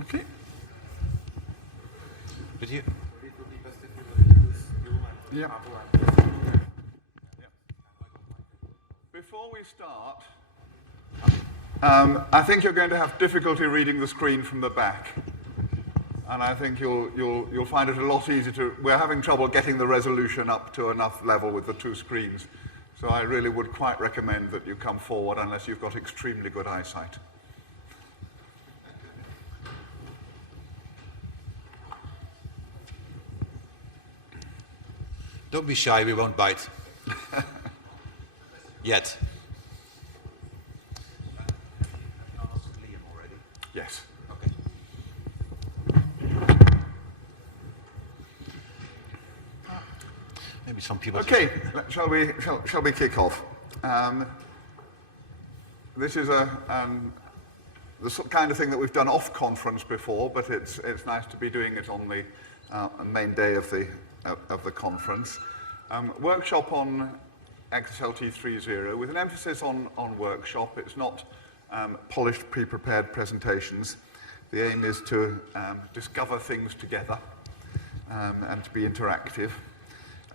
Okay. Did you? It would be best if you use human. Yeah. Before we start, I think you're going to have difficulty reading the screen from the back. And I think you'll find it a lot easier to... We're having trouble getting the resolution up to enough level with the two screens. So I really would quite recommend that you come forward unless you've got extremely good eyesight. Don't be shy, we won't bite. Yet. Yes. Maybe some people... Okay, shall we kick off? This is the kind of thing that we've done off conference before, but it's nice to be doing it on the main day of the conference. Workshop on XSLT 3.0 with an emphasis on workshop. It's not polished, pre-prepared presentations. The aim is to discover things together and to be interactive.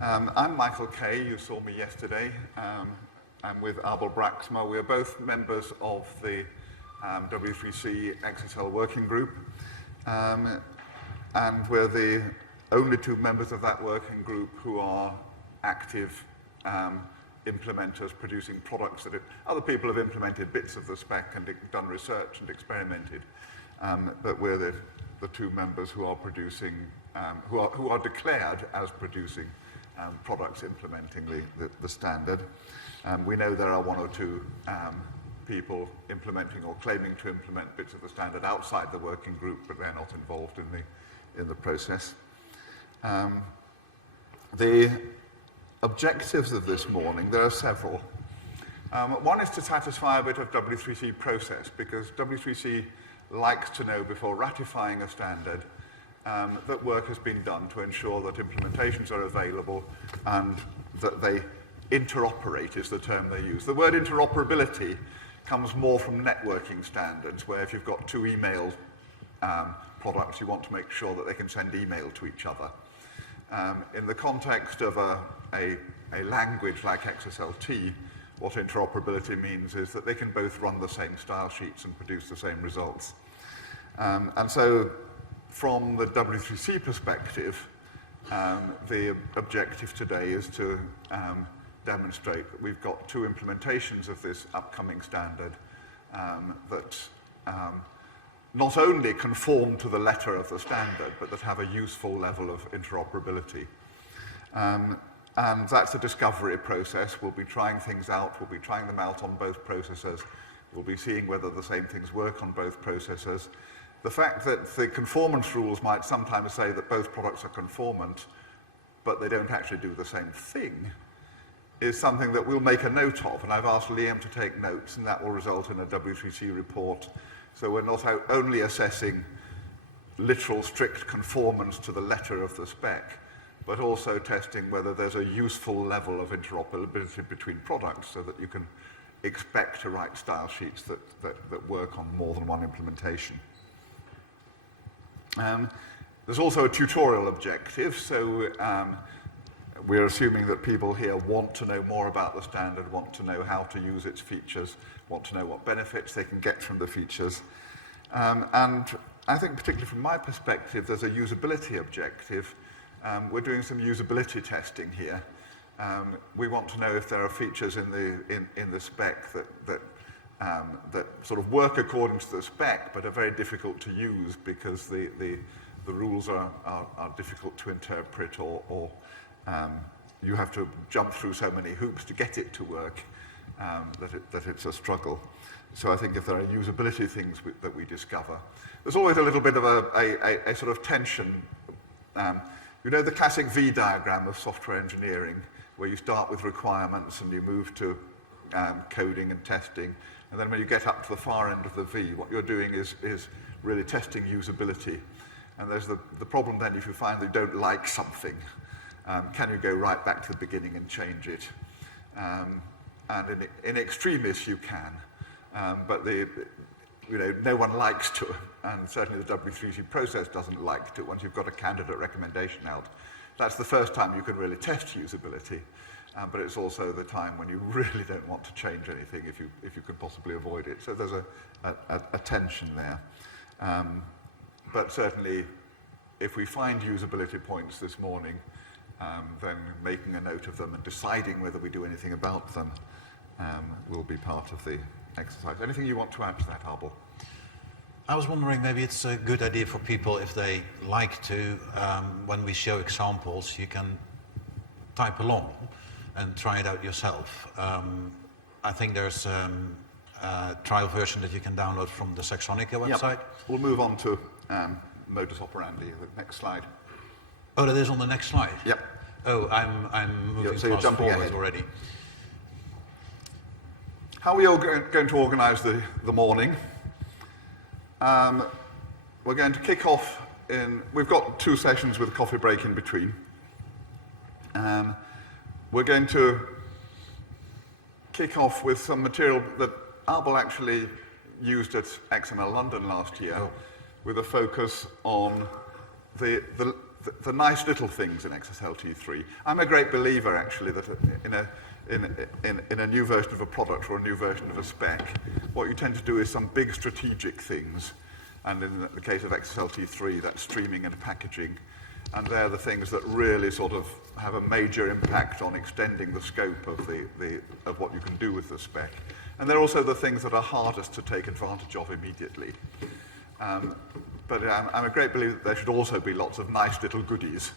I'm Michael Kay, you saw me yesterday. I'm with Abel Braxma. We're both members of the W3C XSL working group. And we're the only two members of that working group who are active implementers producing products that other people have implemented bits of the spec and done research and experimented. But we're the two members who are producing, who are declared as producing products implementing the standard. We know there are one or two people implementing or claiming to implement bits of the standard outside the working group, but they're not involved in the process. The objectives of this morning, there are several. One is to satisfy a bit of W3C process, because W3C likes to know before ratifying a standard that work has been done to ensure that implementations are available and that they interoperate is the term they use. The word interoperability comes more from networking standards, where if you've got two email products, you want to make sure that they can send email to each other. In the context of a language like XSLT, what interoperability means is that they can both run the same style sheets and produce the same results. And so from the W3C perspective, the objective today is to demonstrate that we've got two implementations of this upcoming standard that not only conform to the letter of the standard, but that have a useful level of interoperability. And that's a discovery process. We'll be trying things out. We'll be trying them out on both processors. We'll be seeing whether the same things work on both processors. The fact that the conformance rules might sometimes say that both products are conformant, but they don't actually do the same thing, is something that we'll make a note of. And I've asked Liam to take notes, and that will result in a W3C report. So we're not only assessing literal strict conformance to the letter of the spec, but also testing whether there's a useful level of interoperability between products so that you can expect to write style sheets that work on more than one implementation. There's also a tutorial objective, so we're assuming that people here want to know more about the standard, want to know how to use its features, want to know what benefits they can get from the features. And I think particularly from my perspective, there's a usability objective. We're doing some usability testing here. We want to know if there are features in the spec that sort of work according to the spec, but are very difficult to use because the rules are difficult to interpret, or you have to jump through so many hoops to get it to work that it's a struggle. So I think if there are usability things that we discover, there's always a little bit of a sort of tension. You know the classic V diagram of software engineering, where you start with requirements and you move to coding and testing, and then when you get up to the far end of the V, what you're doing is really testing usability. And there's the problem then if you find that you don't like something, can you go right back to the beginning and change it? And in extremis you can, but no one likes to, and certainly the W3C process doesn't like to once you've got a candidate recommendation out. That's the first time you can really test usability, but it's also the time when you really don't want to change anything if you can possibly avoid it. So there's a tension there. But certainly, if we find usability points this morning, then making a note of them and deciding whether we do anything about them will be part of the exercise. Anything you want to add to that, Arbel? I was wondering, maybe it's a good idea for people, if they like to, when we show examples, you can type along and try it out yourself. I think there's a trial version that you can download from the Saxonica website. Yep. We'll move on to Modus operandi, the next slide. Oh, that is on the next slide? Yep. Oh, I'm moving so you're fast jumping forward ahead already. How are we all going to organise the morning? We're going to kick off we've got 2 sessions with a coffee break in between. We're going to kick off with some material that Arbel actually used at XML London last year, with a focus on the nice little things in XSLT3. I'm a great believer, actually, that in a new version of a product or a new version of a spec, what you tend to do is some big strategic things. And in the case of XSLT3, that's streaming and packaging. And they're the things that really sort of have a major impact on extending the scope of of what you can do with the spec. And they're also the things that are hardest to take advantage of immediately. But I'm a great believer that there should also be lots of nice little goodies.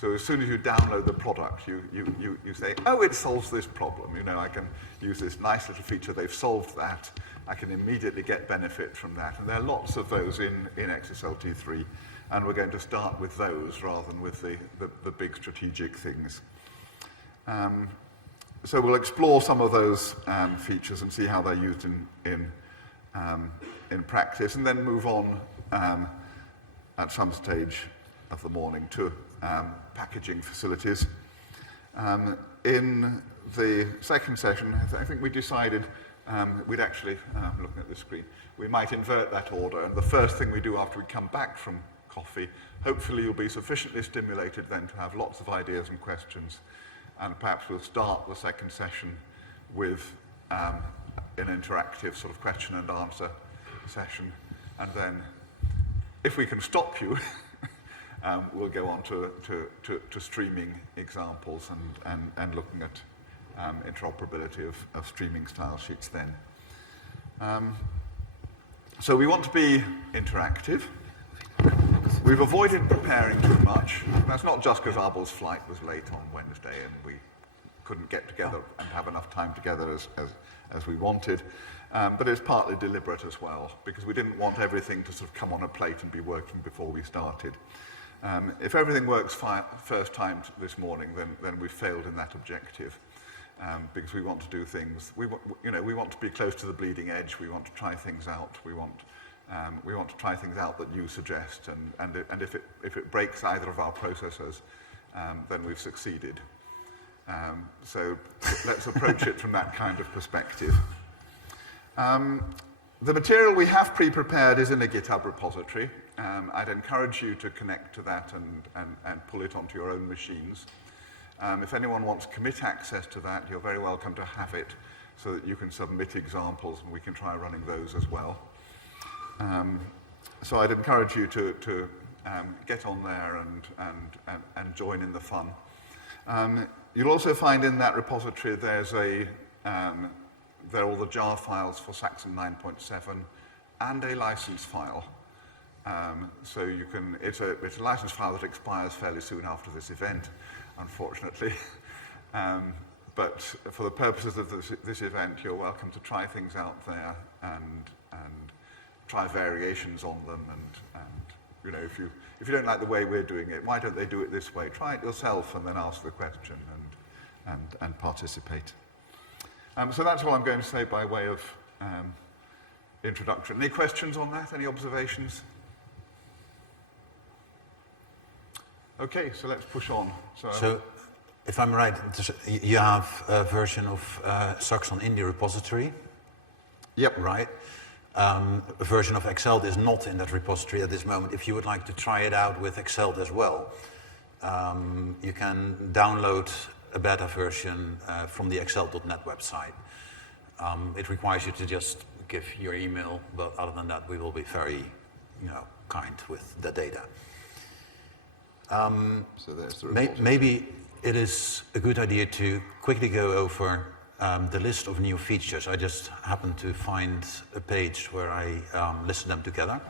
So as soon as you download the product, you say, oh, it solves this problem. I can use this nice little feature. They've solved that. I can immediately get benefit from that. And there are lots of those in XSLT3. And we're going to start with those rather than with the big strategic things. So we'll explore some of those features and see how they're used in practice, and then move on at some stage of the morning to packaging facilities. In the second session, I think we decided we'd actually, looking at the screen, we might invert that order, and the first thing we do after we come back from coffee, hopefully you'll be sufficiently stimulated then to have lots of ideas and questions, and perhaps we'll start the second session with an interactive sort of question and answer session, and then if we can stop you, we'll go on to streaming examples and looking at interoperability of streaming style sheets then. So we want to be interactive. We've avoided preparing too much. That's not just because Arbel's flight was late on Wednesday and we couldn't get together and have enough time together as we wanted, but it's partly deliberate as well, because we didn't want everything to sort of come on a plate and be working before we started. If everything works first time this morning, then we've failed in that objective, because we want to do things. We want to be close to the bleeding edge. We want to try things out. We want to try things out that you suggest, and if it breaks either of our processors, then we've succeeded. So let's approach it from that kind of perspective. The material we have pre-prepared is in a GitHub repository. I'd encourage you to connect to that and pull it onto your own machines. If anyone wants commit access to that, you're very welcome to have it so that you can submit examples and we can try running those as well. So I'd encourage you to get on there and join in the fun. You'll also find in that repository there are all the jar files for Saxon 9.7 and a license file. So you can, it's a license file that expires fairly soon after this event, unfortunately. But for the purposes of this event, you're welcome to try things out there and try variations on them. And if you don't like the way we're doing it, why don't they do it this way? Try it yourself and then ask the question and participate. So that's all I'm going to say by way of introduction. Any questions on that? Any observations? Okay, so let's push on. So if I'm right, you have a version of Saxon in the repository? Yep. Right. A version of XSLT is not in that repository at this moment. If you would like to try it out with XSLT as well, you can download a beta version from the XL.net website. It requires you to just give your email, but other than that, we will be very, kind with the data. So there's the Maybe it is a good idea to quickly go over the list of new features. I just happened to find a page where I listed them together.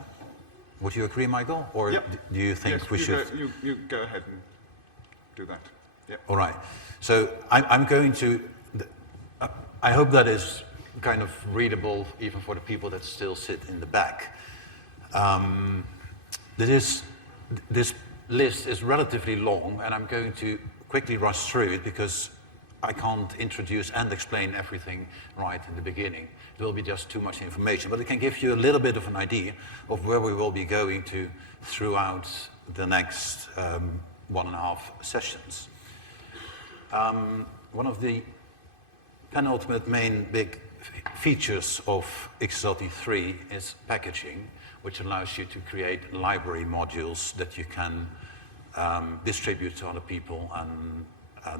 Would you agree, Michael? Or Yep. do you think Yes, we should? you go ahead and do that. Yep. All right. So I'm going to, I hope that is kind of readable even for the people that still sit in the back. This list is relatively long, and I'm going to quickly rush through it because I can't introduce and explain everything right in the beginning. It will be just too much information, but it can give you a little bit of an idea of where we will be going to throughout the next 1.5 sessions. One of the penultimate main big features of XSLT3 is packaging, which allows you to create library modules that you can distribute to other people, and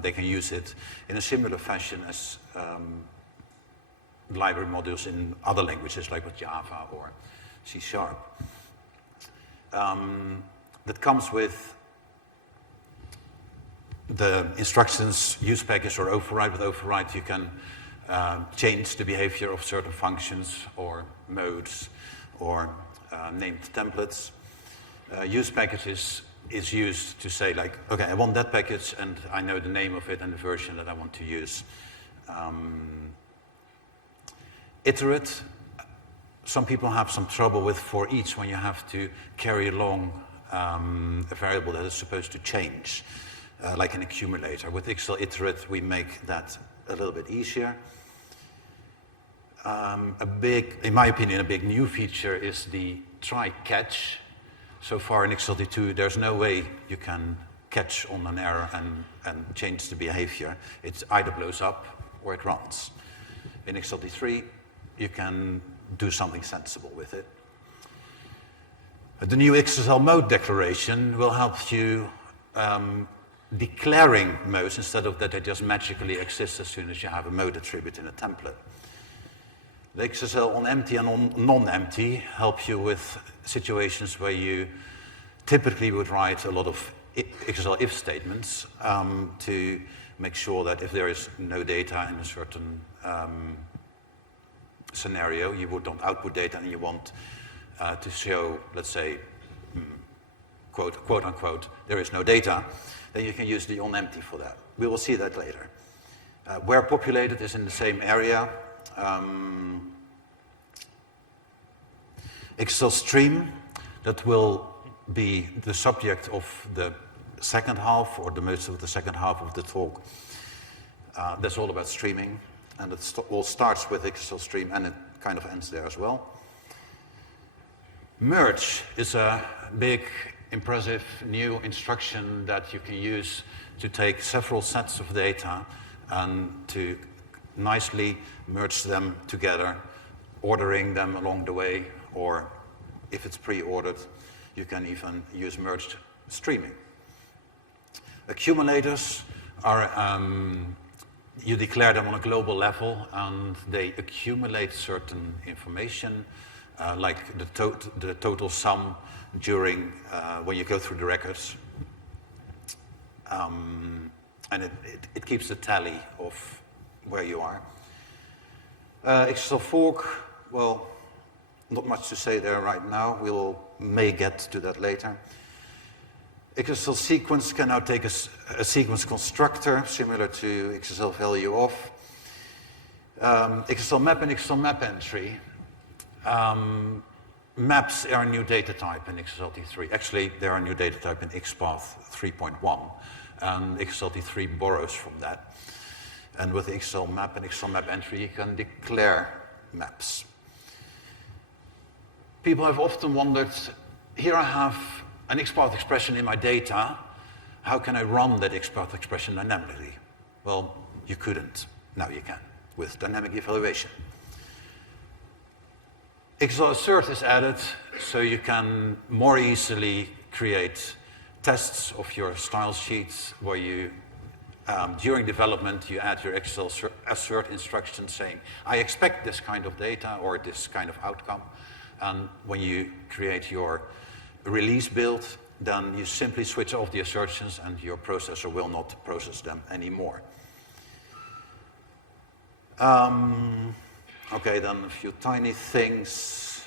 they can use it in a similar fashion as library modules in other languages like with Java or C#. That comes with the instructions use package or override. With override, you can change the behavior of certain functions or modes or named templates. Use packages is used to say, like, okay, I want that package and I know the name of it and the version that I want to use. Iterate, some people have some trouble with for each when you have to carry along a variable that is supposed to change, like an accumulator. With XSLIterate, we make that a little bit easier. In my opinion, a big new feature is the try-catch. So far in XSLT2, there's no way you can catch on an error and change the behavior. It either blows up or it runs. In XSLT3, you can do something sensible with it. The new XSL mode declaration will help you declaring modes instead of that they just magically exist as soon as you have a mode attribute in a template. The XSL on empty and on non-empty help you with situations where you typically would write a lot of XSL if statements to make sure that if there is no data in a certain scenario, you would not output data and you want to show, let's say, quote unquote, there is no data, then you can use the on empty for that. We will see that later. Where populated is in the same area. XSL stream, that will be the subject of the second half, or the most of the second half of the talk. That's all about streaming, and it all starts with XSL stream, and it kind of ends there as well. Merge is a big, impressive new instruction that you can use to take several sets of data and to nicely merge them together, ordering them along the way, or if it's pre-ordered, you can even use merged streaming. Accumulators are, you declare them on a global level, and they accumulate certain information, like the total sum during when you go through the records. And it keeps a tally of where you are. XSL fork, well, not much to say there right now. We may get to that later. XSL sequence can now take a sequence constructor similar to XSL value of. XSL map and XSL map entry. Maps are a new data type in XSLT3. Actually, they are a new data type in XPath 3.1, and XSLT3 borrows from that. And with XSL map and XSL map entry, you can declare maps. People have often wondered, here I have an XPath expression in my data, how can I run that XPath expression dynamically? Well, you couldn't. Now you can, with dynamic evaluation. XSLT is added so you can more easily create tests of your style sheets where you, during development, you add your XSLT instruction saying, I expect this kind of data or this kind of outcome. And when you create your release build, then you simply switch off the assertions and your processor will not process them anymore. Okay, then a few tiny things.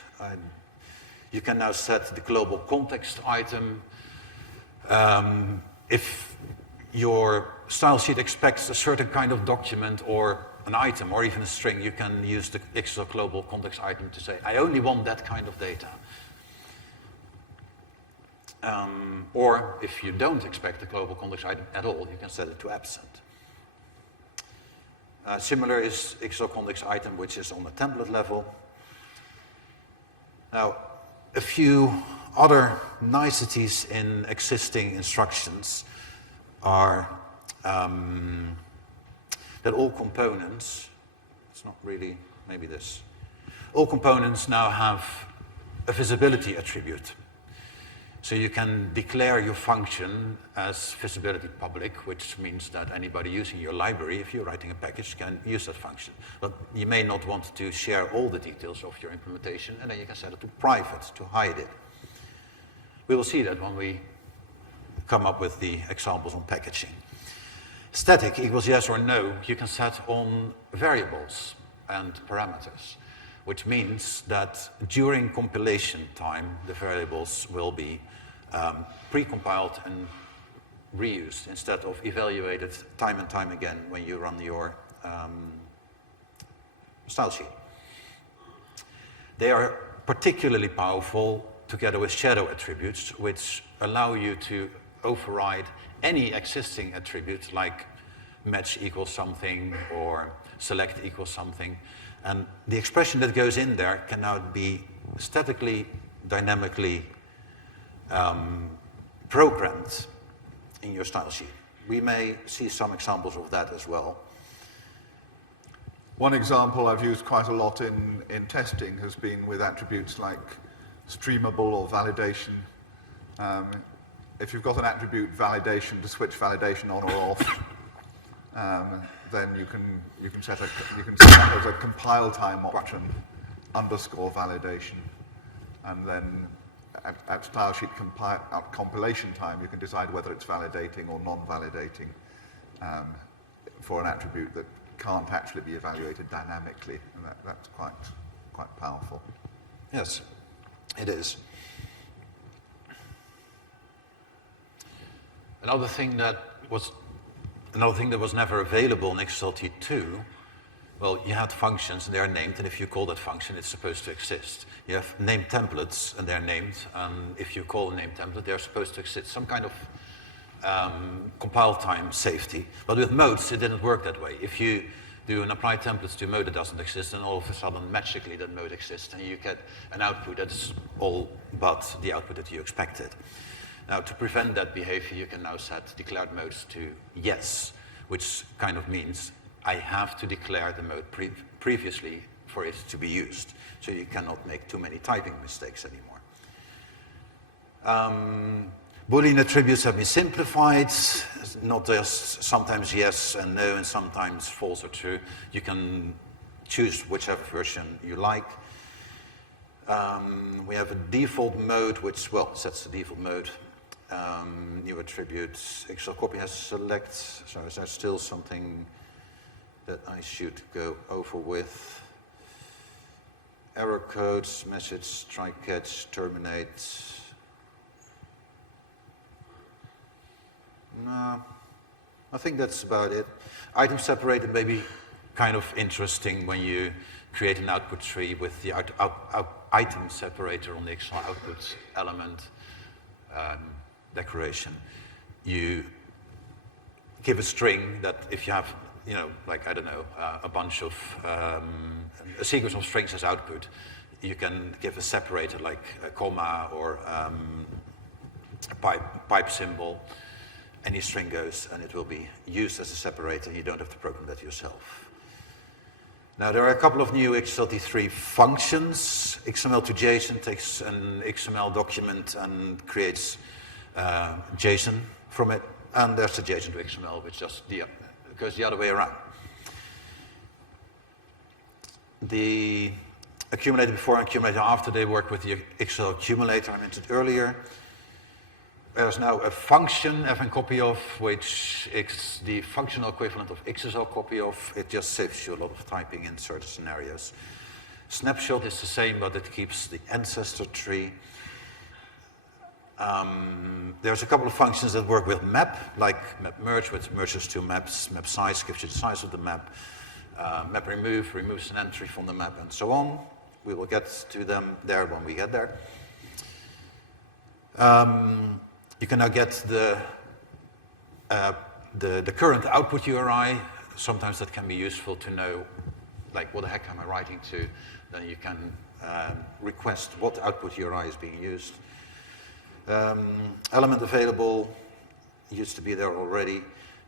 You can now set the global context item. If your style sheet expects a certain kind of document or an item or even a string, you can use the XSLT global context item to say, I only want that kind of data. Or if you don't expect the global context item at all, you can set it to absent. Similar is XSLT context item, which is on the template level. Now, a few other niceties in existing instructions are that all components, it's not really, maybe this, all components now have a visibility attribute. So you can declare your function as visibility public, which means that anybody using your library, if you're writing a package, can use that function. But you may not want to share all the details of your implementation, and then you can set it to private, to hide it. We will see that when we come up with the examples on packaging. Static equals yes or no, you can set on variables and parameters, which means that during compilation time, the variables will be pre-compiled and reused instead of evaluated time and time again when you run your style sheet. They are particularly powerful together with shadow attributes, which allow you to override any existing attribute like match equals something or select equals something. And the expression that goes in there can now be statically, dynamically programmed in your style sheet. We may see some examples of that as well. One example I've used quite a lot in testing has been with attributes like streamable or validation. If you've got an attribute validation to switch validation on or off, then you can set up as a compile time option underscore validation, and then at style sheet compilation time you can decide whether it's validating or non-validating for an attribute that can't actually be evaluated dynamically, and that's quite powerful. Yes, it is. Another thing that was never available in XSLT 2, well, you had functions and they're named, and if you call that function, it's supposed to exist. You have named templates and they're named, and if you call a named template, they're supposed to exist. Some kind of compile time safety. But with modes, it didn't work that way. If you do an apply templates to a mode that doesn't exist, and all of a sudden, magically, that mode exists, and you get an output that's all but the output that you expected. Now, to prevent that behavior, you can now set declared modes to yes, which kind of means I have to declare the mode previously for it to be used. So you cannot make too many typing mistakes anymore. Boolean attributes have been simplified, not just sometimes yes and no, and sometimes false or true. You can choose whichever version you like. We have a default mode, which, well, sets the default mode. New attributes, XL copy has select, so is there still something that I should go over with? Error codes, message, try catch, terminate. No, I think that's about it. Item separated may be kind of interesting when you create an output tree with the item separator on the XL output element decoration. You give a string that if you have, like, I don't know, a bunch of, a sequence of strings as output, you can give a separator like a comma or a pipe symbol. Any string goes and it will be used as a separator, and you don't have to program that yourself. Now there are a couple of new XSLT3 functions. XML to JSON takes an XML document and creates JSON from it, and there's a JSON to XML, which just goes the other way around. The accumulator before and accumulator after, they work with the XL accumulator I mentioned earlier. There's now a function fn copy of, which is the functional equivalent of XSL copy of. It just saves you a lot of typing in certain scenarios. Snapshot is the same, but it keeps the ancestor tree. There's a couple of functions that work with map, like map merge, which merges two maps. Map size gives you the size of the map. Map remove removes an entry from the map, and so on. We will get to them there when we get there. You can now get the current output URI. Sometimes that can be useful to know, like, what the heck am I writing to? Then you can request what output URI is being used. Element available used to be there already.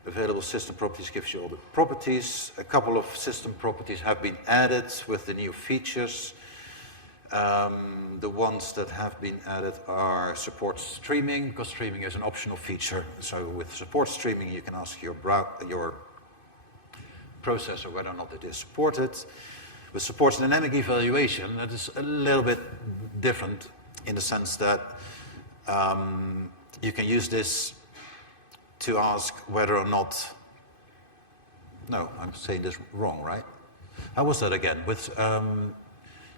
Available system properties gives you all the properties. A couple of system properties have been added with the new features. The ones that have been added are support streaming, because streaming is an optional feature. So with support streaming, you can ask your processor whether or not it is supported. With support dynamic evaluation, that is a little bit different in the sense that you can use this to ask whether or not, no, I'm saying this wrong, right? How was that again? With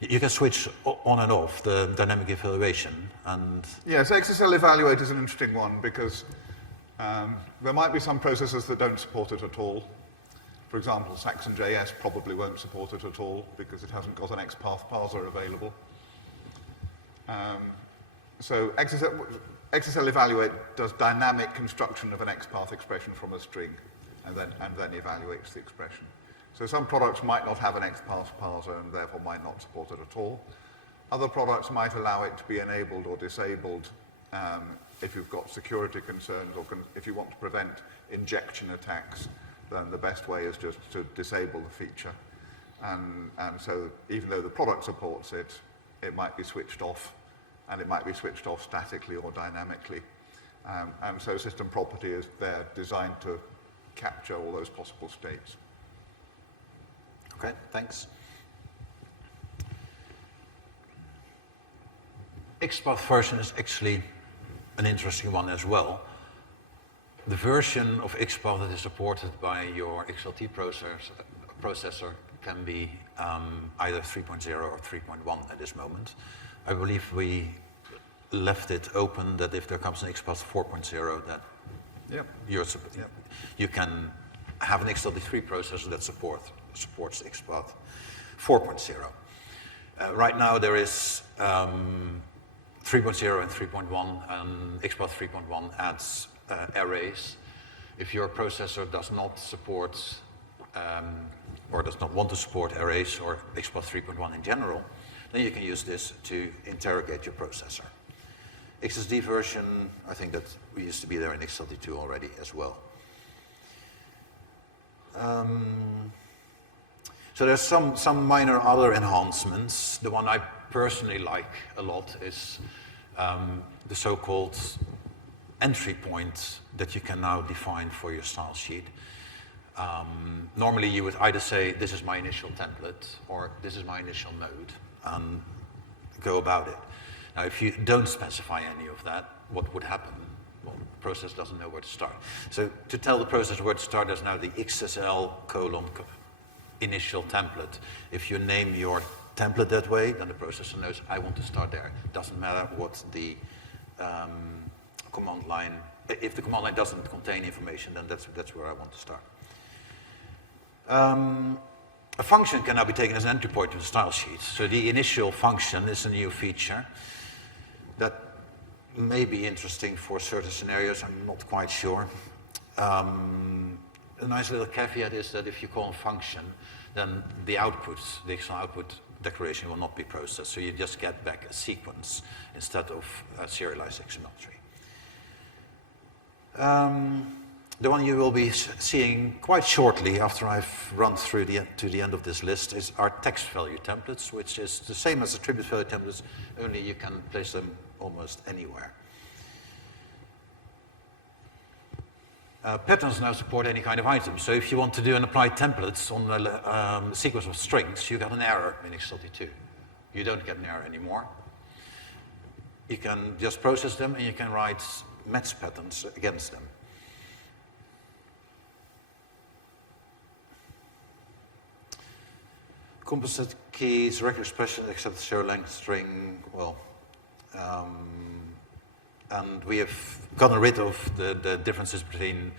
you can switch on and off the dynamic evaluation, and yes, XSL evaluate is an interesting one because there might be some processors that don't support it at all. For example, Saxon.js probably won't support it at all because it hasn't got an XPath parser available. So XSL evaluate does dynamic construction of an XPath expression from a string and then evaluates the expression. So some products might not have an XPath parser and therefore might not support it at all. Other products might allow it to be enabled or disabled if you've got security concerns or if you want to prevent injection attacks, then the best way is just to disable the feature. And so even though the product supports it, it might be switched off, and it might be switched off statically or dynamically. And so system property is there designed to capture all those possible states. okay, thanks. XPath version is actually an interesting one as well. The version of XPath that is supported by your XLT processor can be either 3.0 or 3.1 at this moment. I believe we left it open that if there comes an XPath 4.0 that you can have an XLT3 processor that supports XPath 4.0. Right now there is 3.0 and 3.1, and XPath 3.1 adds arrays. If your processor does not support or does not want to support arrays or XPath 3.1 in general, then you can use this to interrogate your processor. XSD version, I think that we used to be there in XLT2 already as well. So there's some minor other enhancements. The one I personally like a lot is the so-called entry point that you can now define for your style sheet. Normally you would either say, this is my initial template, or this is my initial node, and go about it. Now, if you don't specify any of that, what would happen? Well, the process doesn't know where to start. So to tell the process where to start, there's now the XSL : initial template. If you name your template that way, then the processor knows I want to start there. It doesn't matter what the command line, if the command line doesn't contain information, then that's where I want to start. A function can now be taken as an entry point to the style sheet. So the initial function is a new feature that may be interesting for certain scenarios. I'm not quite sure. A nice little caveat is that if you call a function, then the output, the XML output declaration will not be processed. So you just get back a sequence instead of a serialized XML tree. the one you will be seeing quite shortly after I've run through to the end of this list is our text value templates, which is the same as attribute value templates, only you can place them almost anywhere. Patterns now support any kind of item. So if you want to do an applied templates on a sequence of strings, you get an error in XSLT2. You don't get an error anymore. You can just process them and you can write match patterns against them. Composite keys, regular expression, except zero length string, well, and we have gotten rid of the differences between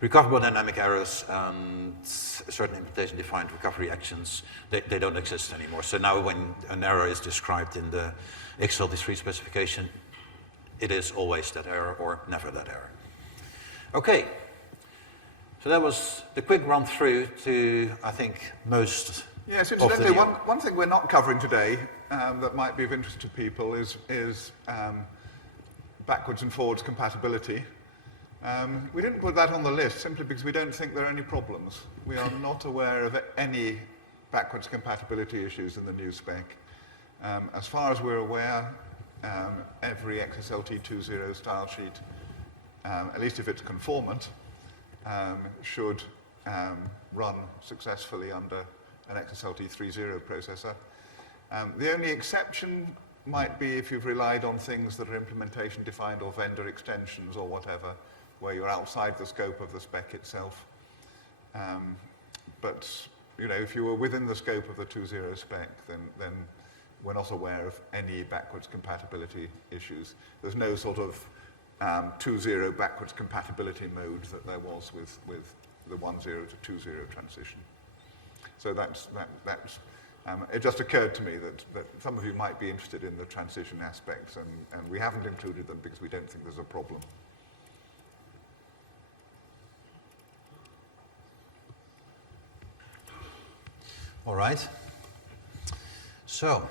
recoverable dynamic errors and certain implementation-defined recovery actions. They don't exist anymore. So now when an error is described in the XSLT3 specification, it is always that error or never that error. Okay, so that was the quick run through to, I think, most Yes, of incidentally, the... one thing we're not covering today that might be of interest to people is backwards and forwards compatibility. We didn't put that on the list simply because we don't think there are any problems. We are not aware of any backwards compatibility issues in the new spec. As far as we're aware, every XSLT 2.0 style sheet, at least if it's conformant, should run successfully under an XSLT 3.0 processor. The only exception might be if you've relied on things that are implementation defined or vendor extensions or whatever, where you're outside the scope of the spec itself. But you know, if you were within the scope of the 2.0 spec, then we're not aware of any backwards compatibility issues. There's no sort of 2.0 backwards compatibility mode that there was with the 1.0 to 2.0 transition. So it just occurred to me that some of you might be interested in the transition aspects, and we haven't included them because we don't think there's a problem. All right. So,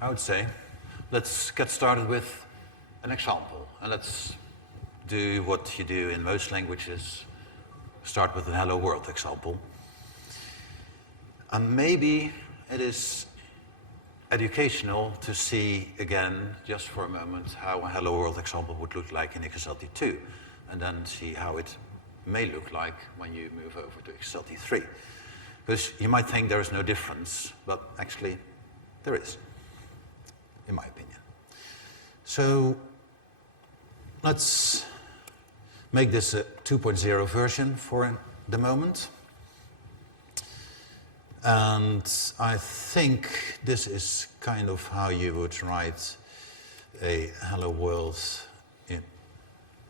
I would say, let's get started with an example. And let's do what you do in most languages. Start with a hello world example. And maybe it is educational to see again, just for a moment, how a hello world example would look like in XSLT2, and then see how it may look like when you move over to XSLT3. Because you might think there is no difference, but actually there is, in my opinion. So let's make this a 2.0 version for the moment. And I think this is kind of how you would write a hello world in...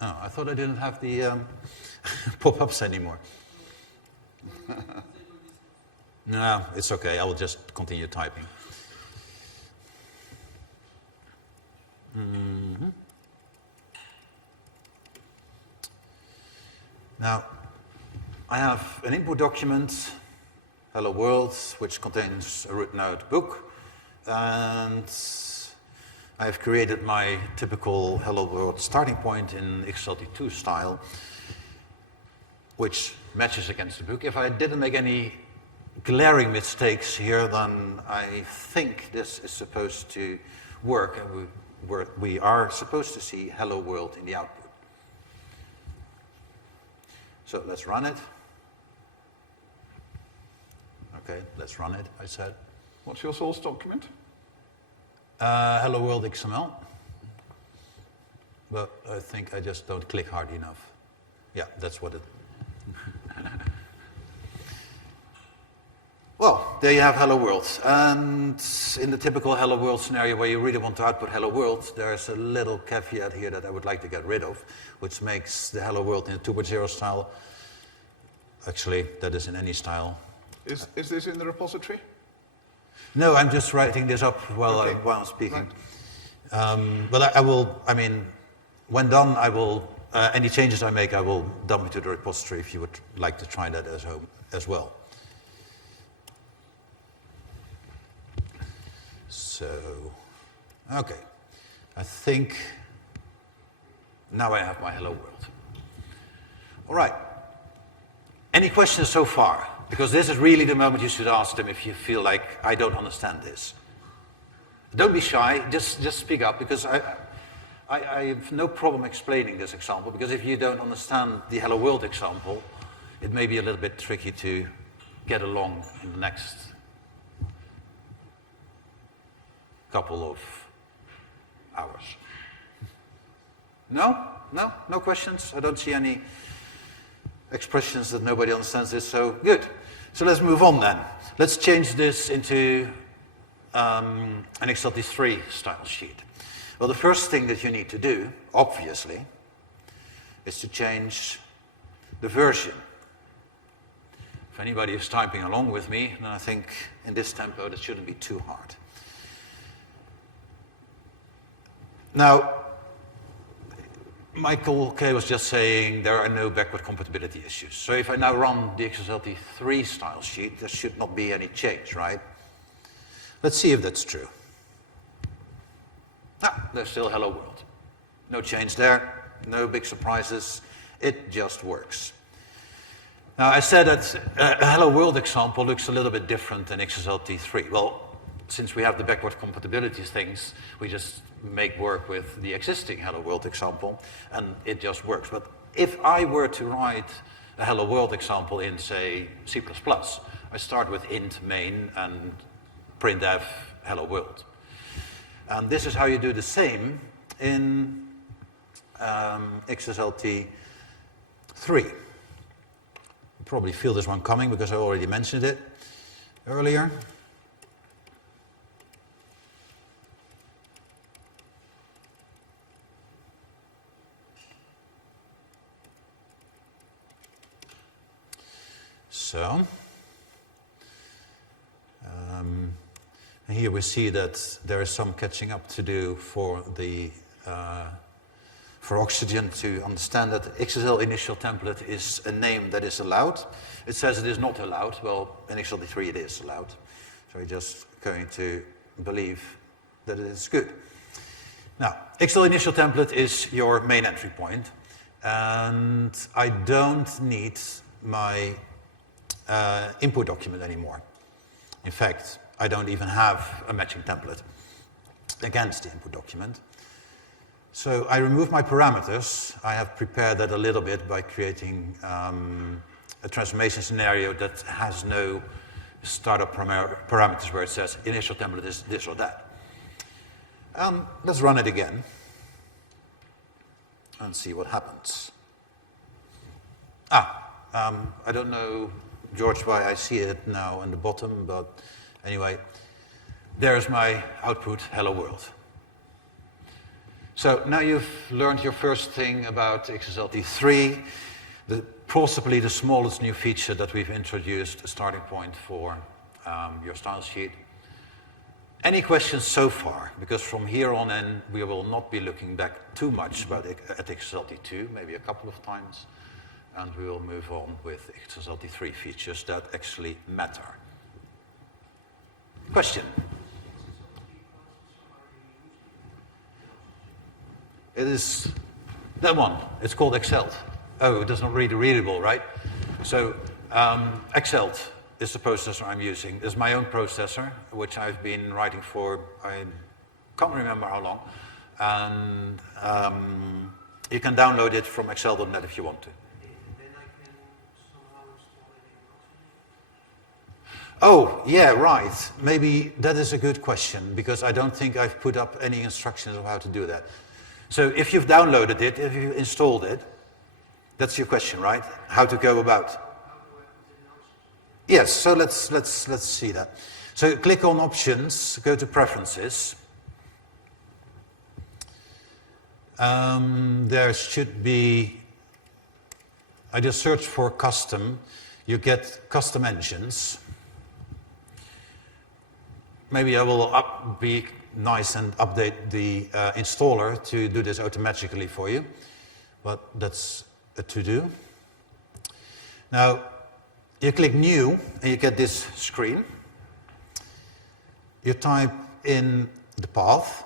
Oh, I thought I didn't have the pop-ups anymore. No, it's okay. I will just continue typing. Mm-hmm. Now, I have an input document, hello world, which contains a written out book, and I have created my typical hello world starting point in XSLT2 style, which matches against the book. If I didn't make any glaring mistakes here, then I think this is supposed to work, and we are supposed to see hello world in the output. So let's run it. Okay, let's run it, I said. What's your source document? Hello world XML. But I think I just don't click hard enough. Yeah, that's what it... Well, there you have hello world. And in the typical hello world scenario where you really want to output hello world, there's a little caveat here that I would like to get rid of, which makes the hello world in a 2.0 style. Actually, that is in any style. Is this in the repository? No, I'm just writing this up while I'm speaking. Right. But I will, I mean, when done, I will, any changes I make, I will dump it to the repository if you would like to try that as well. So, okay, I think now I have my hello world. All right. Any questions so far? Because this is really the moment you should ask them if you feel like, I don't understand this. Don't be shy, just speak up, because I have no problem explaining this example, because if you don't understand the Hello World example, it may be a little bit tricky to get along in the next couple of hours. No questions? I don't see any expressions that nobody understands this, so good. So let's move on then. Let's change this into an XSLT3 style sheet. Well, the first thing that you need to do, obviously, is to change the version. If anybody is typing along with me, then I think in this tempo that shouldn't be too hard. Now, Michael K. was just saying there are no backward compatibility issues. So if I now run the XSLT3 style sheet, there should not be any change, right? Let's see if that's true. There's still Hello World. No change there, no big surprises. It just works. Now, I said that a Hello World example looks a little bit different than XSLT3. Well, since we have the backward compatibility things, we just make work with the existing Hello World example, and it just works. But if I were to write a Hello World example in, say, C++, I start with int main and printf Hello World. And this is how you do the same in XSLT3. You probably feel this one coming because I already mentioned it earlier. So, here we see that there is some catching up to do for the for Oxygen to understand that XSL initial template is a name that is allowed. It says it is not allowed. Well, in XSLT3 it is allowed. So we're just going to believe that it is good. Now, XSL initial template is your main entry point, and I don't need my input document anymore. In fact, I don't even have a matching template against the input document. So I remove my parameters. I have prepared that a little bit by creating a transformation scenario that has no startup parameters where it says initial template is this or that. Let's run it again and see what happens. I don't know, George, why I see it now in the bottom, but anyway, there's my output, Hello World. So now you've learned your first thing about XSLT3, possibly the smallest new feature that we've introduced, a starting point for your style sheet. Any questions so far? Because from here on in, we will not be looking back too much at XSLT2, maybe a couple of times, and we will move on with XSLT3 features that actually matter. Question? It is that one. It's called XSLT. Oh, it does not read readable, right? So XSLT is the processor I'm using. It's my own processor, which I've been writing for, I can't remember how long. And you can download it from xl.net if you want to. Oh, yeah, right. Maybe that is a good question, because I don't think I've put up any instructions of how to do that. So if you've downloaded it, if you've installed it, that's your question, right? How to go about? Yes, so let's see that. So click on Options, go to Preferences. There should be, I just searched for Custom. You get Custom Engines. Maybe I will be nice and update the installer to do this automatically for you, but that's a to-do. Now, you click New, and you get this screen. You type in the path,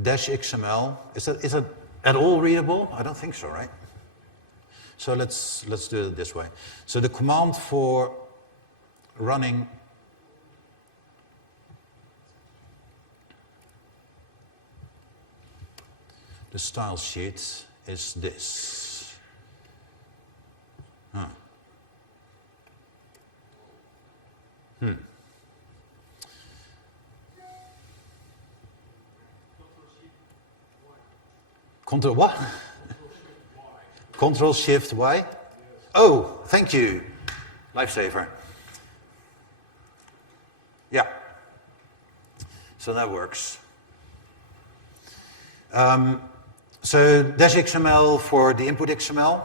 -XML. Is it at all readable? I don't think so, right? So let's do it this way. So the command for running the style sheet is this. Huh. Control what? Control Shift Y? Oh, thank you. Lifesaver. Yeah. So that works. So dash XML for the input XML.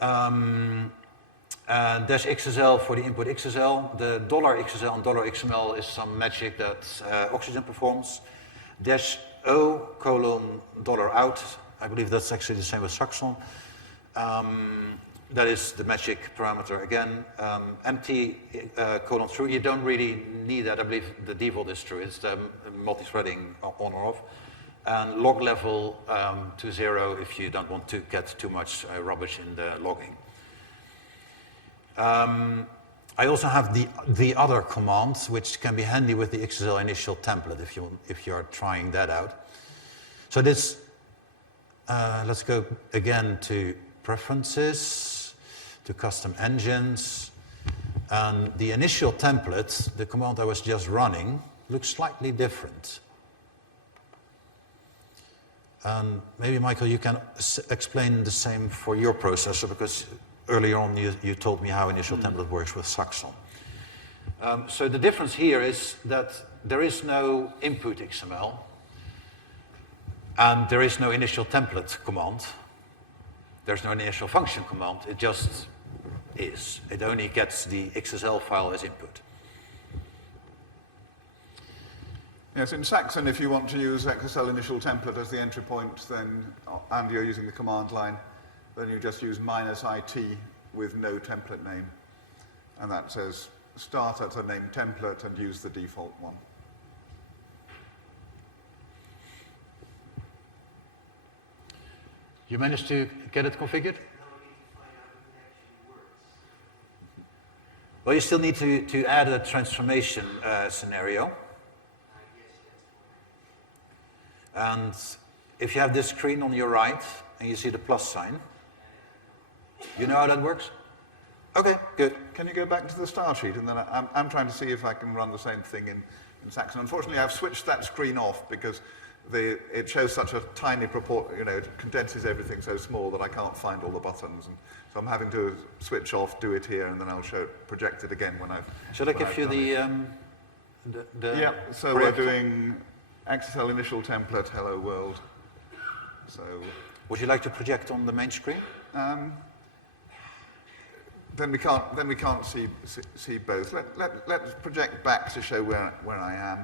Dash XSL for the input XSL. The $XSL and $XML is some magic that Oxygen performs. Dash O colon $out. I believe that's actually the same as Saxon. That is the magic parameter again. Empty colon true. You don't really need that. I believe the default is true. It's the multi-threading on or off. And log level to 0 if you don't want to get too much rubbish in the logging. I also have the other command, which can be handy with the XSL initial template if you are trying that out. So this, let's go again to preferences, to custom engines, and the initial template, the command I was just running, looks slightly different. And maybe, Michael, you can explain the same for your processor, because earlier on you told me how initial template works with Saxon. So the difference here is that there is no input XML, and there is no initial template command. There's no initial function command. It just is. It only gets the XSL file as input. Yes, in Saxon, if you want to use XSL initial template as the entry point, then, and you're using the command line, then you just use -IT with no template name. And that says start at a named template and use the default one. You managed to get it configured? Well, you still need to add a transformation scenario. And if you have this screen on your right and you see the plus sign, you know how that works? Okay, good. Can you go back to the style sheet? And then I'm trying to see if I can run the same thing in Saxon. Unfortunately, I've switched that screen off because it shows such a tiny proportion, it condenses everything so small that I can't find all the buttons. And so I'm having to switch off, do it here, and then I'll project it again when I've Shall I give you the yeah, so we're doing XSL initial template, hello world. So would you like to project on the main screen? Then we can't see both. Let's project back to show where I am.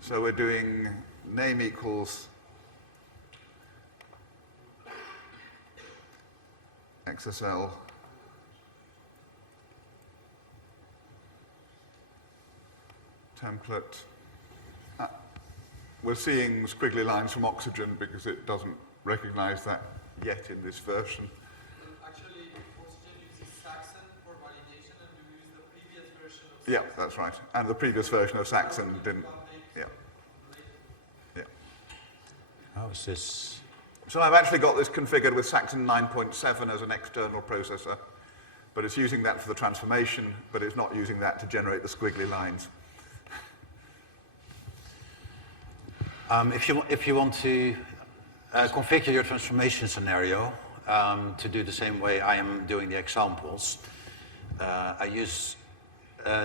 So we're doing name equals XSL template. We're seeing squiggly lines from Oxygen because it doesn't recognize that yet in this version. Actually, Oxygen uses Saxon for validation, and we use the previous version of Yeah, that's right. And the previous version of Saxon didn't. Yeah. Yeah. How is this? So I've actually got this configured with Saxon 9.7 as an external processor, but it's using that for the transformation, but it's not using that to generate the squiggly lines. If you want to configure your transformation scenario to do the same way I am doing the examples, I use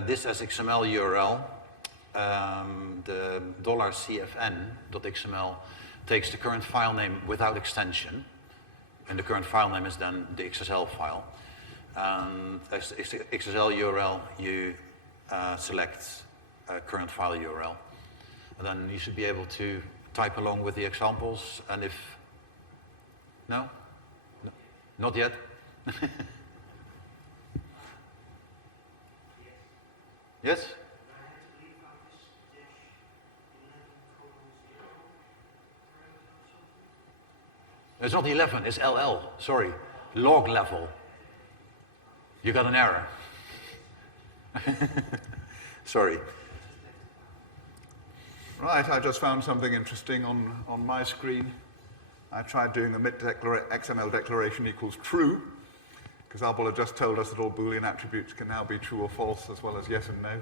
this as XML URL. The $CFN.xml takes the current file name without extension, and the current file name is then the XSL file. And as XSL URL, you select current file URL. And then you should be able to type along with the examples, and if... No? No? Not yet? Yes? It's not 11, it's LL, sorry. Log level. You got an error. Sorry. Right, I just found something interesting on my screen. I tried doing the XML declaration equals true, because Abel had just told us that all Boolean attributes can now be true or false, as well as yes and no.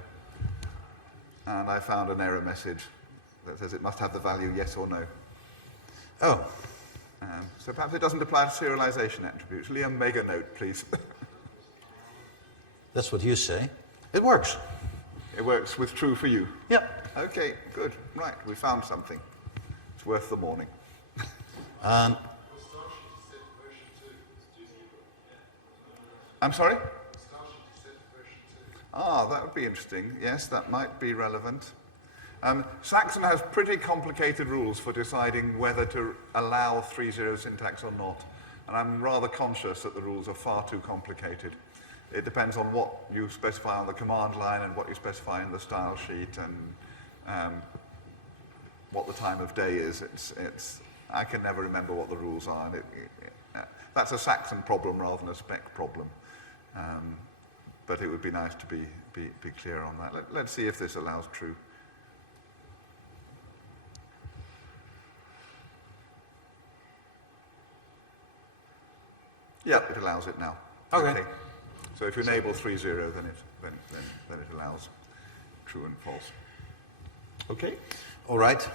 And I found an error message that says it must have the value yes or no. Oh. So perhaps it doesn't apply to serialization attributes. Liam, make a note, please. That's what you say. It works. It works with true for you. Yep. Okay, good. Right, we found something. It's worth the morning. And I'm sorry? Ah, that would be interesting. Yes, that might be relevant. Saxon has pretty complicated rules for deciding whether to allow 3-0 syntax or not. And I'm rather conscious that the rules are far too complicated. It depends on what you specify on the command line and what you specify in the style sheet and what the time of day is. I can never remember what the rules are. And that's a Saxon problem rather than a spec problem. But it would be nice to be clear on that. Let's see if this allows true. Yeah, it allows it now. Okay. So if you enable 3-0, then it allows true and false. Okay. all right.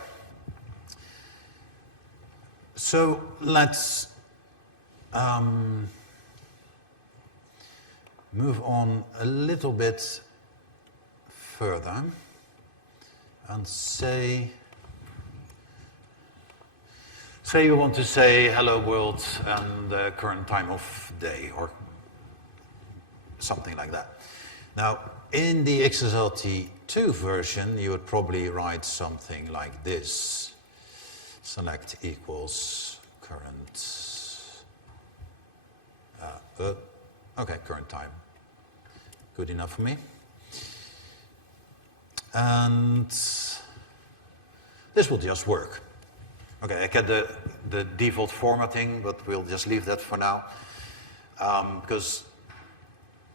So let's move on a little bit further and say you want to say hello world and the current time of day or something like that. Now, in the XSLT 2 version, you would probably write something like this. Select equals current, okay, current time. Good enough for me. And this will just work. Okay, I get the default formatting, but we'll just leave that for now. Because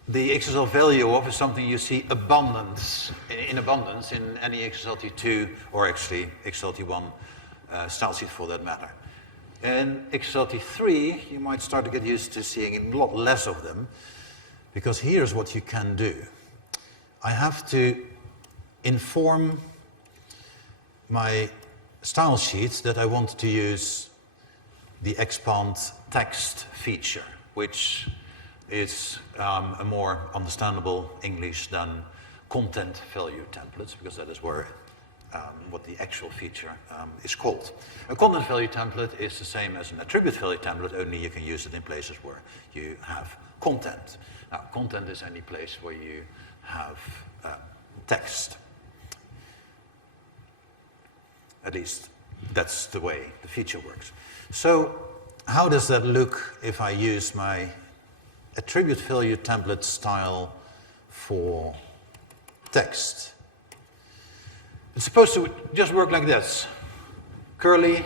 the XSL value of is something you see in abundance in any XSLT2 or actually XSLT1 style sheet for that matter. In XSLT3, you might start to get used to seeing a lot less of them, because here's what you can do. I have to inform my style sheet that I want to use the expand text feature, which is a more understandable English than content value templates, because that is where what the actual feature is called. A content value template is the same as an attribute value template, only you can use it in places where you have content. Now, content is any place where you have text. At least that's the way the feature works. So how does that look if I use my attribute value template style for text? It's supposed to just work like this. Curly,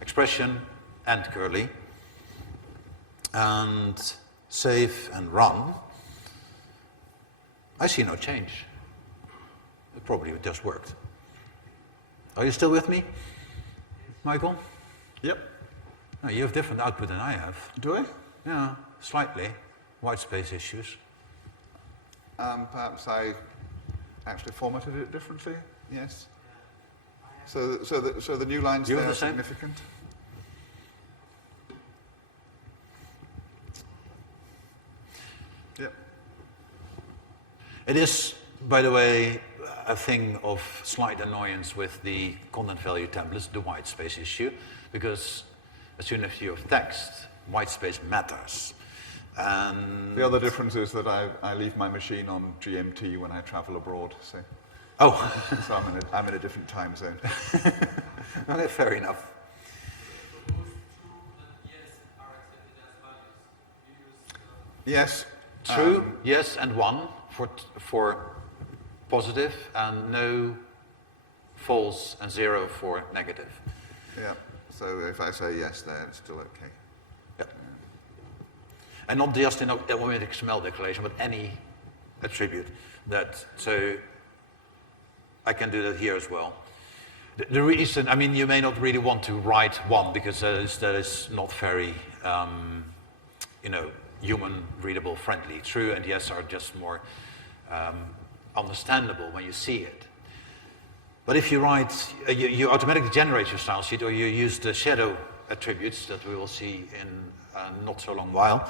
expression, and curly. And save and run. I see no change. It probably just worked. Are you still with me, Michael? Yep. No, you have different output than I have. Do I? Yeah, slightly. White space issues. Perhaps I actually formatted it differently. Yes. So the new lines You there have are the same? significant. Yep. It is, by the way, a thing of slight annoyance with the content value templates, the white space issue, because as soon as you have text, white space matters. And The other difference is that I leave my machine on GMT when I travel abroad, so I'm in a different time zone. Okay, fair enough. Both true and yes are accepted as values. You use Yes. True, yes, and 1 for positive, and no, false, and 0 for negative. Yeah. So if I say yes there, it's still okay. And not just in a XML declaration, but any attribute. So I can do that here as well. The reason, I mean, you may not really want to write one because that is not very, human readable friendly. True and yes are just more understandable when you see it. But if you write, you automatically generate your style sheet, or you use the shadow attributes that we will see in not so long while,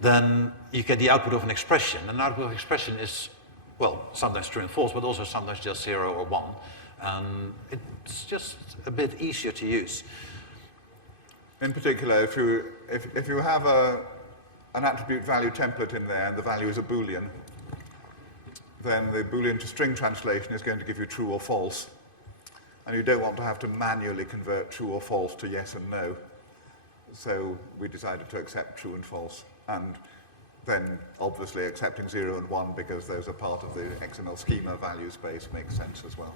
then you get the output of an expression. And the output of expression is, well, sometimes true and false, but also sometimes just 0 or 1. And it's just a bit easier to use. In particular, if you have an attribute value template in there and the value is a Boolean, then the Boolean to string translation is going to give you true or false. And you don't want to have to manually convert true or false to yes and no. So we decided to accept true and false. And then obviously accepting 0 and 1 because those are part of the XML schema value space makes sense as well.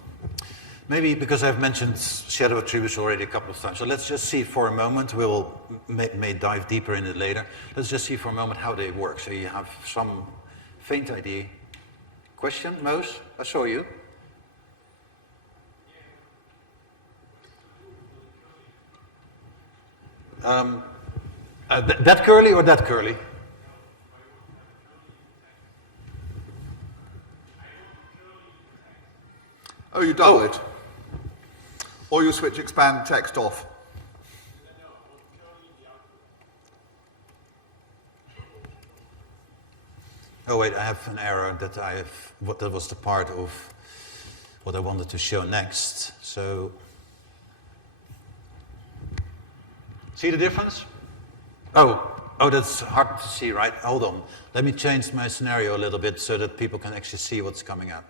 Maybe because I've mentioned shadow attributes already a couple of times. So let's just see for a moment, we'll may dive deeper in it later. Let's just see for a moment how they work. So you have some faint idea. Question, Moos? I saw you. That curly or that curly? Oh, you double it. Or you switch expand text off. Oh wait, I have an error that that was the part of what I wanted to show next. So, see the difference? Oh, that's hard to see, right? Hold on. Let me change my scenario a little bit so that people can actually see what's coming out.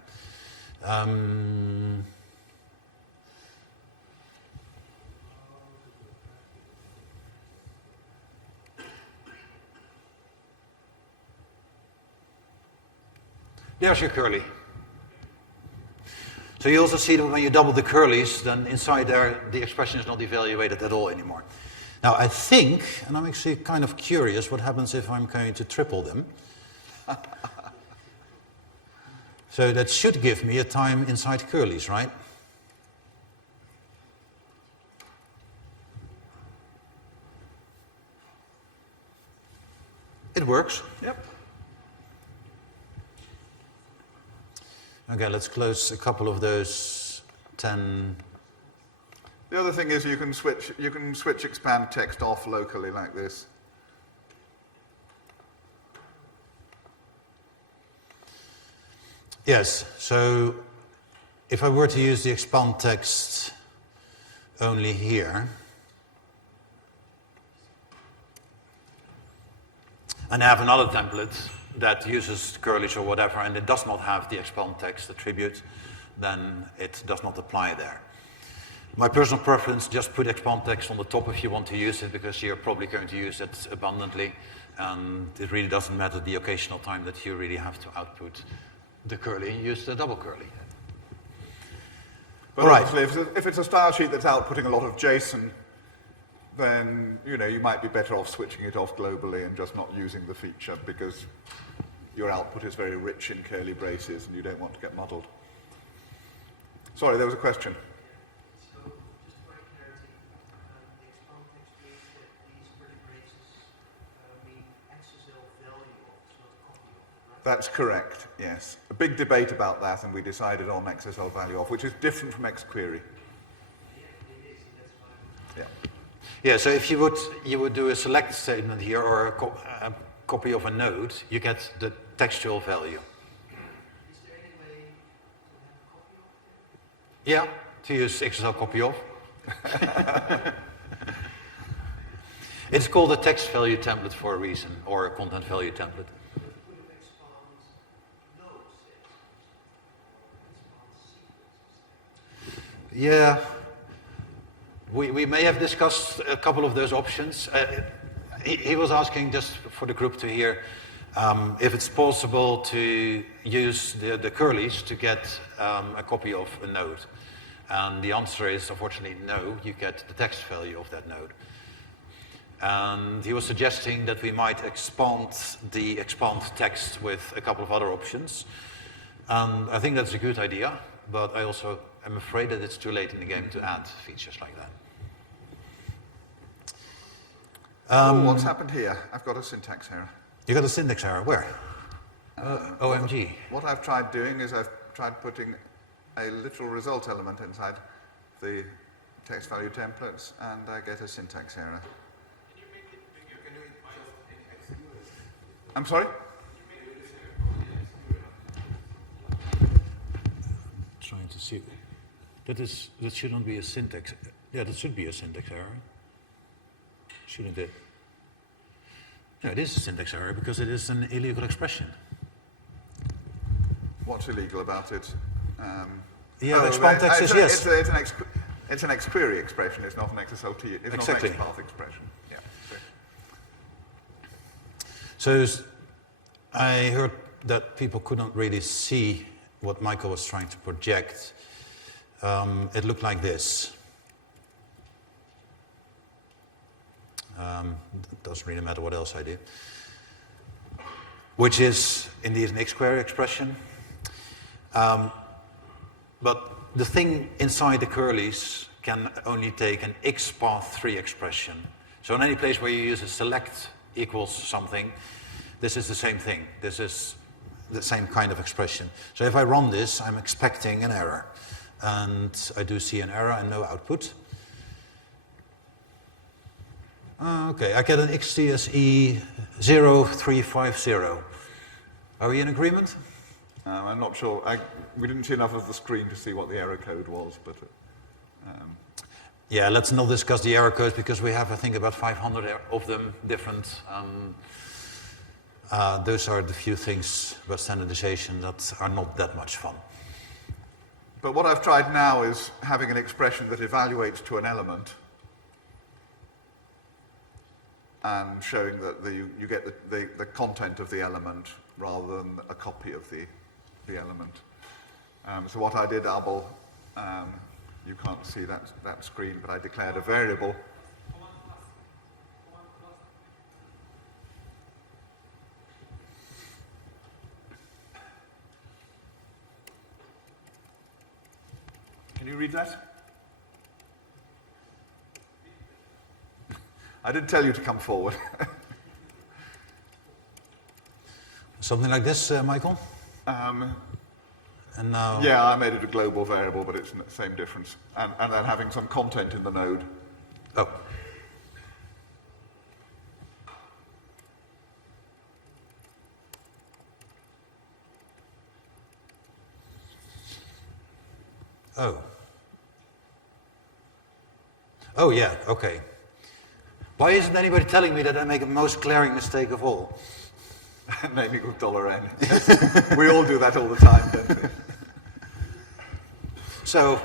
There's your curly. So you also see that when you double the curlies, then inside there, the expression is not evaluated at all anymore. Now I think, and I'm actually kind of curious, what happens if I'm going to triple them? So that should give me a time inside curlies, right? It works. Yep. Okay, let's close a couple of those 10. The other thing is you can switch expand text off locally like this. Yes, so if I were to use the expand text only here, and I have another template that uses curlies or whatever, and it does not have the expand text attribute, then it does not apply there. My personal preference, just put expand text on the top if you want to use it, because you're probably going to use it abundantly, and it really doesn't matter the occasional time that you really have to output the curly and use the double curly. But obviously, if it's a style sheet that's outputting a lot of JSON, then you might be better off switching it off globally and just not using the feature because your output is very rich in curly braces and you don't want to get muddled. Sorry, there was a question. So, just for clarity, the expand text means that these curly braces mean XSL value of, it's not a copy of, right? That's correct, yes. A big debate about that, and we decided on XSL value of, which is different from XQuery. Yeah, it is, and that's why. Yeah. Yeah, so if you would do a select statement here or a copy of a node, you get the textual value. Is there any way to have a copy of it? Yeah, to use XSL copy of. It's called a text value template for a reason, or a content value template. But would have expand nodes, expand sequences. Yeah, we may have discussed a couple of those options. He was asking just for the group to hear if it's possible to use the curlies to get a copy of a node. And the answer is, unfortunately, no. You get the text value of that node. And he was suggesting that we might expand the expand text with a couple of other options. And I think that's a good idea, but I also am afraid that it's too late in the game to add features like that. What's happened here? I've got a syntax error. You got a syntax error, where? OMG. What I've tried doing is I've tried putting a literal result element inside the text value templates, and I get a syntax error. Can you make it bigger? You can do it just in XML. I'm sorry? Trying to see. That shouldn't be a syntax. Yeah, that should be a syntax error. Shouldn't it? No, it is a syntax error because it is an illegal expression. What's illegal about it? Yeah, the expand text is yes. It's an XQuery expression. It's not an XSLT. It's Exactly. not an XPath expression. Yeah. So I heard that people couldn't really see what Michael was trying to project. It looked like this. It doesn't really matter what else I did. Which is indeed an XQuery expression. But the thing inside the curlies can only take an XPath3 expression. So in any place where you use a select equals something, this is the same thing. This is the same kind of expression. So if I run this, I'm expecting an error. And I do see an error and no output. Okay, I get an XTSE 0350. Are we in agreement? I'm not sure. We didn't see enough of the screen to see what the error code was, but... Yeah, let's not discuss the error codes because we have, I think, about 500 of them different. Those are the few things about standardization that are not that much fun. But what I've tried now is having an expression that evaluates to an element and showing that you get the content of the element rather than a copy of the element. So what I did, Abel, you can't see that screen, but I declared a variable. Can you read that? I did tell you to come forward. Something like this, Michael? And now... Yeah, I made it a global variable, but it's the same difference. And then having some content in the node. Oh. Oh. Oh, yeah, okay. Why isn't anybody telling me that I make a most glaring mistake of all? Name equals $n. Yes. We all do that all the time, don't we? So,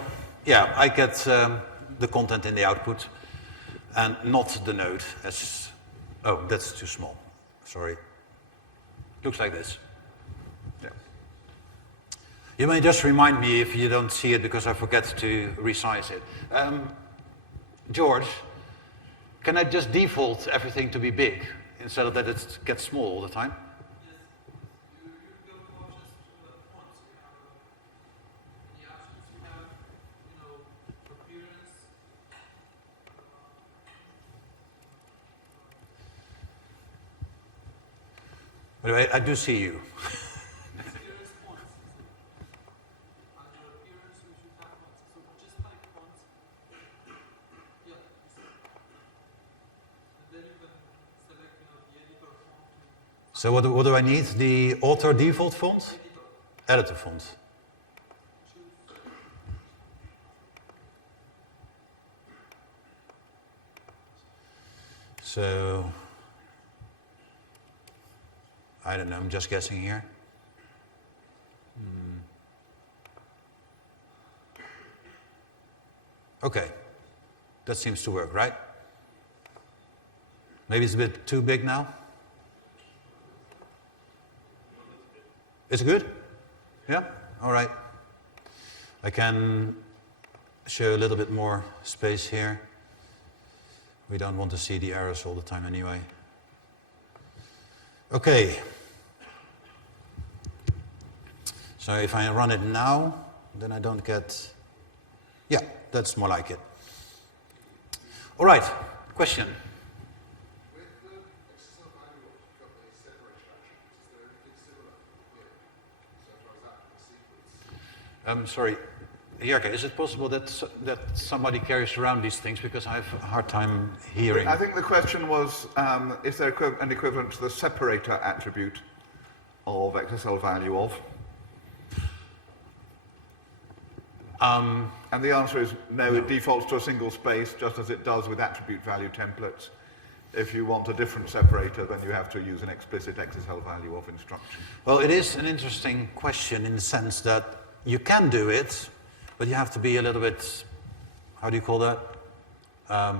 yeah, I get the content in the output and not the node. Oh, that's too small. Sorry. Looks like this. Yeah. You may just remind me if you don't see it because I forget to resize it. George, can I just default everything to be big instead of that it gets small all the time? You go cautious to the fonts. You have the options you have, appearance. By the way, I do see you. Appearance fonts. Under appearance, you should have fonts. So just type fonts. Yeah. And then you can select, the editor font. So what do I need? The author default font? Editor font. So, I don't know, I'm just guessing here. Okay, that seems to work, right? Maybe it's a bit too big now? It's good? Yeah? All right. I can show a little bit more space here. We don't want to see the errors all the time anyway. Okay. So if I run it now, then I don't get... Yeah, that's more like it. All right, question? With the XSL value of the separation actions, is there anything similar here? So as far as that sequence? Sorry, Jerke, is it possible that that somebody carries around these things, because I have a hard time hearing? I think the question was, is there an equivalent to the separator attribute of XSL value of? And the answer is no, it defaults to a single space, just as it does with attribute value templates. If you want a different separator, then you have to use an explicit XSL value of instruction. Well, it is an interesting question in the sense that you can do it, but you have to be a little bit, how do you call that,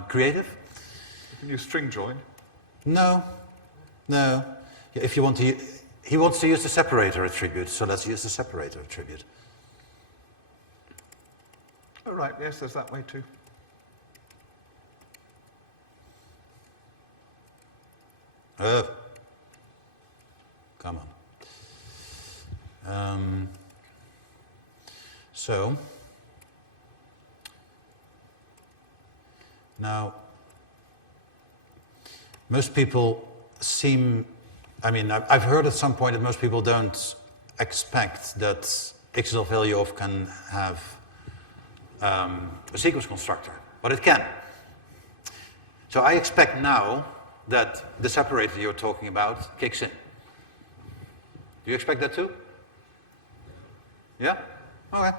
creative? You can use string join. No. If you want to, he wants to use the separator attribute, so let's use the separator attribute. Oh, right, yes, there's that way too. Oh. Come on. So, now, most people seem, I mean, I've heard at some point that most people don't expect that XSL value of can have a sequence constructor, but it can. So I expect now that the separator you're talking about kicks in. Do you expect that too? Yeah? Okay.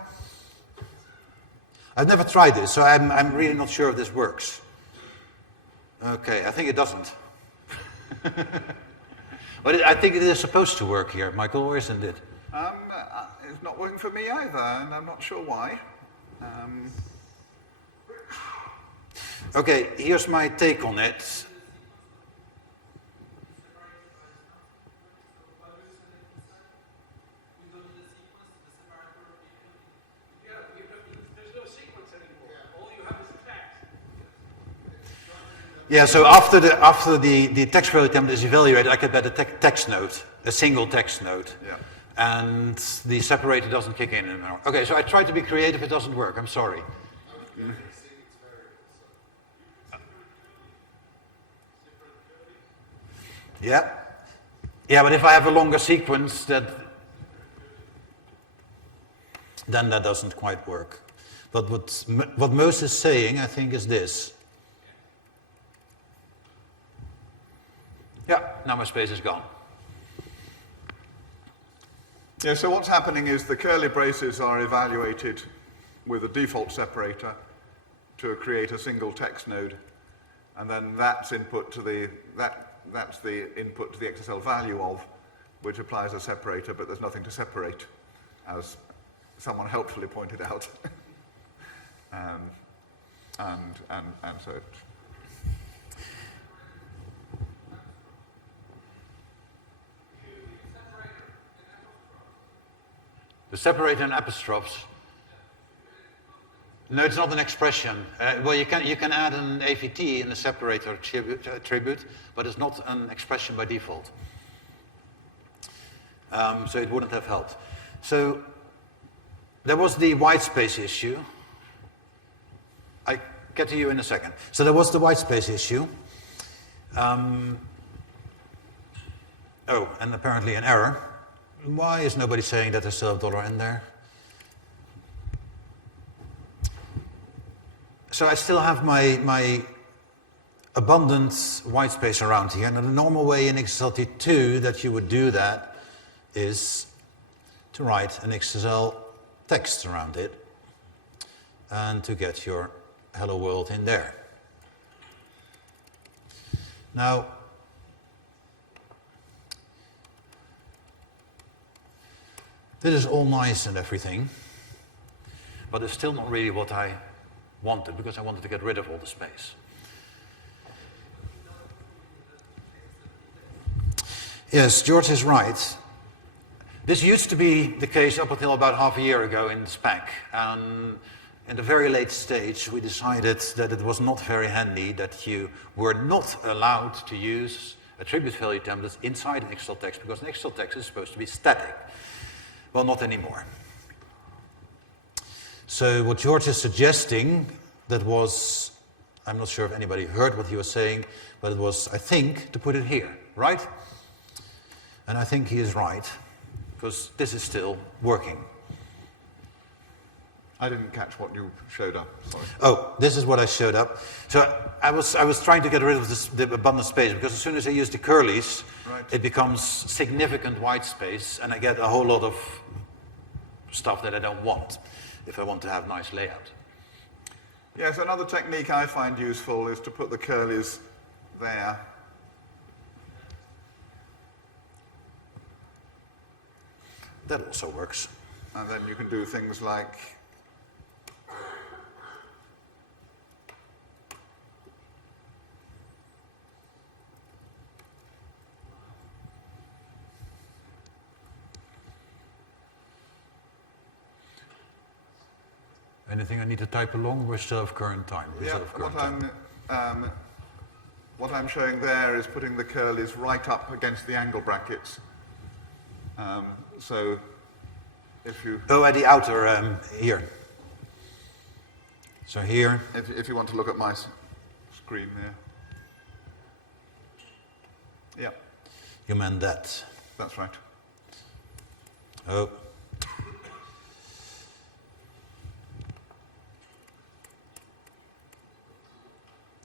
I've never tried this, so I'm really not sure if this works. Okay, I think it doesn't. But I think it is supposed to work here, Michael, or isn't it? It's not working for me either, and I'm not sure why. Okay, here's my take on it. Yeah, so after the text value template is evaluated, I get a text node, a single text node. Yeah. And the separator doesn't kick in anymore. Okay, so I tried to be creative, it doesn't work, I'm sorry. Yeah. Yeah, but if I have a longer sequence, then that doesn't quite work. But what Moos is saying, I think, is this. Yeah, now my space is gone. Yeah, so what's happening is the curly braces are evaluated with a default separator to create a single text node, and then that's input to that's the input to the XSL value of, which applies a separator, but there's nothing to separate, as someone helpfully pointed out. and so the separator and apostrophes. No, it's not an expression. Well, you can add an AVT in the separator attribute, but it's not an expression by default. So it wouldn't have helped. So there was the white space issue. I get to you in a second. So there was the white space issue. Oh, and apparently an error. Why is nobody saying that there's still a $n there? So I still have my abundant white space around here, and the normal way in XSLT2 that you would do that is to write an XSL text around it and to get your hello world in there. Now, this is all nice and everything, but it's still not really what I wanted, because I wanted to get rid of all the space. Yes, George is right. This used to be the case up until about half a year ago in the spec, and in the very late stage, we decided that it was not very handy that you were not allowed to use attribute value templates inside an XL text, because an XL text is supposed to be static. Well, not anymore. So what George is suggesting, that was, I'm not sure if anybody heard what he was saying, but it was, I think, to put it here, right? And I think he is right, because this is still working. I didn't catch what you showed up, sorry. Oh, this is what I showed up. So I was trying to get rid of the abundant space, because as soon as I use the curlies, Right. it becomes significant white space, and I get a whole lot of stuff that I don't want if I want to have nice layout. Yes, another technique I find useful is to put the curlies there. That also works. And then you can do things like Anything I need to type along? We're still of current time. yeah, what I'm showing there is putting the curlies right up against the angle brackets. So if you Oh, at the outer, here. So here. if you want to look at my screen there. Yeah, You meant that. that's right. Oh.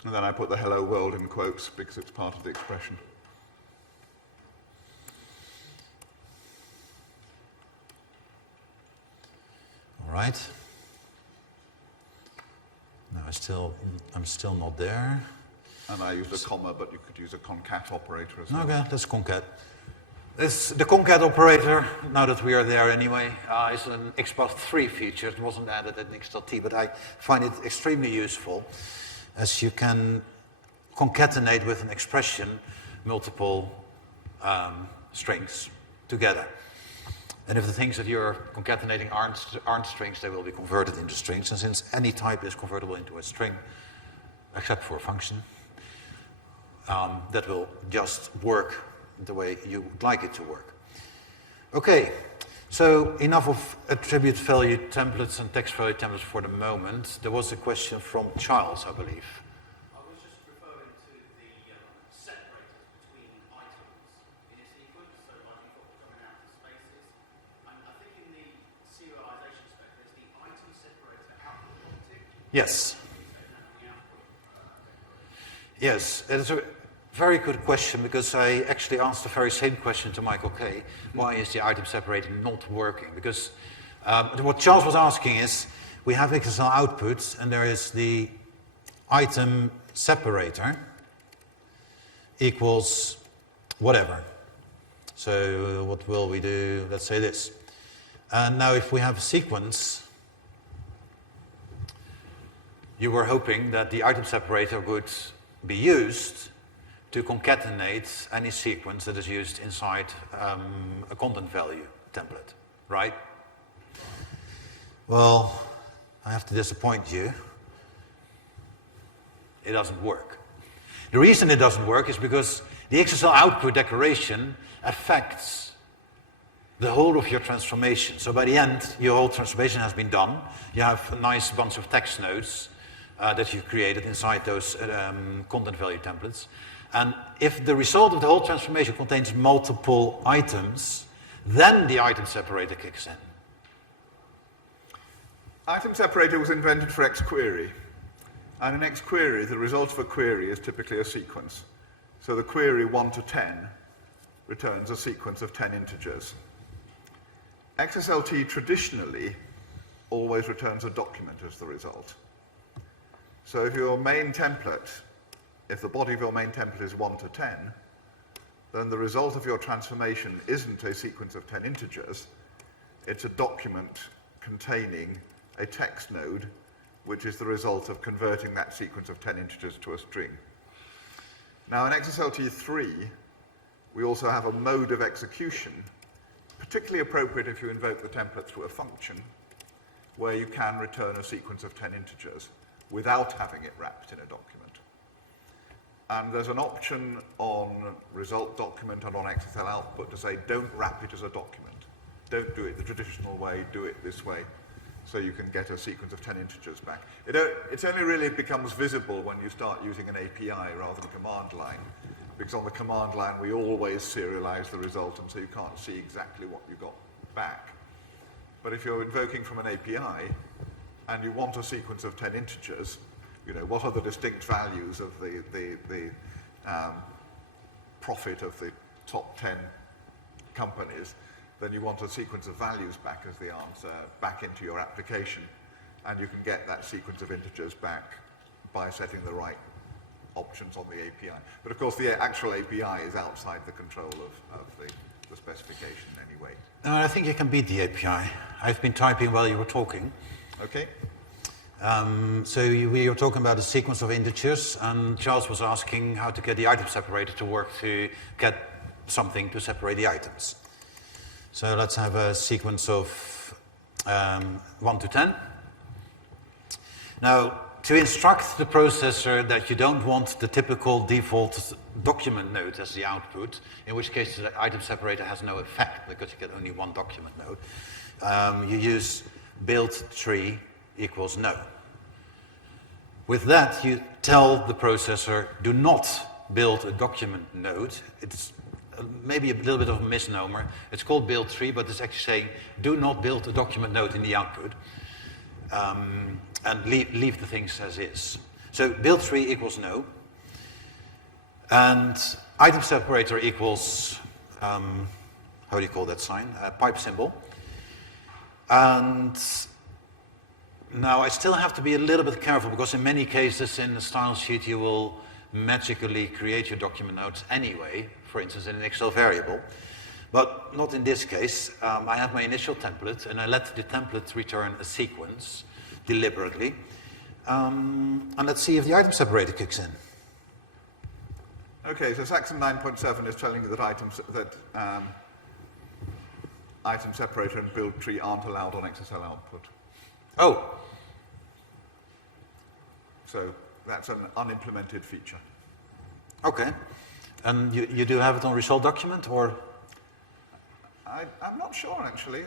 And then I put the hello world in quotes because it's part of the expression. All right. Now I'm still not there. And I used a comma, but you could use a concat operator as well. Okay, let's concat. The concat operator, now that we are there anyway, is an XPath 3 feature. It wasn't added in XSLT, but I find it extremely useful, as you can concatenate with an expression multiple strings together. And if the things that you're concatenating aren't strings, they will be converted into strings. And since any type is convertible into a string, except for a function, that will just work the way you would like it to work. Okay, so enough of attribute value templates and text value templates for the moment. There was a question from Charles, I believe. I was just referring to the separators between items in a sequence, so like you've got coming out of spaces. And I think in the serialization spec, there's the item separator output optic. Yes. Yes, it's a very good question, because I actually asked the very same question to Michael Kay. Why is the item separator not working? Because what Charles was asking is, we have XSL outputs, and there is the item separator equals whatever. So what will we do? Let's say this. And now if we have a sequence, you were hoping that the item separator would be used to concatenate any sequence that is used inside a content value template, right? Well, I have to disappoint you. It doesn't work. The reason it doesn't work is because the XSL output declaration affects the whole of your transformation. So by the end, your whole transformation has been done. You have a nice bunch of text nodes that you've created inside those content value templates. And if the result of the whole transformation contains multiple items, then the item separator kicks in. Item separator was invented for XQuery. And in XQuery, the result of a query is typically a sequence. So the query 1 to 10 returns a sequence of 10 integers. XSLT traditionally always returns a document as the result. So if your main template, if the body of your main template is 1 to 10, then the result of your transformation isn't a sequence of 10 integers, it's a document containing a text node, which is the result of converting that sequence of 10 integers to a string. Now in XSLT 3, we also have a mode of execution, particularly appropriate if you invoke the template through a function, where you can return a sequence of 10 integers without having it wrapped in a document. And there's an option on result document and on XSL output to say, don't wrap it as a document. Don't do it the traditional way, do it this way, so you can get a sequence of 10 integers back. It only really becomes visible when you start using an API rather than command line, because on the command line we always serialize the result, and so you can't see exactly what you got back. But if you're invoking from an API, and you want a sequence of 10 integers, you know, what are the distinct values of the profit of the top 10 companies, then you want a sequence of values back as the answer, back into your application. And you can get that sequence of integers back by setting the right options on the API. But of course, the actual API is outside the control of the specification anyway. No, I think you can beat the API. I've been typing while you were talking. Okay. So we were talking about a sequence of integers, and Charles was asking how to get the item separator to work to get something to separate the items. So let's have a sequence of 1 to 10. Now, to instruct the processor that you don't want the typical default document node as the output, in which case the item separator has no effect because you get only one document node, you use build tree equals no. With that, you tell the processor, do not build a document node. It's maybe a little bit of a misnomer. It's called build tree, but it's actually saying, do not build a document node in the output. And leave the things as is. So build tree equals no. And item separator equals, how do you call that sign? Pipe symbol. And now I still have to be a little bit careful, because in many cases in the style sheet you will magically create your document nodes anyway, for instance in an Excel variable. But not in this case. I have my initial template, and I let the template return a sequence deliberately. And let's see if the item separator kicks in. Okay, so Saxon 9.7 is telling you that item separator and build tree aren't allowed on XSL output. Oh. So that's an unimplemented feature. Okay. And you do have it on result document, or? I'm not sure, actually.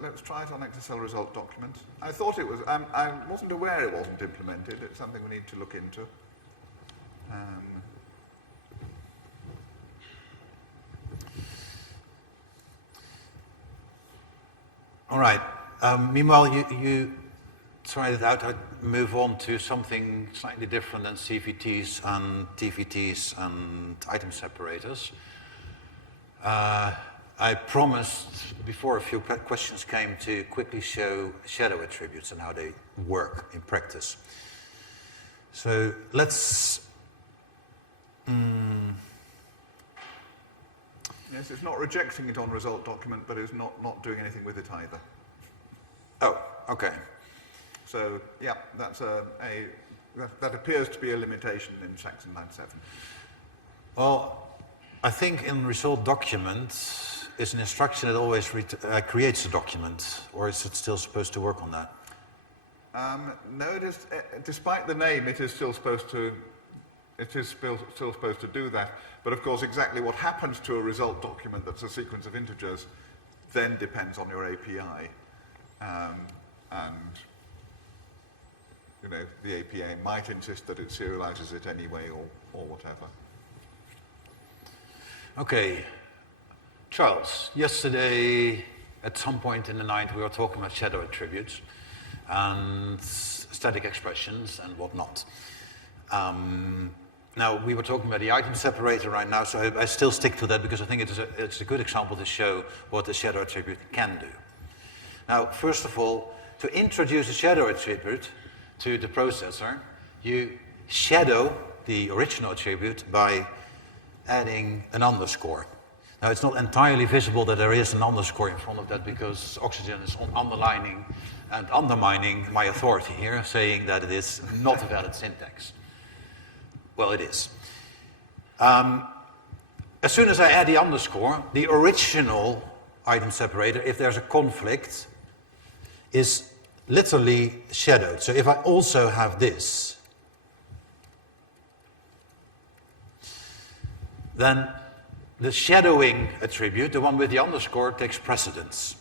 Let's try it on XSL result document. I thought it was, I wasn't aware it wasn't implemented. It's something we need to look into. All right. Meanwhile, you tried it out. I'd move on to something slightly different than CVTs and TVTs and item separators. I promised, before a few questions came, to quickly show shadow attributes and how they work in practice. So let's... Yes, it's not rejecting it on result document, but it's not doing anything with it either. Oh, okay. So, yeah, that's that appears to be a limitation in Saxon 9.7. Well, I think in result document is an instruction that always creates a document, or is it still supposed to work on that? No, it is. Despite the name, it is still supposed to. It is still supposed to do that. But of course, exactly what happens to a result document that's a sequence of integers then depends on your API, and you know the API might insist that it serializes it anyway, or whatever. Okay, Charles, yesterday at some point in the night we were talking about shadow attributes and static expressions and whatnot. Now, we were talking about the item separator right now, so I still stick to that because I think it's a good example to show what the shadow attribute can do. Now, first of all, to introduce a shadow attribute to the processor, you shadow the original attribute by adding an underscore. Now, it's not entirely visible that there is an underscore in front of that because Oxygen is underlining and undermining my authority here, saying that it is not a valid syntax. Well, it is. As soon as I add the underscore, the original item separator, if there's a conflict, is literally shadowed. So if I also have this, then the shadowing attribute, the one with the underscore, takes precedence.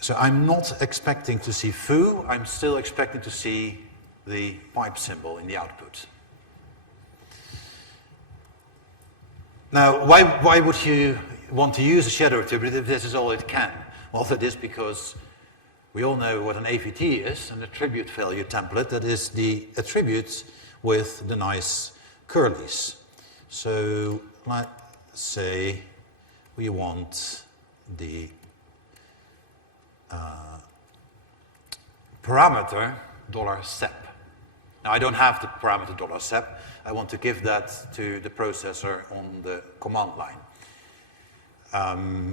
So I'm not expecting to see foo, I'm still expecting to see the pipe symbol in the output. Now, why would you want to use a shadow attribute if this is all it can? Well, that is because we all know what an AVT is, an attribute value template. That is the attribute with the nice curlies. So let's say we want the parameter $sep. Now I don't have the parameter $sep. I want to give that to the processor on the command line.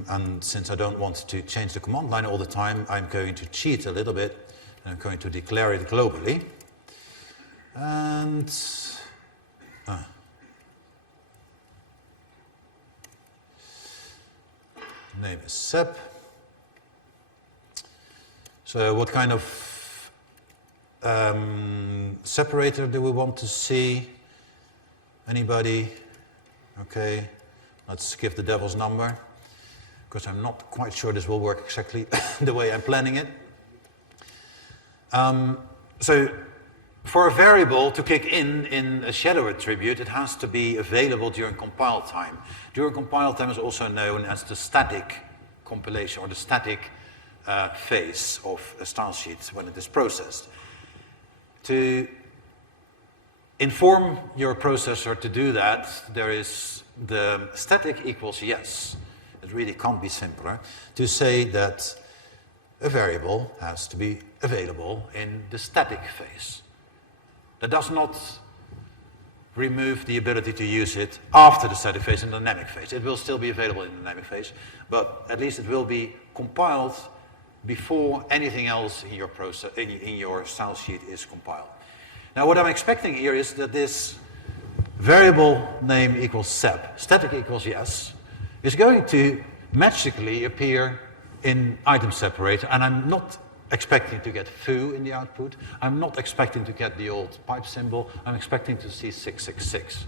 And since I don't want to change the command line all the time, I'm going to cheat a little bit, and I'm going to declare it globally. And name is sep. So what kind of separator do we want to see? Anybody? Okay, let's give the devil's number, because I'm not quite sure this will work exactly the way I'm planning it. So for a variable to kick in a shadow attribute, it has to be available during compile time. During compile time is also known as the static compilation, or the static phase of a style sheet when it is processed. To inform your processor to do that, there is the static equals yes. It really can't be simpler to say that a variable has to be available in the static phase. That does not remove the ability to use it after the static phase and dynamic phase. It will still be available in the dynamic phase, but at least it will be compiled before anything else in your process, in your style sheet is compiled. Now what I'm expecting here is that this variable name equals sep, static equals yes, is going to magically appear in item separator, and I'm not expecting to get foo in the output. I'm not expecting to get the old pipe symbol. I'm expecting to see 666.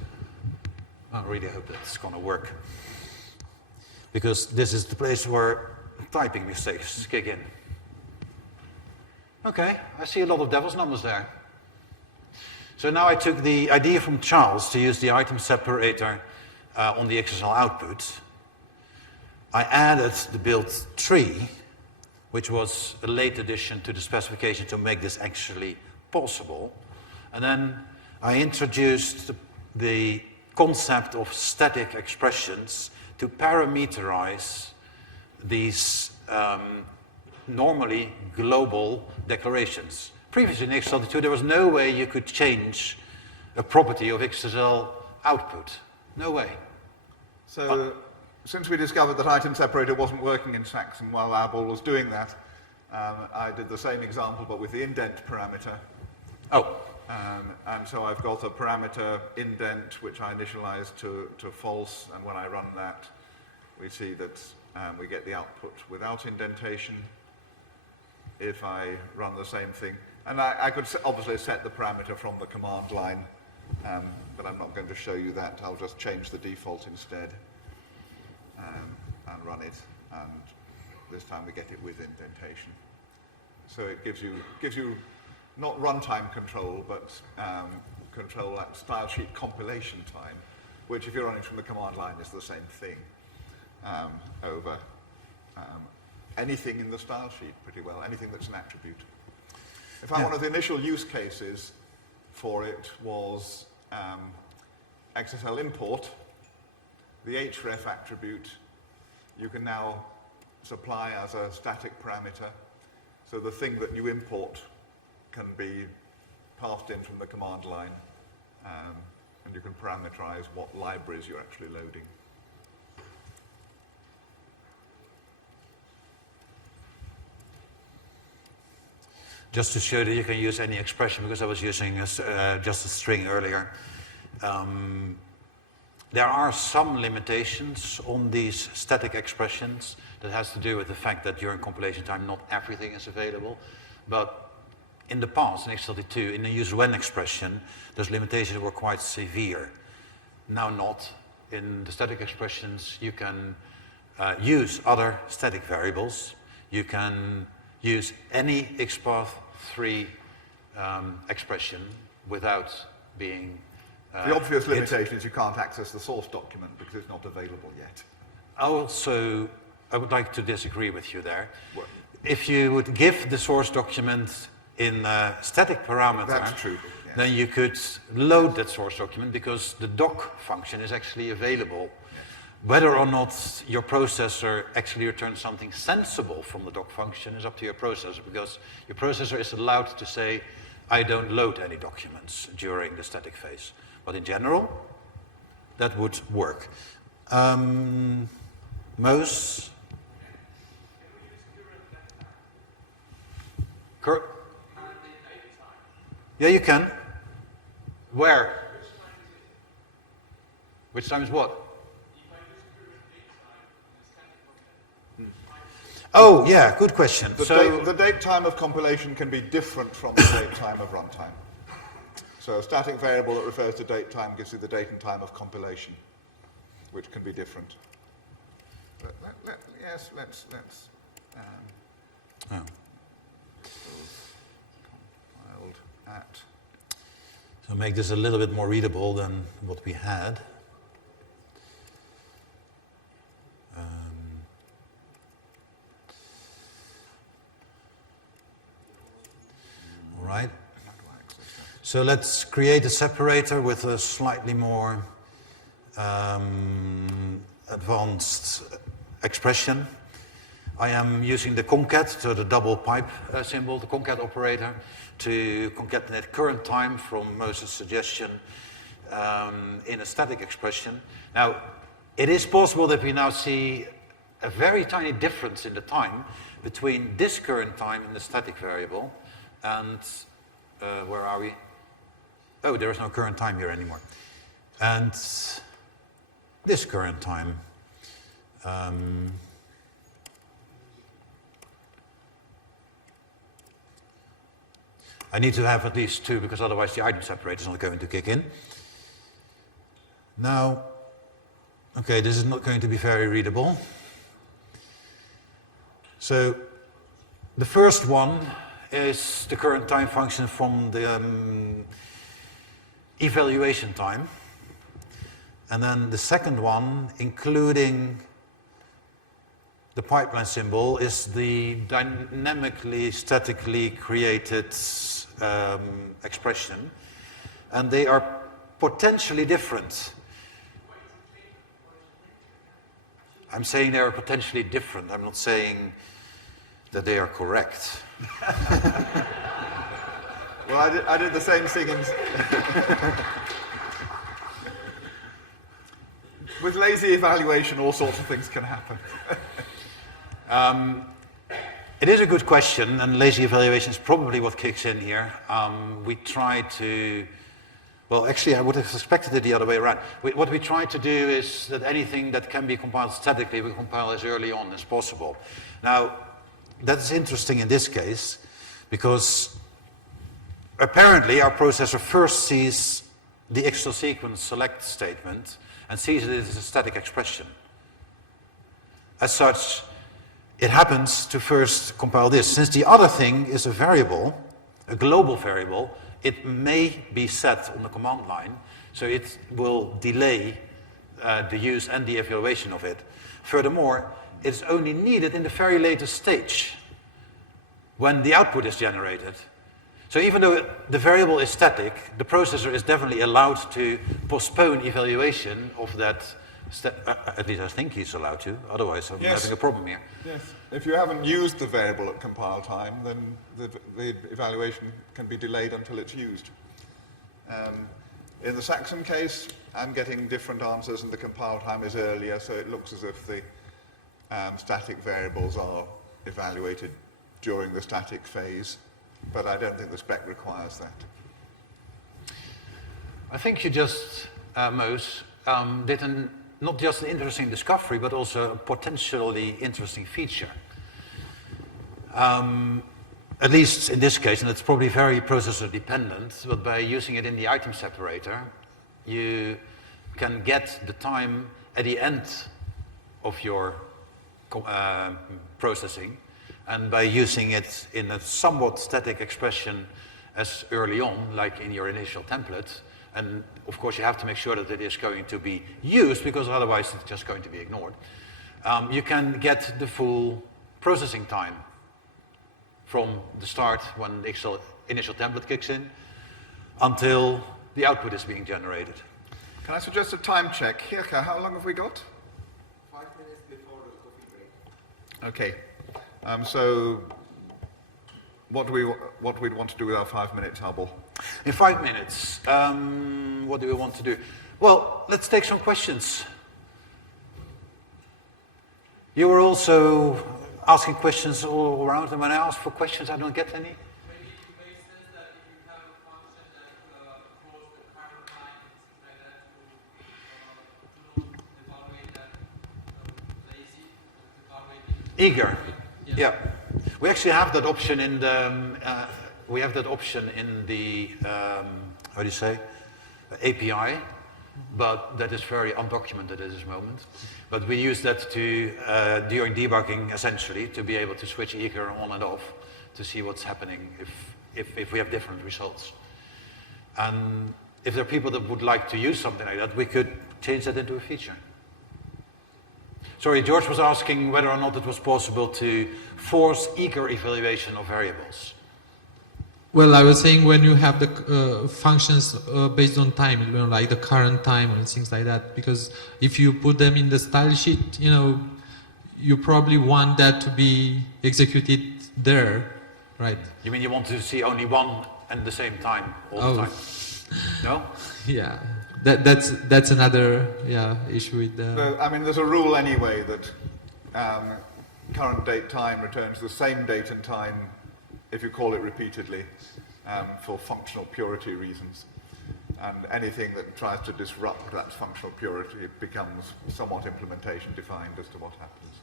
I really hope that's going to work, because this is the place where typing mistakes kick in. Okay, I see a lot of devil's numbers there. So now I took the idea from Charles to use the item separator on the XSL output. I added the build tree, which was a late addition to the specification to make this actually possible. And then I introduced the concept of static expressions to parameterize these normally global declarations. Previously in XSLT2, there was no way you could change a property of XSL output. No way. So, since we discovered that item separator wasn't working in Saxon while Abel was doing that, I did the same example but with the indent parameter. Oh. And so I've got a parameter indent which I initialize to false, and when I run that, we see that we get the output without indentation. If I run the same thing, and I could obviously set the parameter from the command line, but I'm not going to show you that. I'll just change the default instead and run it, and this time we get it with indentation. So it gives you not runtime control, but control at style sheet compilation time, which if you're running from the command line is the same thing over anything in the style sheet pretty well, anything that's an attribute. In fact, one of the initial use cases for it was XSL import. The href attribute you can now supply as a static parameter, so the thing that you import can be passed in from the command line, and you can parameterize what libraries you're actually loading. Just to show that you can use any expression, because I was using just a string earlier. there are some limitations on these static expressions that has to do with the fact that during compilation time not everything is available. But in the past, in XSLT2, in the use when expression, those limitations were quite severe. Now not. In the static expressions, you can use other static variables. You can use any XPath3 expression without being The obvious limitation is you can't access the source document because it's not available yet. Also, I would like to disagree with you there. Well, If you would give the source document in a static parameter, that's true. Yes. then you could load that source document because the doc function is actually available. Yes. Whether or not your processor actually returns something sensible from the doc function is up to your processor, because your processor is allowed to say, I don't load any documents during the static phase. But in general, that would work. Most yeah, you can. Where? Which time is what? Oh, yeah, good question. The date time of compilation can be different from the date time of runtime. So a static variable that refers to date time gives you the date and time of compilation, which can be different. Yes, let's Oh. compiled at. So make this a little bit more readable than what we had. All right. So let's create a separator with a slightly more advanced expression. I am using the concat, so the double pipe symbol, the concat operator, to concatenate current time from Moses' suggestion in a static expression. Now, it is possible that we now see a very tiny difference in the time between this current time in the static variable and, where are we? Oh, there is no current time here anymore. And this current time. I need to have at least two, because otherwise the item separator is not going to kick in. Now, okay, this is not going to be very readable. So, the first one is the current time function from the evaluation time. And then the second one, including the pipeline symbol, is the dynamically, statically created expression. And they are potentially different. I'm saying they are potentially different. I'm not saying that they are correct. Well, I did the same thing with lazy evaluation, all sorts of things can happen. It is a good question, and lazy evaluation is probably what kicks in here. We try to, well, actually, I would have expected it the other way around. What we try to do is that anything that can be compiled statically, we compile as early on as possible. Now, that's interesting in this case, because apparently our processor first sees the XL sequence select statement and sees it as a static expression. As such, it happens to first compile this. Since the other thing is a variable, a global variable, it may be set on the command line, so it will delay the use and the evaluation of it. Furthermore, it's only needed in the very latest stage, when the output is generated. So even though the variable is static, the processor is definitely allowed to postpone evaluation of that. At least I think he's allowed to, otherwise I'm having a problem here. Yes. If you haven't used the variable at compile time, then the evaluation can be delayed until it's used. In the Saxon case, I'm getting different answers and the compile time is earlier, so it looks as if the static variables are evaluated during the static phase, but I don't think the spec requires that. I think you just, Mose, did not just an interesting discovery, but also a potentially interesting feature. At least in this case, and it's probably very processor dependent, but by using it in the item separator, you can get the time at the end of your processing, and by using it in a somewhat static expression as early on, like in your initial template, and of course you have to make sure that it is going to be used, because otherwise it's just going to be ignored. You can get the full processing time from the start when the initial template kicks in until the output is being generated. Can I suggest a time check? Hirka, how long have we got? 5 minutes before the coffee break. Okay. So what do we want to do with our 5 minutes, Hubble? In 5 minutes, what do we want to do? Well, let's take some questions. You were also asking questions all around, and when I ask for questions, I don't get any. Maybe it makes sense that if you have a function that calls the current line and things like that to evaluate that lazy, evaluate it. Eager. Yeah. We actually have that option in the how do you say, API, but that is very undocumented at this moment. But we use that to during debugging, essentially, to be able to switch eager on and off to see what's happening if we have different results. And if there are people that would like to use something like that, we could change that into a feature. Sorry, George was asking whether or not it was possible to force eager evaluation of variables. Well, I was saying when you have the functions based on time, you know, like the current time and things like that, because if you put them in the style sheet, you know, you probably want that to be executed there, right? You mean you want to see only one and the same time all the time? No? Yeah, that's another issue with the. So, I mean, there's a rule anyway that current date time returns the same date and time if you call it repeatedly for functional purity reasons. And anything that tries to disrupt that functional purity becomes somewhat implementation defined as to what happens.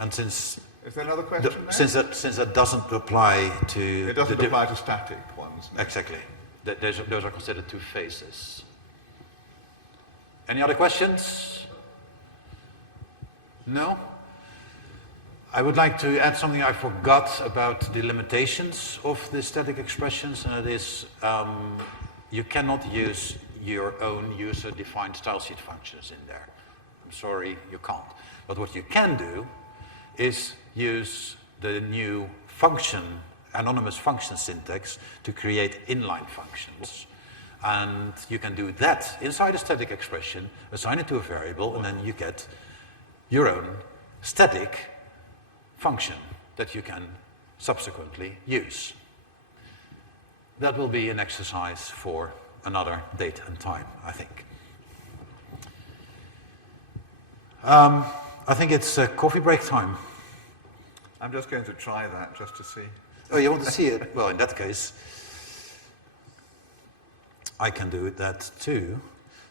And since Is there another question there? since that doesn't apply to It doesn't apply to static ones. No. exactly, those are considered two phases. Any other questions? No? I would like to add something I forgot about the limitations of the static expressions, and it is you cannot use your own user-defined style sheet functions in there. I'm sorry, you can't. But what you can do is use the new function, anonymous function syntax, to create inline functions. And you can do that inside a static expression, assign it to a variable, and then you get your own static function that you can subsequently use. That will be an exercise for another date and time, I think. I think it's coffee break time. I'm just going to try that just to see. Oh, you want to see it? Well, in that case, I can do that too.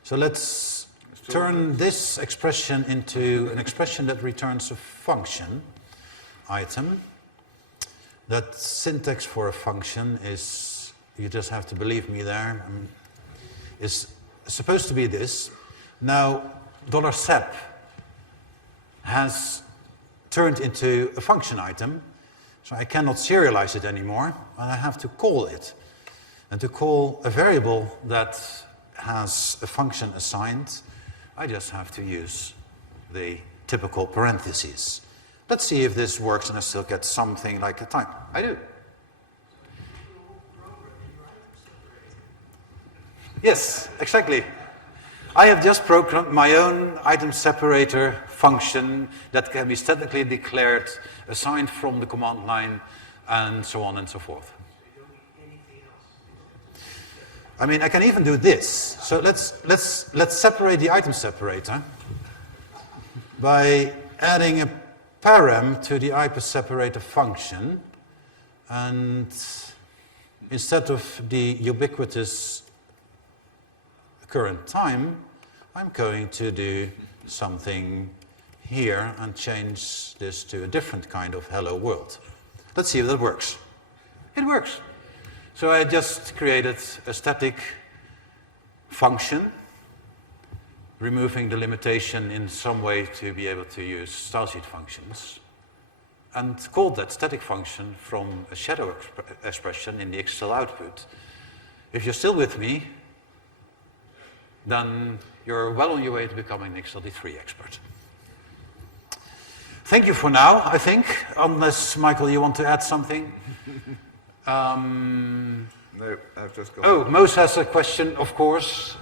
So let's turn this expression into an expression that returns a function item. That syntax for a function is, you just have to believe me there, is supposed to be this. Now, $sep has turned into a function item, so I cannot serialize it anymore, and I have to call it. And to call a variable that has a function assigned, I just have to use the typical parentheses. Let's see if this works and I still get something like a time. I do. Yes, exactly. I have just programmed my own item separator function that can be statically declared, assigned from the command line, and so on and so forth. I mean, I can even do this. So let's separate the item separator by adding a param to the item separator function, and instead of the ubiquitous current time, I'm going to do something here and change this to a different kind of hello world. Let's see if that works. It works. So I just created a static function, removing the limitation in some way to be able to use stylesheet functions, and called that static function from a shadow expression in the XSL output. If you're still with me, then you're well on your way to becoming an XSLT3 expert. Thank you for now, I think, unless, Michael, you want to add something? No, I've just got... Oh, Mos has a question, of course.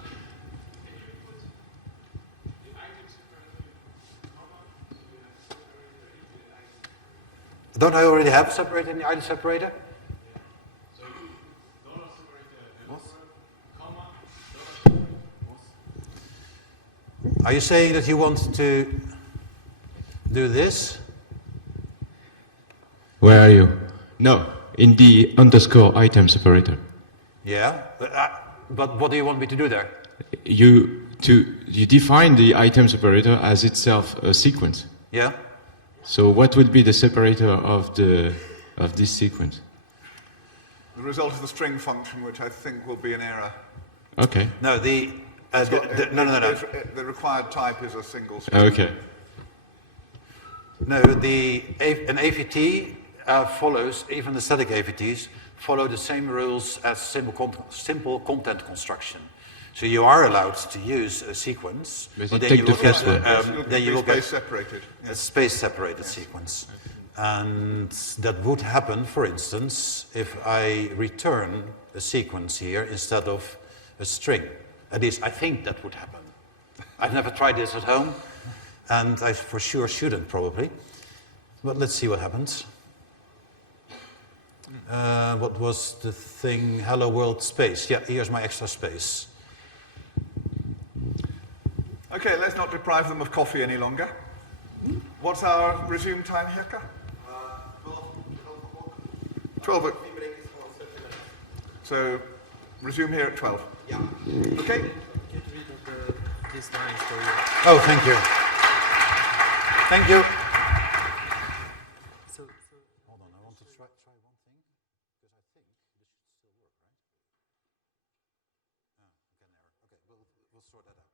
Don't I already have a separator in the item separator? Are you saying that you want to do this? Where are you? No, in the underscore item separator. Yeah, but what do you want me to do there? You define the item separator as itself a sequence. Yeah? So what would be the separator of this sequence? The result of the string function, which I think will be an error. Okay. No, no. The required type is a single string. Okay. No, an AVT follows, even the static AVTs, follow the same rules as simple content construction. So you are allowed to use a sequence, but then you will get Space separated. a space-separated sequence. And that would happen, for instance, if I return a sequence here instead of a string. At least I think that would happen. I've never tried this at home, and I for sure shouldn't probably. But let's see what happens. What was the thing? Hello world space. Yeah, here's my extra space. Okay, let's not deprive them of coffee any longer. What's our resume time, Hirka? 12 o'clock. So, resume here at 12. Yeah. Okay? Get rid of these lines for you. Oh, thank you. Thank you. Hold on, I want to try one thing, because I think this should still work, right? Oh, okay, an error. Okay, we'll sort that out.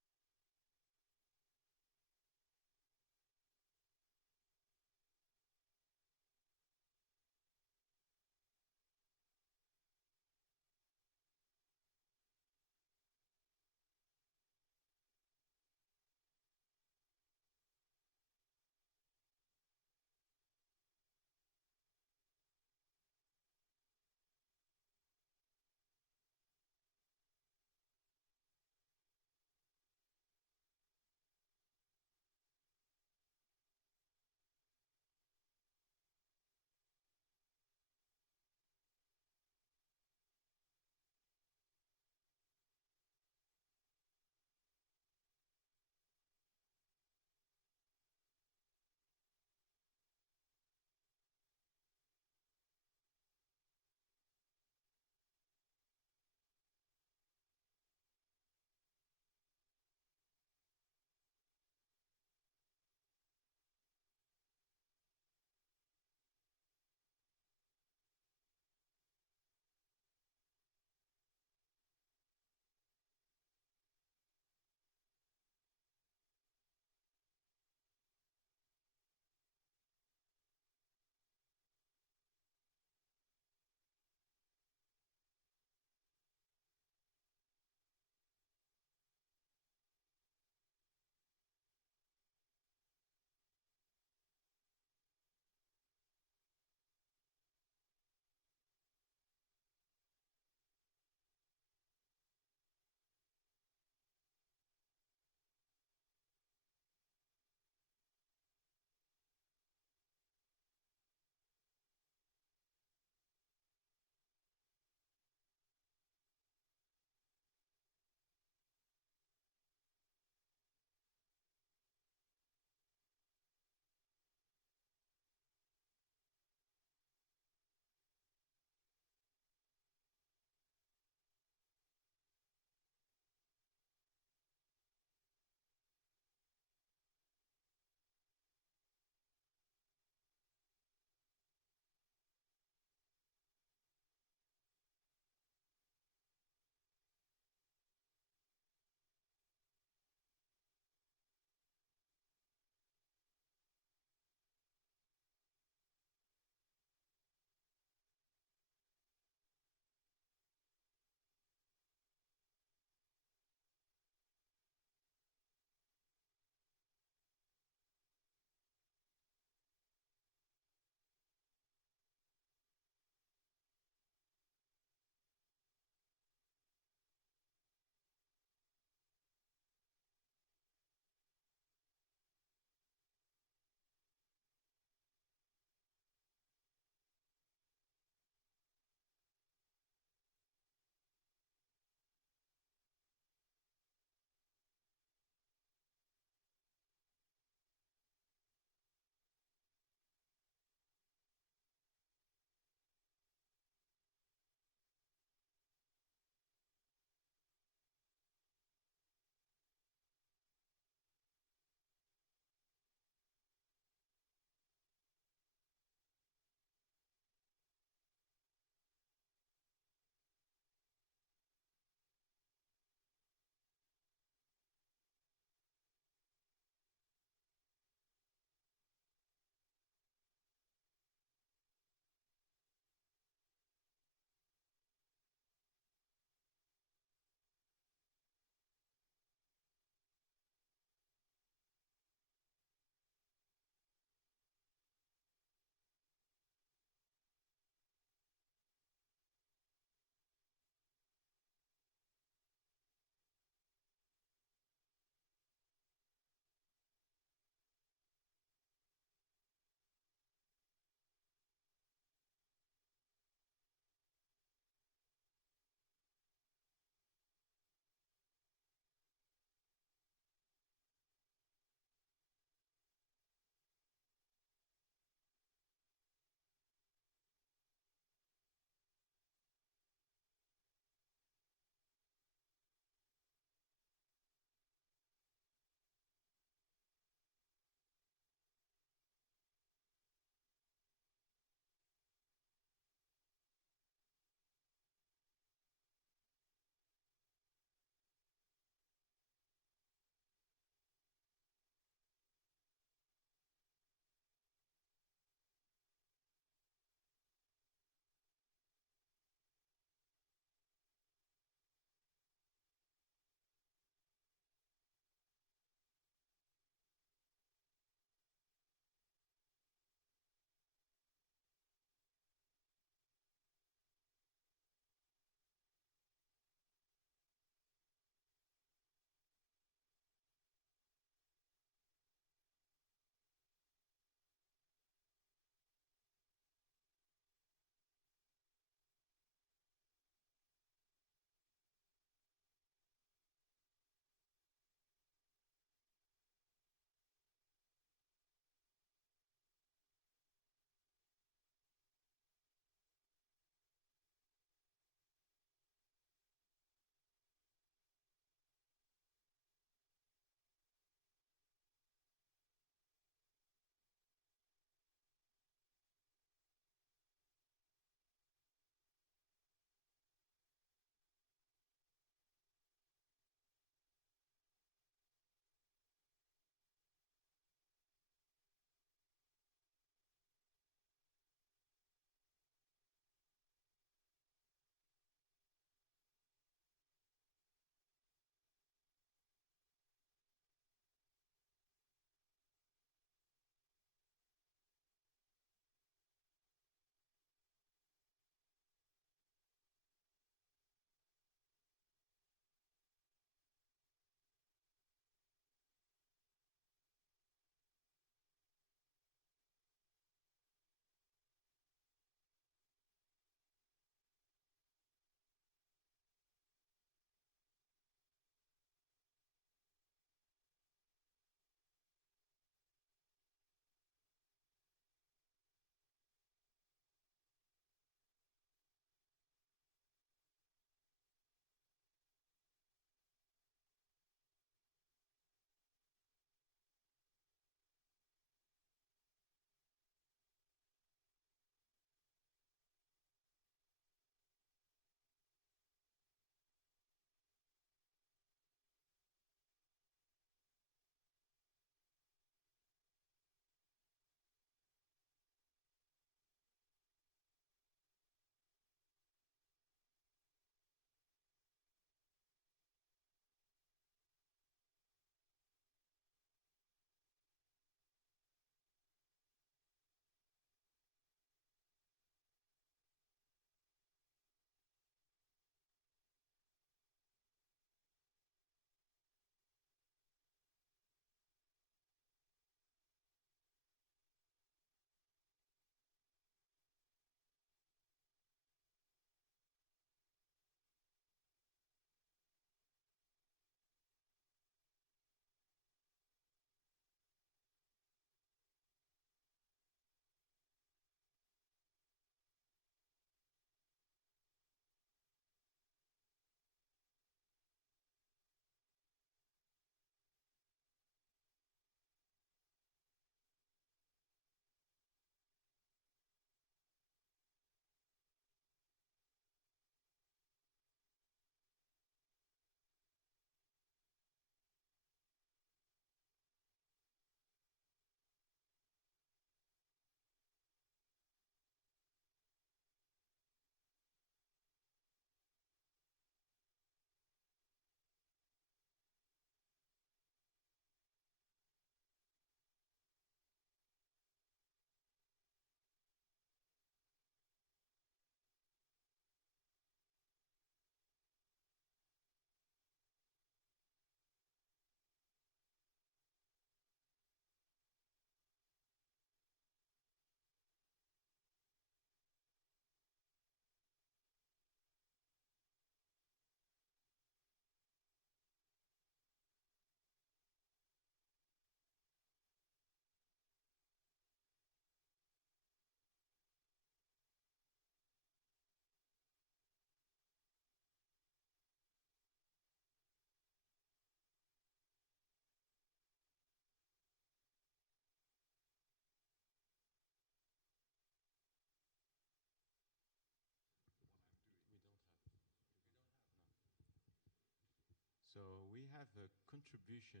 have a contribution,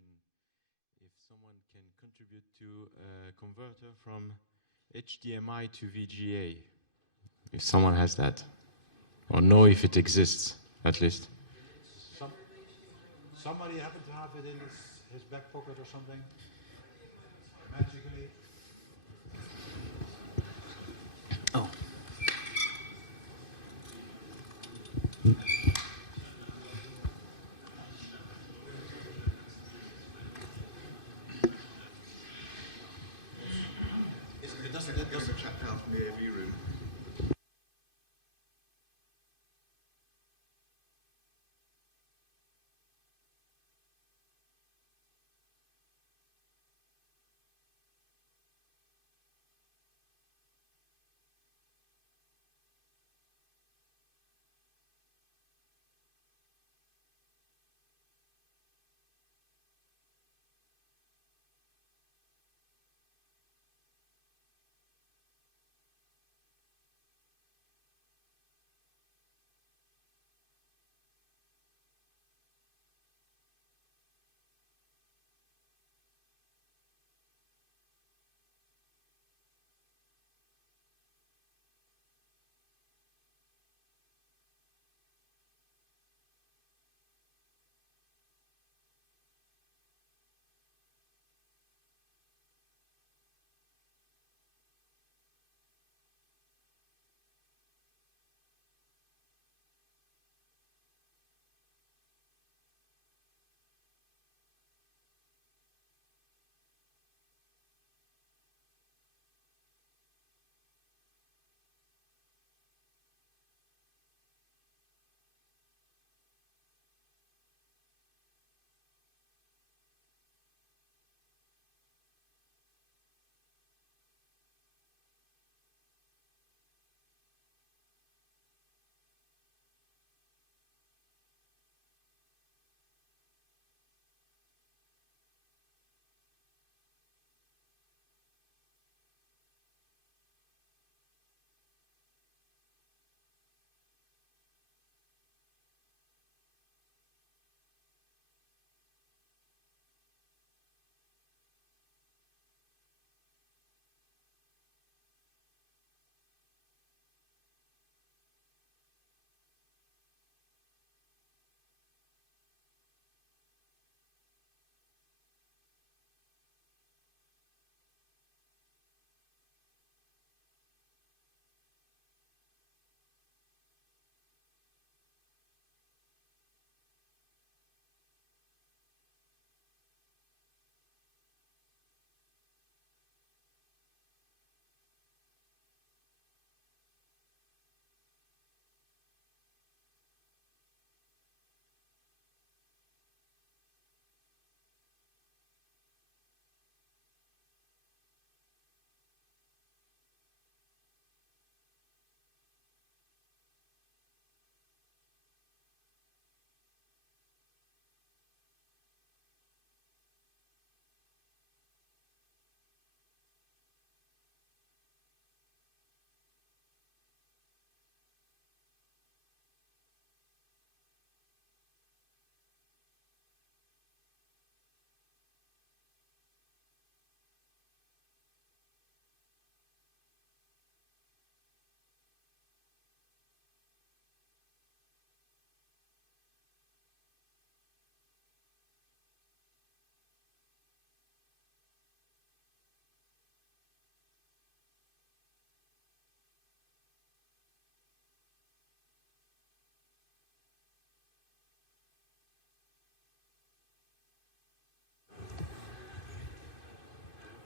if someone can contribute to a converter from HDMI to VGA, if someone has that, or know if it exists, at least. Somebody happen to have it in his back pocket or something? Magically? Oh. It doesn't Check down from the AV room.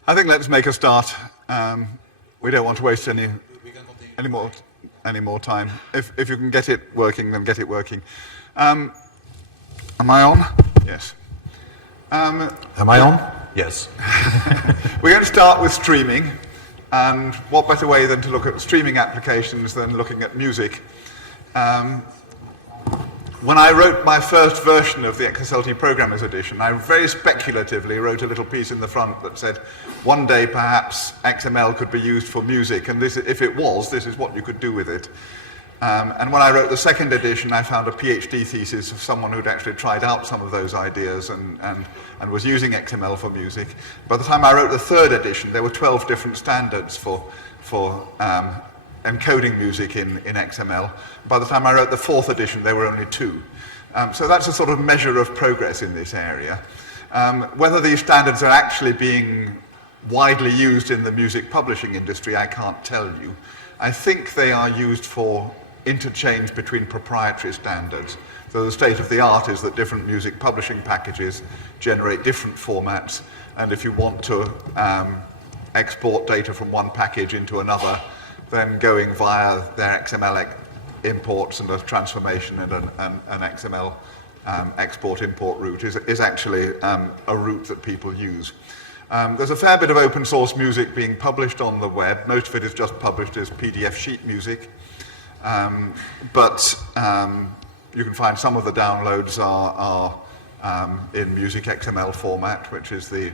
I think let's make a start. We don't want to waste any more time. If you can get it working, then get it working. Am I on? Yes. Am I on? Yes. We're going to start with streaming, and what better way than to look at streaming applications than looking at music. When I wrote my first version of the XSLT Programmers Edition, I very speculatively wrote a little piece in the front that said, one day perhaps XML could be used for music, and this, if it was, this is what you could do with it. And when I wrote the second edition, I found a PhD thesis of someone who'd actually tried out some of those ideas and was using XML for music. By the time I wrote the third edition, there were 12 different standards for encoding music in XML. By the time I wrote the fourth edition, there were only 2. So that's a sort of measure of progress in this area. Whether these standards are actually being widely used in the music publishing industry, I can't tell you. I think they are used for interchange between proprietary standards. So the state of the art is that different music publishing packages generate different formats, and if you want to export data from one package into another, then going via their XML imports and a transformation and an XML export-import route is actually a route that people use. There's a fair bit of open source music being published on the web. Most of it is just published as PDF sheet music. But you can find some of the downloads are in Music XML format, which is the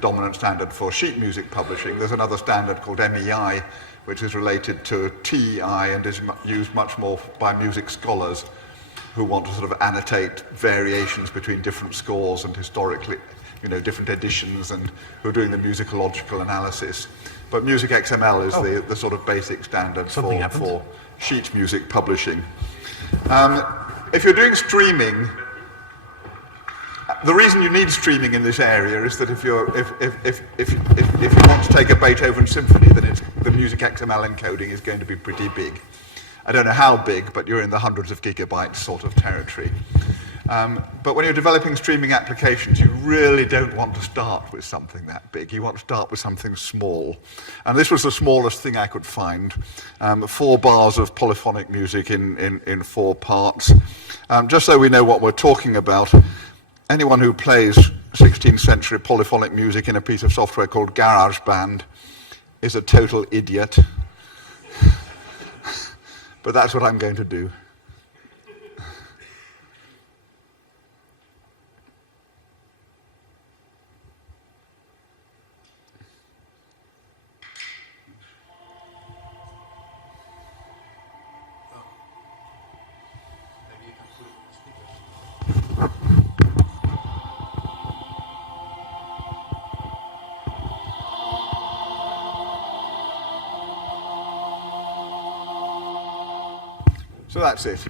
dominant standard for sheet music publishing. There's another standard called MEI, which is related to TEI and is used much more by music scholars who want to sort of annotate variations between different scores and historically, different editions, and who are doing the musicological analysis. But Music XML is the sort of basic standard for sheet music publishing. If you're doing streaming, the reason you need streaming in this area is that if you want to take a Beethoven symphony, then the Music XML encoding is going to be pretty big. I don't know how big, but you're in the hundreds of gigabytes sort of territory. But when you're developing streaming applications, you really don't want to start with something that big. You want to start with something small. And this was the smallest thing I could find. 4 bars of polyphonic music in 4 parts. Just so we know what we're talking about, anyone who plays 16th century polyphonic music in a piece of software called GarageBand is a total idiot. But that's what I'm going to do. So that's it.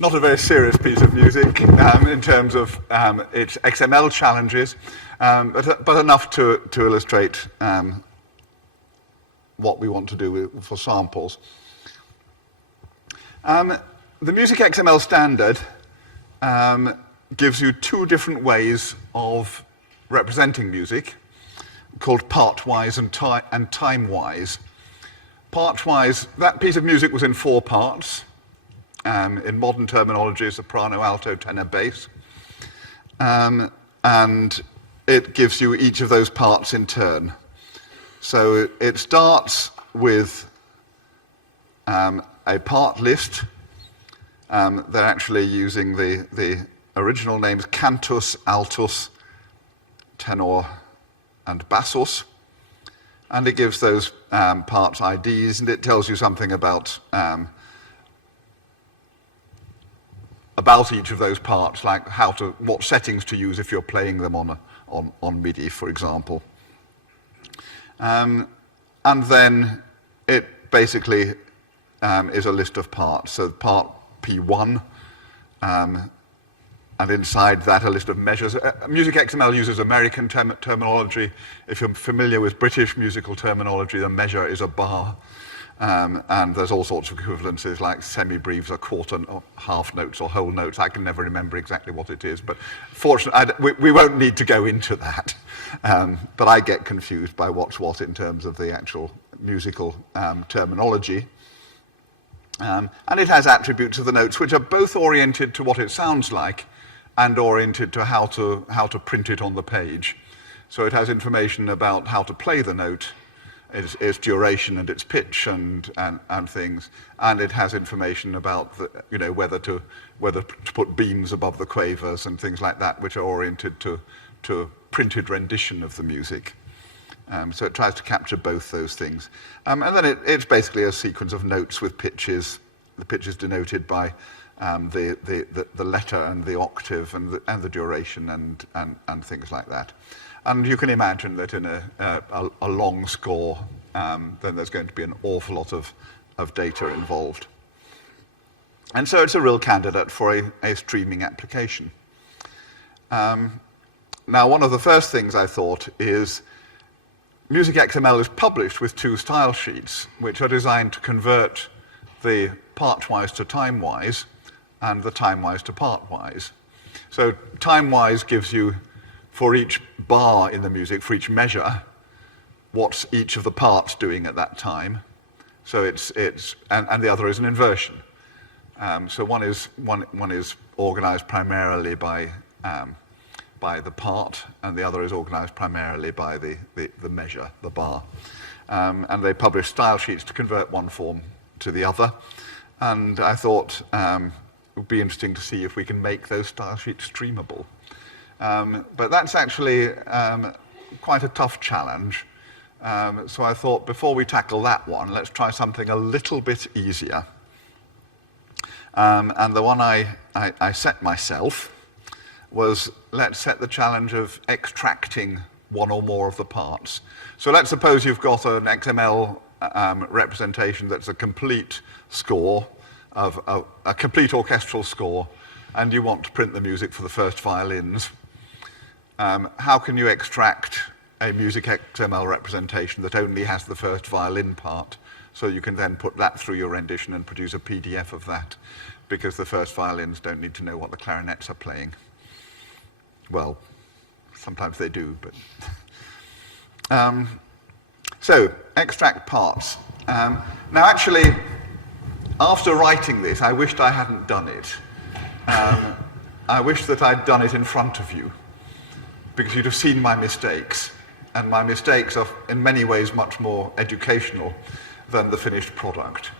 Not a very serious piece of music in terms of its XML challenges, but enough to illustrate what we want to do for samples. The Music XML standard gives you 2 different ways of representing music, called part-wise and time-wise. Part-wise, that piece of music was in 4 parts. In modern terminology, soprano, alto, tenor, bass. And it gives you each of those parts in turn. So it starts with a part list. They're actually using the original names cantus, altus, tenor, and bassus. And it gives those parts IDs, and it tells you something about each of those parts, like what settings to use if you're playing them on MIDI, for example. And then it basically is a list of parts. So part P1, and inside that a list of measures. Music XML uses American terminology. If you're familiar with British musical terminology, the measure is a bar. And there's all sorts of equivalences like semi-breves or quarter or half notes or whole notes. I can never remember exactly what it is, but fortunately, we won't need to go into that. But I get confused by what's what in terms of the actual musical terminology. And it has attributes of the notes which are both oriented to what it sounds like and oriented to how to print it on the page. So it has information about how to play the note, its duration and its pitch and things, and it has information about whether to put beams above the quavers and things like that, which are oriented to printed rendition of the music. So it tries to capture both those things, and then it's basically a sequence of notes with pitches the pitch is denoted by the letter and the octave and the duration and things like that. And you can imagine that in a long score, then there's going to be an awful lot of data involved. And so it's a real candidate for a streaming application. Now, one of the first things I thought is Music XML is published with 2 style sheets, which are designed to convert the part-wise to time-wise and the time-wise to part-wise. So time-wise gives you, for each bar in the music, for each measure, what's each of the parts doing at that time. So and the other is an inversion. So one is organized primarily by the part, and the other is organized primarily by the measure, the bar. And they publish style sheets to convert one form to the other. And I thought it would be interesting to see if we can make those style sheets streamable. But that's actually quite a tough challenge. So I thought before we tackle that one, let's try something a little bit easier. And the one I set myself was, let's set the challenge of extracting one or more of the parts. So let's suppose you've got an XML representation that's a complete score, a complete orchestral score, and you want to print the music for the first violins. How can you extract a music XML representation that only has the first violin part, so you can then put that through your rendition and produce a PDF of that, because the first violins don't need to know what the clarinets are playing. Well, sometimes they do, but... So, extract parts. Now actually, after writing this, I wished I hadn't done it. I wish that I'd done it in front of you, because you'd have seen my mistakes. And my mistakes are in many ways much more educational than the finished product.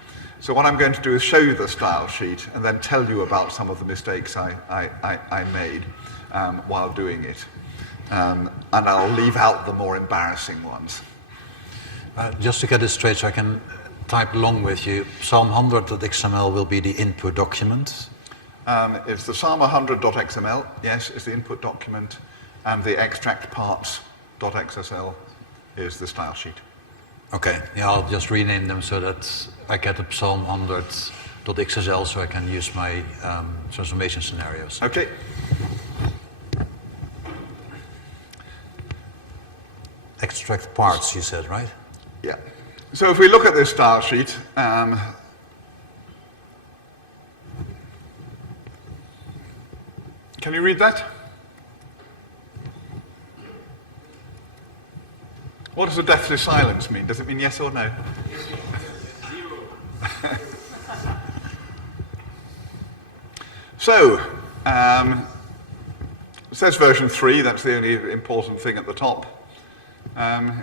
So what I'm going to do is show you the style sheet and then tell you about some of the mistakes I made while doing it. And I'll leave out the more embarrassing ones. Just to get this straight so I can type along with you, Psalm 100.xml will be the input document. It's the Psalm 100.xml, yes, is the input document, and the extract parts.xsl is the style sheet. Okay, yeah, I'll just rename them so that I get the Psalm 100.xsl so I can use my transformation scenarios. Okay. Extract parts, you said, right? Yeah. So if we look at this style sheet, can you read that? What does the deathly silence mean? Does it mean yes or no? So, it says version 3, that's the only important thing at the top.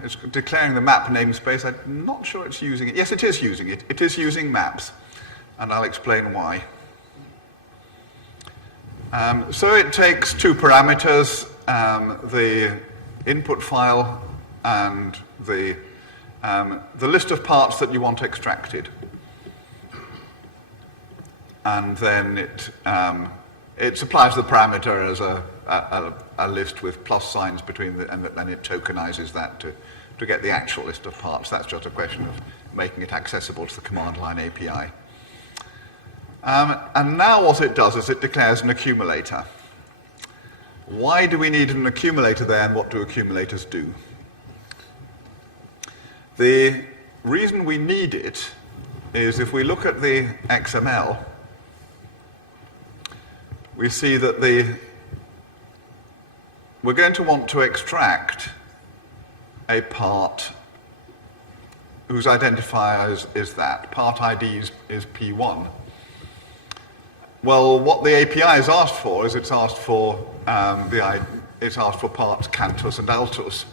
It's declaring the map namespace. I'm not sure it's using it. Yes, it is using it. It is using maps, and I'll explain why. So it takes 2 parameters, the input file and the list of parts that you want extracted. And then it supplies the parameter as a list with plus signs between and then it tokenizes that to get the actual list of parts. That's just a question of making it accessible to the command line API. And now what it does is it declares an accumulator. Why do we need an accumulator there, and what do accumulators do? The reason we need it is if we look at the XML, we see that we're going to want to extract a part whose identifier is that. Part ID is P1. Well, what the API has asked for is it's asked for parts cantus and altus.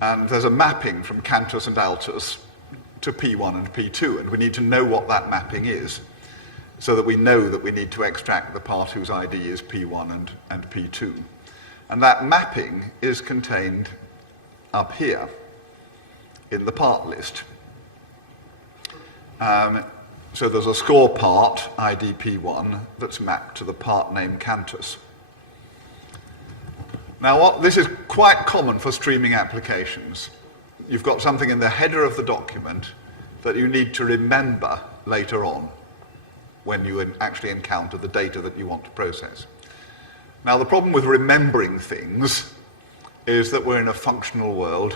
And there's a mapping from cantus and altus to P1 and P2, and we need to know what that mapping is, so that we know that we need to extract the part whose ID is P1 and P2. And that mapping is contained up here in the part list. So there's a score part, ID P1, that's mapped to the part name Cantus. Now, this is quite common for streaming applications. You've got something in the header of the document that you need to remember later on when you actually encounter the data that you want to process. Now, the problem with remembering things is that we're in a functional world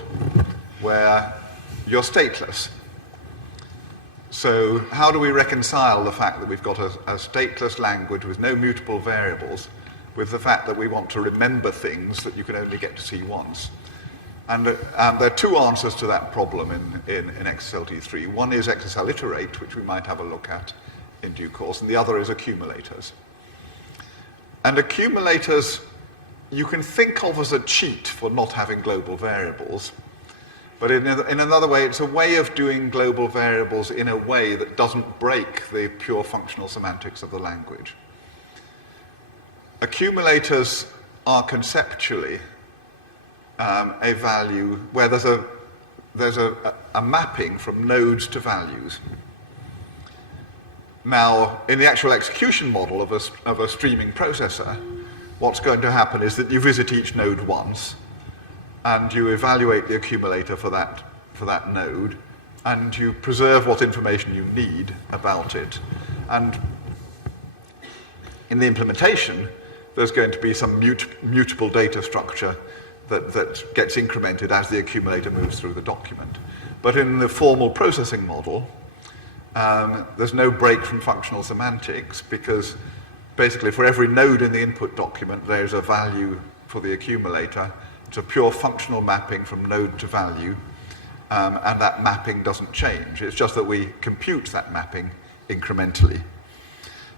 where you're stateless. So how do we reconcile the fact that we've got a stateless language with no mutable variables with the fact that we want to remember things that you can only get to see once? And there are two answers to that problem in XSLT3. One is XSLIterate, which we might have a look at in due course, and the other is accumulators. And accumulators you can think of as a cheat for not having global variables. But in another way, it's a way of doing global variables in a way that doesn't break the pure functional semantics of the language. Accumulators are conceptually a value where there's a mapping from nodes to values. Now, in the actual execution model of a streaming processor, what's going to happen is that you visit each node once, and you evaluate the accumulator for that node, and you preserve what information you need about it. And in the implementation, there's going to be some mutable data structure that gets incremented as the accumulator moves through the document. But in the formal processing model, there's no break from functional semantics, because basically for every node in the input document, there's a value for the accumulator. It's a pure functional mapping from node to value, and that mapping doesn't change. It's just that we compute that mapping incrementally.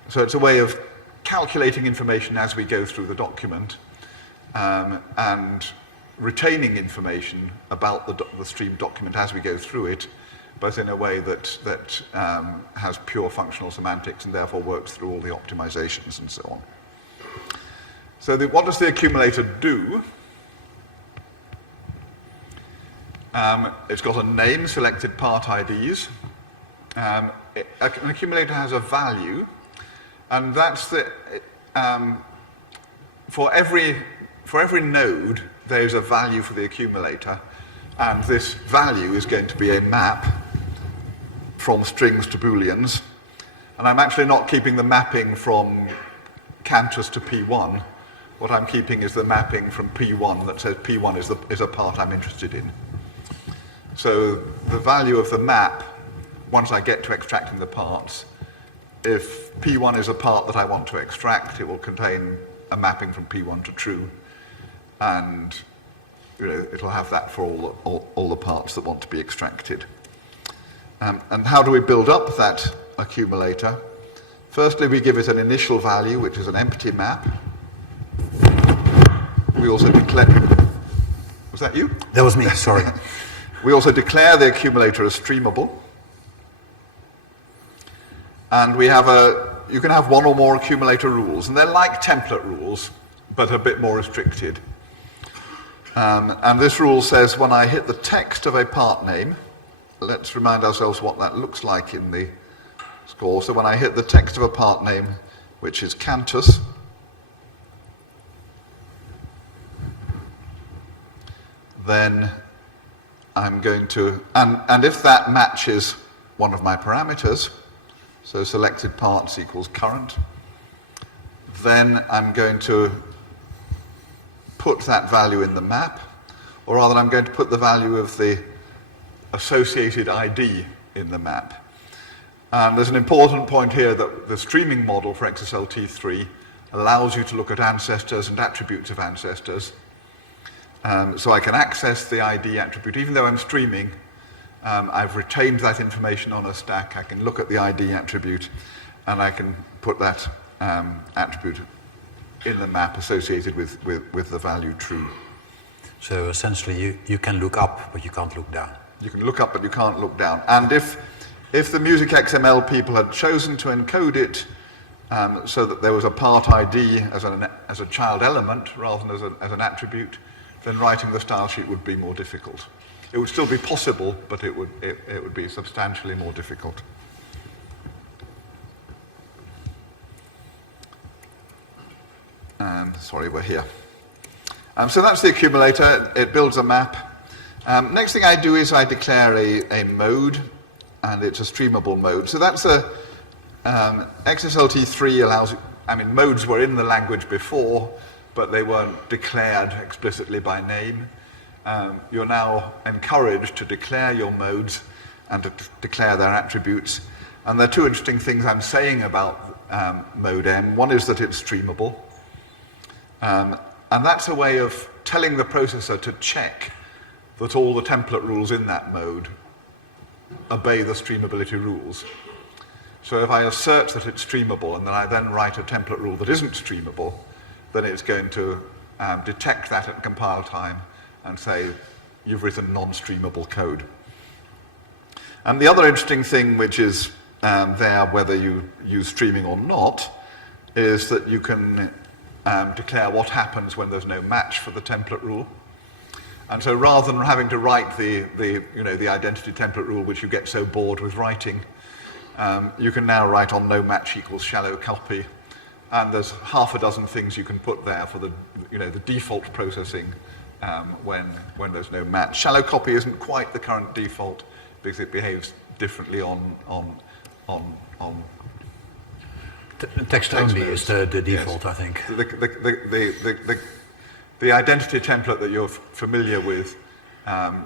So it's a way of calculating information as we go through the document, and retaining information about the stream document as we go through it, but in a way that has pure functional semantics and therefore works through all the optimizations and so on. So what does the accumulator do? It's got a name, selected part IDs. An accumulator has a value, and that's for every node there's a value for the accumulator, and this value is going to be a map from strings to booleans. And I'm actually not keeping the mapping from Cantus to P1. What I'm keeping is the mapping from P1 that says P1 is a part I'm interested in. So the value of the map, once I get to extracting the parts, if P1 is a part that I want to extract, it will contain a mapping from P1 to true, and it'll have that for all the parts that want to be extracted. And how do we build up that accumulator? Firstly, we give it an initial value, which is an empty map. We also declare... Was that you? That was me, sorry. We also declare the accumulator as streamable. And we have you can have one or more accumulator rules, and they're like template rules, but a bit more restricted. And this rule says when I hit the text of a part name, let's remind ourselves what that looks like in the score. So when I hit the text of a part name, which is Cantus, then I'm going to, and if that matches one of my parameters, so selected parts equals current, then I'm going to put that value in the map, or rather I'm going to put the value of the associated ID in the map. And there's an important point here that the streaming model for XSLT3 allows you to look at ancestors and attributes of ancestors. So I can access the ID attribute. Even though I'm streaming, I've retained that information on a stack. I can look at the ID attribute, and I can put that attribute in the map associated with the value true. So essentially you can look up, but you can't look down. You can look up, but you can't look down. And if the music XML people had chosen to encode it so that there was a part ID as a child element rather than as an attribute, then writing the style sheet would be more difficult. It would still be possible, but it would be substantially more difficult. And sorry, we're here. So that's the accumulator. It builds a map. Next thing I do is I declare a mode, and it's a streamable mode. So that's a XSLT3 allows, I mean, modes were in the language before, but they weren't declared explicitly by name. You're now encouraged to declare your modes and to declare their attributes. And there are two interesting things I'm saying about mode M. One is that it's streamable. And that's a way of telling the processor to check that all the template rules in that mode obey the streamability rules. So if I assert that it's streamable and then I then write a template rule that isn't streamable, then it's going to detect that at compile time and say, you've written non-streamable code. And the other interesting thing, which is there whether you use streaming or not, is that you can declare what happens when there's no match for the template rule. And so rather than having to write the identity template rule, which you get so bored with writing, you can now write on no match equals shallow copy. And there's half a dozen things you can put there for the default processing when there's no match. Shallow copy isn't quite the current default because it behaves differently on text only is the default, yes. I think. The identity template that you're familiar with,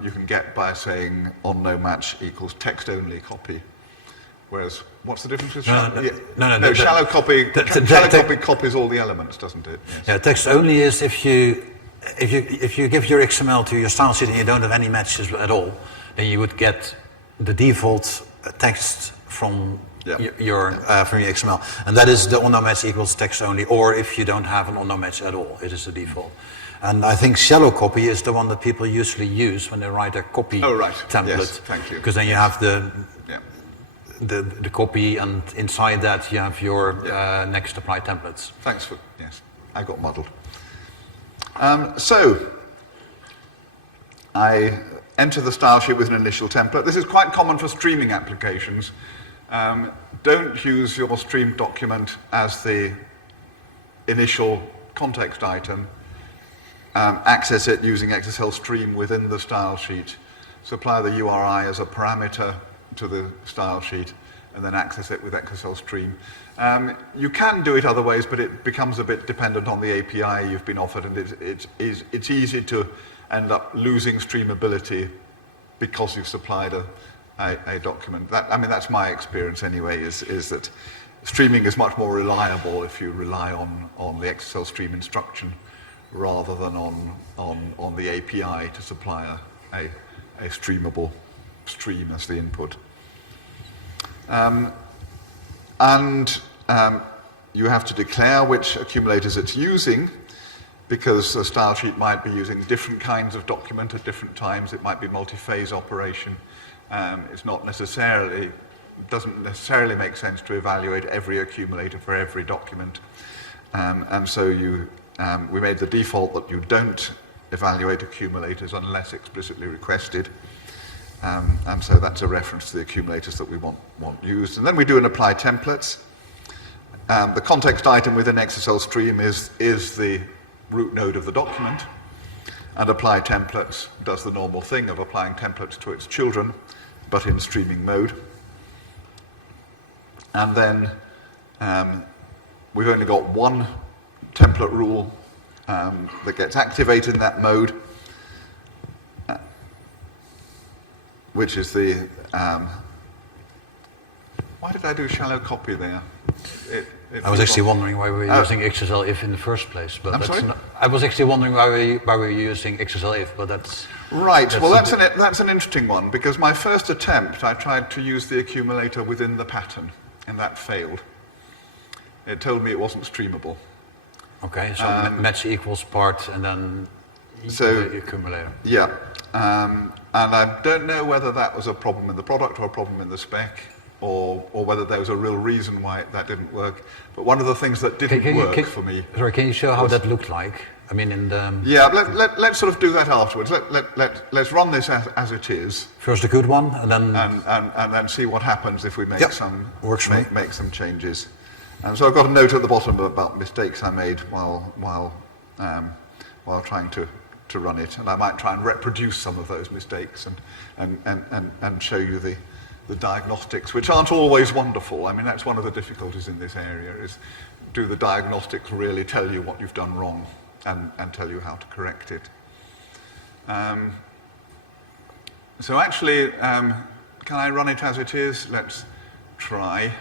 you can get by saying on no match equals text only copy. Whereas, what's the difference with shallow? No, shallow copy. Shallow copy copies all the elements, doesn't it? Yes. Yeah, text only is if you give your XML to your style sheet and you don't have any matches at all, then you would get the default text from your XML, and that is the on no match equals text only. Or if you don't have an on no match at all, it is the default. And I think shallow copy is the one that people usually use when they write a copy template. Yes, thank you. Because then you have the copy, and inside that you have your next apply templates. Thanks for, yes, I got muddled. So, I enter the style sheet with an initial template. This is quite common for streaming applications. Don't use your streamed document as the initial context item. Access it using XSL stream within the style sheet. Supply the URI as a parameter to the style sheet, and then access it with XSL stream. You can do it other ways, but it becomes a bit dependent on the API you've been offered, and it's easy to end up losing streamability because you've supplied a document. That's my experience anyway, is that streaming is much more reliable if you rely on the XSL stream instruction rather than on the API to supply a streamable stream as the input. You have to declare which accumulators it's using, because the style sheet might be using different kinds of document at different times. It might be multi-phase operation. It's not necessarily, doesn't necessarily make sense to evaluate every accumulator for every document. And so we made the default that you don't evaluate accumulators unless explicitly requested. And so that's a reference to the accumulators that we want used. And then we do an apply templates. The context item within XSL stream is the root node of the document. And apply templates does the normal thing of applying templates to its children, but in streaming mode. And then we've only got one template rule that gets activated in that mode, which is the, why did I do shallow copy there? I was actually wondering why we were using XSLIF in the first place, but I'm sorry? I was actually wondering why we were using XSLIF, but that's right. That's an interesting one, because my first attempt I tried to use the accumulator within the pattern, and that failed. It told me it wasn't streamable. Okay, so match equals part and then the accumulator. Yeah, and I don't know whether that was a problem in the product or a problem in the spec, or whether there was a real reason why that didn't work. But one of the things that didn't work for me... Sorry, can you show how that looked like? I mean, in the... Yeah, let's sort of do that afterwards. Let's run this as it is. First a good one, and then... And then see what happens if we make some changes. And so I've got a note at the bottom about mistakes I made while trying to run it, and I might try and reproduce some of those mistakes and show you the diagnostics, which aren't always wonderful. I mean, that's one of the difficulties in this area, is do the diagnostics really tell you what you've done wrong and tell you how to correct it. So actually, can I run it as it is? Let's try.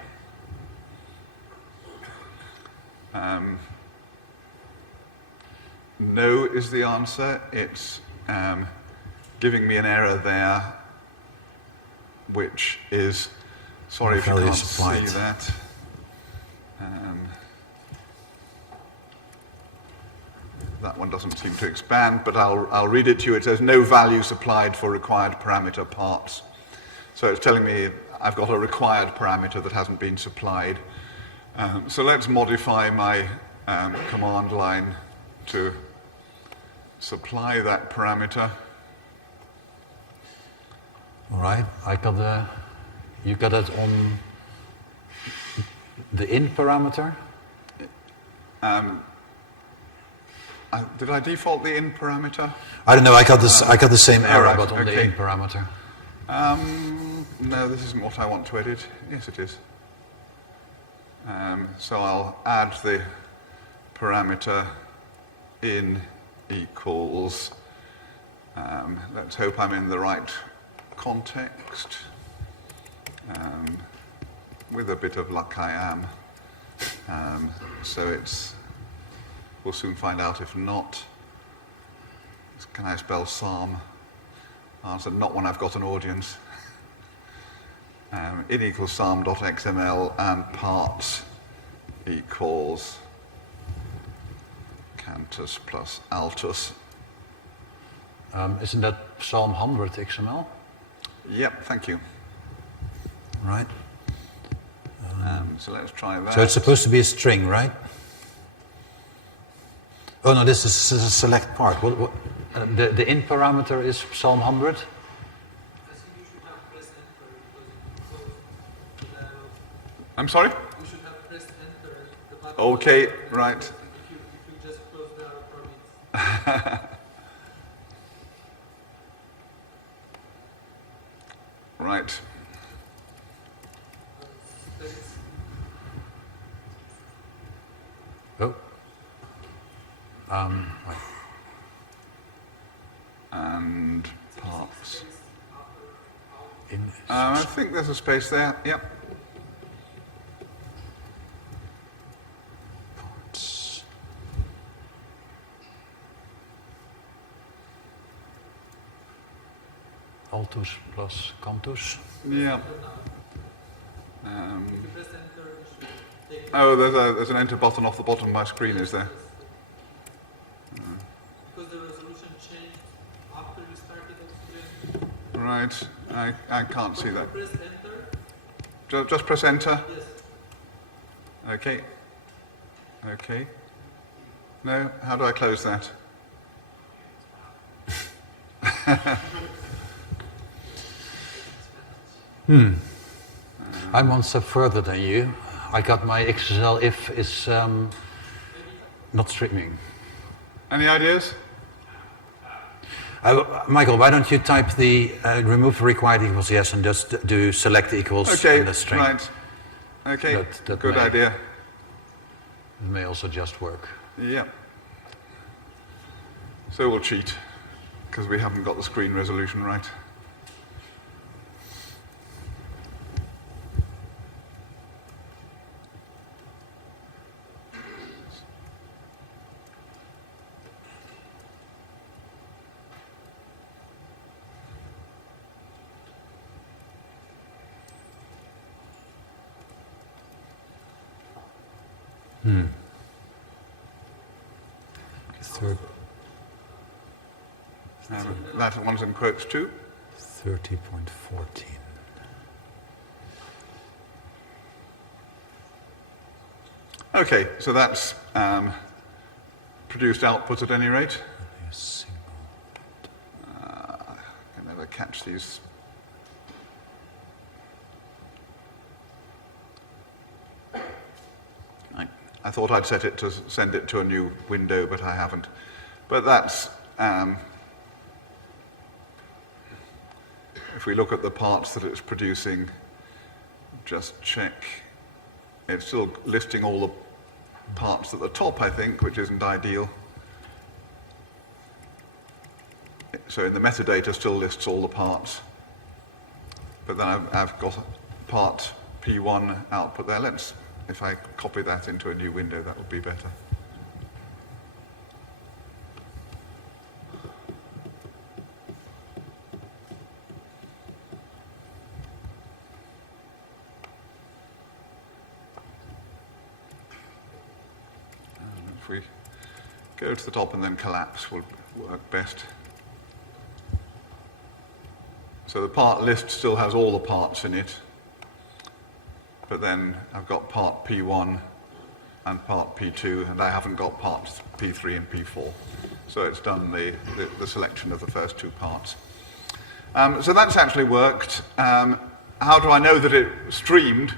No is the answer. It's giving me an error there, which is, sorry if you can't see that. That one doesn't seem to expand, but I'll read it to you. It says no value supplied for required parameter parts. So it's telling me I've got a required parameter that hasn't been supplied. So let's modify my command line to supply that parameter. All right, you got it on the in parameter? Did I default the in parameter? I don't know, I got the same error, right, but on the okay. in parameter. No, this isn't what I want to edit. Yes, it is. So I'll add the parameter in equals, let's hope I'm in the right context. With a bit of luck I am. So we'll soon find out if not. Can I spell psalm? Answer, not when I've got an audience. In equals psalm.xml and parts equals cantus plus altus. Isn't that Psalm 100 XML? Yep, thank you. Right. So let's try that. So it's supposed to be a string, right? Oh no, this is a select part. The in parameter is Psalm 100? I think you should have pressed enter because it closed the dialog. I'm sorry? You should have pressed enter. The button Okay, was- right. If you just close the permits. Right. Oh. Right. And parts. In, I think there's a space there. Yep. parts. Altus plus cantus. Yeah. If you press enter, you should take Oh, there's an enter button off the bottom of my screen, is there? because the resolution changed after you started explaining. Right. I can't see that. Press enter. Just press enter. Yes. Okay. Okay. No? How do I close that? I'm one step further than you. I got my XSL if is not streaming. Any ideas? Michael, why don't you type the remove required equals yes and just do select equals Okay, in the string. right. Okay, That good may- idea. It may also just work. Yeah. So we'll cheat, because we haven't got the screen resolution right. Third, That one's in quotes too. 30.14. Okay, so that's produced output at any rate. A single. I can never catch these. I thought I'd set it to send it to a new window, but I haven't. But that's, if we look at the parts that it's producing, just check. It's still listing all the parts at the top, I think, which isn't ideal. So in the metadata still lists all the parts. But then I've got part P1 output there. If I copy that into a new window, that would be better. And if we go to the top and then collapse, will work best. So the part list still has all the parts in it, but then I've got part P1 and part P2, and I haven't got parts P3 and P4. So it's done the selection of the first two parts. So that's actually worked. How do I know that it streamed?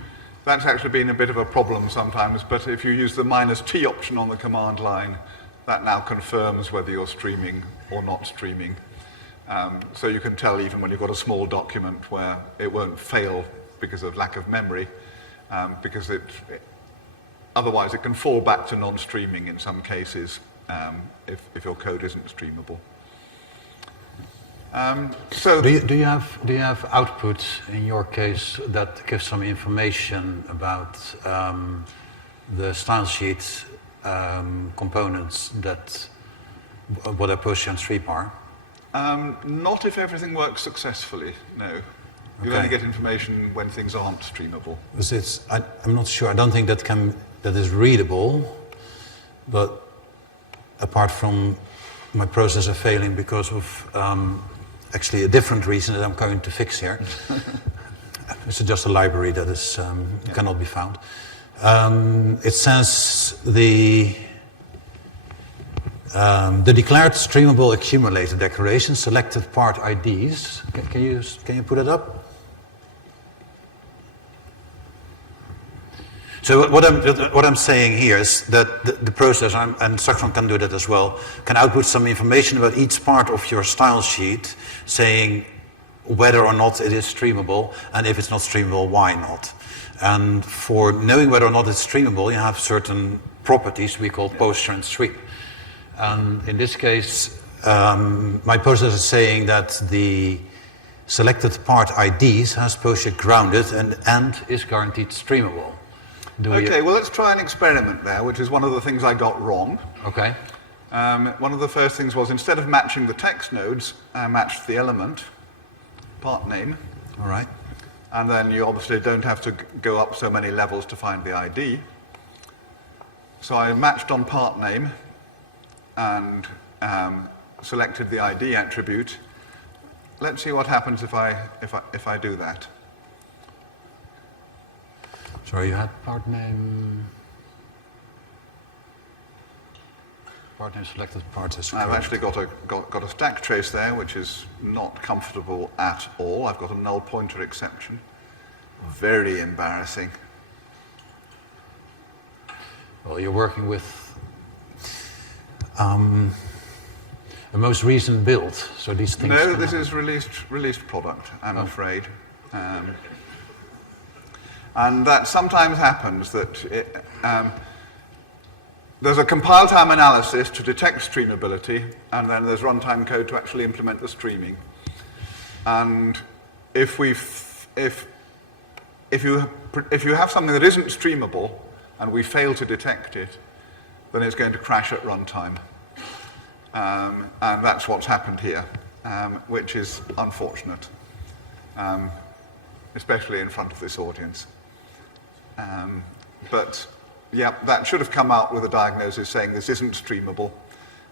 That's actually been a bit of a problem sometimes, but if you use the -T option on the command line, that now confirms whether you're streaming or not streaming. So you can tell even when you've got a small document where it won't fail because of lack of memory, because otherwise it can fall back to non-streaming in some cases if your code isn't streamable. So do you have output in your case that gives some information about the style sheet components that what I push and stream are? Not if everything works successfully, no. You only get information when things aren't streamable. I'm not sure. I don't think that is readable, but apart from my processor failing because of actually a different reason that I'm going to fix here. It's just a library that is cannot be found. It says the declared streamable accumulator declaration selected part IDs. Can you put it up? So what I'm saying here is that the processor, and Saxon can do that as well, can output some information about each part of your style sheet, saying whether or not it is streamable, and if it's not streamable, why not. And for knowing whether or not it's streamable, you have certain properties we call poster and sweep. And in this case, my processor is saying that the selected part IDs has posture grounded and is guaranteed streamable. Okay, well, let's try an experiment there, which is one of the things I got wrong. Okay. One of the first things was, instead of matching the text nodes, I matched the element, part name. All right. And then you obviously don't have to go up so many levels to find the ID. So I matched on part name and selected the ID attribute. Let's see what happens if I do that. Sorry, you had part name selected part is I've actually got a stack trace there, which is not comfortable at all. I've got a null pointer exception. Very embarrassing. Well, you're working with the most recent build, so these things. No, this is released product, I'm afraid. And that sometimes happens that there's a compile time analysis to detect streamability, and then there's runtime code to actually implement the streaming. And if you have something that isn't streamable and we fail to detect it, then it's going to crash at runtime. And that's what's happened here, which is unfortunate, especially in front of this audience. But yeah, that should have come out with a diagnosis saying this isn't streamable.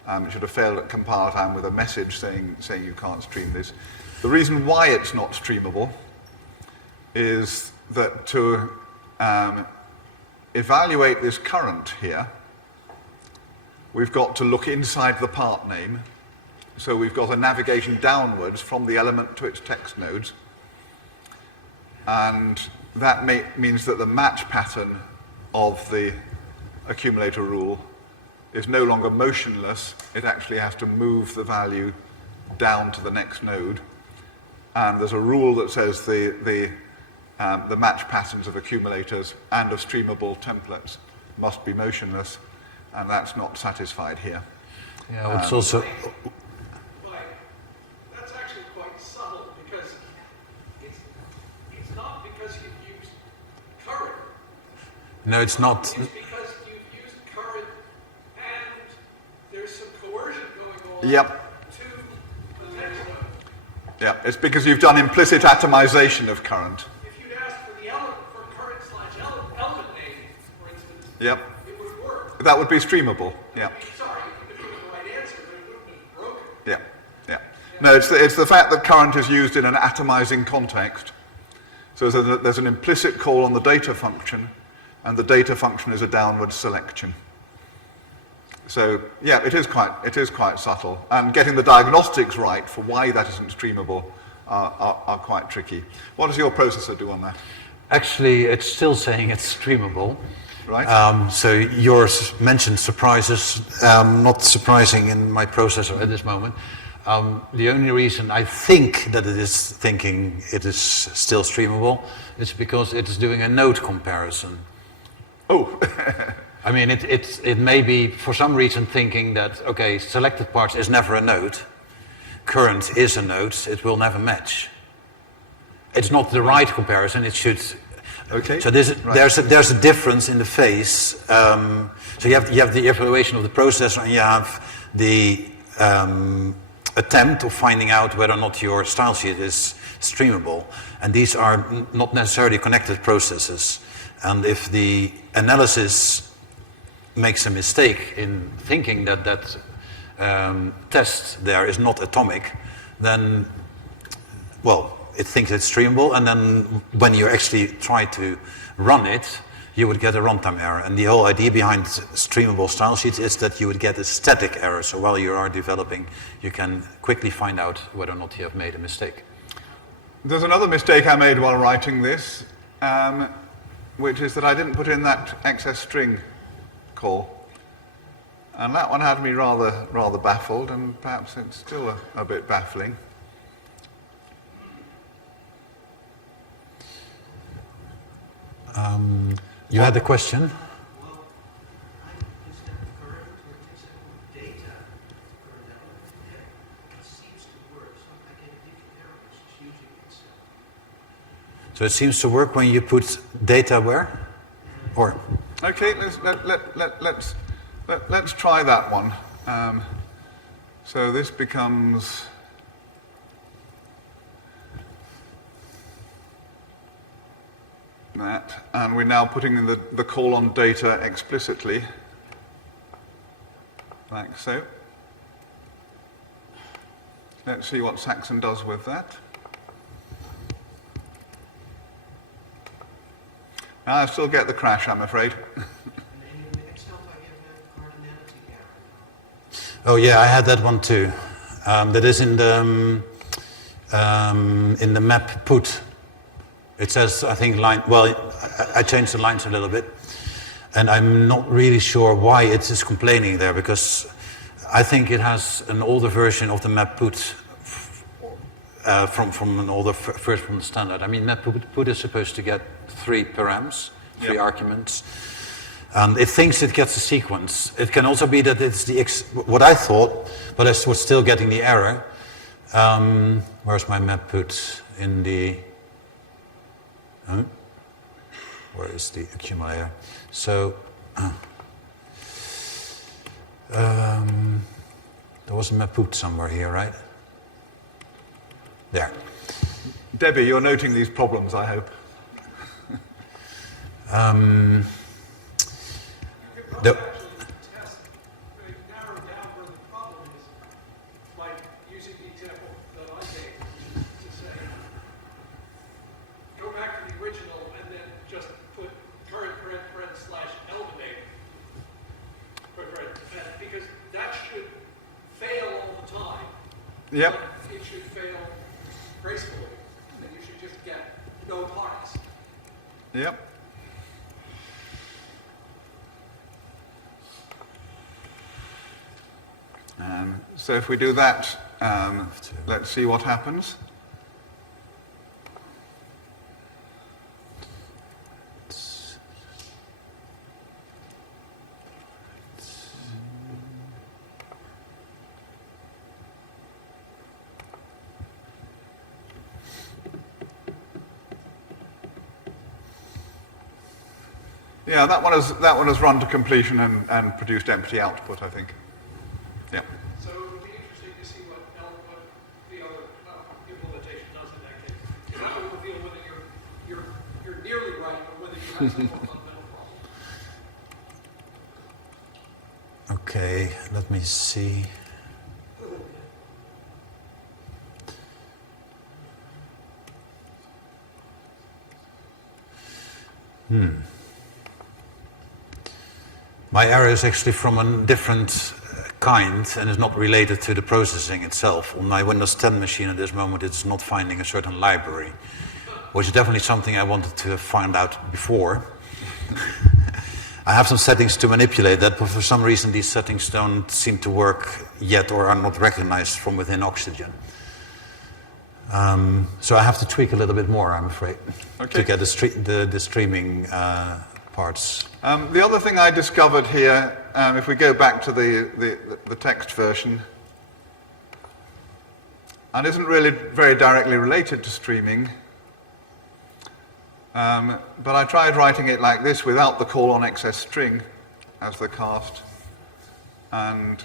It should have failed at compile time with a message saying you can't stream this. The reason why it's not streamable is that to evaluate this current here, we've got to look inside the part name. So we've got a navigation downwards from the element to its text nodes. And that means that the match pattern of the accumulator rule is no longer motionless, it actually has to move the value down to the next node. And there's a rule that says the match patterns of accumulators and of streamable templates must be motionless, and that's not satisfied here. Yeah, it's also... That's actually quite subtle because it's not because you've used current. No, it's not. It's because you've used current and there's some coercion going on Yep. to the next node. Yeah, it's because you've done implicit atomization of current. If you'd asked for the element for current slash element name, for instance, Yep. it would work. That would be streamable. Yeah. Sorry, if it was the right answer, but it would have been broken. Yeah. Yeah. No, it's the fact that current is used in an atomizing context. So there's an implicit call on the data function, and the data function is a downward selection. So yeah, it is quite subtle, and getting the diagnostics right for why that isn't streamable are quite tricky. What does your processor do on that? Actually, it's still saying it's streamable. Right. So yours mentioned surprises, not surprising in my processor at this moment. The only reason I think that it is thinking it is still streamable is because it is doing a node comparison. Oh. I mean, it may be for some reason thinking that, okay, selected parts is never a node, current is a node, it will never match. It's not the right comparison, it should... Okay. So there's a difference in the phase. So you have the evaluation of the processor, and you have the attempt of finding out whether or not your style sheet is streamable. And these are not necessarily connected processes. And if the analysis makes a mistake in thinking that test there is not atomic, then, well, it thinks it's streamable, and then when you actually try to run it, you would get a runtime error. And the whole idea behind streamable style sheets is that you would get a static error. So while you are developing, you can quickly find out whether or not you have made a mistake. There's another mistake I made while writing this, which is that I didn't put in that XS string call. And that one had me rather baffled, and perhaps it's still a bit baffling. You had a question? Well, is that current or is that data current element? It seems to work, so I get a different error just using itself. So it seems to work when you put data where? Or? Okay, let's try that one. So this becomes that, and we're now putting in the call on data explicitly, like so. Let's see what Saxon does with that. I still get the crash, I'm afraid. Oh yeah, I had that one too. That is in the map put. It says, I think, line. Well, I changed the lines a little bit, and I'm not really sure why it is complaining there, because I think it has an older version of the map put from an older first from the standard. I mean, map put is supposed to get 3 params, 3 arguments. And it thinks it gets a sequence. It can also be that it's what I thought, but I was still getting the error. Where's my map put in the... Where is the accumulator? So, there was a map put somewhere here, right? There. Debbie, you're noting these problems, I hope. Actually test, narrow down where the problem is by using the example that I gave to say, go back to the original and then just put current slash element name. Because that should fail all the time. Yep. But it should fail gracefully, and you should just get no parts. Yep. So if we do that, let's see what happens. Yeah, that one has run to completion and produced empty output, I think. Yeah. So it would be interesting to see what the other implementation does in that case. Because that would reveal whether you're nearly right or whether you have some more fundamental problem. Okay, let me see. My error is actually from a different kind and is not related to the processing itself. On my Windows 10 machine at this moment, it's not finding a certain library, which is definitely something I wanted to find out before. I have some settings to manipulate that, but for some reason these settings don't seem to work yet or are not recognized from within Oxygen. So I have to tweak a little bit more, I'm afraid, to get the streaming parts. The other thing I discovered here, if we go back to the text version, and isn't really very directly related to streaming, but I tried writing it like this without the call on XS string as the cast, and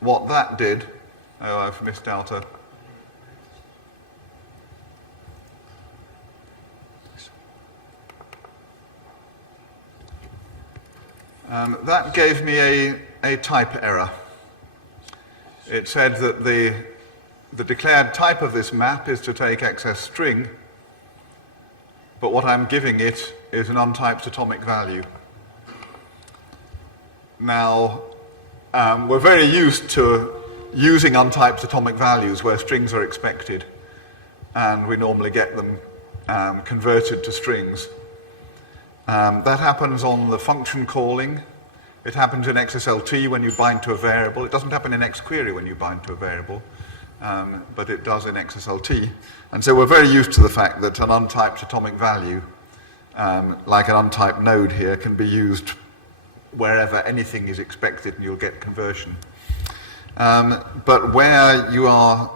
what that did, oh, I've missed out a that gave me a type error. It said that the declared type of this map is to take XS string, but what I'm giving it is an untyped atomic value. Now, we're very used to using untyped atomic values where strings are expected, and we normally get them converted to strings. That happens on the function calling. It happens in XSLT when you bind to a variable. It doesn't happen in XQuery when you bind to a variable, but it does in XSLT. And so we're very used to the fact that an untyped atomic value, like an untyped node here, can be used wherever anything is expected and you'll get conversion. But where you are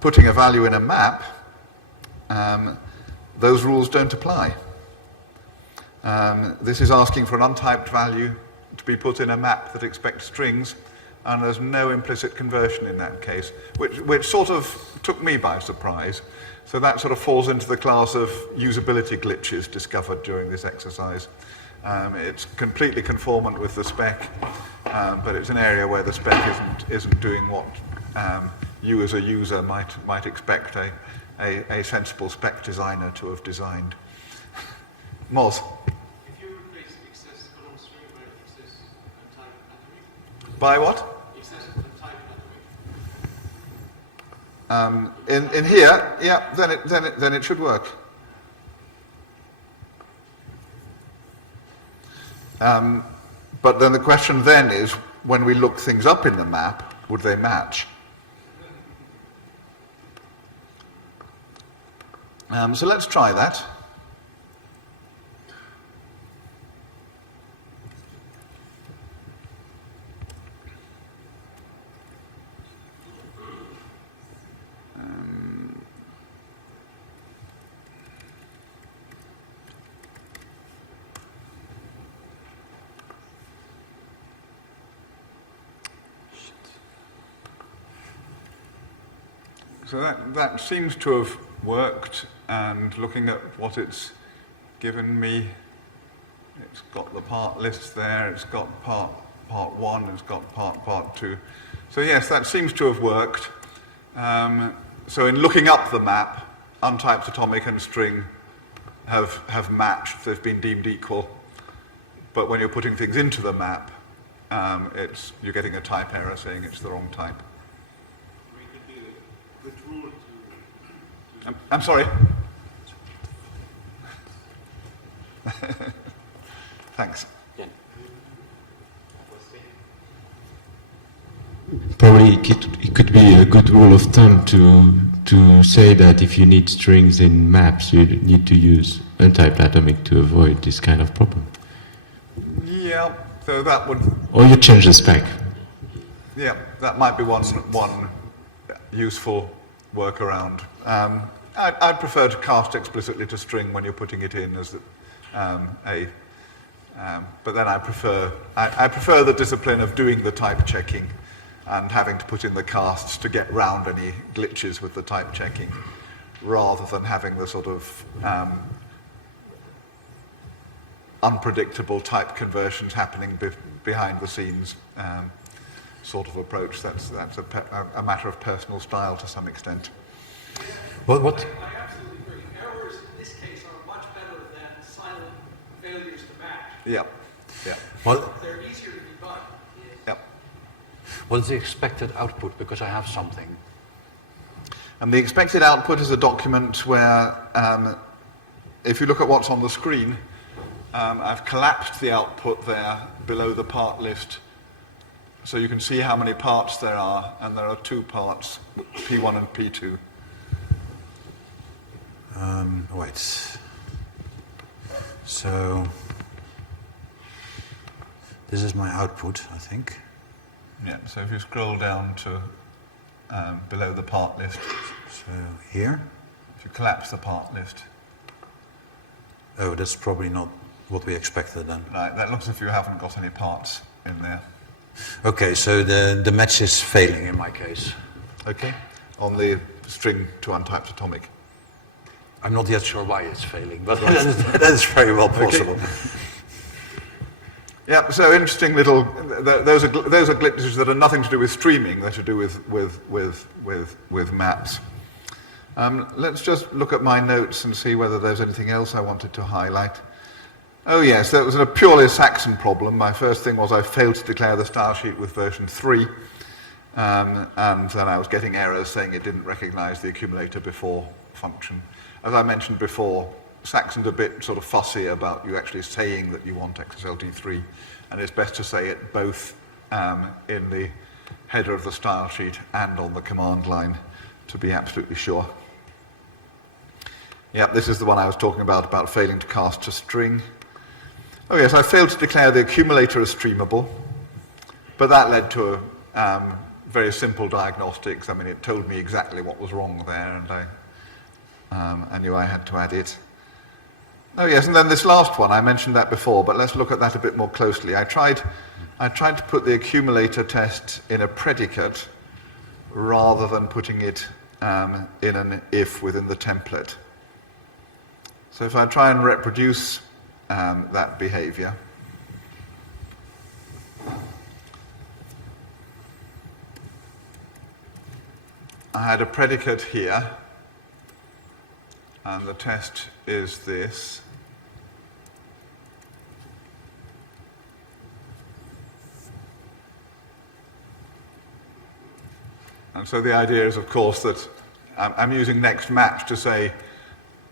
putting a value in a map, those rules don't apply. This is asking for an untyped value to be put in a map that expects strings, and there's no implicit conversion in that case, which sort of took me by surprise. So that sort of falls into the class of usability glitches discovered during this exercise. It's completely conformant with the spec, but it's an area where the spec isn't doing what you as a user might expect a sensible spec designer to have designed. Moz. If you replace XS column string by XS type atomic. By what? XS type atomic. In here, yeah, then it should work. But then the question then is, when we look things up in the map, would they match? So let's try that. So that seems to have worked, and looking at what it's given me, it's got the part lists there, it's got part 1, it's got part 2. So yes, that seems to have worked. So in looking up the map, untyped atomic and string have matched, they've been deemed equal. But when you're putting things into the map, you're getting a type error saying it's the wrong type. I'm sorry. Thanks. Probably it could be a good rule of thumb to say that if you need strings in maps, you need to use untyped atomic to avoid this kind of problem. Yeah, so that would... Or you change the spec. Yeah, that might be one useful workaround. I'd prefer to cast explicitly to string when you're putting it in as but then I prefer the discipline of doing the type checking and having to put in the casts to get round any glitches with the type checking, rather than having the sort of unpredictable type conversions happening behind the scenes sort of approach. That's a matter of personal style to some extent. What? I absolutely agree. Errors in this case are much better than silent failures to match. Yeah, yeah. What? They're easier to debug. Yep. What is the expected output? Because I have something. And the expected output is a document where, if you look at what's on the screen, I've collapsed the output there below the part list, so you can see how many parts there are, and there are two parts, P1 and P2. Wait. So this is my output, I think. Yeah, so if you scroll down to below the part list. So here. If you collapse the part list. Oh, that's probably not what we expected then. Right, that looks as if you haven't got any parts in there. Okay, so the match is failing in my case. Okay, on the string to untyped atomic. I'm not yet sure why it's failing, but that is very well possible. Okay. Yeah, so interesting little, those are glitches that are nothing to do with streaming, they're to do with maps. Let's just look at my notes and see whether there's anything else I wanted to highlight. Oh yes, that was a purely Saxon problem. My first thing was I failed to declare the style sheet with version 3, and then I was getting errors saying it didn't recognize the accumulator before function. As I mentioned before, Saxon's a bit sort of fussy about you actually saying that you want XSLT3, and it's best to say it both in the header of the style sheet and on the command line to be absolutely sure. Yep, this is the one I was talking about failing to cast to string. Oh yes, I failed to declare the accumulator as streamable, but that led to very simple diagnostics. I mean, it told me exactly what was wrong there, and I knew I had to add it. Oh yes, and then this last one, I mentioned that before, but let's look at that a bit more closely. I tried to put the accumulator test in a predicate rather than putting it in an if within the template. So if I try and reproduce that behavior, I had a predicate here, and the test is this. And so the idea is, of course, that I'm using next match to say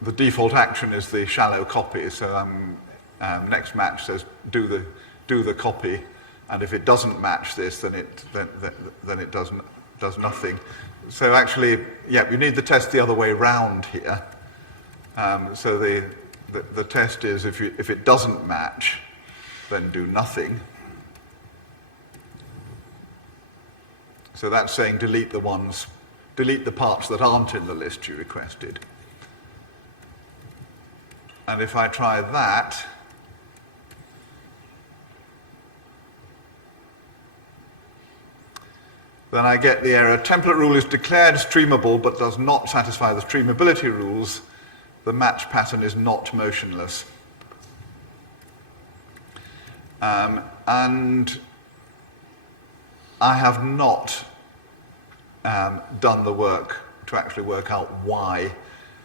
the default action is the shallow copy. So next match says do the copy, and if it doesn't match this, then it does nothing. So actually, yeah, you need the test the other way round here. So the test is if it doesn't match, then do nothing. So that's saying delete the parts that aren't in the list you requested. And if I try that, then I get the error, template rule is declared streamable but does not satisfy the streamability rules. The match pattern is not motionless. And I have not done the work to actually work out why.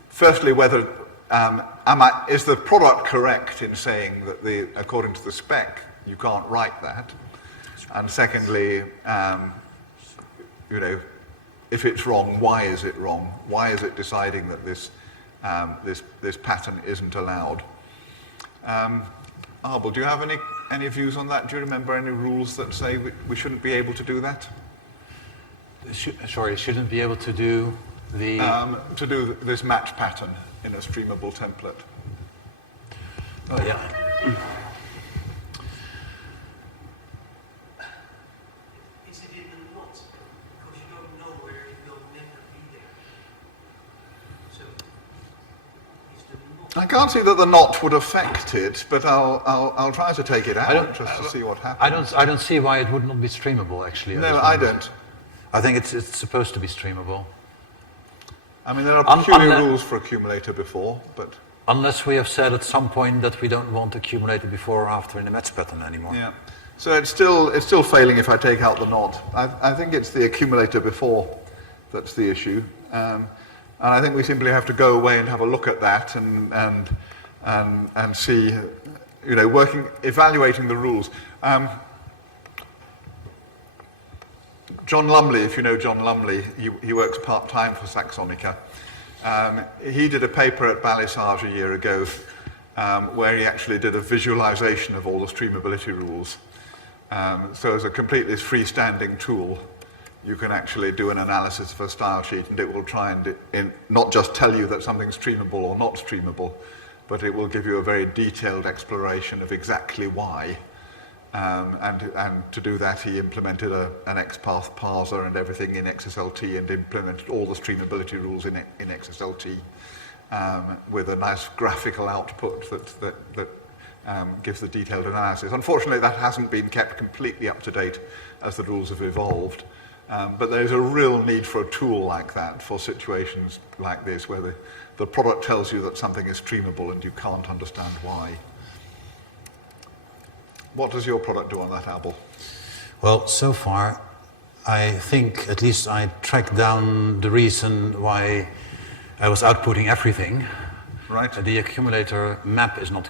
Firstly, whether is the product correct in saying that according to the spec you can't write that, and secondly, if it's wrong, why is it wrong? Why is it deciding that this pattern isn't allowed? Arbel, do you have any views on that? Do you remember any rules that say we shouldn't be able to do that? sorry, shouldn't be able to do the... to do this match pattern in a streamable template. Oh, yeah. Is it in the knot? Because you don't know where it will never be there. So, is the knot... I can't see that the knot would affect it, but I'll try to take it out just to see what happens. I don't see why it would not be streamable, actually. No, I don't. I think it's supposed to be streamable. I mean, there are peculiar rules for accumulator before, but... Unless we have said at some point that we don't want accumulator before or after in the match pattern anymore. Yeah. So it's still failing if I take out the knot. I think it's the accumulator before that's the issue. And I think we simply have to go away and have a look at that and see, you know, evaluating the rules. John Lumley, if you know John Lumley, he works part-time for Saxonica. He did a paper at Balisage a year ago where he actually did a visualization of all the streamability rules. So as a completely freestanding tool, you can actually do an analysis of a style sheet, and it will try and not just tell you that something's streamable or not streamable, but it will give you a very detailed exploration of exactly why. And to do that, he implemented an XPath parser and everything in XSLT, and implemented all the streamability rules in XSLT with a nice graphical output that gives the detailed analysis. Unfortunately, that hasn't been kept completely up to date as the rules have evolved. But there is a real need for a tool like that for situations like this, where the product tells you that something is streamable and you can't understand why. What does your product do on that, Abel? Well, so far, I think at least I tracked down the reason why I was outputting everything. Right. The accumulator map is not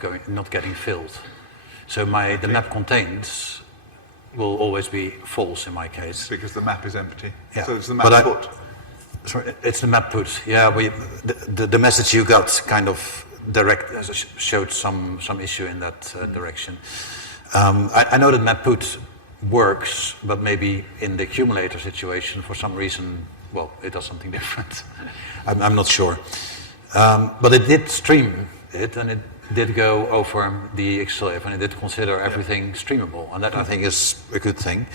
getting filled. So the map contains will always be false in my case. Because the map is empty. Yeah. So it's the map put. Sorry, it's the map put. Yeah, the message you got kind of showed some issue in that direction. I know that map put works, but maybe in the accumulator situation, for some reason, well, it does something different. I'm not sure. But it did stream it, and it did go over the XLF, and it did consider everything streamable, and that I think is a good thing.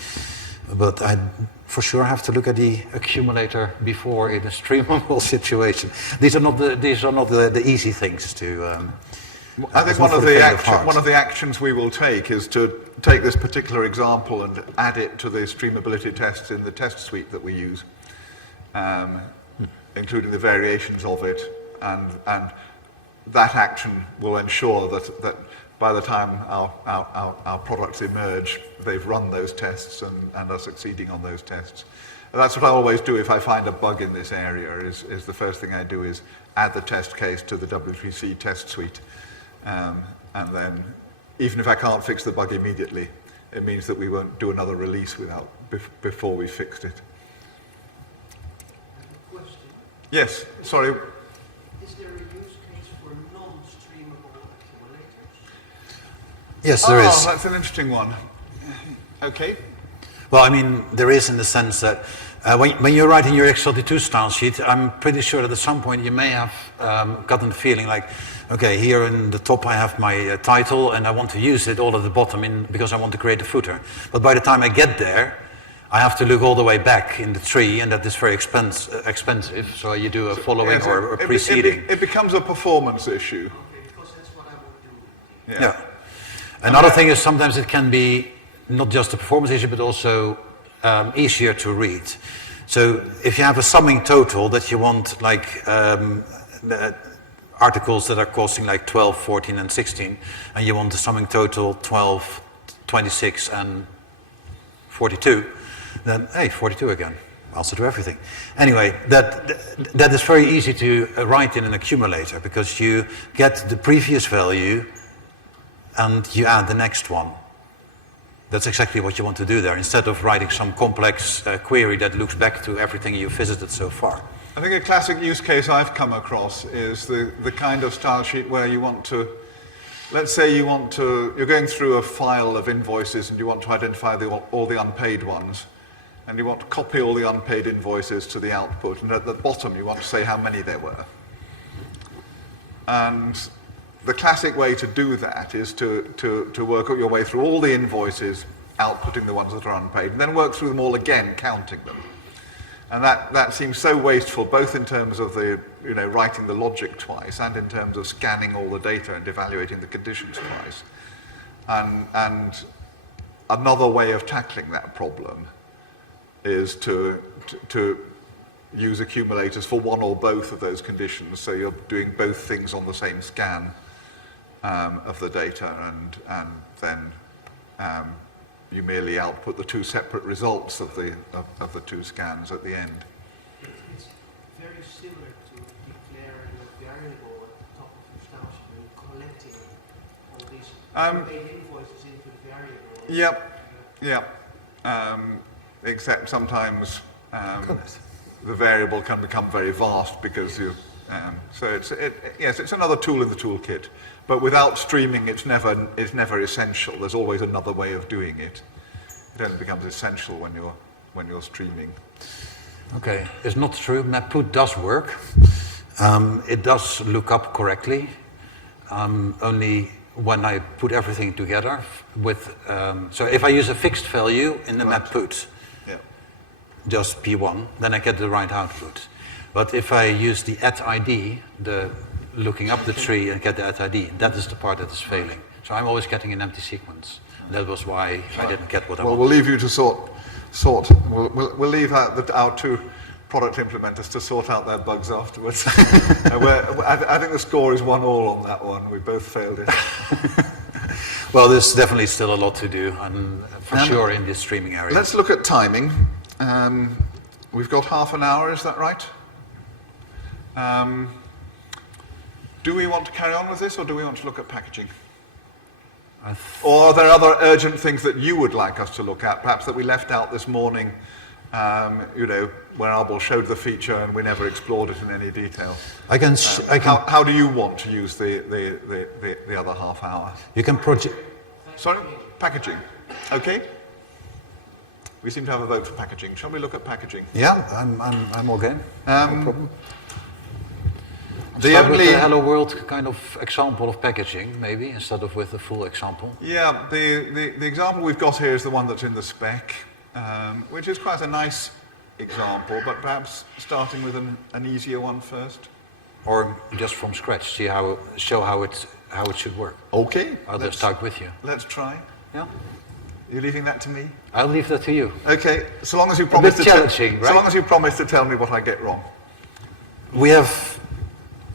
But I for sure have to look at the accumulator before in a streamable situation. These are not the easy things to. I think one of the actions we will take is to take this particular example and add it to the streamability tests in the test suite that we use, including the variations of it, and that action will ensure that by the time our products emerge, they've run those tests and are succeeding on those tests. And that's what I always do if I find a bug in this area, is the first thing I do is add the test case to the W3C test suite. And then, even if I can't fix the bug immediately, it means that we won't do another release before we fixed it. Question. Yes, sorry. Is there a use case for non-streamable accumulators? Yes, there is. That's an interesting one. Okay. Well, I mean, there is in the sense that when you're writing your XLT2 style sheet, I'm pretty sure that at some point you may have gotten the feeling like, okay, here in the top I have my title and I want to use it all at the bottom because I want to create a footer. But by the time I get there, I have to look all the way back in the tree, and that is very expensive. So you do a following or a preceding. It becomes a performance issue. Okay, because that's what I would do. Yeah. Another thing is sometimes it can be not just a performance issue, but also easier to read. So if you have a summing total that you want, like articles that are costing like 12, 14, and 16, and you want the summing total 12, 26, and 42, then hey, 42 again. I'll also do everything. Anyway, that is very easy to write in an accumulator, because you get the previous value and you add the next one. That's exactly what you want to do there, instead of writing some complex query that looks back to everything you've visited so far. I think a classic use case I've come across is the kind of style sheet where you want to, let's say you're going through a file of invoices and you want to identify all the unpaid ones. and you want to copy all the unpaid invoices to the output, and at the bottom you want to say how many there were. And the classic way to do that is to work your way through all the invoices, outputting the ones that are unpaid, and then work through them all again, counting them. And that seems so wasteful, both in terms of the, writing the logic twice, and in terms of scanning all the data and evaluating the conditions twice. And another way of tackling that problem is to use accumulators for one or both of those conditions, so you're doing both things on the same scan of the data, and then you merely output the two separate results of the two scans at the end. It's very similar to declaring a variable at the top of your style sheet when you're collecting all these unpaid invoices into the variable. Yep. Except sometimes the variable can become very vast because you. So it's another tool in the toolkit. But without streaming, it's never essential. There's always another way of doing it. It only becomes essential when you're streaming. Okay, it's not true. MapPut does work. It does look up correctly. Only when I put everything together with. So if I use a fixed value in the MapPut, just P1, then I get the right output. But if I use the @ID, the looking up the tree and get the @ID, that is the part that is failing. So I'm always getting an empty sequence. That was why I didn't get what I wanted. We'll leave you to sort. We'll leave our two product implementers to sort out their bugs afterwards. I think the score is 1-1 on that one. We both failed it. Well, there's definitely still a lot to do, and for sure in this streaming area. Let's look at timing. We've got half an hour, is that right? Do we want to carry on with this, or do we want to look at packaging? Or are there other urgent things that you would like us to look at, perhaps that we left out this morning, where Arbol showed the feature and we never explored it in any detail? How do you want to use the other half hour? You can project. Sorry? Packaging. Okay. We seem to have a vote for packaging. Shall we look at packaging? Yeah, I'm okay. No problem. The with the Hello World kind of example of packaging, maybe, instead of with the full example. Yeah, the example we've got here is the one that's in the spec, which is quite a nice example, but perhaps starting with an easier one first. Or just from scratch, show how it should work. Okay. I'll just start with you. Let's try. Yeah. You're leaving that to me? I'll leave that to you. Okay, so long as you promise challenging, right? So long as you promise to tell me what I get wrong. We have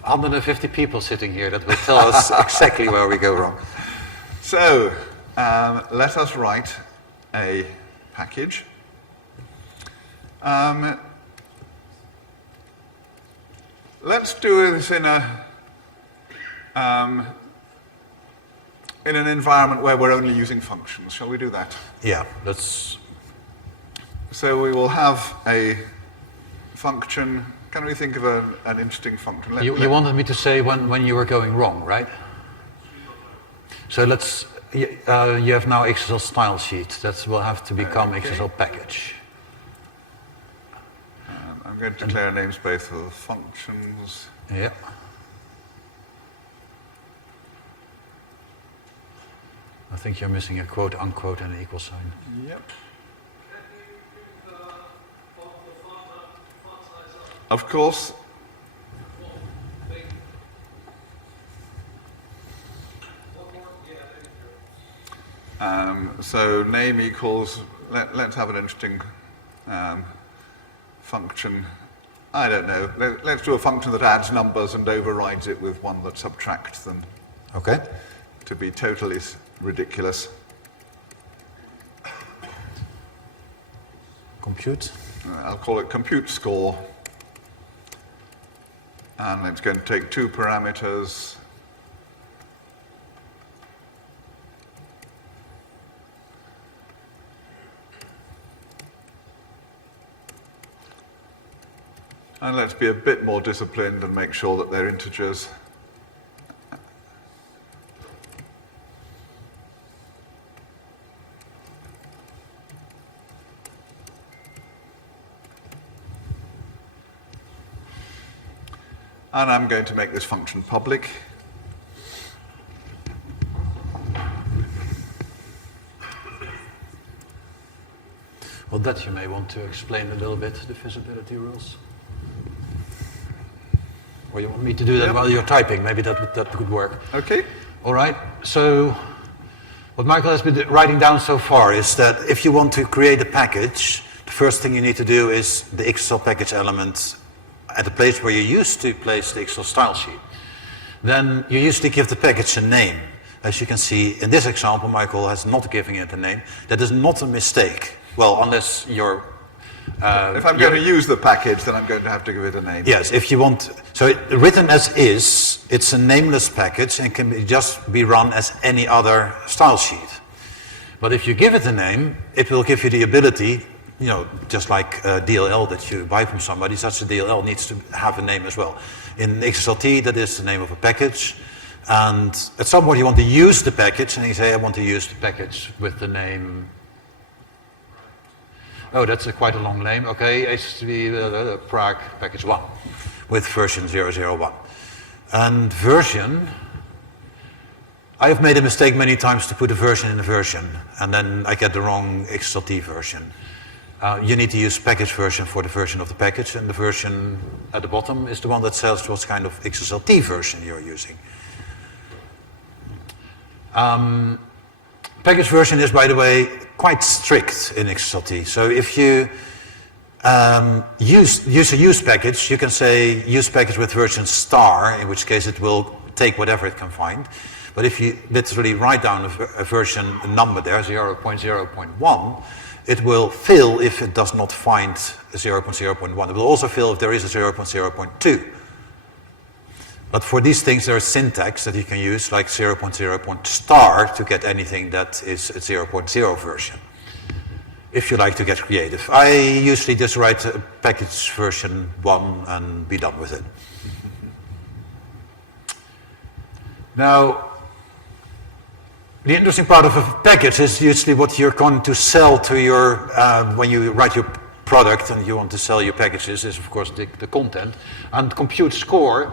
150 people sitting here that will tell us exactly where we go wrong. So, let us write a package. Let's do this in an environment where we're only using functions. Shall we do that? Yeah, let's. So we will have a function. Can we think of an interesting function? You wanted me to say when you were going wrong, right? So let's. You have now XSL style sheet. That will have to become XSL package. I'm going to declare a namespace for the functions. Yeah. I think you're missing a quote, unquote, and an equal sign. Yep. Of course. So name equals, let's have an interesting function. I don't know. Let's do a function that adds numbers and overrides it with one that subtracts them. Okay. To be totally ridiculous. Compute. I'll call it compute score. And it's going to take two parameters. And let's be a bit more disciplined and make sure that they're integers. And I'm going to make this function public. Well, that you may want to explain a little bit, the visibility rules. Or you want me to do that while you're typing? Maybe that could work. Okay. All right. So what Michael has been writing down so far is that if you want to create a package, the first thing you need to do is the XSL package element at the place where you used to place the XSL style sheet. Then you usually give the package a name. As you can see in this example, Michael has not given it a name. That is not a mistake. Well, unless you're... if I'm going to use the package, then I'm going to have to give it a name. Yes, if you want... So written as is, it's a nameless package and can just be run as any other style sheet. But if you give it a name, it will give you the ability, you know, just like a DLL that you buy from somebody, such a DLL needs to have a name as well. In XSLT, that is the name of a package. And at some point you want to use the package, and you say, I want to use the package with the name... Oh, that's quite a long name. Okay, XMLPrague package 1 with version 001. And version, I have made a mistake many times to put a version in a version, and then I get the wrong XSLT version. You need to use package version for the version of the package, and the version at the bottom is the one that says what kind of XSLT version you're using. Package version is, by the way, quite strict in XSLT. So if you use a use package, you can say use package with version star, in which case it will take whatever it can find. But if you literally write down a version number there, 0.0.1, it will fail if it does not find 0.0.1. It will also fail if there is a 0.0.2. But for these things, there is syntax that you can use, like 0.0. Star to get anything that is a 0.0 version, if you like to get creative. I usually just write a package version 1 and be done with it. Now, the interesting part of a package is usually what you're going to sell to your, when you write your product and you want to sell your packages, is of course the content. And compute score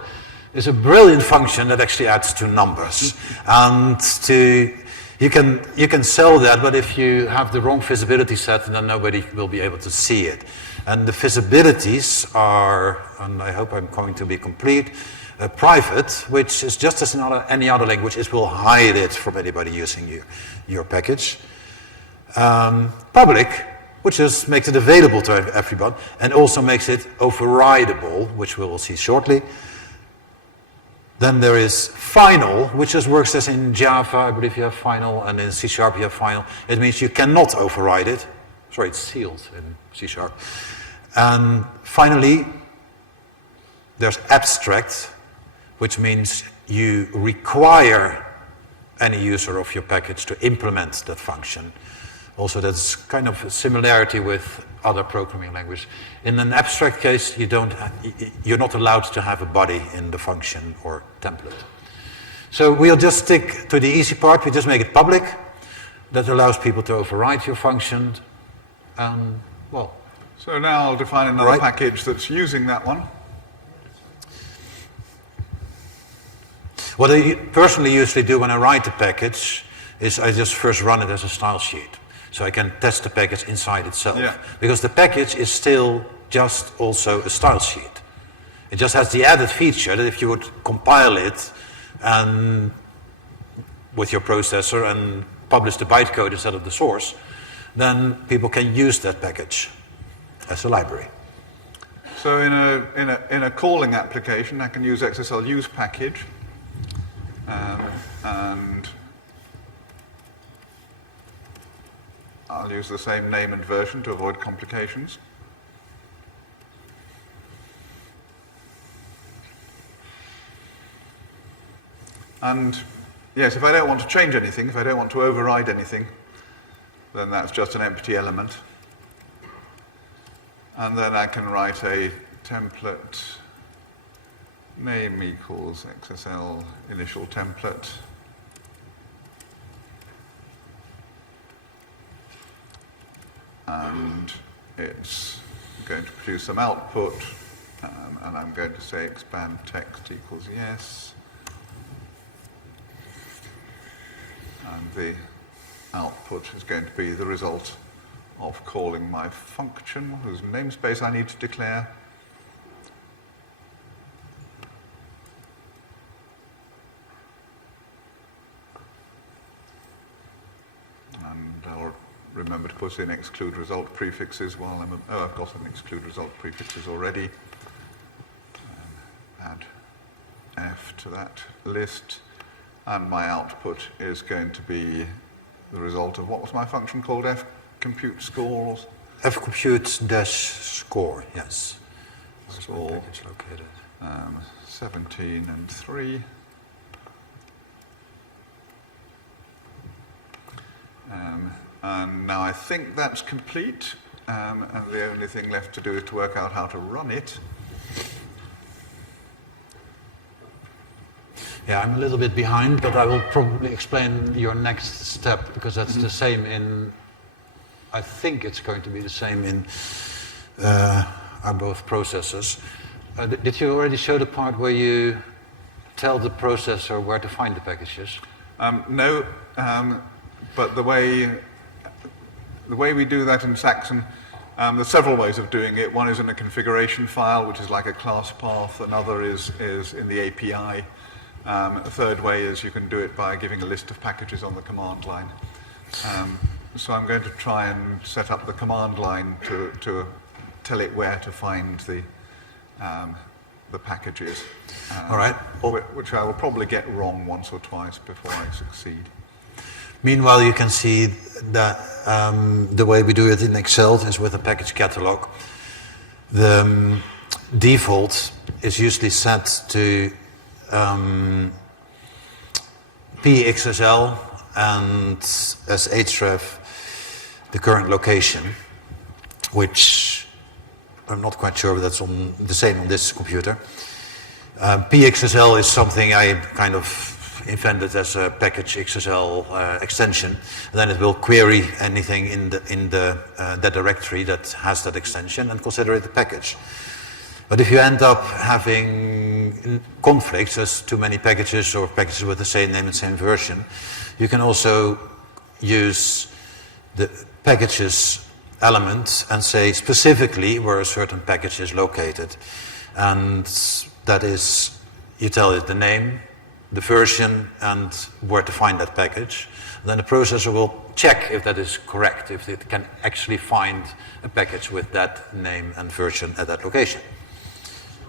is a brilliant function that actually adds two numbers. And you can sell that, but if you have the wrong visibility set, then nobody will be able to see it. And the visibilities are, and I hope I'm going to be complete, private, which is just as in any other language, it will hide it from anybody using your package. Public, which just makes it available to everyone, and also makes it overridable, which we will see shortly. Then there is final, which just works as in Java. I believe you have final, and in C# you have final. It means you cannot override it. Sorry, it's sealed in C#. And finally, there's abstract, which means you require any user of your package to implement that function. Also, that's kind of a similarity with other programming languages. In an abstract case, you're not allowed to have a body in the function or template. So we'll just stick to the easy part. We just make it public. That allows people to override your function. Well. So now I'll define another package that's using that one. What I personally usually do when I write the package is I just first run it as a style sheet. So I can test the package inside itself. Yeah. Because the package is still just also a style sheet. It just has the added feature that if you would compile it and with your processor and publish the bytecode instead of the source, then people can use that package as a library. So in a calling application, I can use XSL use package, and I'll use the same name and version to avoid complications. And yes, if I don't want to change anything, if I don't want to override anything, then that's just an empty element. And then I can write a template name equals XSL initial template. And it's going to produce some output and I'm going to say expand text equals yes. And the output is going to be the result of calling my function, whose namespace I need to declare. And I'll remember to put in exclude result prefixes while I'm... Oh, I've got an exclude result prefixes already. Add F to that list. And my output is going to be the result of, what was my function called? F compute scores? F compute dash score, yes. Score. Package located. 17 and 3. And now I think that's complete, and the only thing left to do is to work out how to run it. Yeah, I'm a little bit behind, but I will probably explain your next step, because that's the same in, I think it's going to be the same in our both processors. Did you already show the part where you tell the processor where to find the packages? No, but the way we do that in Saxon, there's several ways of doing it. One is in a configuration file, which is like a class path. Another is in the API. A third way is you can do it by giving a list of packages on the command line. So I'm going to try and set up the command line to tell it where to find the packages. All right. Which I will probably get wrong once or twice before I succeed. Meanwhile, you can see that the way we do it in Excel is with a package catalog. The default is usually set to PXSL and as href the current location, which I'm not quite sure if that's on the same on this computer. PXSL is something I kind of invented as a package XSL extension. Then it will query anything in that directory that has that extension and consider it a package. But if you end up having conflicts, as too many packages or packages with the same name and same version, you can also use the packages element and say specifically where a certain package is located. And that is, you tell it the name, the version, and where to find that package. Then the processor will check if that is correct, if it can actually find a package with that name and version at that location. So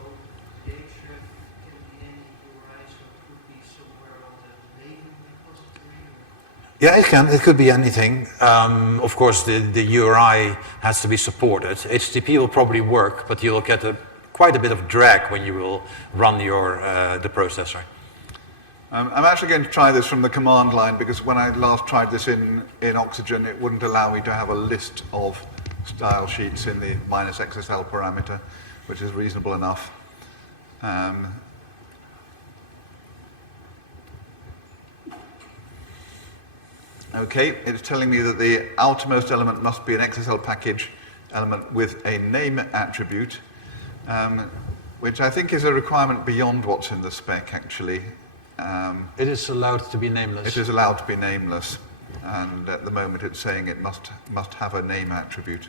the href can be any URI, so it could be somewhere on the main repository? Yeah, it can. It could be anything. Of course, the URI has to be supported. HTTP will probably work, but you'll get quite a bit of drag when you will run the processor. I'm actually going to try this from the command line, because when I last tried this in Oxygen, it wouldn't allow me to have a list of style sheets in the -XSL parameter, which is reasonable enough. Okay, it's telling me that the outermost element must be an XSL package element with a name attribute, which I think is a requirement beyond what's in the spec, actually. It is allowed to be nameless. It is allowed to be nameless, and at the moment it's saying it must have a name attribute,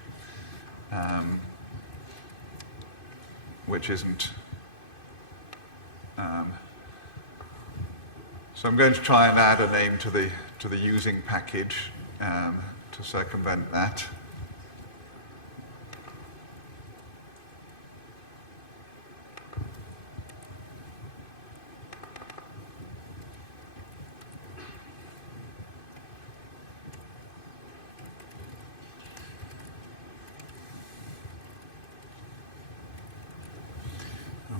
which isn't. So I'm going to try and add a name to the using package to circumvent that.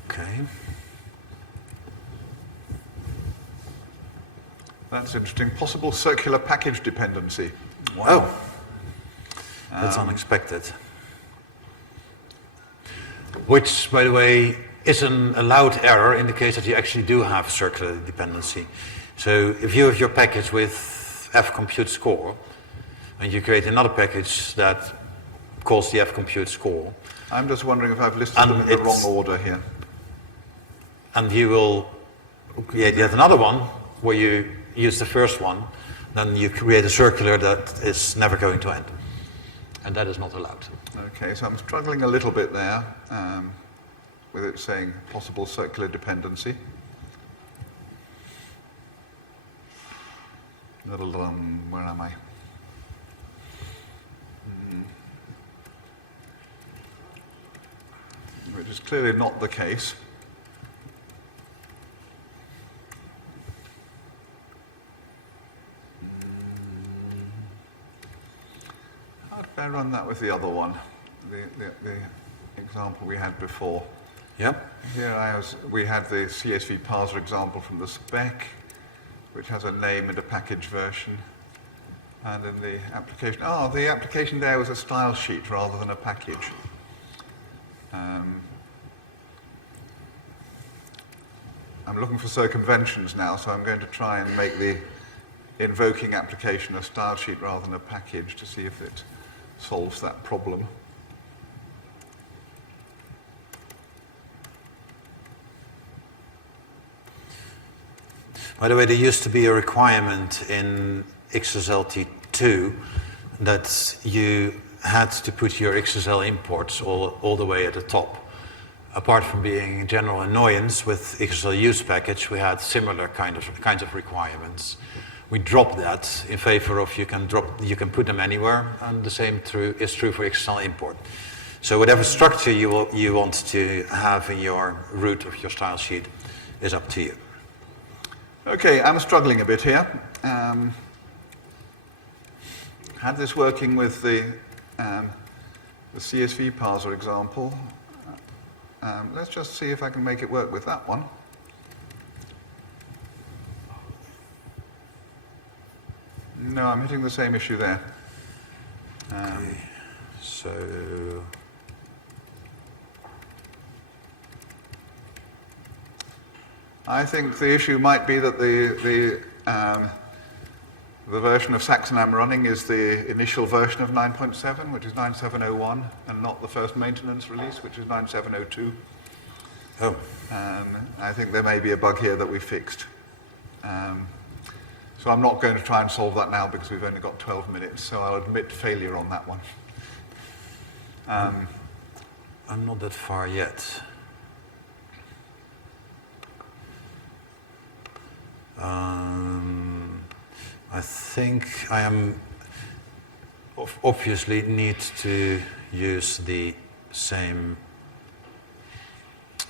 Okay. That's interesting. Possible circular package dependency. Wow. Oh, that's unexpected. Which, by the way, is an allowed error in the case that you actually do have circular dependency. So if you have your package with F compute score, and you create another package that calls the fcompute score. I'm just wondering if I've listed And them in the wrong it's- order here. And you will create yet another one where you use the first one, then you create a circular that is never going to end. And that is not allowed. Okay, so I'm struggling a little bit there with it saying possible circular dependency. Little, where am I? Which is clearly not the case. How did I run that with the other one? The example we had before. Yep. Here we had the CSV parser example from the spec, which has a name and a package version. And in the application, the application there was a style sheet rather than a package. I'm looking for circumventions now, so I'm going to try and make the invoking application a style sheet rather than a package to see if it solves that problem. By the way, there used to be a requirement in XSLT 2 that you had to put your XSL imports all the way at the top. Apart from being a general annoyance with XSL use package, we had similar kinds of requirements. We dropped that in favor of you can put them anywhere, and the same is true for XSL import. So whatever structure you want to have in your root of your style sheet is up to you. Okay, I'm struggling a bit here. Had this working with the CSV parser example. Let's just see if I can make it work with that one. No, I'm hitting the same issue there. Okay, so I think the issue might be that the version of Saxon I'm running is the initial version of 9.7, which is 9.701, and not the first maintenance release, which is 9.702. Oh. I think there may be a bug here that we fixed. So I'm not going to try and solve that now because we've only got 12 minutes, so I'll admit failure on that one. I'm not that far yet. I think I am obviously need to use the same,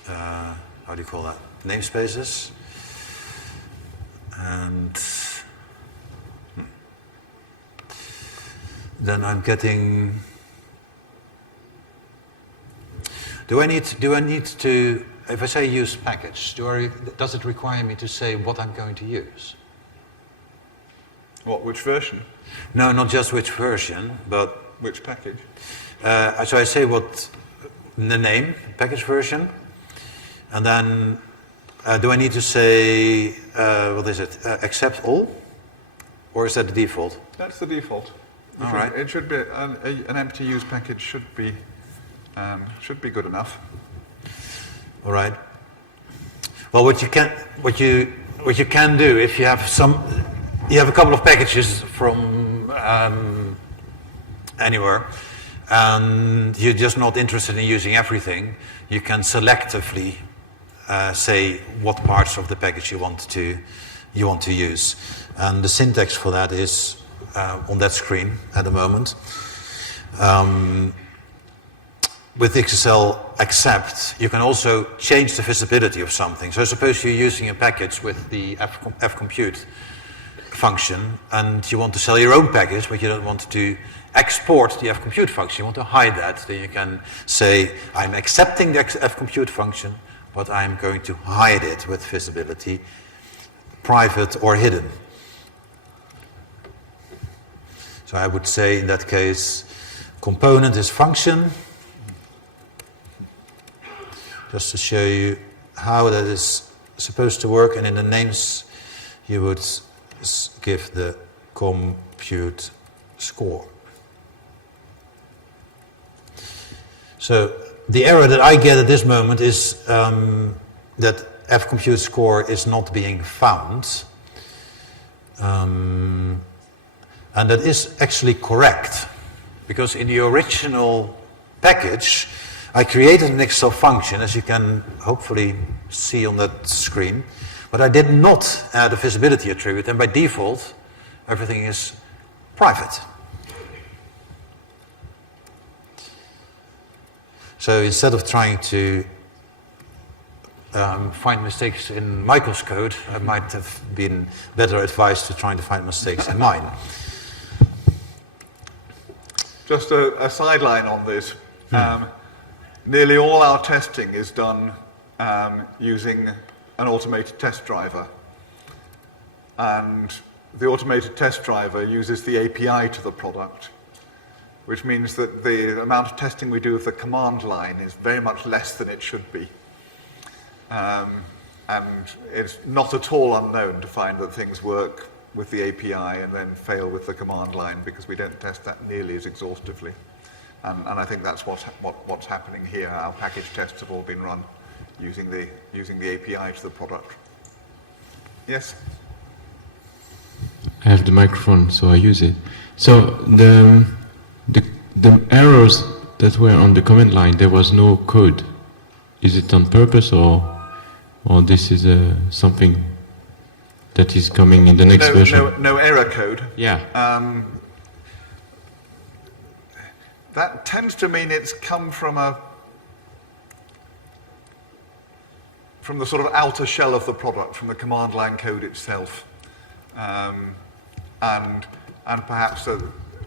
how do you call that, namespaces. And then I'm getting, do I need to, if I say use package, does it require me to say what I'm going to use? What, which version? No, not just which version, but which package? So I say what the name, package version, and then do I need to say what is it? Accept all, or is that the default? That's the default. All right. It should be an empty use package should be good enough. All right. Well, what you can do if you have you have a couple of packages from anywhere, and you're just not interested in using everything, you can selectively say what parts of the package you want to use, and the syntax for that is on that screen at the moment. With XSL accept, you can also change the visibility of something. So suppose you're using a package with the fcompute function, and you want to sell your own package, but you don't want to export the fcompute function. You want to hide that. Then you can say, I'm accepting the fcompute function, but I'm going to hide it with visibility, private or hidden. So I would say in that case, component is function, just to show you how that is supposed to work, and in the names you would give the compute score. So the error that I get at this moment is that fcompute score is not being found. And that is actually correct, because in the original package I created an XSL function, as you can hopefully see on that screen, but I did not add a visibility attribute, and by default everything is private. So instead of trying to find mistakes in Michael's code, I might have been better advised to trying to find mistakes in mine. Just a sideline on this. Nearly all our testing is done using an automated test driver. And the automated test driver uses the API to the product, which means that the amount of testing we do with the command line is very much less than it should be. And it's not at all unknown to find that things work with the API and then fail with the command line, because we don't test that nearly as exhaustively. And I think that's what's happening here. Our package tests have all been run using the API to the product. Yes? I have the microphone, so I use it. So the errors that were on the command line, there was no code. Is it on purpose, or this is something that is coming in the next version? No error code. Yeah. That tends to mean it's come from the sort of outer shell of the product, from the command line code itself, and perhaps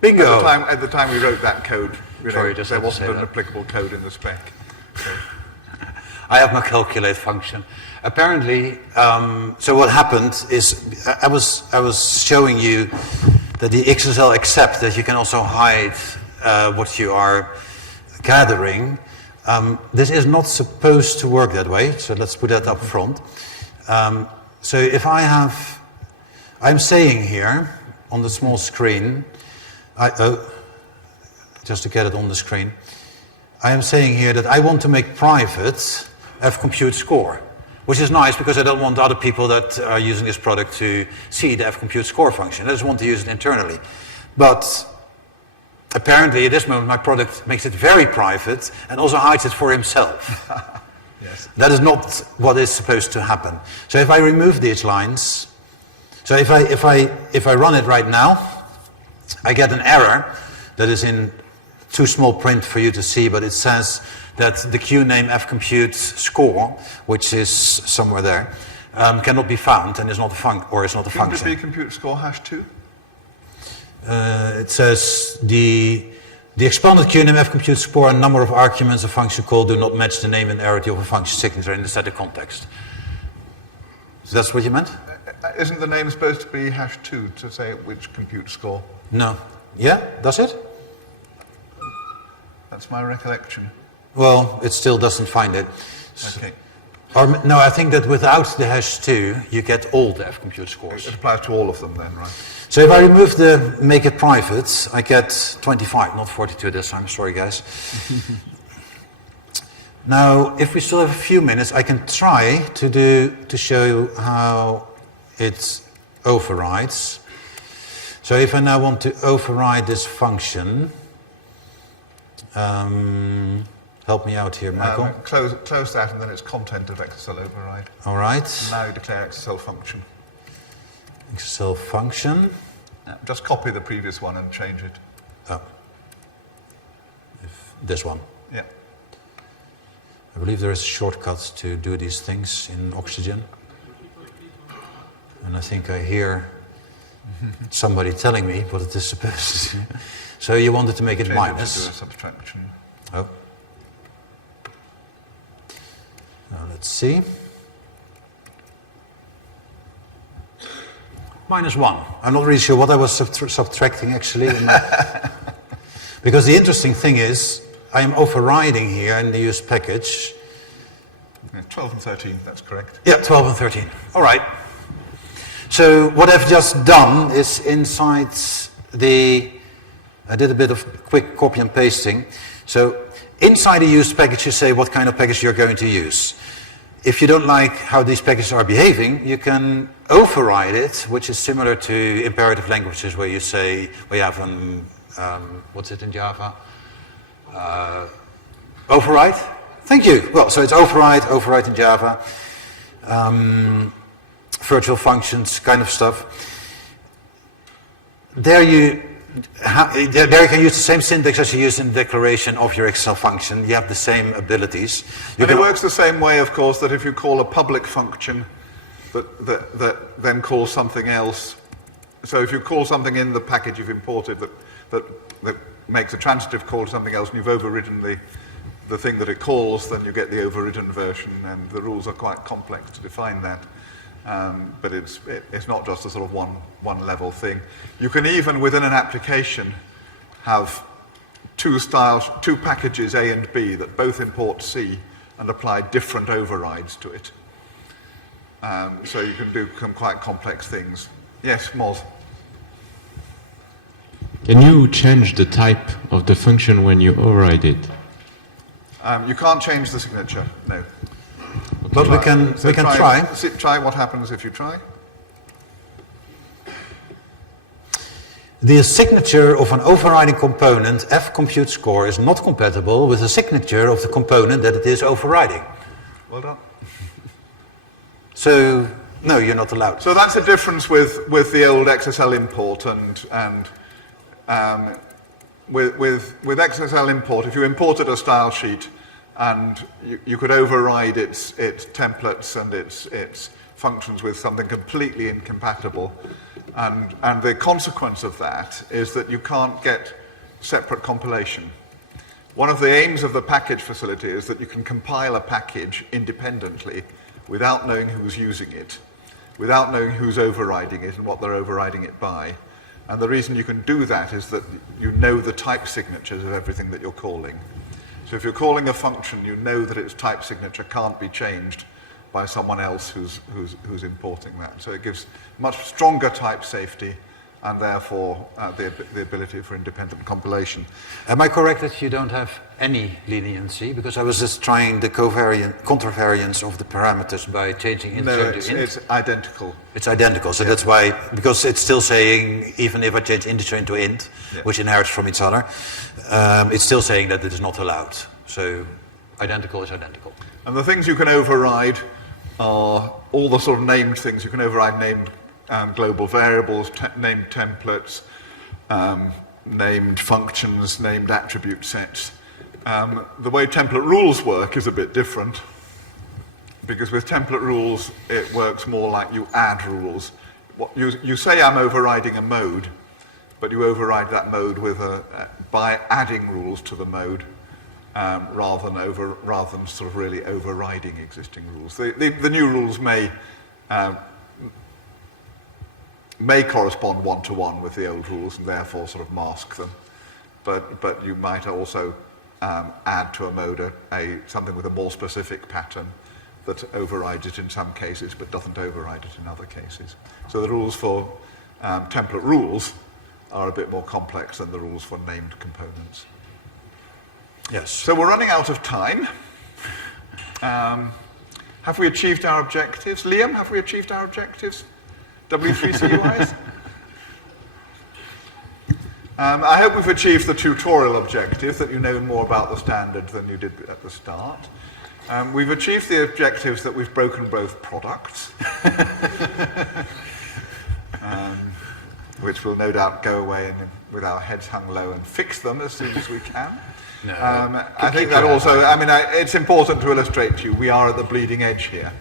Bingo. at the time we wrote that code, Sorry, just there had to say wasn't an that. applicable code in the spec. So. I have my calculate function. Apparently, so what happened is I was showing you that the XSL accept that you can also hide what you are gathering. This is not supposed to work that way, so let's put that up front. So if I'm saying here on the small screen, just to get it on the screen, I am saying here that I want to make private fcompute score, which is nice because I don't want other people that are using this product to see the fcompute score function. I just want to use it internally. But apparently at this moment my product makes it very private and also hides it for himself. Yes. That is not what is supposed to happen. So if I remove these lines, so if I run it right now, I get an error that is in too small print for you to see, but it says that the queue name fcompute score, which is somewhere there, cannot be found and is not a function. Can it be compute score #2? It says the expanded queue name fcompute score and number of arguments a function call do not match the name and arity of a function signature in the static context. So that's what you meant? Isn't the name supposed to be #2 to say which compute score? No. Yeah, does it? That's my recollection. Well, it still doesn't find it. Okay. Or, no, I think that without the #2, you get all the fcompute scores. It applies to all of them then, right? So if I remove the make it private, I get 25, not 42 this time. Sorry, guys. Now, if we still have a few minutes, I can try to show you how it overrides. So if I now want to override this function, help me out here, Michael. Close that, and then it's content of XSL override. All right. Now declare XSL function. XSL function. Just copy the previous one and change it. Oh. This one. Yeah. I believe there is a shortcut to do these things in Oxygen. And I think I hear somebody telling me what it is supposed to do. So you wanted to make it Change minus. It to a subtraction. Oh. Now let's see. -1. I'm not really sure what I was subtracting actually. Because the interesting thing is, I am overriding here in the use package. Yeah, 12 and 13, that's correct. Yeah, 12 and 13. All right. So what I've just done is inside I did a bit of quick copy and pasting. So inside a used package you say what kind of package you're going to use. If you don't like how these packages are behaving, you can override it, which is similar to imperative languages where you say, where you have what's it in Java? Override? Thank you. Well, so it's override in Java, virtual functions, kind of stuff. There you can use the same syntax as you use in the declaration of your XSL function. You have the same abilities. And it works the same way, of course, that if you call a public function that then calls something else. So if you call something in the package you've imported that makes a transitive call to something else, and you've overridden the thing that it calls, then you get the overridden version, and the rules are quite complex to define that. But it's not just a sort of one level thing. You can even within an application have two packages A and B that both import C and apply different overrides to it. So you can do some quite complex things. Yes, Moz. Can you change the type of the function when you override it? You can't change the signature, no. But we can try. Try what happens if you try. The signature of an overriding component, F compute score, is not compatible with the signature of the component that it is overriding. Well done. So, no, you're not allowed. So that's a difference with the old XSL import and with XSL import, if you imported a style sheet and you could override its templates and its functions with something completely incompatible, and the consequence of that is that you can't get separate compilation. One of the aims of the package facility is that you can compile a package independently without knowing who's using it, without knowing who's overriding it and what they're overriding it by. And the reason you can do that is that you know the type signatures of everything that you're calling. So if you're calling a function, you know that its type signature can't be changed by someone else who's importing that. So it gives much stronger type safety and therefore the ability for independent compilation. Am I correct that you don't have any leniency? Because I was just trying the contravariance of the parameters by changing integer to int. It's identical. It's identical, so that's why, because it's still saying, even if I change integer into int, which inherits from each other, it's still saying that it is not allowed. So identical is identical. And the things you can override are all the sort of named things. You can override named global variables, named templates, named functions, named attribute sets. The way template rules work is a bit different, because with template rules it works more like you add rules. You say I'm overriding a mode, but you override that mode with by adding rules to the mode, rather than sort of really overriding existing rules. The new rules may correspond one-to-one with the old rules and therefore sort of mask them, but you might also add to a mode something with a more specific pattern that overrides it in some cases but doesn't override it in other cases. So the rules for template rules are a bit more complex than the rules for named components. Yes. So we're running out of time. Have we achieved our objectives? Liam, have we achieved our objectives? W3C-wise? I hope we've achieved the tutorial objective, that you know more about the standard than you did at the start. We've achieved the objectives that we've broken both products, which will no doubt go away with our heads hung low and fix them as soon as we can. No, I think that also, it's important to illustrate to you, we are at the bleeding edge here.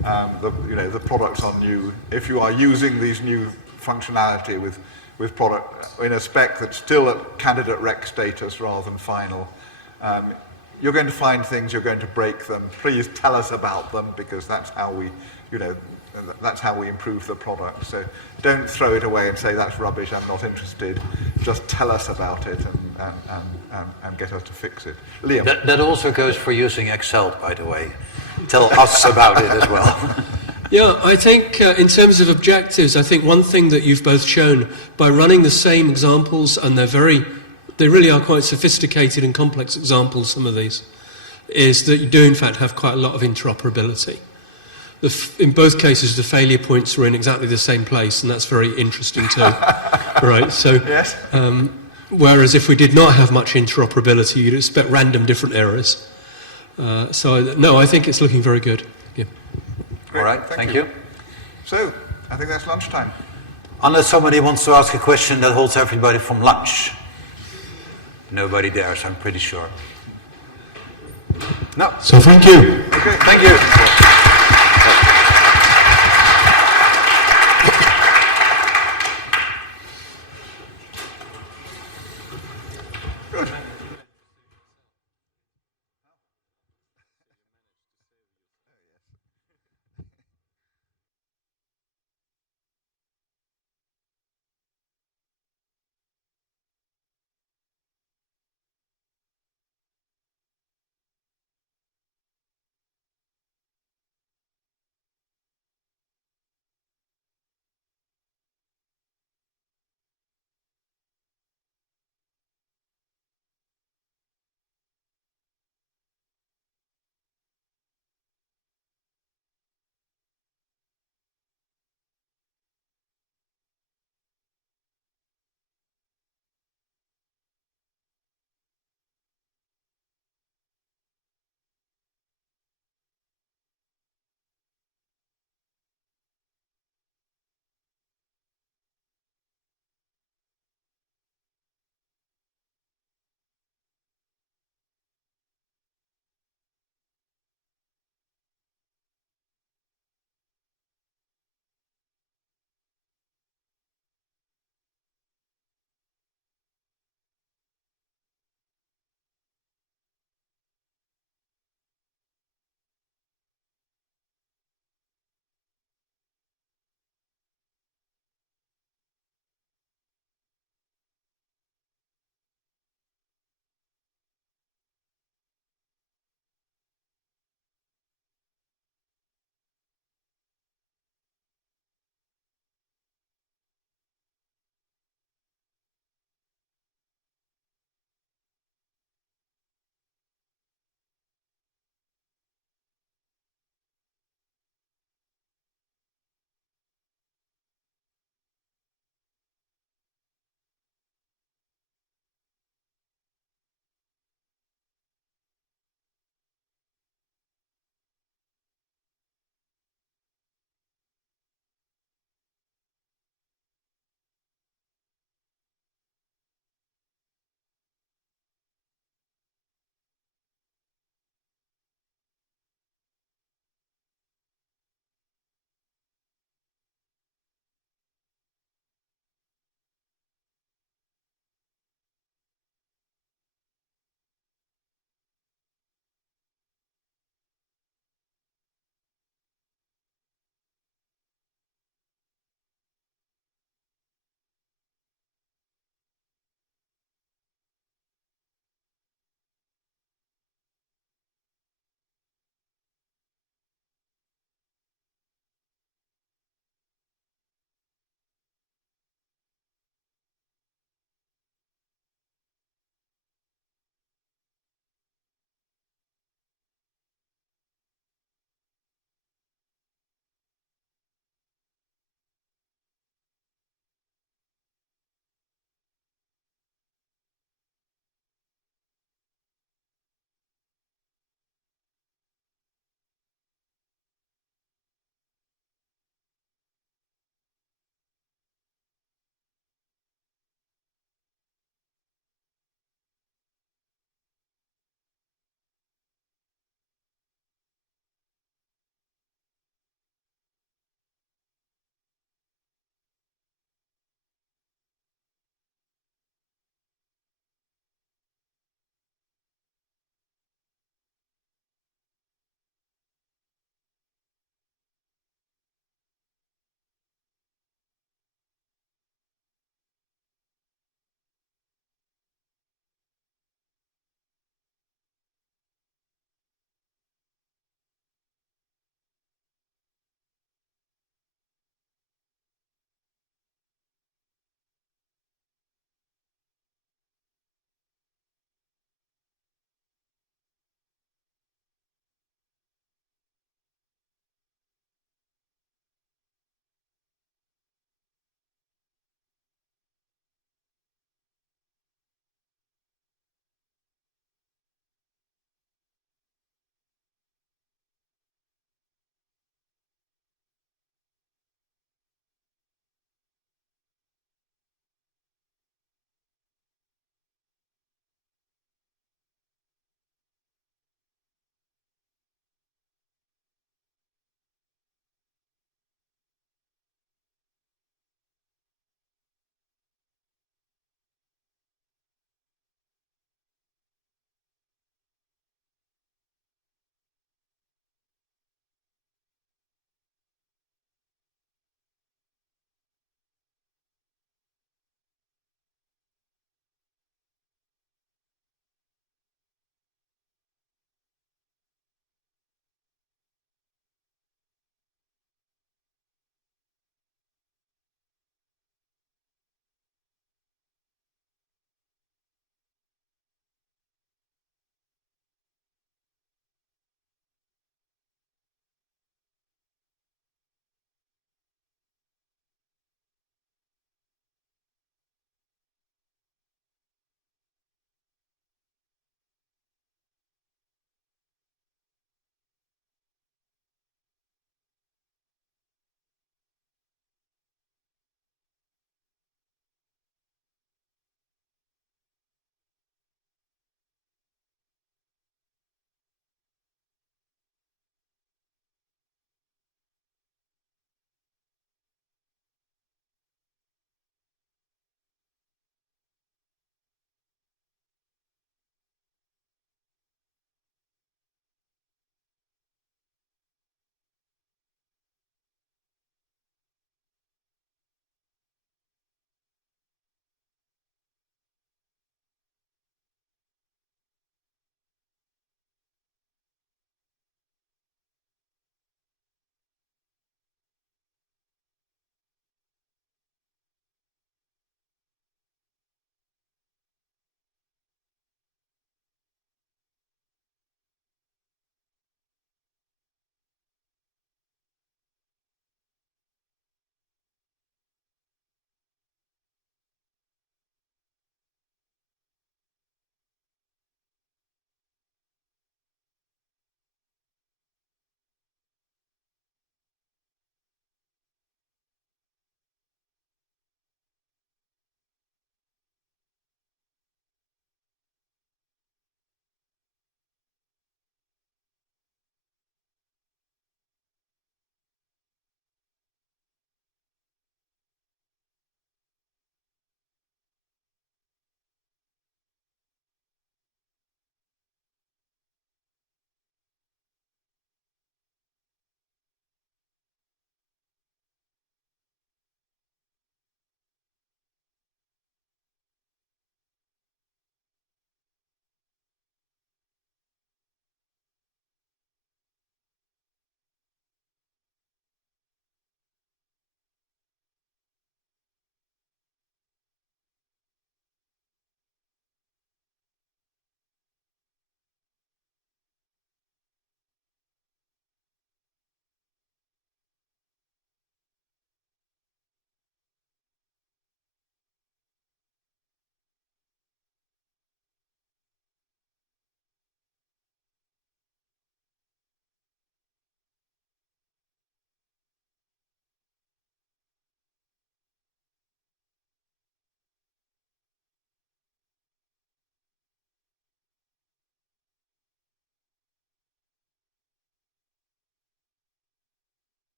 The products are new. If you are using these new functionality with product in a spec that's still at candidate rec status rather than final, you're going to find things, you're going to break them. Please tell us about them, because that's how we, that's how we improve the product. So don't throw it away and say that's rubbish, I'm not interested. Just tell us about it and get us to fix it. Liam. That also goes for using Excel, by the way. Tell us about it as well. Yeah, I think in terms of objectives, I think one thing that you've both shown by running the same examples, and they're very they really are quite sophisticated and complex examples, some of these, is that you do in fact have quite a lot of interoperability. In both cases, the failure points were in exactly the same place, and that's very interesting too. Right, so Yes. whereas if we did not have much interoperability, you'd expect random different errors. So no, I think it's looking very good. Yeah. Great, All right, thank you. So, I think that's lunchtime. Unless somebody wants to ask a question that holds everybody from lunch. Nobody dares, I'm pretty sure. No. So thank you. Okay, Thank you.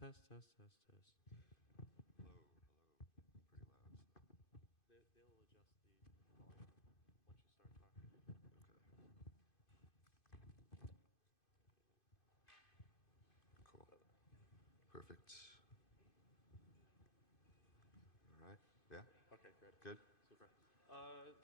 Test. Hello. They'll adjust the volume once you start talking. Cool. Perfect. All right. Yeah. Okay, great. Good. Super. Right.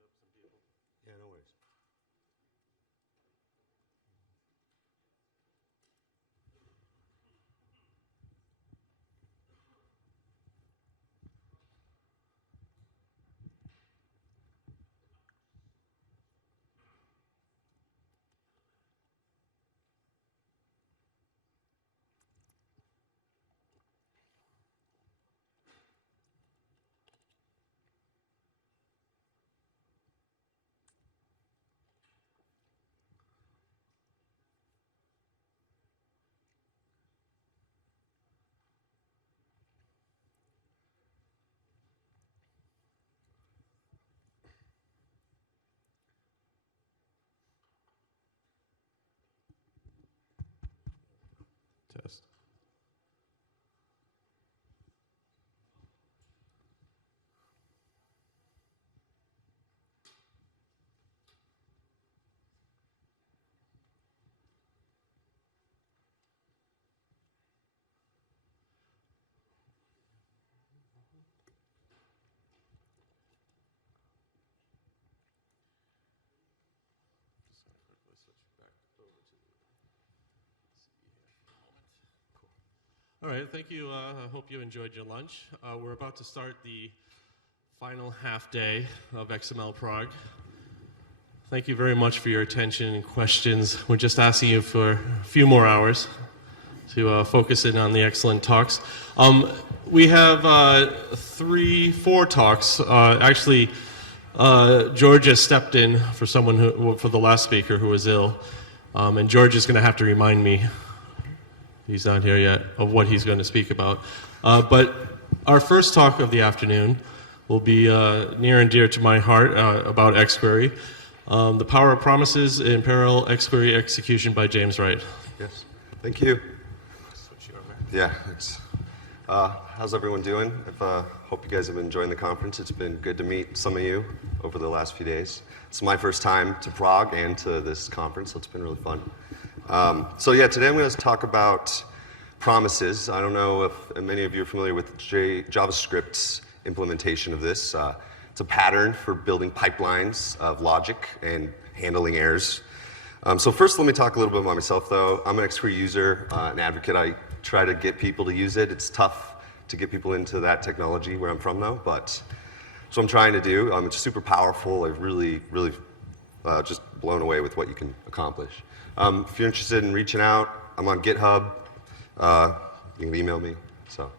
Round up some people. Yeah, no worries. Test. Just going to quickly switch back over to the CE here for a moment. Cool. All right, thank you. I hope you enjoyed your lunch. We're about to start the final half day of XMLPrague. Thank you very much for your attention and questions. We're just asking you for a few more hours to focus in on the excellent talks. We have 4 talks. Actually, Georgia stepped in for for the last speaker who was ill, and George is going to have to remind me, he's not here yet, of what he's going to speak about. But our first talk of the afternoon will be near and dear to my heart about X-Query, The Power of Promises in Parallel X-Query Execution by James Wright. Yes. Thank you. Yeah, thanks. How's everyone doing? Hope you guys have been enjoying the conference. It's been good to meet some of you over the last few days. It's my first time to Prague and to this conference, so it's been really fun. So yeah, today I'm going to talk about promises. I don't know if many of you are familiar with JavaScript's implementation of this. It's a pattern for building pipelines of logic and handling errors. So first, let me talk a little bit about myself, though. I'm an X-Query user, an advocate. I try to get people to use it. It's tough to get people into that technology where I'm from, though, but that's what I'm trying to do. It's super powerful. I've really just blown away with what you can accomplish. If you're interested in reaching out, I'm on GitHub. You can email me. So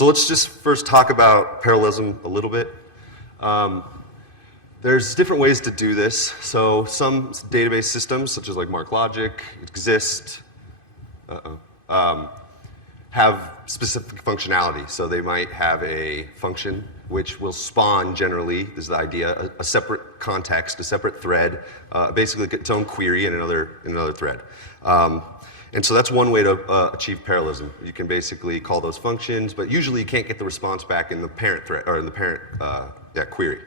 let's just first talk about parallelism a little bit. There's different ways to do this. So some database systems, such as like MarkLogic, Exist, have specific functionality. So they might have a function which will spawn, generally, this is the idea, a separate context, a separate thread, basically its own query in another thread. And so that's one way to achieve parallelism. You can basically call those functions, but usually you can't get the response back in the parent thread or in the parent query.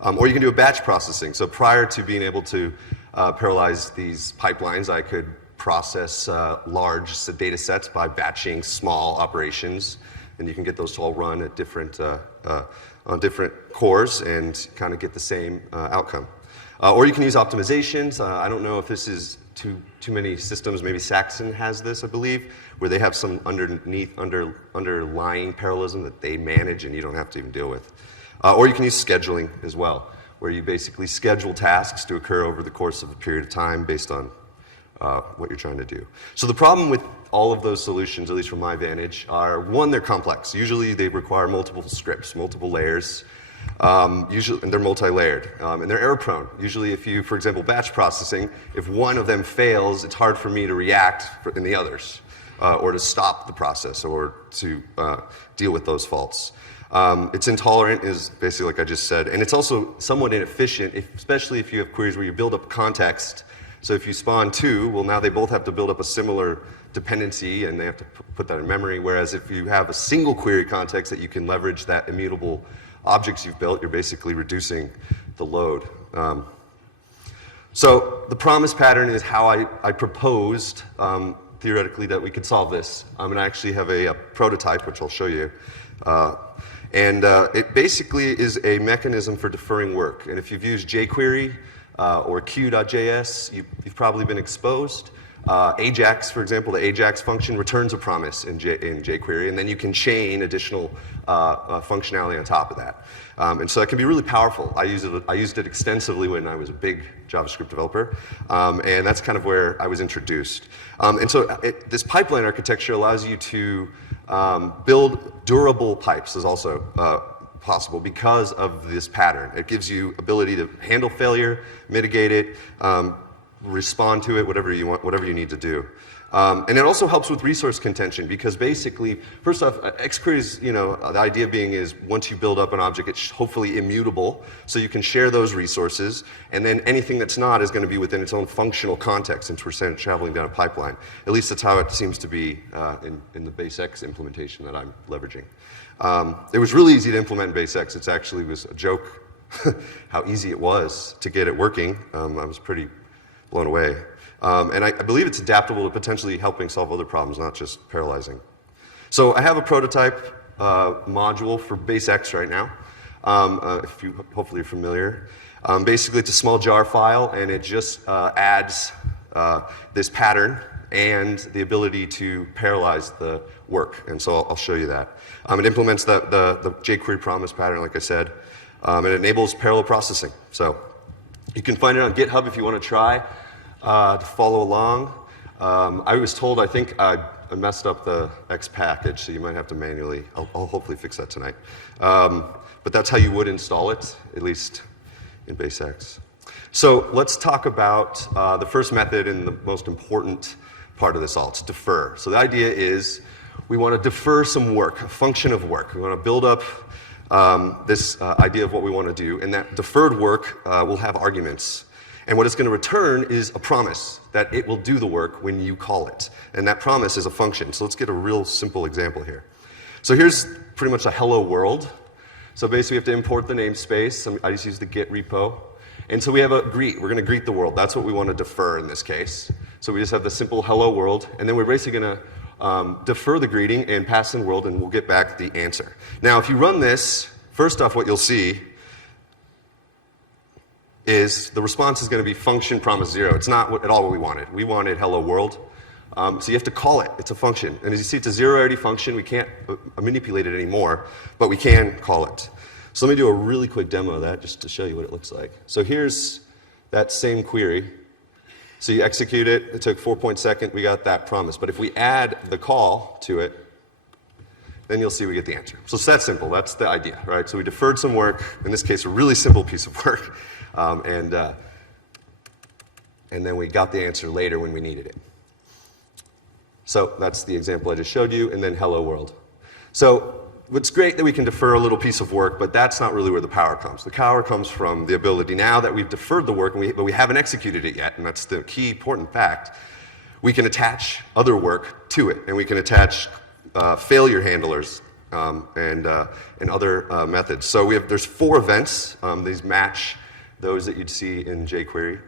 Or you can do a batch processing. So prior to being able to parallelize these pipelines, I could process large data sets by batching small operations, and you can get those to all run at different on different cores and kind of get the same outcome. Or you can use optimizations. I don't know if this is too many systems. Maybe Saxon has this, I believe, where they have some underlying parallelism that they manage and you don't have to even deal with. Or you can use scheduling as well, where you basically schedule tasks to occur over the course of a period of time based on what you're trying to do. So the problem with all of those solutions, at least from my vantage, are one, they're complex. Usually they require multiple scripts, multiple layers, usually, and they're multi-layered, and they're error-prone. Usually if you, for example, batch processing, if one of them fails, it's hard for me to react in the others, or to stop the process, or to deal with those faults. It's intolerant, is basically like I just said, and it's also somewhat inefficient, especially if you have queries where you build up context. So if you spawn two, well, now they both have to build up a similar dependency, and they have to put that in memory, whereas if you have a single query context that you can leverage that immutable objects you've built, you're basically reducing the load. So the promise pattern is how I proposed, theoretically, that we could solve this. And I actually have a prototype, which I'll show you. It basically is a mechanism for deferring work. And if you've used jQuery or Q.js, you've probably been exposed. Ajax, for example, the Ajax function returns a promise in jQuery, and then you can chain additional functionality on top of that. And so that can be really powerful. I used it extensively when I was a big JavaScript developer, and that's kind of where I was introduced. And so this pipeline architecture allows you to build durable pipes is also possible because of this pattern. It gives you ability to handle failure, mitigate it, respond to it, whatever you want, whatever you need to do. And it also helps with resource contention because basically, first off, XQuery's, the idea being is once you build up an object, it's hopefully immutable, so you can share those resources, and then anything that's not is going to be within its own functional context since we're traveling down a pipeline. At least that's how it seems to be in the BaseX implementation that I'm leveraging. It was really easy to implement in BaseX. It actually was a joke how easy it was to get it working. I was pretty blown away. And I believe it's adaptable to potentially helping solve other problems, not just parallelizing. So I have a prototype module for BaseX right now. If you hopefully you're familiar. Basically, it's a small jar file, and it just adds this pattern and the ability to parallelize the work. And so I'll show you that. It implements the jQuery promise pattern, like I said. It enables parallel processing. So you can find it on GitHub if you want to try to follow along. I was told, I think I messed up the X package, so you might have to manually, I'll hopefully fix that tonight. But that's how you would install it, at least in BaseX. So let's talk about the first method and the most important part of this all. It's defer. So the idea is we want to defer some work, a function of work. We want to build up this idea of what we want to do, and that deferred work will have arguments. And what it's going to return is a promise that it will do the work when you call it. And that promise is a function. So let's get a real simple example here. So here's pretty much a hello world. So basically we have to import the namespace. I just use the git repo. And so we have a greet. We're going to greet the world. That's what we want to defer in this case. So we just have the simple hello world. And then we're basically going to defer the greeting and pass in world, and we'll get back the answer. Now, if you run this, first off, what you'll see is the response is going to be function promise 0. It's not at all what we wanted. We wanted hello world. So you have to call it. It's a function. And as you see, it's a zero-arity function. We can't manipulate it anymore, but we can call it. So let me do a really quick demo of that just to show you what it looks like. So here's that same query. So you execute it. It took 4 seconds. We got that promise. But if we add the call to it, then you'll see we get the answer. So it's that simple. That's the idea, right? So we deferred some work. In this case, a really simple piece of work. And then we got the answer later when we needed it. So that's the example I just showed you, and then hello world. So it's great that we can defer a little piece of work, but that's not really where the power comes. The power comes from the ability now that we've deferred the work, but we haven't executed it yet, and that's the key important fact. We can attach other work to it, and we can attach failure handlers and other methods. So there's 4 events. These match those that you'd see in jQuery.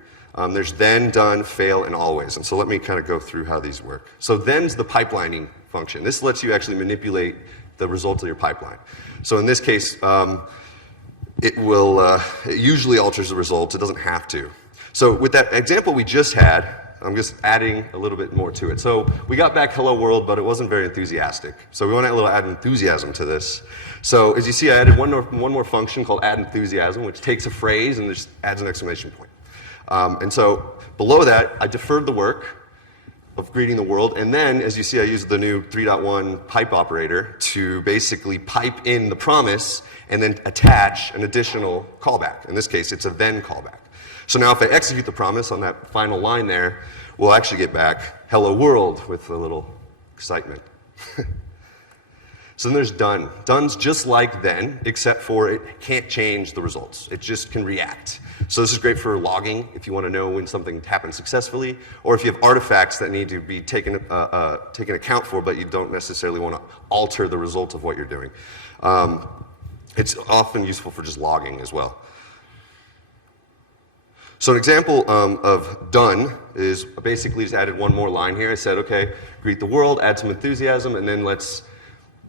There's then, done, fail, and always. And so let me kind of go through how these work. So then's the pipelining function. This lets you actually manipulate the results of your pipeline. So in this case, it usually alters the results. It doesn't have to. So with that example we just had, I'm just adding a little bit more to it. So we got back hello world, but it wasn't very enthusiastic. So we want to add enthusiasm to this. So as you see, I added one more function called add enthusiasm, which takes a phrase and just adds an exclamation point. And so below that, I deferred the work. of greeting the world. And then, as you see, I used the new 3.1 pipe operator to basically pipe in the promise and then attach an additional callback. In this case, it's a then callback. So now if I execute the promise on that final line there, we'll actually get back hello world with a little excitement. So then there's done. Done's just like then, except for it can't change the results. It just can react. So this is great for logging if you want to know when something happened successfully, or if you have artifacts that need to be taken account for, but you don't necessarily want to alter the result of what you're doing. It's often useful for just logging as well. So an example of done is basically just added one more line here. I said, okay, greet the world, add some enthusiasm, and then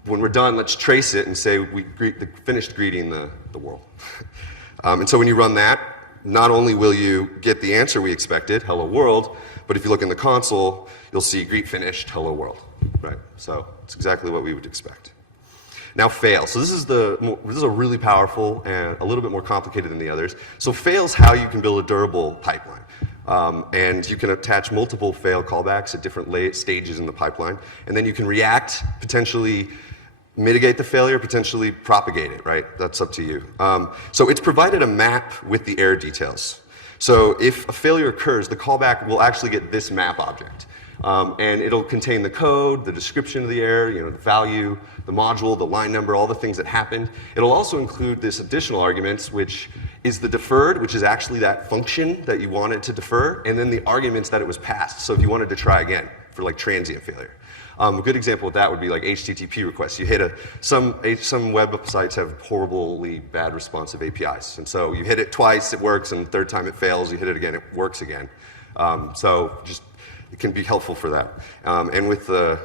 when we're done, let's trace it and say we finished greeting the world. And so when you run that, not only will you get the answer we expected, hello world, but if you look in the console, you'll see greet finished, hello world, right? So it's exactly what we would expect. Now fail. So this is a really powerful and a little bit more complicated than the others. So fail is how you can build a durable pipeline. And you can attach multiple fail callbacks at different stages in the pipeline. And then you can react, potentially mitigate the failure, potentially propagate it, right? That's up to you. So it's provided a map with the error details. So if a failure occurs, the callback will actually get this map object. And it'll contain the code, the description of the error, the value, the module, the line number, all the things that happened. It'll also include this additional arguments, which is the deferred, which is actually that function that you wanted to defer, and then the arguments that it was passed. So if you wanted to try again for like transient failure. A good example of that would be like HTTP requests. You hit some websites have horribly bad responsive APIs. And so you hit it twice, it works, and the third time it fails, you hit it again, it works again. So just it can be helpful for that. And with the,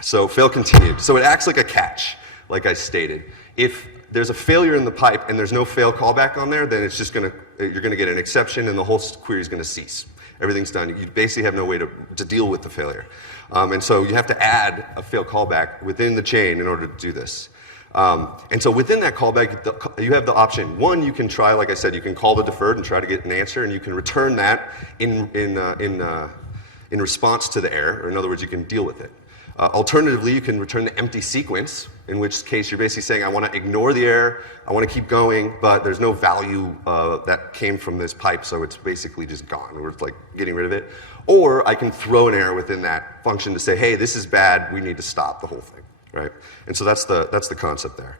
So fail continued. So it acts like a catch, like I stated. If there's a failure in the pipe and there's no fail callback on there, then it's just you're gonna get an exception and the whole query is gonna cease. Everything's done. You basically have no way to deal with the failure. And so you have to add a fail callback within the chain in order to do this. And so within that callback, you have the option. One, you can try, like I said, you can call the deferred and try to get an answer, and you can return that in response to the error, or in other words, you can deal with it. Alternatively, you can return the empty sequence, in which case you're basically saying, I want to ignore the error, I want to keep going, but there's no value that came from this pipe, so it's basically just gone. We're like getting rid of it. Or I can throw an error within that function to say, hey, this is bad, we need to stop the whole thing, right? And so that's the concept there.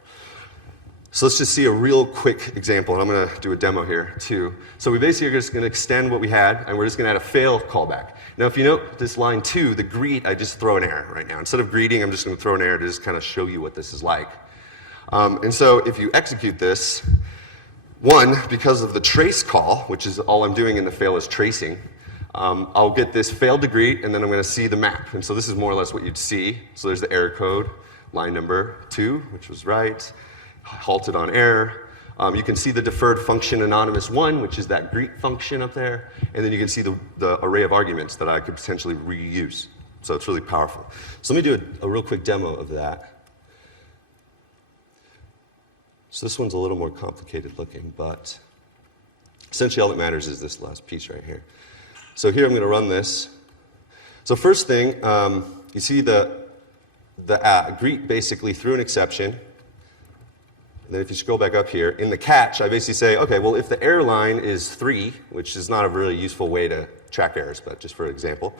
So let's just see a real quick example, and I'm going to do a demo here too. So we basically are just going to extend what we had, and we're just going to add a fail callback. Now if you note this line 2, the greet, I just throw an error right now. Instead of greeting, I'm just going to throw an error to just kind of show you what this is like. And so if you execute this, one, because of the trace call, which is all I'm doing in the fail is tracing, I'll get this failed to greet, and then I'm going to see the map. And so this is more or less what you'd see. So there's the error code, line number 2, which was right, halted on error. You can see the deferred function anonymous 1, which is that greet function up there. And then you can see the array of arguments that I could potentially reuse. So it's really powerful. So let me do a real quick demo of that. So this one's a little more complicated looking, but essentially all that matters is this last piece right here. So here I'm going to run this. So first thing, you see the greet basically threw an exception. And then if you scroll back up here, in the catch, I basically say, okay, well, if the error line is 3, which is not a really useful way to track errors, but just for example,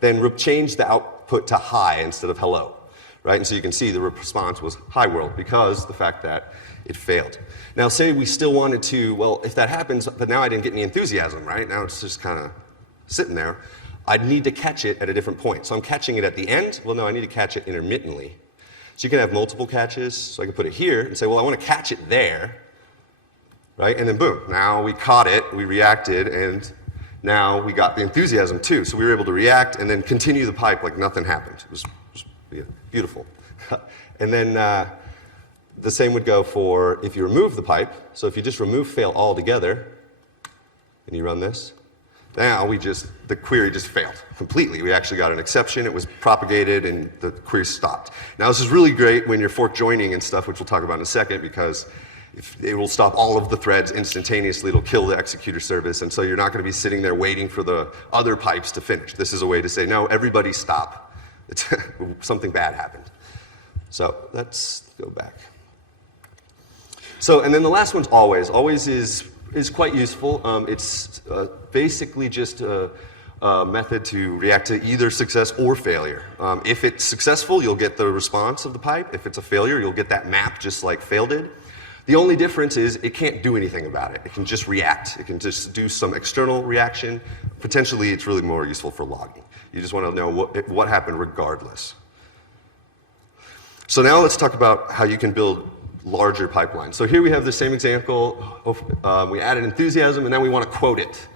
then change the output to hi instead of hello, right? And so you can see the response was hi world because the fact that it failed. Now say we still wanted to, well, if that happens, but now I didn't get any enthusiasm, right? Now it's just kind of sitting there. I'd need to catch it at a different point. So I'm catching it at the end. Well, no, I need to catch it intermittently. So you can have multiple catches. So I can put it here and say, well, I want to catch it there, right? And then boom, now we caught it, we reacted, and now we got the enthusiasm too. So we were able to react and then continue the pipe like nothing happened. It was beautiful. And then the same would go for if you remove the pipe. So if you just remove fail altogether, and you run this, now the query just failed completely. We actually got an exception, it was propagated, and the query stopped. Now this is really great when you're fork joining and stuff, which we'll talk about in a second, because it will stop all of the threads instantaneously. It'll kill the executor service, and so you're not going to be sitting there waiting for the other pipes to finish. This is a way to say, no, everybody stop. Something bad happened. So let's go back. So, and then the last one's always. Always is quite useful. It's basically just a method to react to either success or failure. If it's successful, you'll get the response of the pipe. If it's a failure, you'll get that map just like fail did. The only difference is it can't do anything about it. It can just react. It can just do some external reaction. Potentially, it's really more useful for logging. You just want to know what happened regardless. So now let's talk about how you can build larger pipelines. So here we have the same example. We added enthusiasm, and then we want to quote it.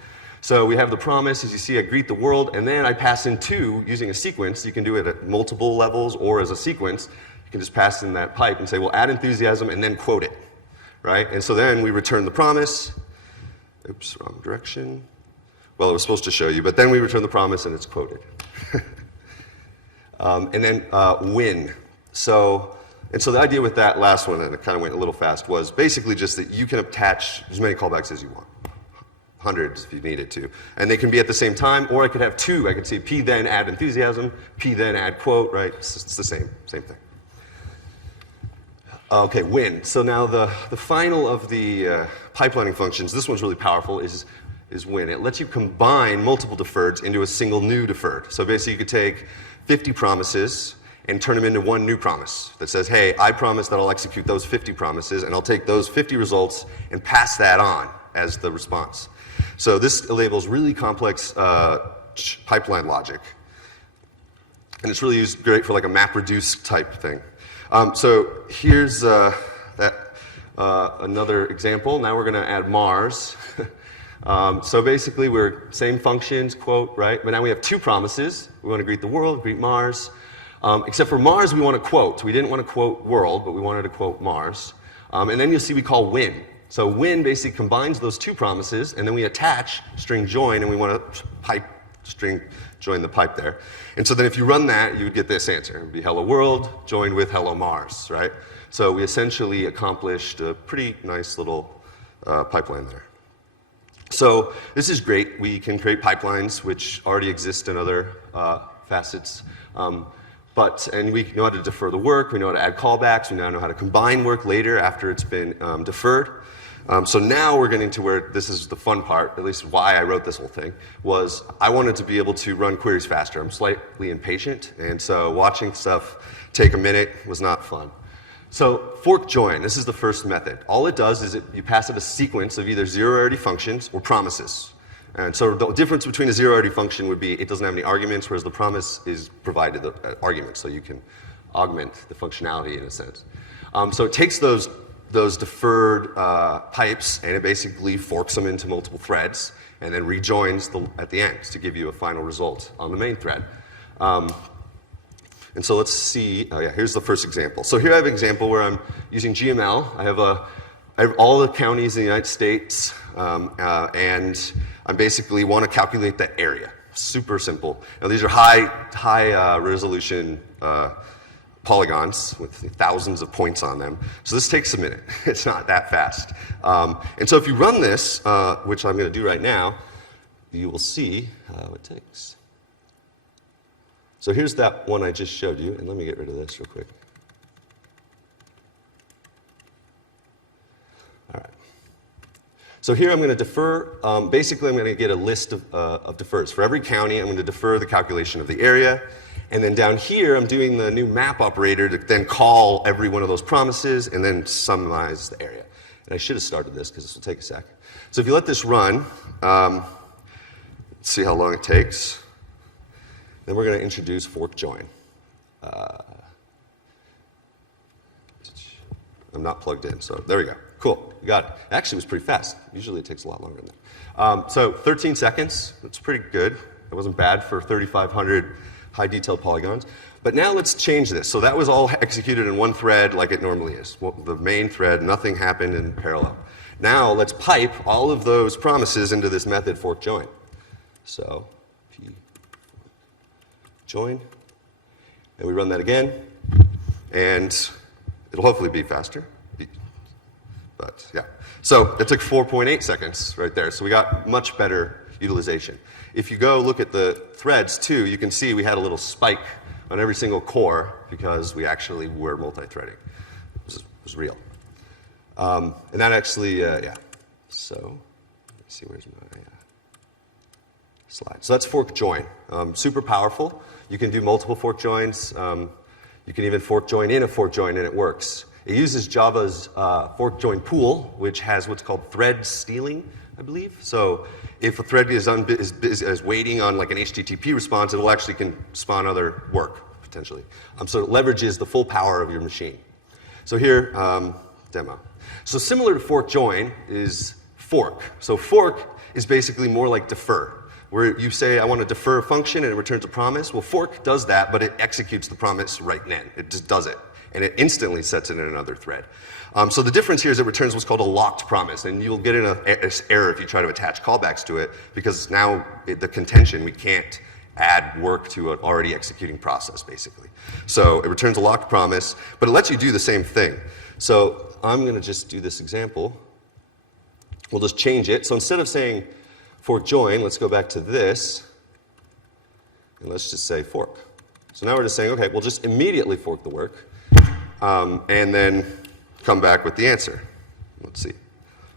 So we have the promise, as you see, I greet the world, and then I pass in 2 using a sequence. You can do it at multiple levels or as a sequence. You can just pass in that pipe and say, well, add enthusiasm, and then quote it. Right? And so then we return the promise. Oops, wrong direction. Well, it was supposed to show you, but then we return the promise and it's quoted. And then win. So the idea with that last one, and it kind of went a little fast, was basically just that you can attach as many callbacks as you want. Hundreds if you needed to. And they can be at the same time, or I could have 2. I could say P then add enthusiasm, P then add quote, right? It's the same thing. Okay, win. So now the final of the pipelining functions, this one's really powerful, is win. It lets you combine multiple deferreds into a single new deferred. So basically you could take 50 promises and turn them into one new promise that says, hey, I promise that I'll execute those 50 promises, and I'll take those 50 results and pass that on as the response. So this enables really complex pipeline logic. And it's really used great for like a map reduce type thing. So here's another example. Now we're going to add Mars. So basically we're same functions, quote, right? But now we have 2 promises. We want to greet the world, greet Mars. Except for Mars, we want to quote. We didn't want to quote world, but we wanted to quote Mars. And then you'll see we call win. So win basically combines those 2 promises, and then we attach string join, and we want to pipe string join the pipe there. And so then if you run that, you would get this answer. It would be hello world joined with hello Mars, right? So we essentially accomplished a pretty nice little pipeline there. So this is great. We can create pipelines which already exist in other facets. And we know how to defer the work. We know how to add callbacks. We now know how to combine work later after it's been deferred. So now we're getting to where this is the fun part, at least why I wrote this whole thing, was I wanted to be able to run queries faster. I'm slightly impatient, and so watching stuff take a minute was not fun. So fork join, this is the first method. All it does is you pass it a sequence of either zero-arity functions or promises. And so the difference between a zero-arity function would be it doesn't have any arguments, whereas the promise is provided the arguments, so you can augment the functionality in a sense. So it takes those deferred pipes and it basically forks them into multiple threads and then rejoins at the end to give you a final result on the main thread. And so let's see, here's the first example. So here I have an example where I'm using GML. I have all the counties in the United States, and I basically want to calculate the area. Super simple. Now these are high resolution polygons with thousands of points on them. So this takes a minute. It's not that fast. And so if you run this, which I'm going to do right now, you will see how it takes. So here's that one I just showed you, and let me get rid of this real quick. All right. So here I'm going to defer. Basically, I'm going to get a list of defers. For every county, I'm going to defer the calculation of the area. And then down here, I'm doing the new map operator to then call every one of those promises and then summarize the area. And I should have started this because this will take a sec. So if you let this run, let's see how long it takes. Then we're going to introduce fork join. I'm not plugged in, so there we go. Cool, you got it. Actually, it was pretty fast. Usually it takes a lot longer than that. So 13 seconds, that's pretty good. It wasn't bad for 3,500 high detail polygons. But now let's change this. So that was all executed in one thread like it normally is. Well, the main thread, nothing happened in parallel. Now let's pipe all of those promises into this method fork join. So P join, and we run that again, and it'll hopefully be faster. But yeah. So it took 4.8 seconds right there. So we got much better utilization. If you go look at the threads too, you can see we had a little spike on every single core because we actually were multi-threading. It was real. And that actually, yeah. So let's see, where's my slide? So that's fork join. Super powerful. You can do multiple fork joins. You can even fork join in a fork join, and it works. It uses Java's fork join pool, which has what's called thread stealing, I believe. So if a thread is waiting on like an HTTP response, it will actually can spawn other work, potentially. So it leverages the full power of your machine. So here, demo. So similar to fork join is fork. So fork is basically more like defer, where you say, I want to defer a function and it returns a promise. Well, fork does that, but it executes the promise right then. It just does it. And it instantly sets it in another thread. So the difference here is it returns what's called a locked promise. And you'll get an error if you try to attach callbacks to it, because now the contention, we can't add work to an already executing process, basically. So it returns a locked promise, but it lets you do the same thing. So I'm going to just do this example. We'll just change it. So instead of saying fork join, let's go back to this, and let's just say fork. So now we're just saying, okay, we'll just immediately fork the work, and then come back with the answer. Let's see.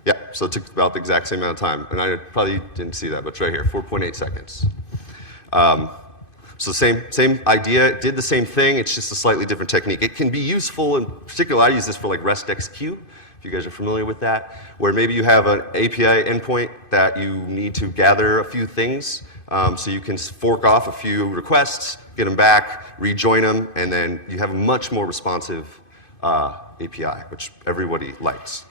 Yeah, so it took about the exact same amount of time, and I probably didn't see that, but it's right here, 4.8 seconds. So same idea, it did the same thing, it's just a slightly different technique. It can be useful, in particular, I use this for like REST-XQ, if you guys are familiar with that, where maybe you have an API endpoint that you need to gather a few things, so you can fork off a few requests, get them back, rejoin them, and then you have a much more responsive API, which everybody likes.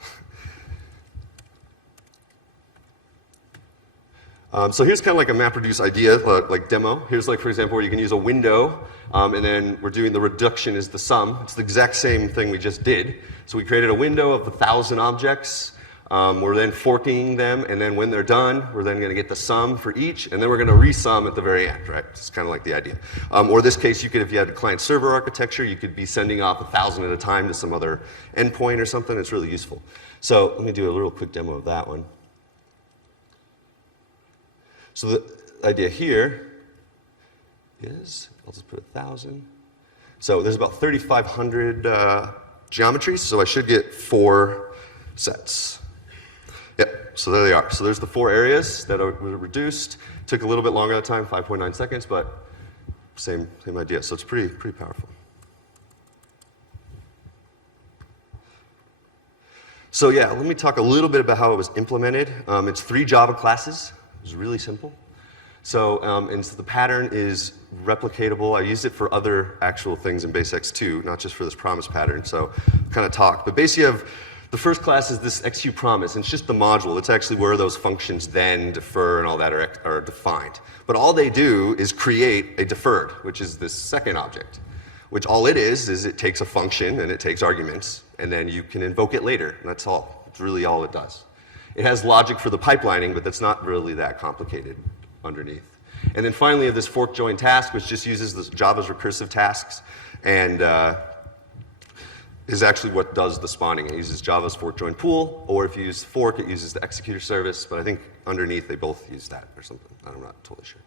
So here's kind of like a MapReduce idea, like demo. Here's like, for example, where you can use a window, and then we're doing the reduction is the sum. It's the exact same thing we just did. So we created a window of 1,000 objects. We're then forking them, and then when they're done, we're then going to get the sum for each, and then we're going to resum at the very end, right? It's kind of like the idea. Or this case, you could, if you had a client-server architecture, you could be sending off 1,000 at a time to some other endpoint or something. It's really useful. So let me do a little quick demo of that one. So the idea here is, I'll just put 1,000. So there's about 3,500 geometries, so I should get 4 sets. Yep, so there they are. So there's the 4 areas that were reduced. Took a little bit longer at the time, 5.9 seconds, but same idea. So it's pretty powerful. So yeah, let me talk a little bit about how it was implemented. It's 3 Java classes. It was really simple. So, and so the pattern is replicatable. I used it for other actual things in BaseX too, not just for this promise pattern, so kind of talked. But basically you have, the first class is this XU promise, and it's just the module. It's actually where those functions then, defer, and all that are defined. But all they do is create a deferred, which is this second object, which all it is it takes a function and it takes arguments, and then you can invoke it later, and that's all. It's really all it does. It has logic for the pipelining, but that's not really that complicated underneath. And then finally, this fork join task, which just uses this Java's recursive tasks, and is actually what does the spawning. It uses Java's fork join pool, or if you use fork, it uses the executor service, but I think underneath they both use that or something. I'm not totally sure.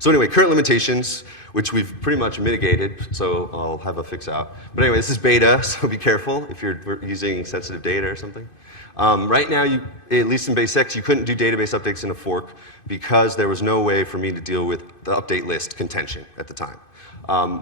So anyway, current limitations, which we've pretty much mitigated, so I'll have a fix out. But anyway, this is beta, so be careful if you're using sensitive data or something. Right now, at least in BaseX, you couldn't do database updates in a fork because there was no way for me to deal with the update list contention at the time.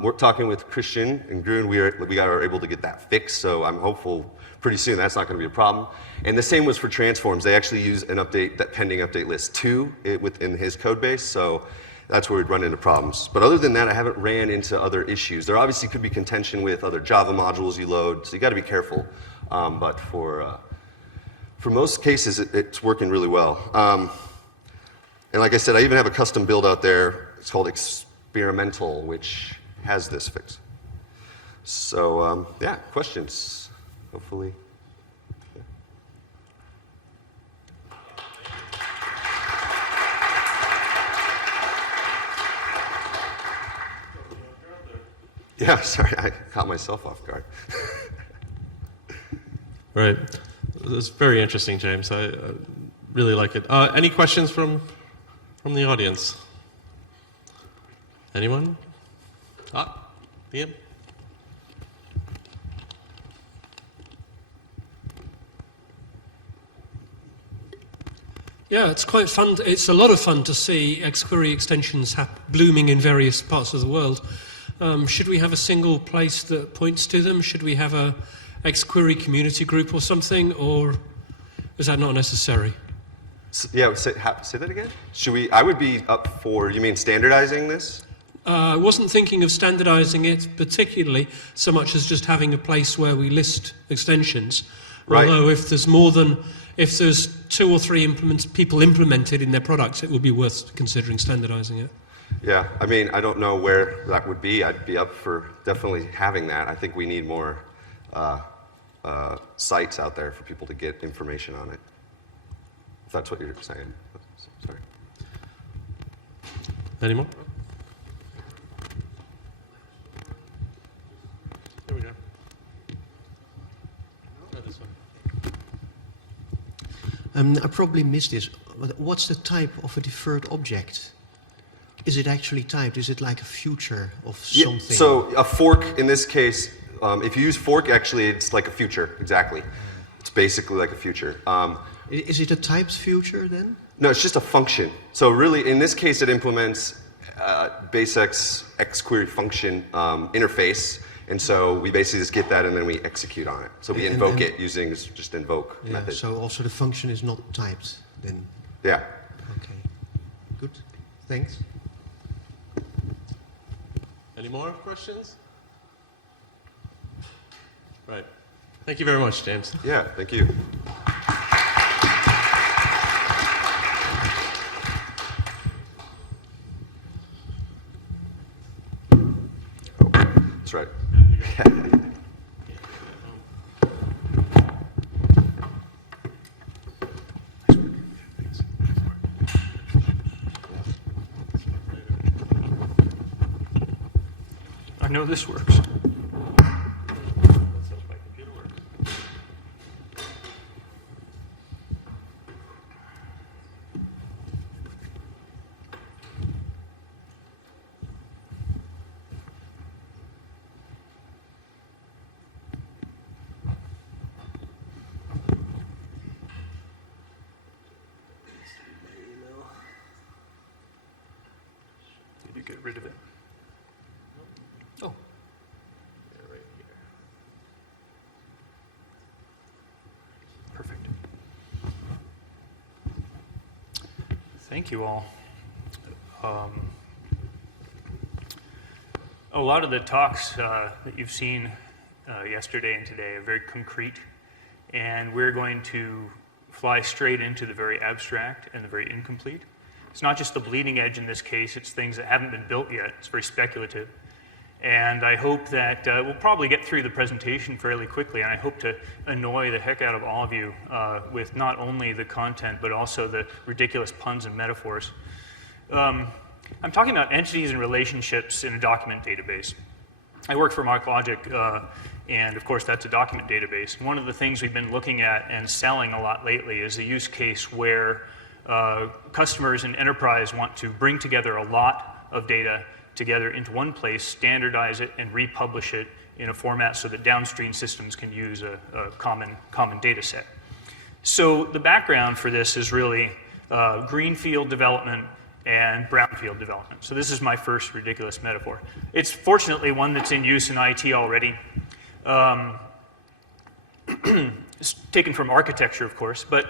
We're talking with Christian and Grun, we are able to get that fixed, so I'm hopeful pretty soon that's not going to be a problem. And the same was for transforms. They actually use an update, that pending update list 2 within his code base, so that's where we'd run into problems. But other than that, I haven't ran into other issues. There obviously could be contention with other Java modules you load, so you got to be careful. But for most cases, it's working really well. And like I said, I even have a custom build out there. It's called Experimental, which has this fix. So yeah, questions, hopefully. Yeah, sorry, I caught myself off guard. Right. It's very interesting, James. I really like it. Any questions from the audience? Anyone? Ian? Yeah, it's quite fun. It's a lot of fun to see XQuery extensions blooming in various parts of the world. Should we have a single place that points to them? Should we have a XQuery community group or something, or is that not necessary? Yeah, say that again? Should we? I would be up for, you mean standardizing this? I wasn't thinking of standardizing it particularly so much as just having a place where we list extensions. Right. Although if there's 2 or 3 people implemented in their products, it would be worth considering standardizing it. Yeah, I mean, I don't know where that would be. I'd be up for definitely having that. I think we need more sites out there for people to get information on it. If that's what you're saying. Sorry. Any more? Here we go. Oh, this one. I probably missed this. What's the type of a deferred object? Is it actually typed? Is it like a future of something? So a fork, in this case, if you use fork, actually it's like a future, exactly. It's basically like a future. Is it a typed future then? No, it's just a function. So really, in this case, it implements BaseX XQuery function interface. And so we basically just get that and then we execute on it. So we invoke it using just invoke method. So also the function is not typed then? Yeah. Okay. Good. Thanks. Any more questions? Right. Thank you very much, James. Yeah, thank you. Oh, that's right. I know this works. Did you get rid of it? Oh. Right here. Perfect. Thank you all. A lot of the talks that you've seen yesterday and today are very concrete, and we're going to fly straight into the very abstract and the very incomplete. It's not just the bleeding edge in this case, it's things that haven't been built yet. It's very speculative. And I hope that we'll probably get through the presentation fairly quickly, and I hope to annoy the heck out of all of you with not only the content, but also the ridiculous puns and metaphors. I'm talking about entities and relationships in a document database. I work for MarkLogic, and of course that's a document database. One of the things we've been looking at and selling a lot lately is a use case where customers in enterprise want to bring together a lot of data together into one place, standardize it, and republish it in a format so that downstream systems can use a common data set. So the background for this is really greenfield development and brownfield development. So this is my first ridiculous metaphor. It's fortunately one that's in use in IT already. It's taken from architecture, of course, but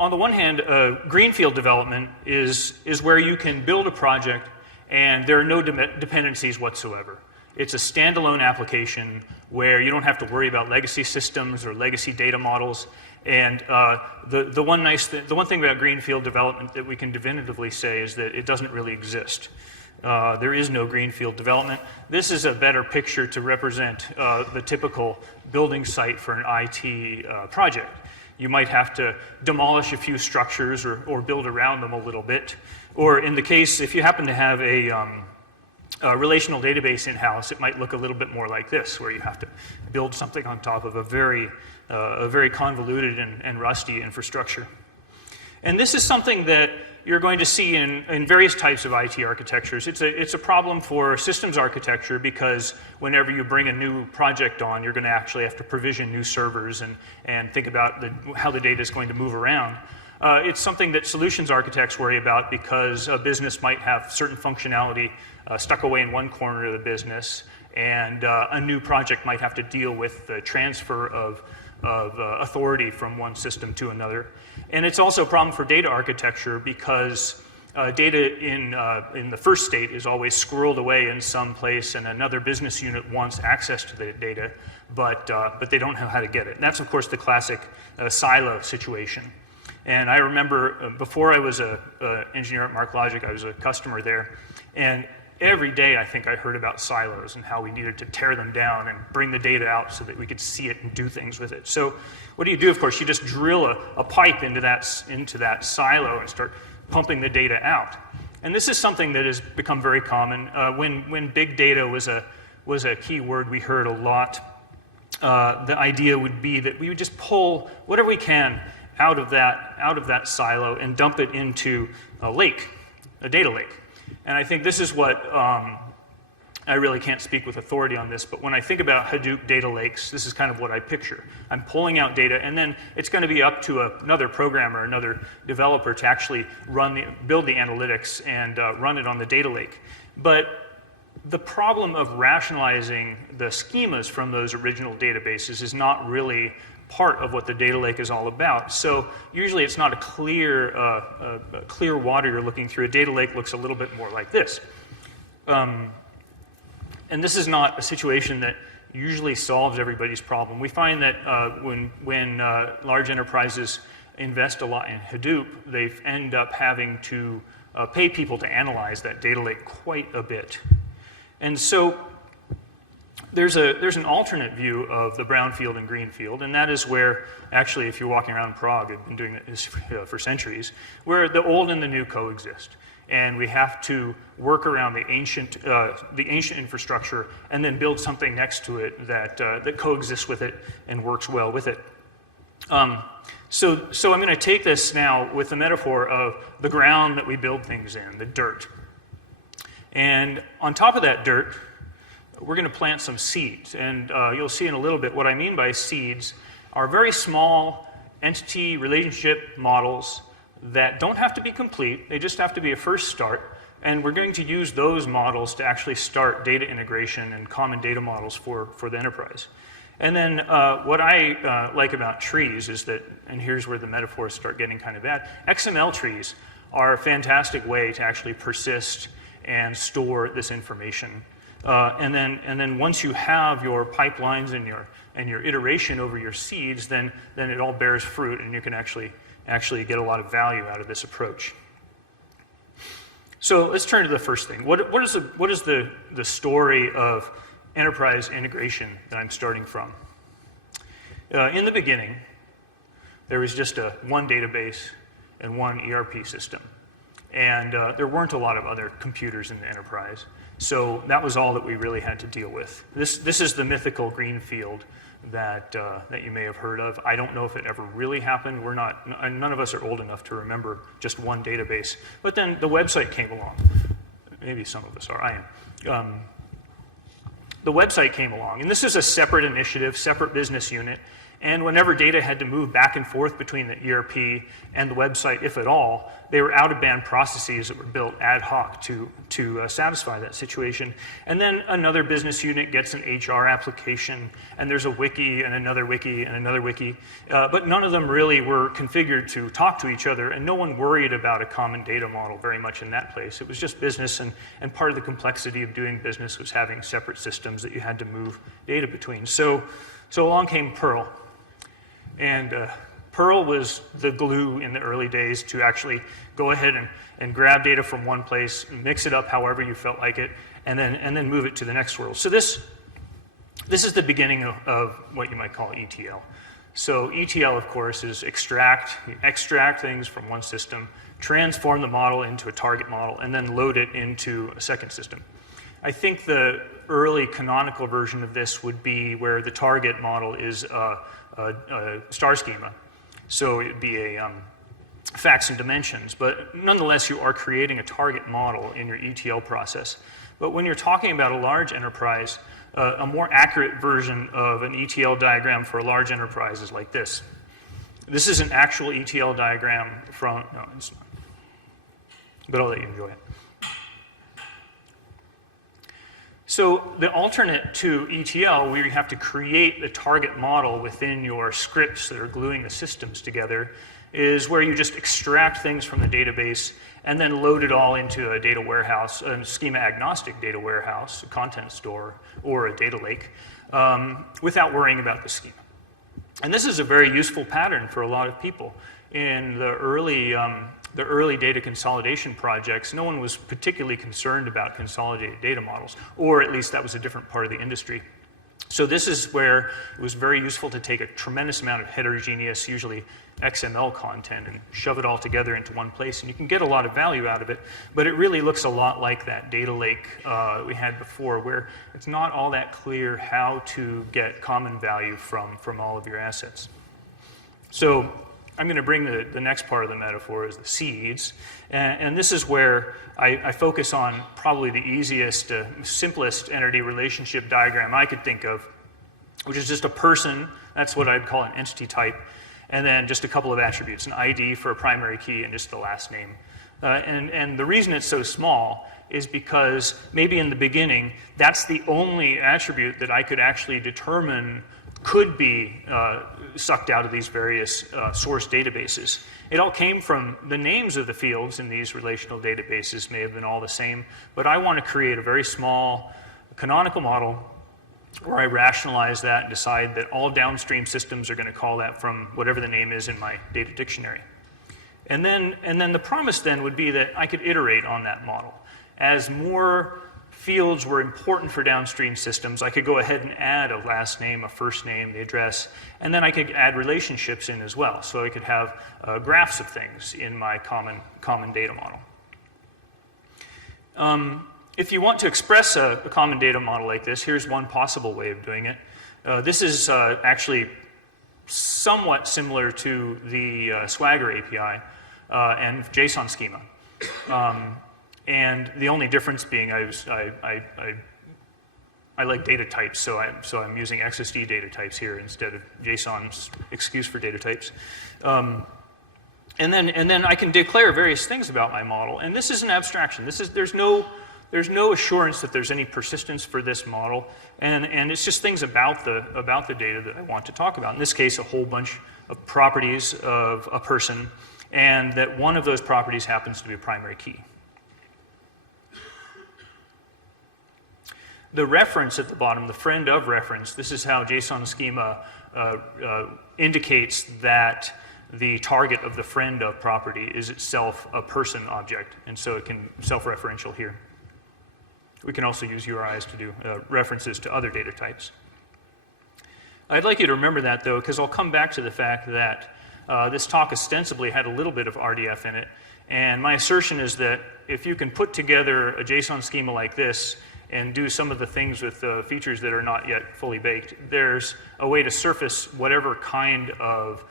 on the one hand, greenfield development is where you can build a project and there are no dependencies whatsoever. It's a standalone application where you don't have to worry about legacy systems or legacy data models. And the one thing about greenfield development that we can definitively say is that it doesn't really exist. There is no greenfield development. This is a better picture to represent the typical building site for an IT project. You might have to demolish a few structures or build around them a little bit. Or in the case, if you happen to have relational database in-house, it might look a little bit more like this, where you have to build something on top of a very convoluted and rusty infrastructure. And this is something that you're going to see in various types of IT architectures. It's a problem for systems architecture, because whenever you bring a new project on, you're going to actually have to provision new servers and think about how the data is going to move around. It's something that solutions architects worry about, because a business might have certain functionality stuck away in one corner of the business, and a new project might have to deal with the transfer of authority from one system to another. And it's also a problem for data architecture, because data in the first state is always squirreled away in some place, and another business unit wants access to the data, but they don't know how to get it. And that's, of course, the classic silo situation. And I remember before I was an engineer at MarkLogic, I was a customer there, and every day I think I heard about silos and how we needed to tear them down and bring the data out so that we could see it and do things with it. So what do? Of course, you just drill a pipe into that silo and start pumping the data out. And this is something that has become very common. When big data was a key word we heard a lot, the idea would be that we would just pull whatever we can out of that silo and dump it into a lake, a data lake. And I think this is what, I really can't speak with authority on this, but when I think about Hadoop data lakes, this is kind of what I picture. I'm pulling out data, and then it's going to be up to another programmer, another developer, to actually build the analytics and run it on the data lake. But the problem of rationalizing the schemas from those original databases is not really part of what the data lake is all about. So usually it's not a clear water you're looking through. A data lake looks a little bit more like this. And this is not a situation that usually solves everybody's problem. We find that when large enterprises invest a lot in Hadoop, they end up having to pay people to analyze that data lake quite a bit. And so there's an alternate view of the brownfield and greenfield, and that is where, actually, if you're walking around Prague, I've been doing this for centuries, where the old and the new coexist. And we have to work around the ancient infrastructure and then build something next to it that coexists with it and works well with it. So I'm going to take this now with the metaphor of the ground that we build things in, the dirt. And on top of that dirt, we're going to plant some seeds. And you'll see in a little bit what I mean by seeds are very small entity relationship models that don't have to be complete. They just have to be a first start. And we're going to use those models to actually start data integration and common data models for the enterprise. And then what I like about trees is that, and here's where the metaphors start getting kind of bad, XML trees are a fantastic way to actually persist and store this information. And then once you have your pipelines and your iteration over your seeds, then it all bears fruit, and you can actually get a lot of value out of this approach. So let's turn to the first thing. What is the story of enterprise integration that I'm starting from? In the beginning, there was just one database and one ERP system. And there weren't a lot of other computers in the enterprise. So that was all that we really had to deal with. This is the mythical greenfield that you may have heard of. I don't know if it ever really happened. None of us are old enough to remember just one database. But then the website came along. Maybe some of us are. I am. The website came along. And this is a separate initiative, separate business unit. And whenever data had to move back and forth between the ERP and the website, if at all, they were out-of-band processes that were built ad hoc to satisfy that situation. And then another business unit gets an HR application, and there's a wiki and another wiki and another wiki. But none of them really were configured to talk to each other, and no one worried about a common data model very much in that place. It was just business, and part of the complexity of doing business was having separate systems that you had to move data between. So along came Perl. And Perl was the glue in the early days to actually go ahead and grab data from one place, mix it up however you felt like it, and then move it to the next world. So this is the beginning of what you might call ETL. So ETL, of course, is extract things from one system, transform the model into a target model, and then load it into a second system. I think the early canonical version of this would be where the target model is a star schema. So it would be a facts and dimensions, but nonetheless you are creating a target model in your ETL process. But when you're talking about a large enterprise, a more accurate version of an ETL diagram for a large enterprise is like this. This is an actual ETL diagram from, no, it's not, but I'll let you enjoy it. So the alternate to ETL, where you have to create the target model within your scripts that are gluing the systems together, is where you just extract things from the database and then load it all into a data warehouse, a schema-agnostic data warehouse, a content store, or a data lake, without worrying about the schema. And this is a very useful pattern for a lot of people. In the early data consolidation projects, no one was particularly concerned about consolidated data models, or at least that was a different part of the industry. So this is where it was very useful to take a tremendous amount of heterogeneous, usually XML content, and shove it all together into one place, and you can get a lot of value out of it, but it really looks a lot like that data lake we had before, where it's not all that clear how to get common value from all of your assets. So I'm going to bring the next part of the metaphor is the seeds, and this is where I focus on probably the easiest, simplest entity relationship diagram I could think of, which is just a person. That's what I'd call an entity type, and then just a couple of attributes, an ID for a primary key and just the last name. And the reason it's so small is because maybe in the beginning, that's the only attribute that I could actually determine could be sucked out of these various source databases. It all came from the names of the fields in these relational databases may have been all the same, but I want to create a very small canonical model where I rationalize that and decide that all downstream systems are going to call that from whatever the name is in my data dictionary. And then the promise then would be that I could iterate on that model. As more fields were important for downstream systems, I could go ahead and add a last name, a first name, the address, and then I could add relationships in as well. So I could have graphs of things in my common data model. If you want to express a common data model like this, here's one possible way of doing it. This is actually somewhat similar to the Swagger API and JSON schema. And the only difference being I like data types, so I'm using XSD data types here instead of JSON's excuse for data types. And then I can declare various things about my model, and this is an abstraction. There's no assurance that there's any persistence for this model, and it's just things about the data that I want to talk about. In this case, a whole bunch of properties of a person, and that one of those properties happens to be a primary key. The reference at the bottom, the friend of reference, this is how JSON schema indicates that the target of the friend of property is itself a person object, and so it can self-referential here. We can also use URIs to do references to other data types. I'd like you to remember that, though, because I'll come back to the fact that this talk ostensibly had a little bit of RDF in it, and my assertion is that if you can put together a JSON schema like this and do some of the things with features that are not yet fully baked, there's a way to surface whatever kind of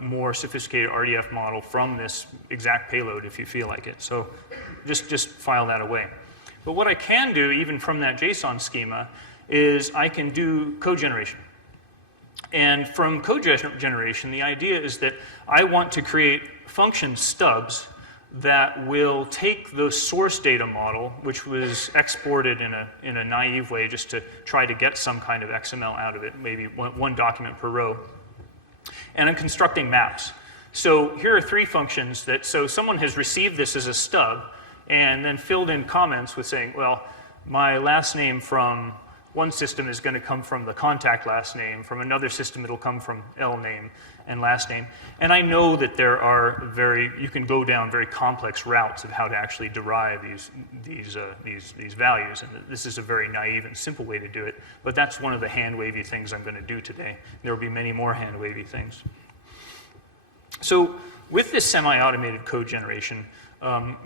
more sophisticated RDF model from this exact payload if you feel like it. So just file that away. But what I can do, even from that JSON schema, is I can do code generation. And from code generation, the idea is that I want to create function stubs that will take the source data model, which was exported in a naive way just to try to get some kind of XML out of it, maybe one document per row. And I'm constructing maps. So here are three functions so someone has received this as a stub and then filled in comments with saying, well, my last name from one system is going to come from the contact last name. From another system, it'll come from L name and last name. And I know that there are you can go down very complex routes of how to actually derive these values. And this is a very naive and simple way to do it. But that's one of the hand-wavy things I'm going to do today. There will be many more hand-wavy things. So with this semi-automated code generation,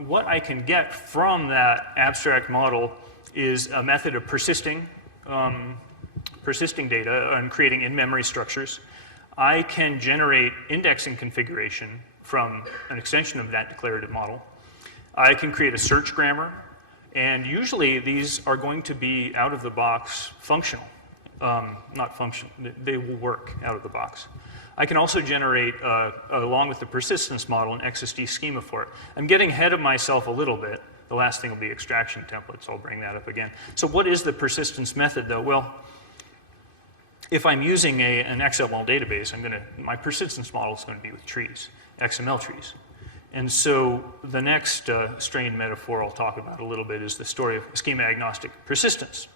what I can get from that abstract model is a method of persisting data and creating in-memory structures. I can generate indexing configuration from an extension of that declarative model. I can create a search grammar, and usually these are going to be out-of-the-box functional. Not functional, they will work out of the box. I can also generate, along with the persistence model, an XSD schema for it. I'm getting ahead of myself a little bit. The last thing will be extraction templates. I'll bring that up again. So what is the persistence method, though? Well, if I'm using an XML database, my persistence model is going to be with trees, XML trees. And so the next strained metaphor I'll talk about a little bit is the story of schema-agnostic persistence.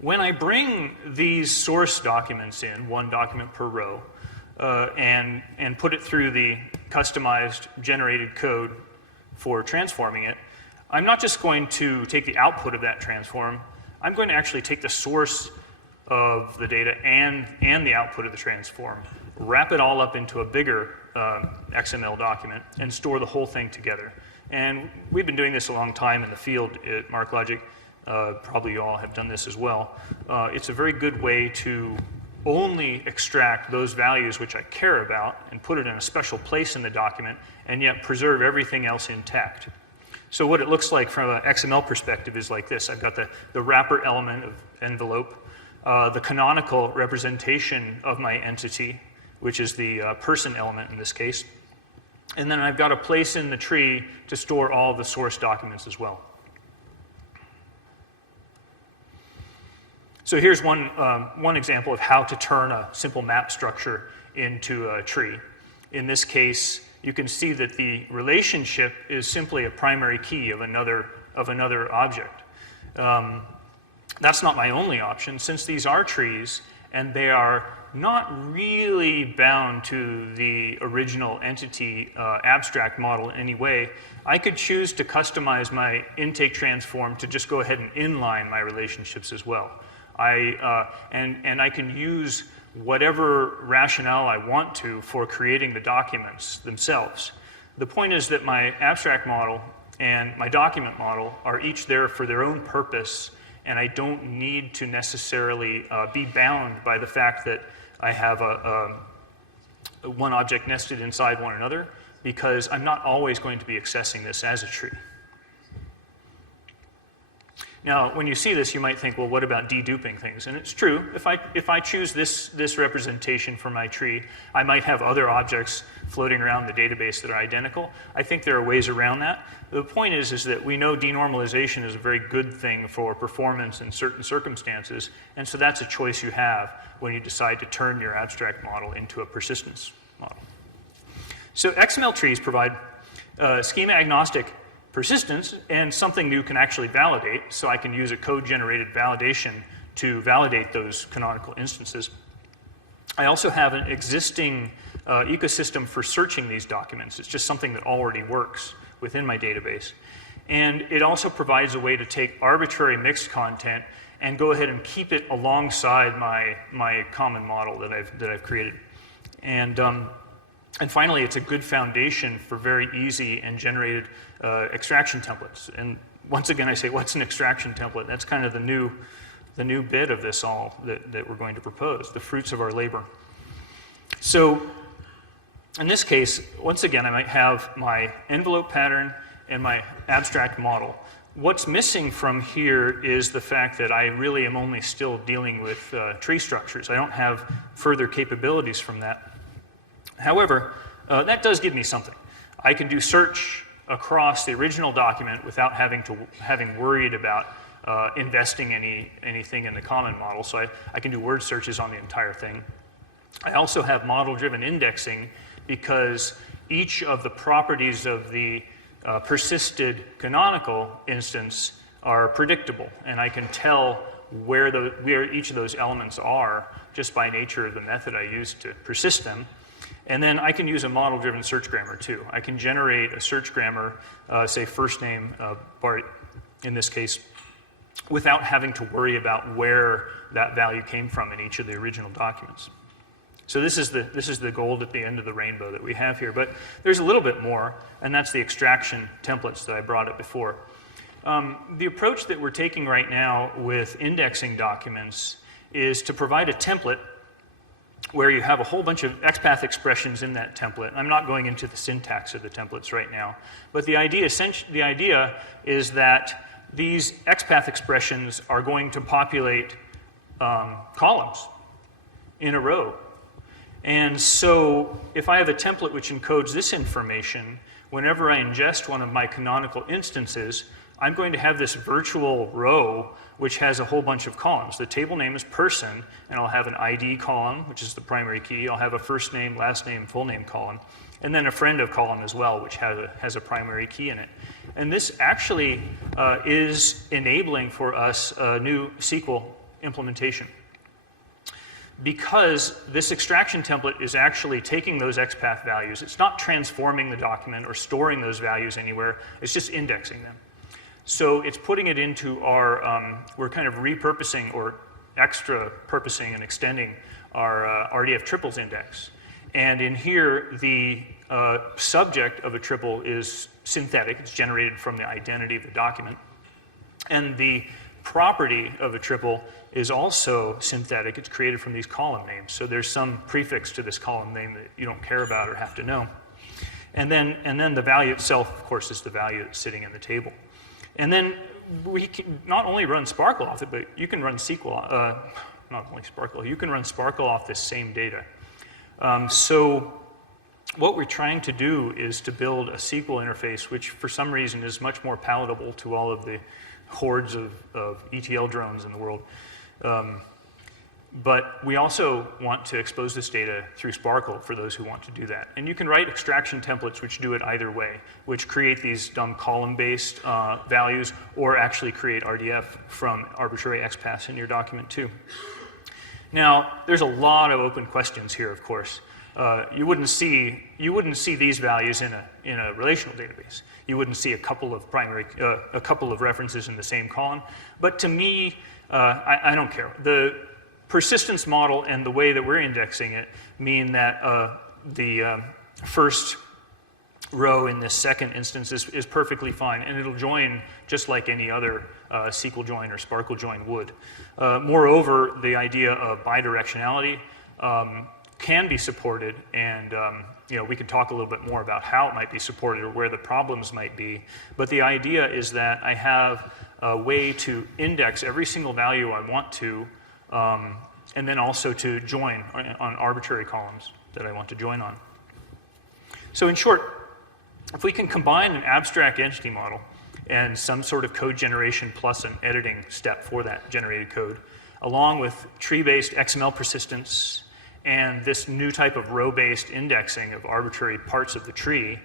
When I bring these source documents in, one document per row, and put it through the customized generated code for transforming it, I'm not just going to take the output of that transform, I'm going to actually take the source of the data and the output of the transform, wrap it all up into a bigger XML document, and store the whole thing together. And we've been doing this a long time in the field at MarkLogic. Probably you all have done this as well. It's a very good way to only extract those values which I care about and put it in a special place in the document, and yet preserve everything else intact. So what it looks like from an XML perspective is like this. I've got the wrapper element of envelope, the canonical representation of my entity, which is the person element in this case, and then I've got a place in the tree to store all the source documents as well. So here's one example of how to turn a simple map structure into a tree. In this case, you can see that the relationship is simply a primary key of another object. That's not my only option. Since these are trees and they are not really bound to the original entity abstract model in any way, I could choose to customize my intake transform to just go ahead and inline my relationships as well. And I can use whatever rationale I want to for creating the documents themselves. The point is that my abstract model and my document model are each there for their own purpose, and I don't need to necessarily be bound by the fact that I have one object nested inside one another, because I'm not always going to be accessing this as a tree. Now, when you see this, you might think, well, what about deduping things? And it's true. If I choose this representation for my tree, I might have other objects floating around the database that are identical. I think there are ways around that. The point is that we know denormalization is a very good thing for performance in certain circumstances, and so that's a choice you have when you decide to turn your abstract model into a persistence model. So XML trees provide schema-agnostic persistence and something you can actually validate, so I can use a code-generated validation to validate those canonical instances. I also have an existing ecosystem for searching these documents. It's just something that already works within my database. And it also provides a way to take arbitrary mixed content and go ahead and keep it alongside my common model that I've created. And finally, it's a good foundation for very easy and generated extraction templates. And once again, I say, what's an extraction template? That's kind of the new bit of this all that we're going to propose, the fruits of our labor. So in this case, once again, I might have my envelope pattern and my abstract model. What's missing from here is the fact that I really am only still dealing with tree structures. I don't have further capabilities from that. However, that does give me something. I can do search across the original document without having worried about investing anything in the common model. So I can do word searches on the entire thing. I also have model-driven indexing because each of the properties of the persisted canonical instance are predictable, and I can tell where each of those elements are just by nature of the method I use to persist them. And then I can use a model-driven search grammar too. I can generate a search grammar, say first name Bart in this case, without having to worry about where that value came from in each of the original documents. So this is the gold at the end of the rainbow that we have here. But there's a little bit more, and that's the extraction templates that I brought up before. The approach that we're taking right now with indexing documents is to provide a template where you have a whole bunch of XPath expressions in that template. I'm not going into the syntax of the templates right now, but the idea is that these XPath expressions are going to populate columns in a row. And so if I have a template which encodes this information, whenever I ingest one of my canonical instances, I'm going to have this virtual row which has a whole bunch of columns. The table name is person, and I'll have an ID column, which is the primary key. I'll have a first name, last name, full name column, and then a friend of column as well, which has a primary key in it. And this actually is enabling for us a new SQL implementation. Because this extraction template is actually taking those XPath values. It's not transforming the document or storing those values anywhere. It's just indexing them. So it's putting it into our, we're kind of repurposing or extra purposing and extending our RDF triples index. And in here, the subject of a triple is synthetic. It's generated from the identity of the document. And the property of a triple is also synthetic. It's created from these column names. So there's some prefix to this column name that you don't care about or have to know. And then the value itself, of course, is the value that's sitting in the table. And then we can not only run Sparkle off it, but you can run SQL, not only Sparkle, you can run Sparkle off this same data. So what we're trying to do is to build a SQL interface which for some reason is much more palatable to all of the hordes of ETL drones in the world. But we also want to expose this data through Sparkle for those who want to do that. And you can write extraction templates which do it either way, which create these dumb column-based values or actually create RDF from arbitrary XPaths in your document too. Now, there's a lot of open questions here, of course. You wouldn't see these values in a relational database. You wouldn't see a couple of references in the same column. But to me, I don't care. The persistence model and the way that we're indexing it mean that the first row in this second instance is perfectly fine, and it'll join just like any other SQL join or Sparkle join would. Moreover, the idea of bidirectionality can be supported, and we can talk a little bit more about how it might be supported or where the problems might be. But the idea is that I have a way to index every single value I want to, and then also to join on arbitrary columns that I want to join on. So in short, if we can combine an abstract entity model and some sort of code generation plus an editing step for that generated code, along with tree-based XML persistence and this new type of row-based indexing of arbitrary parts of the tree,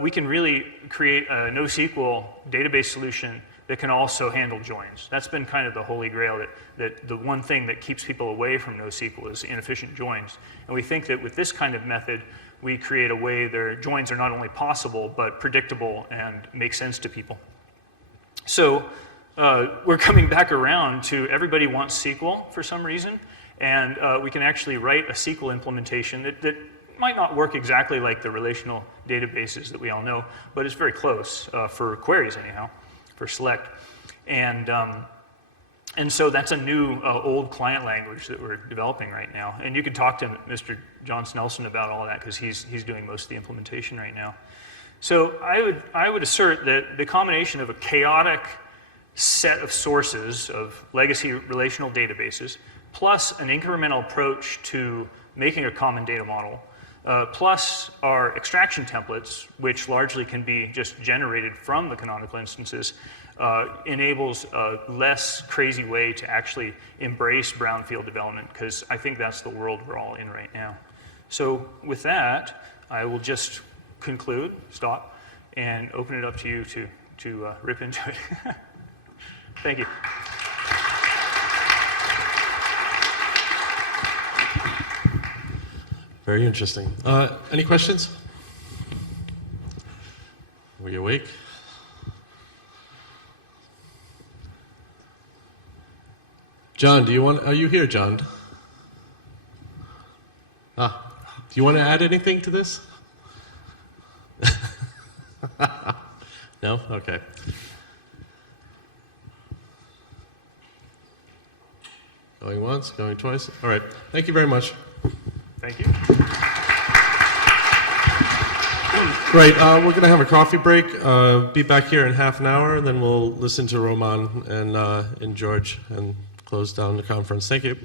we can really create a NoSQL database solution that can also handle joins. That's been kind of the holy grail, that the one thing that keeps people away from NoSQL is inefficient joins. And we think that with this kind of method, we create a way their joins are not only possible, but predictable and make sense to people. So we're coming back around to everybody wants SQL for some reason, and we can actually write a SQL implementation that might not work exactly like the relational databases that we all know, but it's very close for queries anyhow, for select. And so that's a new old client language that we're developing right now. And you could talk to Mr. John Snelson about all of that because he's doing most of the implementation right now. So I would assert that the combination of a chaotic set of sources of legacy relational databases plus an incremental approach to making a common data model, plus our extraction templates, which largely can be just generated from the canonical instances, enables a less crazy way to actually embrace brownfield development, because I think that's the world we're all in right now. So with that, I will just conclude, stop, and open it up to you to rip into it. Thank you. Very interesting. Any questions? Were you awake? John, are you here, John? Do you want to add anything to this? No? Okay. Going once, going twice. All right. Thank you very much. Thank you. Great. We're going to have a coffee break. Be back here in half an hour, and then we'll listen to Roman and George and close down the conference. Thank you.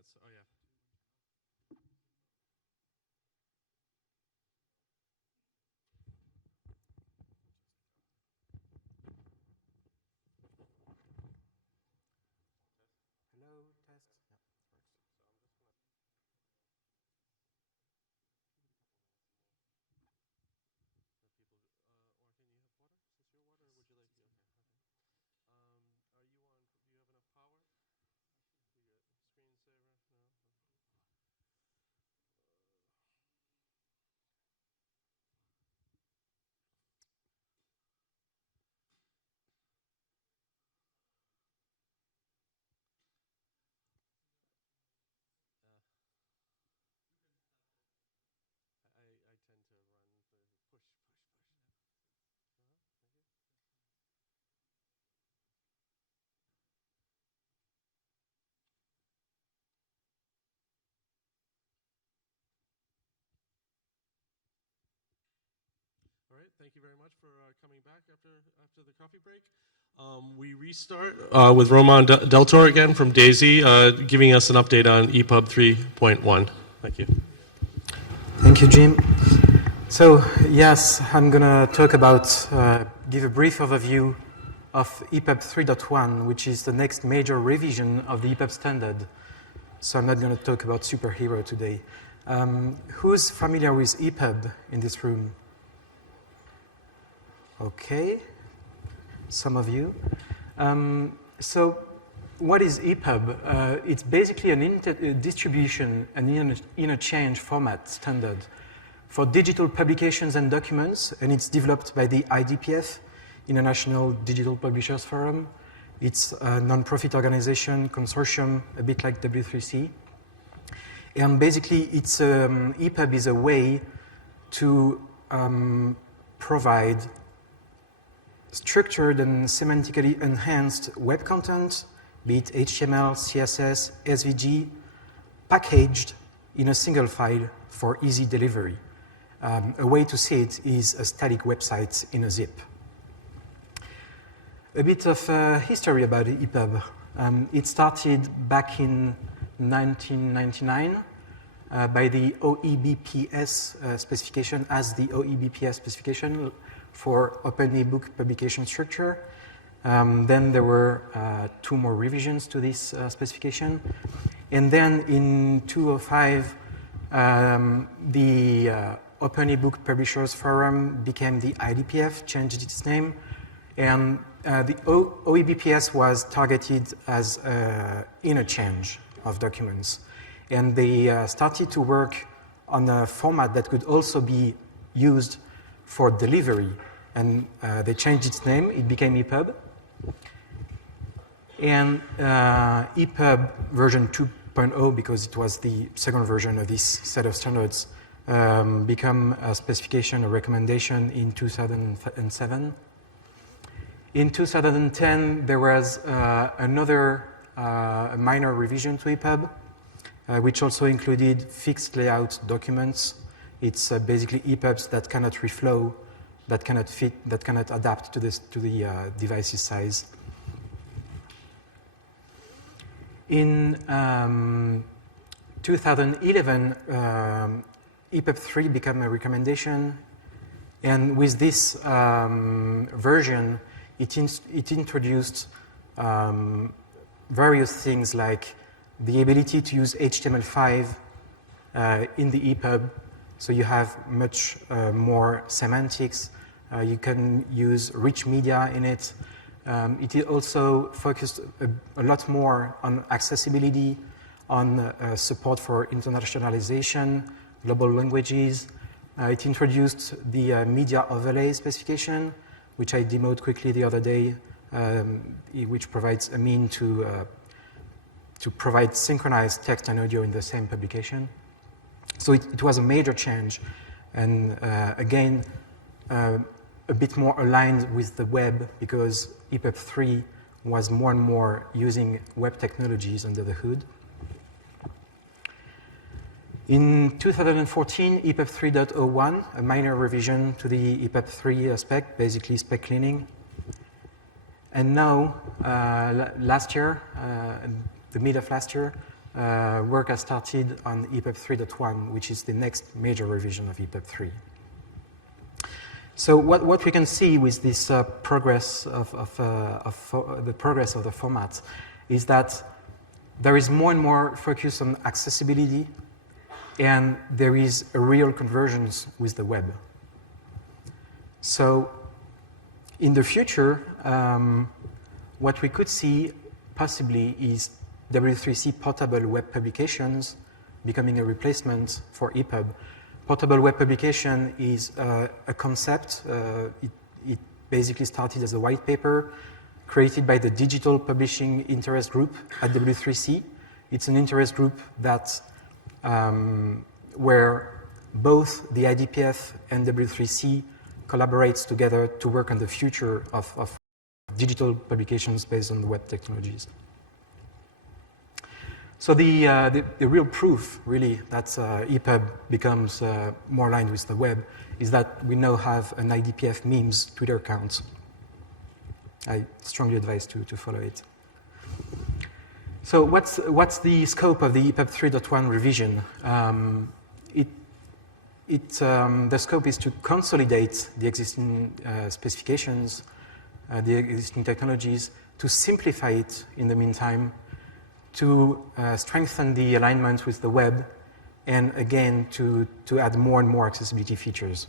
minutes. Oh, yeah. Hello, test. Martin, you have water? Is this your water, or would you like? Okay. Are you on? Do you have enough power? You got screensaver? No. I tend to run the push. Thank you. All right, thank you very much for coming back after the coffee break. We restart with Roman Deltor again from DAISY, giving us an update on EPUB 3.1. Thank you. Thank you, Jim. So, yes, I'm going to talk about, give a brief overview of EPUB 3.1, which is the next major revision of the EPUB standard. So I'm not going to talk about superhero today. Who's familiar with EPUB in this room? Okay, some of you. So what is EPUB? It's basically a distribution and interchange format standard for digital publications and documents, and it's developed by the IDPF, International Digital Publishers Forum. It's a non-profit organization, consortium, a bit like W3C. And basically, it's EPUB is a way to provide structured and semantically enhanced web content, be it HTML, CSS, SVG, packaged in a single file for easy delivery. A way to see it is a static website in a zip. A bit of history about EPUB. It started back in 1999 by the OEBPS specification as the OEBPS specification for Open eBook publication structure. Then there were 2 more revisions to this specification. And then in 2005, the Open eBook Publishers Forum became the IDPF, changed its name. And the OEBPS was targeted as interchange of documents. And they started to work on a format that could also be used for delivery, and they changed its name. It became EPUB. And EPUB version 2.0, because it was the second version of this set of standards, became a specification, a recommendation in 2007. In 2010, there was another minor revision to EPUB, which also included fixed layout documents. It's basically EPUBs that cannot reflow, that cannot fit, that cannot adapt to the device's size. In 2011, EPUB 3 became a recommendation, and with this version, it introduced various things like the ability to use HTML5 in the EPUB. So you have much more semantics. You can use rich media in it. It also focused a lot more on accessibility, on support for internationalization, global languages. It introduced the media overlay specification, which I demoed quickly the other day, which provides a mean to provide synchronized text and audio in the same publication. So it was a major change, and again, a bit more aligned with the web, because EPUB 3 was more and more using web technologies under the hood. In 2014, EPUB 3.01, a minor revision to the EPUB 3 spec, basically spec cleaning. And now, last year, the mid of last year, work has started on EPUB 3.1, which is the next major revision of EPUB 3. So what we can see with this progress of the progress of the format is that there is more and more focus on accessibility, and there is a real convergence with the web. So in the future, what we could see possibly is W3C portable web publications becoming a replacement for EPUB. Portable web publication is a concept. It basically started as a white paper created by the Digital Publishing Interest Group at W3C. It's an interest group that where both the IDPF and W3C collaborates together to work on the future of digital publications based on the web technologies. So the real proof, really, that EPUB becomes more aligned with the web is that we now have an IDPF memes Twitter account. I strongly advise to follow it. So what's the scope of the EPUB 3.1 revision? The scope is to consolidate the existing specifications, the existing technologies, to simplify it in the meantime, to strengthen the alignment with the web, and again, to add more and more accessibility features.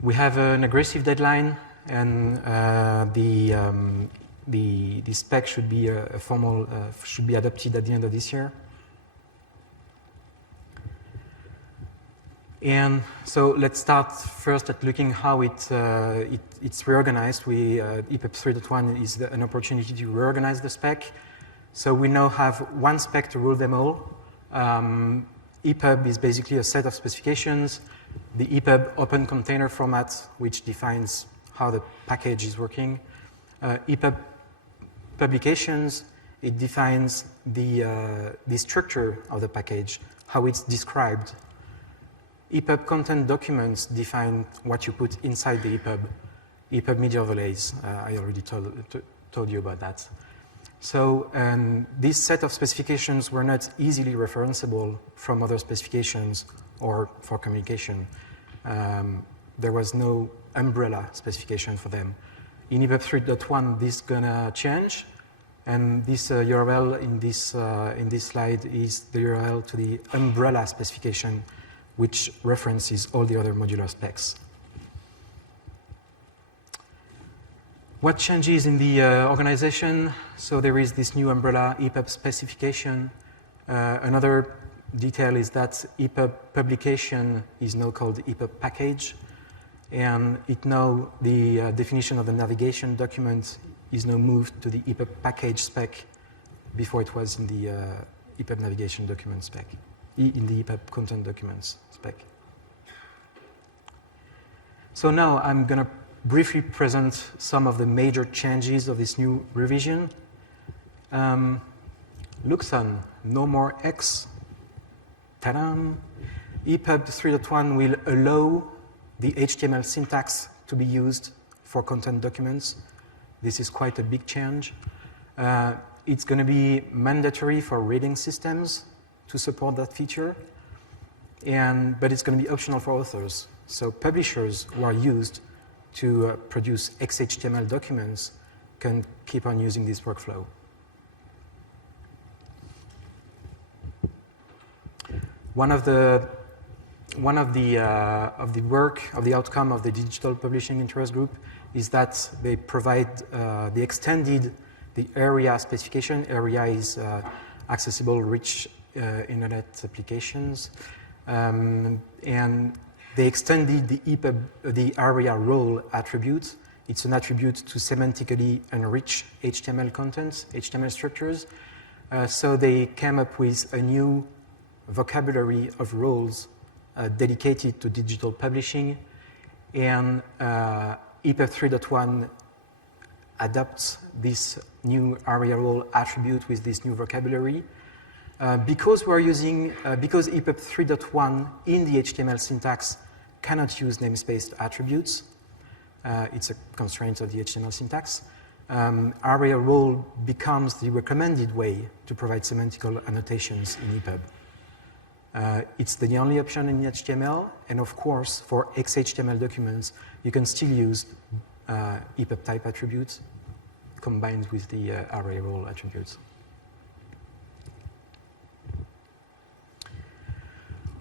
We have an aggressive deadline, and the spec should be should be adopted at the end of this year. And so let's start first at looking how it's reorganized. EPUB 3.1 is an opportunity to reorganize the spec. So we now have one spec to rule them all. EPUB is basically a set of specifications. The EPUB open container format, which defines how the package is working. EPUB publications, it defines the structure of the package, how it's described. EPUB content documents define what you put inside the EPUB. EPUB media overlays, I already told you about that. So this set of specifications were not easily referenceable from other specifications or for communication. There was no umbrella specification for them. In EPUB 3.1, this is gonna change, and this URL in this slide is the URL to the umbrella specification, which references all the other modular specs. What changes in the organization? So there is this new umbrella EPUB specification. Another detail is that EPUB publication is now called EPUB package, and the definition of the navigation document is now moved to the EPUB package spec before it was in the EPUB navigation document spec, in the EPUB content documents spec. So now I'm going to briefly present some of the major changes of this new revision. Luxon, no more X. Ta-da! EPUB 3.1 will allow the HTML syntax to be used for content documents. This is quite a big change. It's going to be mandatory for reading systems to support that feature, but it's going to be optional for authors. So publishers who are used to produce XHTML documents can keep on using this workflow. One of the outcome of the Digital Publishing Interest Group is that they provide they extended the area specification. Area is accessible, rich internet applications, and they extended the EPUB, the area role attribute. It's an attribute to semantically enrich HTML contents, HTML structures. So they came up with a new vocabulary of roles dedicated to digital publishing, and EPUB 3.1 adopts this new area role attribute with this new vocabulary. Because because EPUB 3.1 in the HTML syntax cannot use namespace attributes, it's a constraint of the HTML syntax, ARIA role becomes the recommended way to provide semantical annotations in EPUB. It's the only option in HTML, and of course, for XHTML documents, you can still use EPUB type attributes combined with the ARIA role attributes.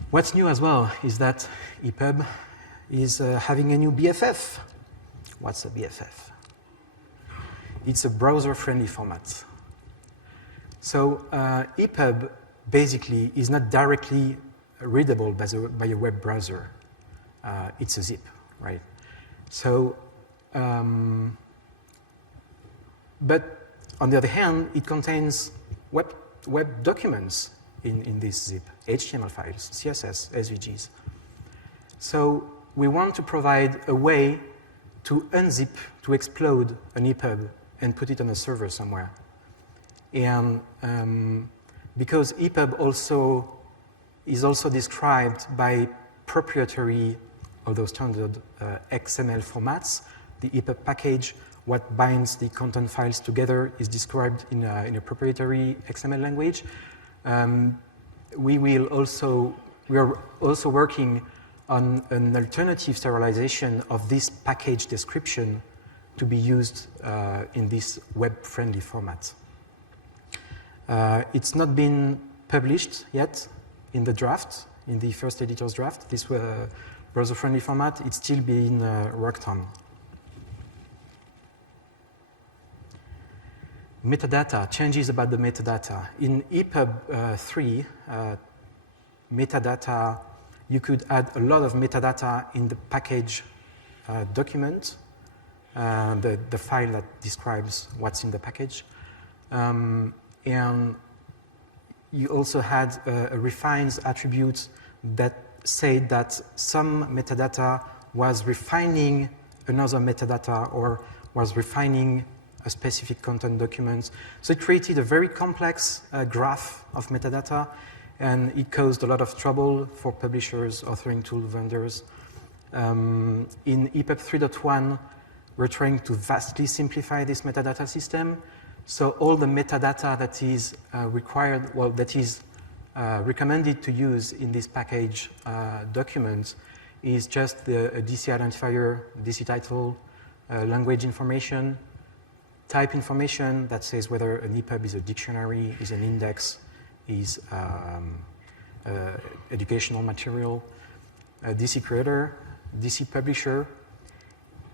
What's new as well is that EPUB is having a new BFF. What's a BFF? It's a browser-friendly format. So EPUB basically is not directly readable by a web browser. It's a zip, right? So, but on the other hand, it contains web documents in this zip, HTML files, CSS, SVGs. So we want to provide a way to unzip, to explode an EPUB and put it on a server somewhere. And because EPUB is also described by proprietary, although standard, XML formats, the EPUB package, what binds the content files together is described in a proprietary XML language. We are also working on an alternative serialization of this package description to be used in this web-friendly format. It's not been published yet in the draft, in the first editor's draft, this browser-friendly format. It's still being worked on. Metadata, changes about the metadata. In EPUB 3, metadata, you could add a lot of metadata in the package document, the file that describes what's in the package. And you also had a refines attribute that said that some metadata was refining another metadata or was refining a specific content document. So it created a very complex graph of metadata, and it caused a lot of trouble for publishers, authoring tool vendors. In EPUB 3.1, we're trying to vastly simplify this metadata system. So all the metadata that is required, well, that is recommended to use in this package document is just a DC identifier, DC title, language information, type information that says whether an EPUB is a dictionary, is an index, is educational material, DC creator, DC publisher,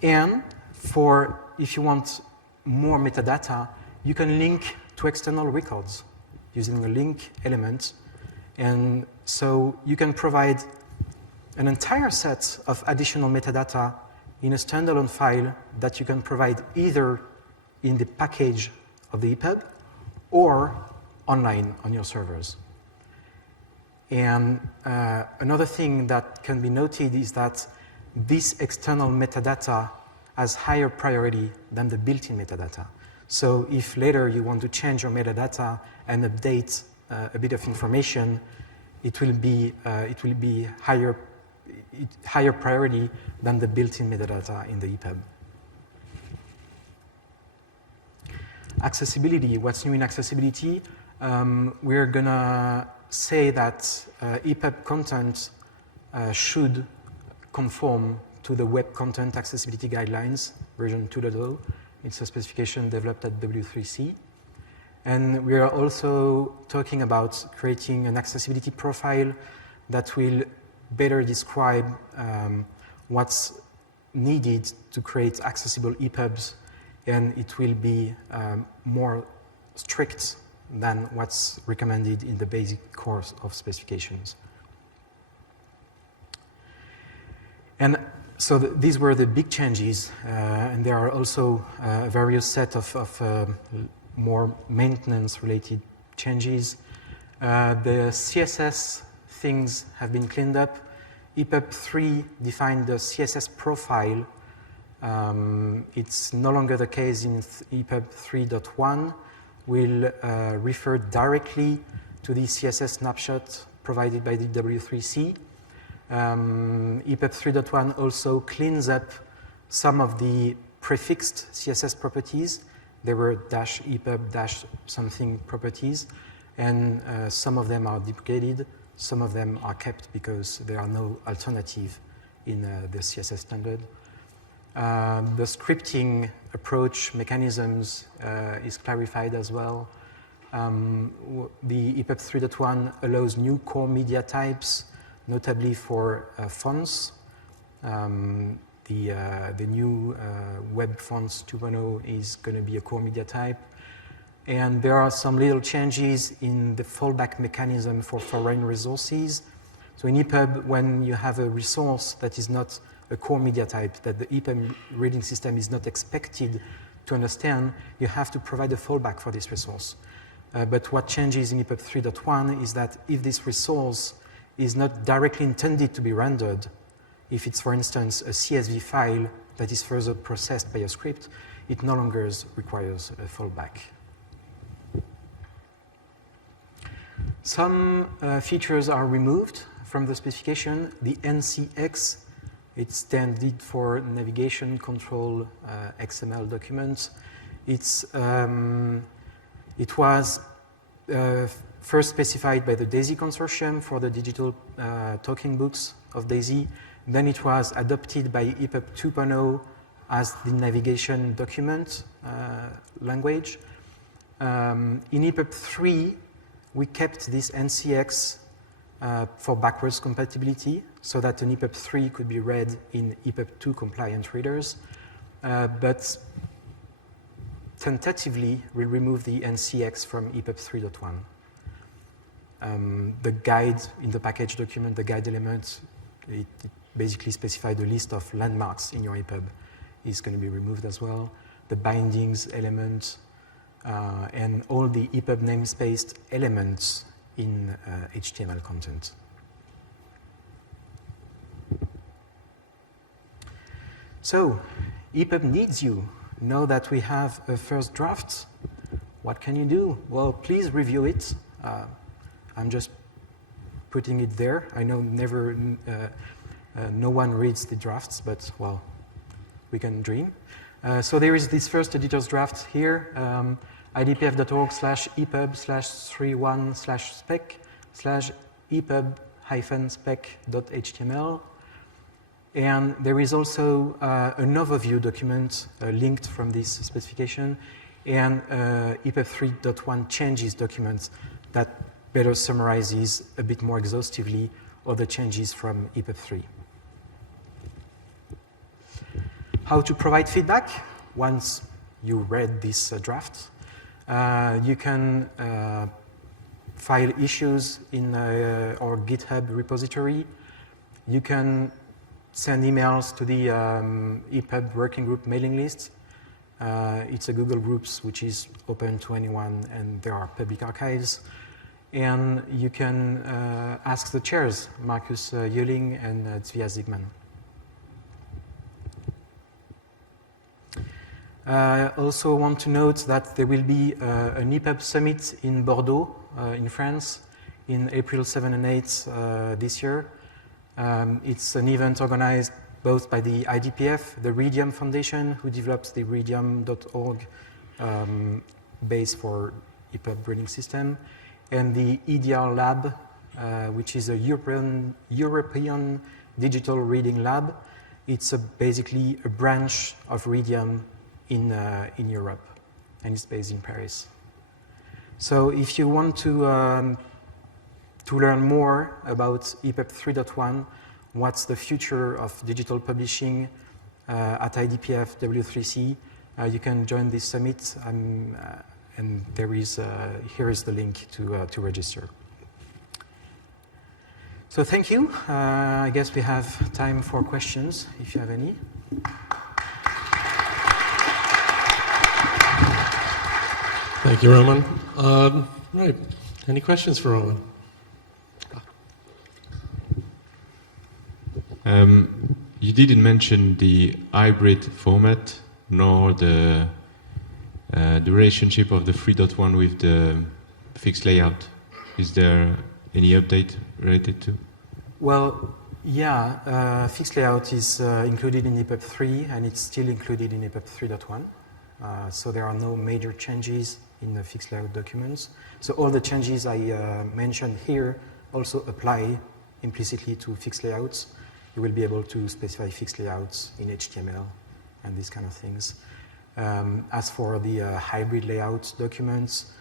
and for, if you want more metadata, you can link to external records using a link element. And so you can provide an entire set of additional metadata in a standalone file that you can provide either in the package of the EPUB or online on your servers. And another thing that can be noted is that this external metadata has higher priority than the built-in metadata. So if later you want to change your metadata and update a bit of information, it will be higher priority than the built-in metadata in the EPUB. Accessibility, what's new in accessibility? We're gonna say that EPUB content should conform to the Web Content Accessibility Guidelines, version 2.0. It's a specification developed at W3C. And we are also talking about creating an accessibility profile that will better describe what's needed to create accessible EPUBs, and it will be more strict than what's recommended in the basic course of specifications. And so these were the big changes, and there are also various set of more maintenance-related changes. The CSS things have been cleaned up. EPUB 3 defined the CSS profile. It's no longer the case in EPUB 3.1. We'll refer directly to the CSS snapshot provided by the W3C. EPUB 3.1 also cleans up some of the prefixed CSS properties There were -EPUB something properties, and some of them are deprecated, some of them are kept because there are no alternative in the CSS standard. The scripting approach mechanisms is clarified as well. The EPUB 3.1 allows new core media types, notably for fonts. The new web fonts 2.0 is going to be a core media type. And there are some little changes in the fallback mechanism for foreign resources. So in EPUB, when you have a resource that is not a core media type, that the EPUB reading system is not expected to understand, you have to provide a fallback for this resource. But what changes in EPUB 3.1 is that if this resource is not directly intended to be rendered, if it's, for instance, a CSV file that is further processed by a script, it no longer requires a fallback. Some features are removed from the specification. The NCX, it's standard for navigation control XML documents. It was first specified by the DAISY consortium for the digital talking books of DAISY. Then it was adopted by EPUB 2.0 as the navigation document language. In EPUB 3, we kept this NCX for backwards compatibility so that an EPUB 3 could be read in EPUB 2 compliant readers. But tentatively, we'll remove the NCX from EPUB 3.1. The guide in the package document, the guide element, it basically specified a list of landmarks in your EPUB is going to be removed as well. The bindings element, and all the EPUB namespaced elements in HTML content. So, EPUB needs you. Now that we have a first draft, what can you do? Well, please review it. I'm just putting it there. I know no one reads the drafts, but, well, we can dream. So there is this first editor's draft here, idpf.org/epub/31/spec/epub-spec.html. And there is also an overview document linked from this specification and EPUB 3.1 changes document that better summarizes a bit more exhaustively all the changes from EPUB 3. How to provide feedback once you read this draft. You can file issues in our GitHub repository. You can send emails to the EPUB working group mailing list. It's a Google Groups which is open to anyone, and there are public archives. And you can ask the chairs, Markus Jöling and Zvia Zigman. I also want to note that there will be an EPUB summit in Bordeaux, in France, in April 7 and 8 this year. It's an event organized both by the IDPF, the Redium Foundation, who develops the redium.org base for EPUB reading system, and the EDR Lab, which is a European digital reading lab. It's basically a branch of Redium in Europe, and it's based in Paris. So if you want to learn more about EPUB 3.1, what's the future of digital publishing at IDPF W3C, you can join this summit, and here is the link to register. So thank you. I guess we have time for questions, if you have any. Thank you, Roman. Right. Any questions for Roman? You didn't mention the hybrid format nor the relationship of the 3.1 with the fixed layout. Is there any update related to? Well, yeah, fixed layout is included in EPUB 3, and it's still included in EPUB 3.1. So there are no major changes in the fixed layout documents. So all the changes I mentioned here also apply implicitly to fixed layouts. You will be able to specify fixed layouts in HTML and these kind of things. As for the hybrid layout documents,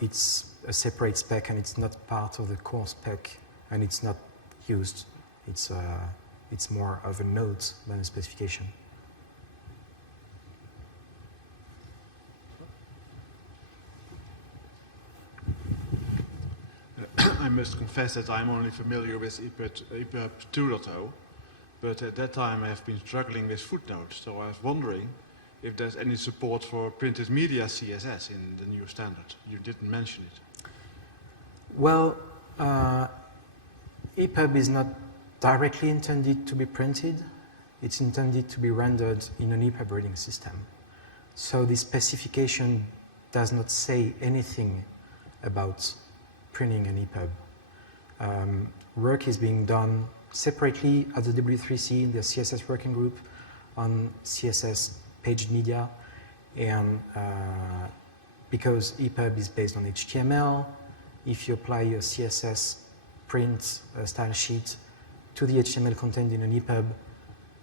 it's a separate spec and it's not part of the core spec and it's not used. It's more of a note than a specification. I must confess that I'm only familiar with EPUB 2.0, but at that time I have been struggling with footnotes, so I was wondering if there's any support for printed media CSS in the new standard. You didn't mention it. Well, EPUB is not directly intended to be printed. It's intended to be rendered in an EPUB reading system. So the specification does not say anything about printing an EPUB. Work is being done separately at the W3C in the CSS working group on CSS paged media, and because EPUB is based on HTML, if you apply a CSS print style sheet to the HTML content in an EPUB,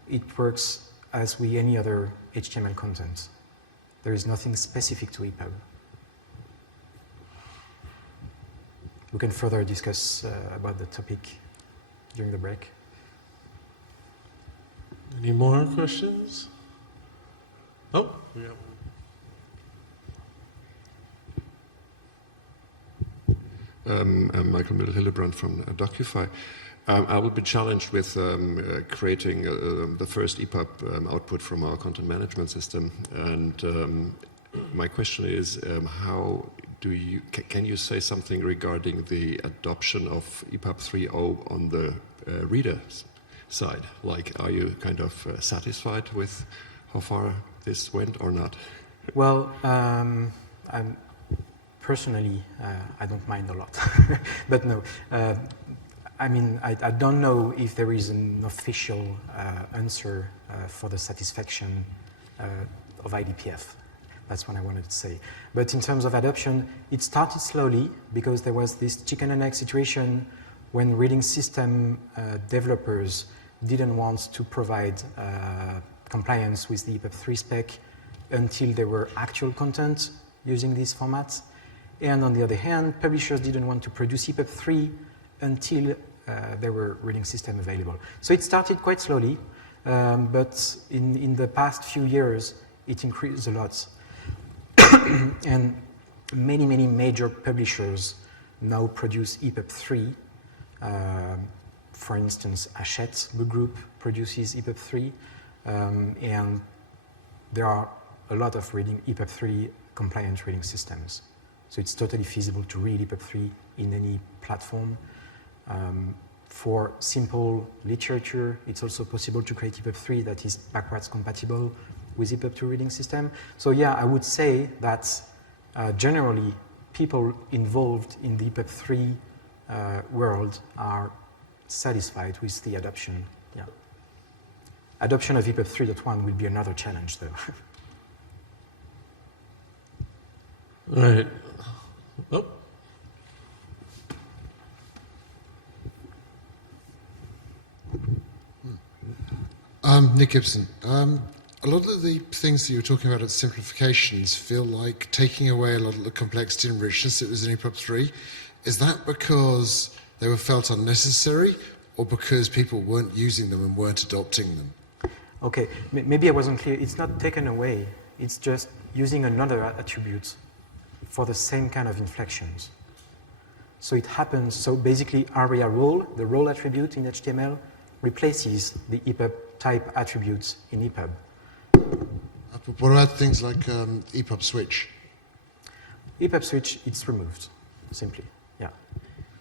it works as with any other HTML content. There is nothing specific to EPUB. We can further discuss about the topic during the break. Any more questions? Oh, we got one. I'm Michael Müller-Hillebrand from Docufy. I will be challenged with creating the first EPUB output from our content management system. And my question is, how do you, can you say something regarding the adoption of EPUB 3.0 on the reader side? Like, are you kind of satisfied with how far this went or not? Well, personally, I don't mind a lot. But no, I mean, I don't know if there is an official answer for the satisfaction of IDPF. That's what I wanted to say. But in terms of adoption, it started slowly because there was this chicken and egg situation when reading system developers didn't want to provide compliance with the EPUB 3 spec until there were actual content using these formats. And on the other hand, publishers didn't want to produce EPUB 3 until there were reading systems available. So it started quite slowly, but in the past few years, it increased a lot. And many major publishers now produce EPUB 3. For instance, Hachette Book Group produces EPUB 3, and there are a lot of EPUB 3 compliant reading systems. So it's totally feasible to read EPUB 3 in any platform. For simple literature, it's also possible to create EPUB 3 that is backwards compatible with EPUB 2 reading system. So yeah, I would say that generally people involved in the EPUB 3 world are satisfied with the adoption. Yeah. Adoption of EPUB 3.1 will be another challenge though. All right. Oh. Nick Gibson. A lot of the things that you were talking about as simplifications feel like taking away a lot of the complexity and richness that was in EPUB 3. Is that because they were felt unnecessary or because people weren't using them and weren't adopting them? Okay, maybe I wasn't clear. It's not taken away. It's just using another attribute for the same kind of inflections. So it happens, so basically ARIA role, the role attribute in HTML, replaces the EPUB type attributes in EPUB. What about things like EPUB switch? EPUB switch, it's removed, simply, yeah.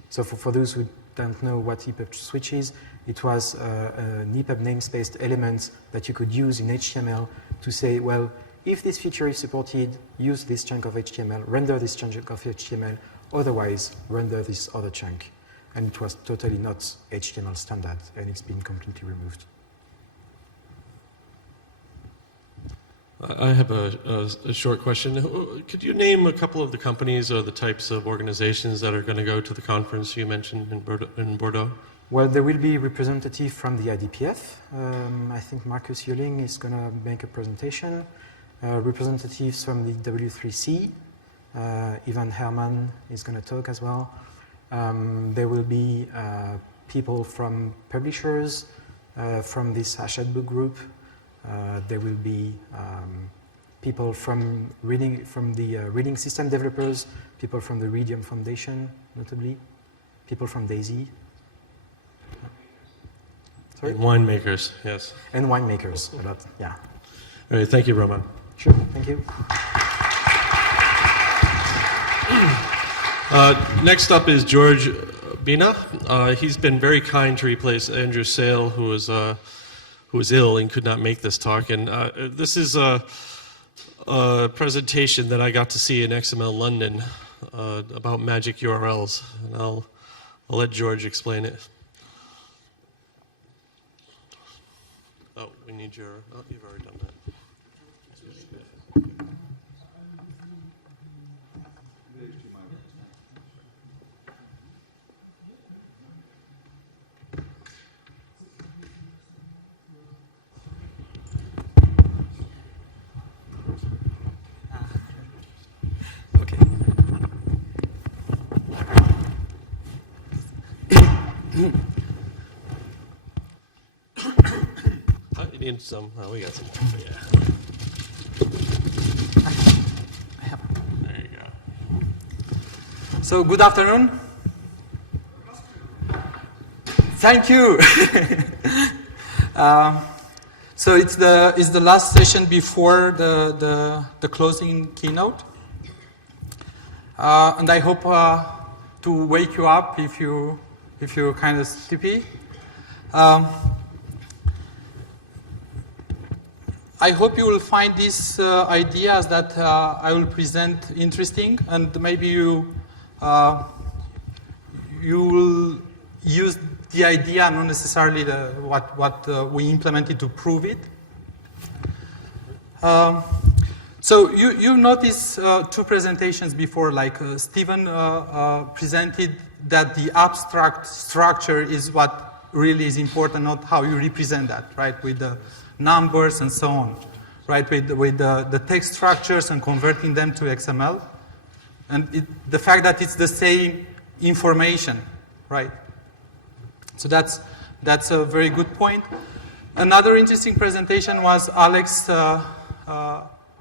So for those who don't know what EPUB switch is, it was an EPUB namespace element that you could use in HTML to say, well, if this feature is supported, use this chunk of HTML, render this chunk of HTML, otherwise render this other chunk. And it was totally not HTML standard, and it's been completely removed. I have a short question. Could you name a couple of the companies or the types of organizations that are going to go to the conference you mentioned in Bordeaux? Well, there will be representative from the IDPF. I think Marcus Yuling is going to make a presentation. Representatives from the W3C. Ivan Herman is going to talk as well. There will be people from publishers, from this Hachette book group. There will be people from the reading system developers, people from the Readium Foundation, notably, people from DAISY. Sorry? And winemakers, yes. And winemakers, a lot, yeah. All right, thank you, Roman. Sure, thank you. Next up is George Bina. He's been very kind to replace Andrew Sale, who was ill and could not make this talk. And this is a presentation that I got to see in XML London about magic URLs. And I'll let George explain it. Oh, we need your, oh, you've already done that. You need some, oh, we got some more, but yeah. There you go. So, good afternoon. Thank you. So it's the last session before the closing keynote, and I hope to wake you up if you're kind of sleepy. I hope you will find these ideas that I will present interesting, and maybe you will use the idea, not necessarily what we implemented to prove it. So you've noticed two presentations before, like Stephen presented that the abstract structure is what really is important, not how you represent that, right, with the numbers and so on, right, with the text structures and converting them to XML. And the fact that it's the same information, right? So that's a very good point. Another interesting presentation was Alex,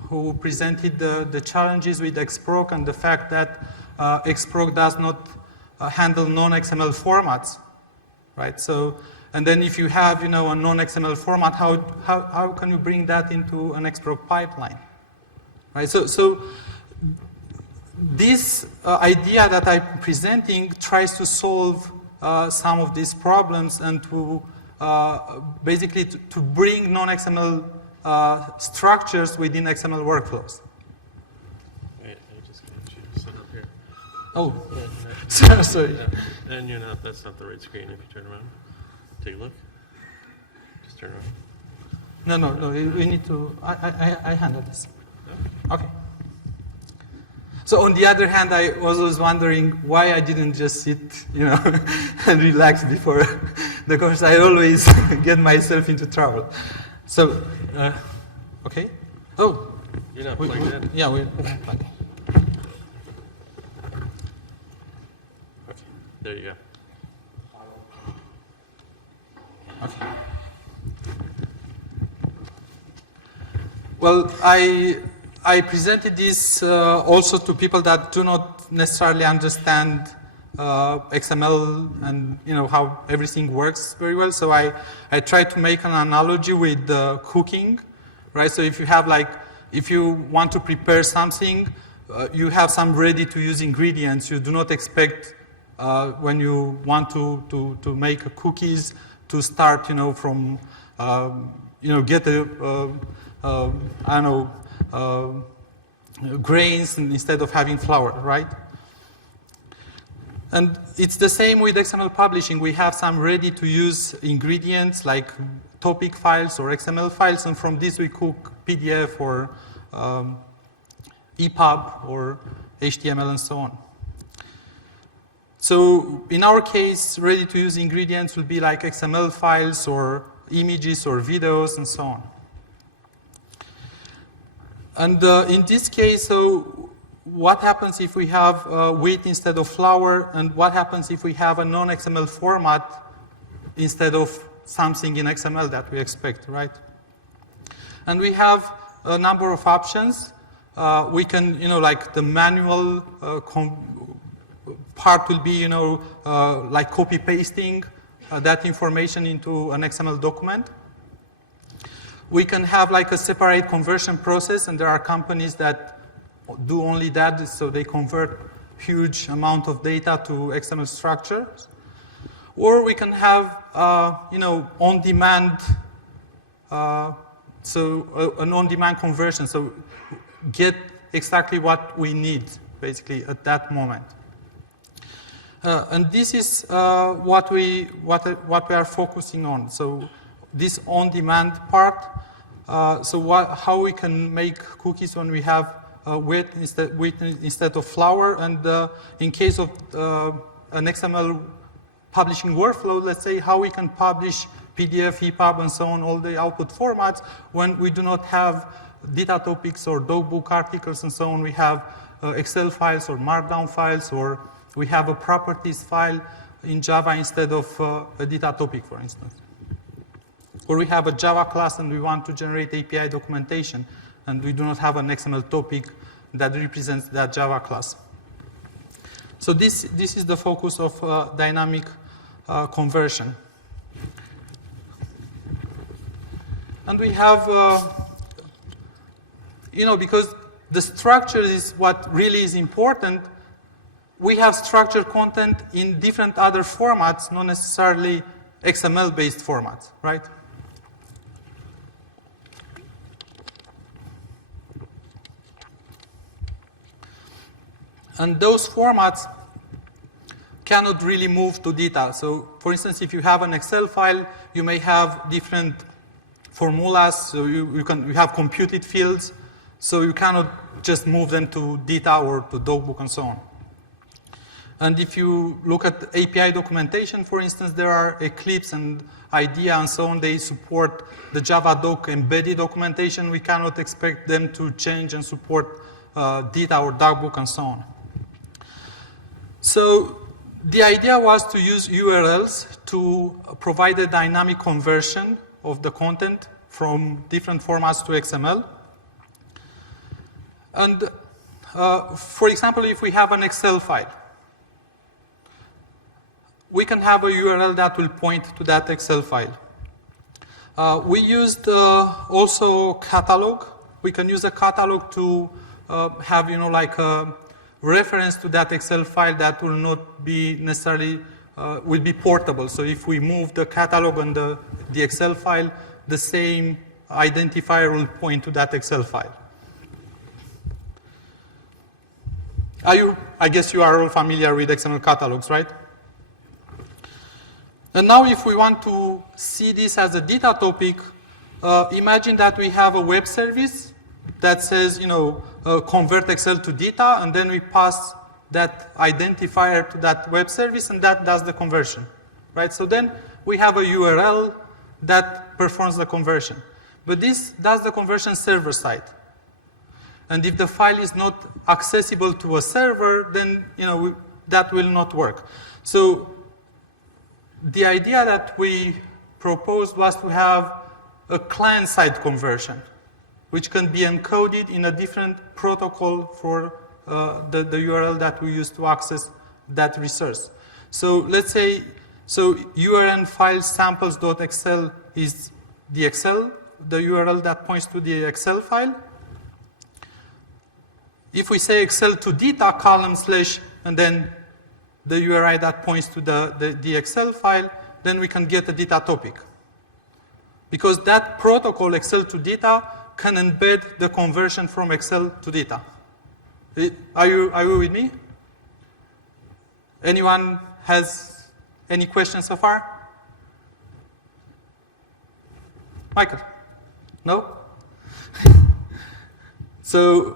who presented the challenges with XProc and the fact that XProc does not handle non-XML formats, right? So, and then if you have, a non-XML format, how can you bring that into an XProc pipeline, right? So this idea that I'm presenting tries to solve some of these problems and to basically to bring non-XML structures within XML workflows. Wait, I just got you to sit up here. Oh, yeah, sorry. Yeah. And that's not the right screen if you turn around. Take a look. Just turn around. No, we need to, I handle this. Okay. So on the other hand, I was always wondering why I didn't just sit, and relax before the course. I always get myself into trouble. So, okay. Oh. You're not plugged in? Yeah, we're plugged in. Okay, there you go. Okay. Well, I presented this also to people that do not necessarily understand XML and how everything works very well. So I tried to make an analogy with cooking, right? So if you have if you want to prepare something, you have some ready-to-use ingredients. You do not expect when you want to make cookies to start, from get I don't know. Grains instead of having flour, right? And it's the same with XML publishing. We have some ready-to-use ingredients like topic files or XML files, and from this we cook PDF or EPUB or HTML and so on. So in our case, ready-to-use ingredients will be like XML files or images or videos and so on. And in this case, so what happens if we have wheat instead of flour, and what happens if we have a non-XML format instead of something in XML that we expect, right? And we have a number of options. We can, like the manual part will be, like copy-pasting that information into an XML document. We can have like a separate conversion process, and there are companies that do only that, so they convert huge amount of data to XML structures. Or we can have, on-demand, an on-demand conversion, so get exactly what we need, basically, at that moment. And this is what we are focusing on. So this on-demand part. How we can make cookies when we have wheat instead of flour, and in case of an XML publishing workflow, let's say how we can publish PDF, EPUB, and so on, all the output formats when we do not have data topics or dogbook articles and so on. We have Excel files or Markdown files, or we have a properties file in Java instead of a data topic, for instance. Or we have a Java class and we want to generate API documentation, and we do not have an XML topic that represents that Java class. So this is the focus of dynamic conversion. And we have, because the structure is what really is important, we have structured content in different other formats, not necessarily XML-based formats, right? And those formats cannot really move to data. So, for instance, if you have an Excel file, you may have different formulas. So you have computed fields. So you cannot just move them to data or to dogbook and so on. And if you look at API documentation, for instance, there are Eclipse and IDEA and so on. They support the Java doc embedded documentation. We cannot expect them to change and support data or dogbook and so on. So the idea was to use URLs to provide a dynamic conversion of the content from different formats to XML. And for example, if we have an Excel file, we can have a URL that will point to that Excel file. We used also catalog. We can use a catalog to have, like a reference to that Excel file that will not be necessarily, will be portable. So if we move the catalog and the Excel file, the same identifier will point to that Excel file. I guess you are all familiar with XML catalogs, right? And now if we want to see this as a data topic, imagine that we have a web service that says, convert Excel to data, and then we pass that identifier to that web service, and that does the conversion, right? So then we have a URL that performs the conversion. But this does the conversion server-side. And if the file is not accessible to a server, then that will not work. So the idea that we proposed was to have a client-side conversion, which can be encoded in a different protocol for the URL that we use to access that resource. So let's say, URL file samples.xl is the Excel, the URL that points to the Excel file. If we say Excel to data column / and then the URI that points to the Excel file, then we can get a data topic. Because that protocol, Excel to data, can embed the conversion from Excel to data. Are you with me? Anyone has any questions so far? Michael? No? So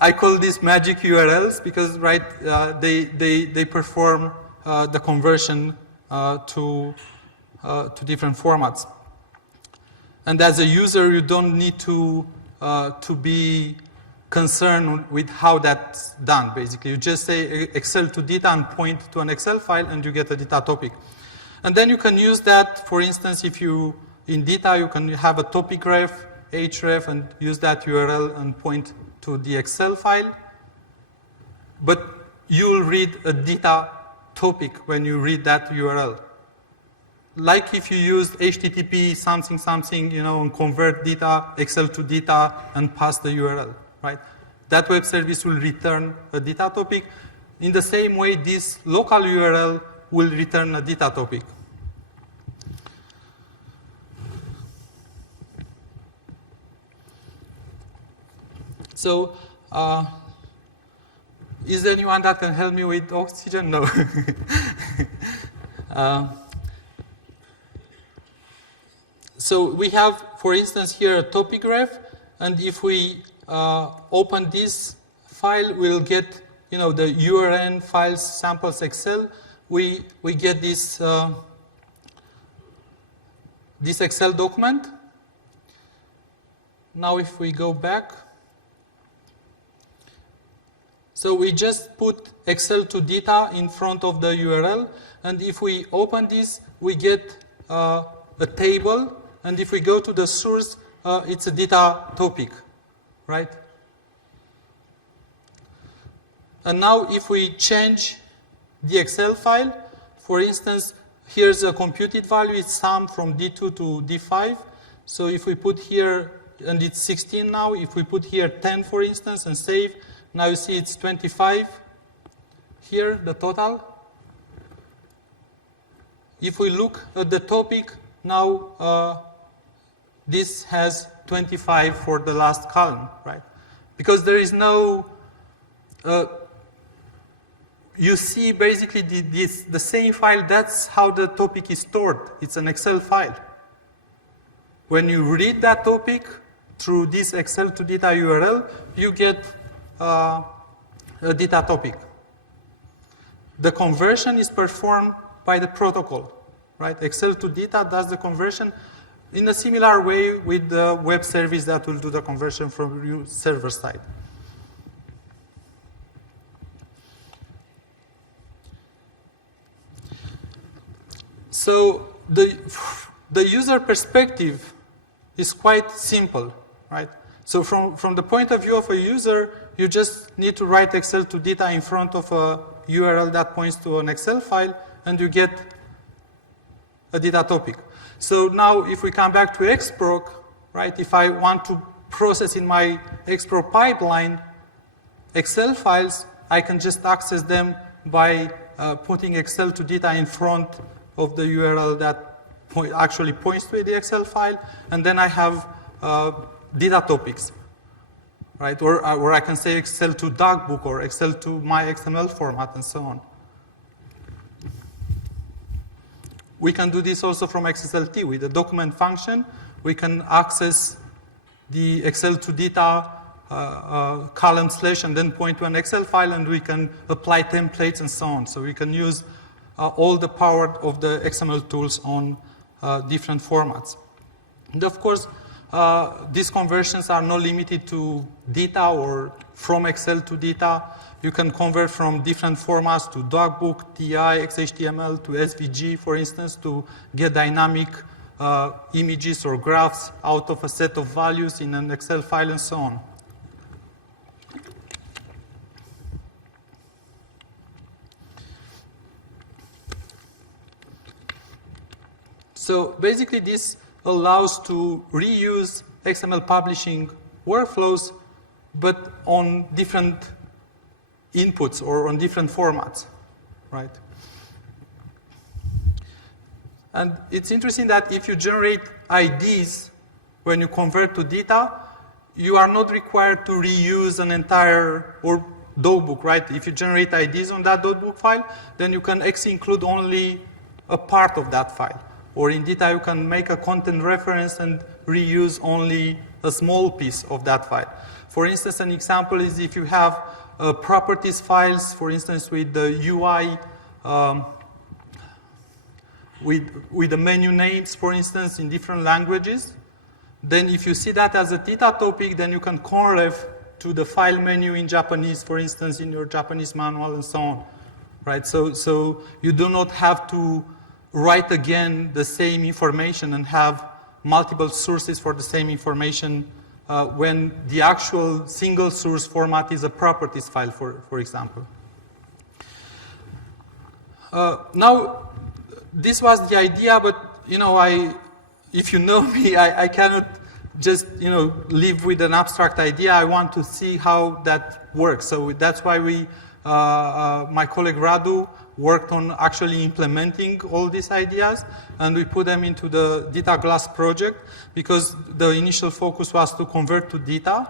I call these magic URLs because they perform the conversion to different formats. And as a user, you don't need to be concerned with how that's done. Basically, you just say Excel to data and point to an Excel file, and you get a data topic. And then you can use that. For instance, if you in data you can have a topic ref, href, and use that URL and point to the Excel file. But you'll read a data topic when you read that URL. Like if you used HTTP something, and convert data, Excel to data, and pass the URL, right? That web service will return a data topic. In the same way, this local URL will return a data topic. So, is there anyone that can help me with oxygen? No. So we have, for instance, here a topic ref, and if we open this file, we'll get, the URN files samples Excel. We get this this Excel document. Now, if we go back, so we just put Excel to data in front of the URL, and if we open this, we get a table. And if we go to the source, it's a data topic, right? And now if we change the Excel file, for instance, here's a computed value. It's summed from D2 to D5. So if we put here, and it's 16 now, if we put here 10, for instance, and save, now you see it's 25 here, the total. If we look at the topic, now this has 25 for the last column, right? Because there is no, you see basically the same file, that's how the topic is stored. It's an Excel file. When you read that topic through this Excel to data URL, you get a data topic. The conversion is performed by the protocol, right? Excel to data does the conversion in a similar way with the web service that will do the conversion from your server side. So the user perspective is quite simple, right? So from the point of view of a user, you just need to write Excel to data in front of a URL that points to an Excel file, and you get a data topic. So now if we come back to XProc, right, if I want to process in my XProc pipeline Excel files, I can just access them by putting Excel to data in front of the URL that actually points to the Excel file, and then I have data topics, right? Or I can say Excel to dogbook or Excel to my XML format and so on. We can do this also from XSLT. With the document function, we can access the Excel to data column / and then point to an Excel file, and we can apply templates and so on. So we can use all the power of the XML tools on different formats. And of course, these conversions are not limited to data or from Excel to data. You can convert from different formats to dogbook, TI, XHTML, to SVG, for instance, to get dynamic images or graphs out of a set of values in an Excel file and so on. So basically, this allows to reuse XML publishing workflows, but on different inputs or on different formats, right? And it's interesting that if you generate IDs when you convert to data, you are not required to reuse an entire or dogbook, right? If you generate IDs on that dogbook file, then you can include only a part of that file. Or in data, you can make a content reference and reuse only a small piece of that file. For instance, an example is if you have properties files, for instance, with the UI, with the menu names, for instance, in different languages, then if you see that as a data topic, then you can correlate to the file menu in Japanese, for instance, in your Japanese manual and so on, right? So you do not have to write again the same information and have multiple sources for the same information when the actual single source format is a properties file, for example. Now, this was the idea, but if you know me, I cannot just live with an abstract idea. I want to see how that works. So that's why my colleague Radu worked on actually implementing all these ideas, and we put them into the Data Glass project because the initial focus was to convert to data.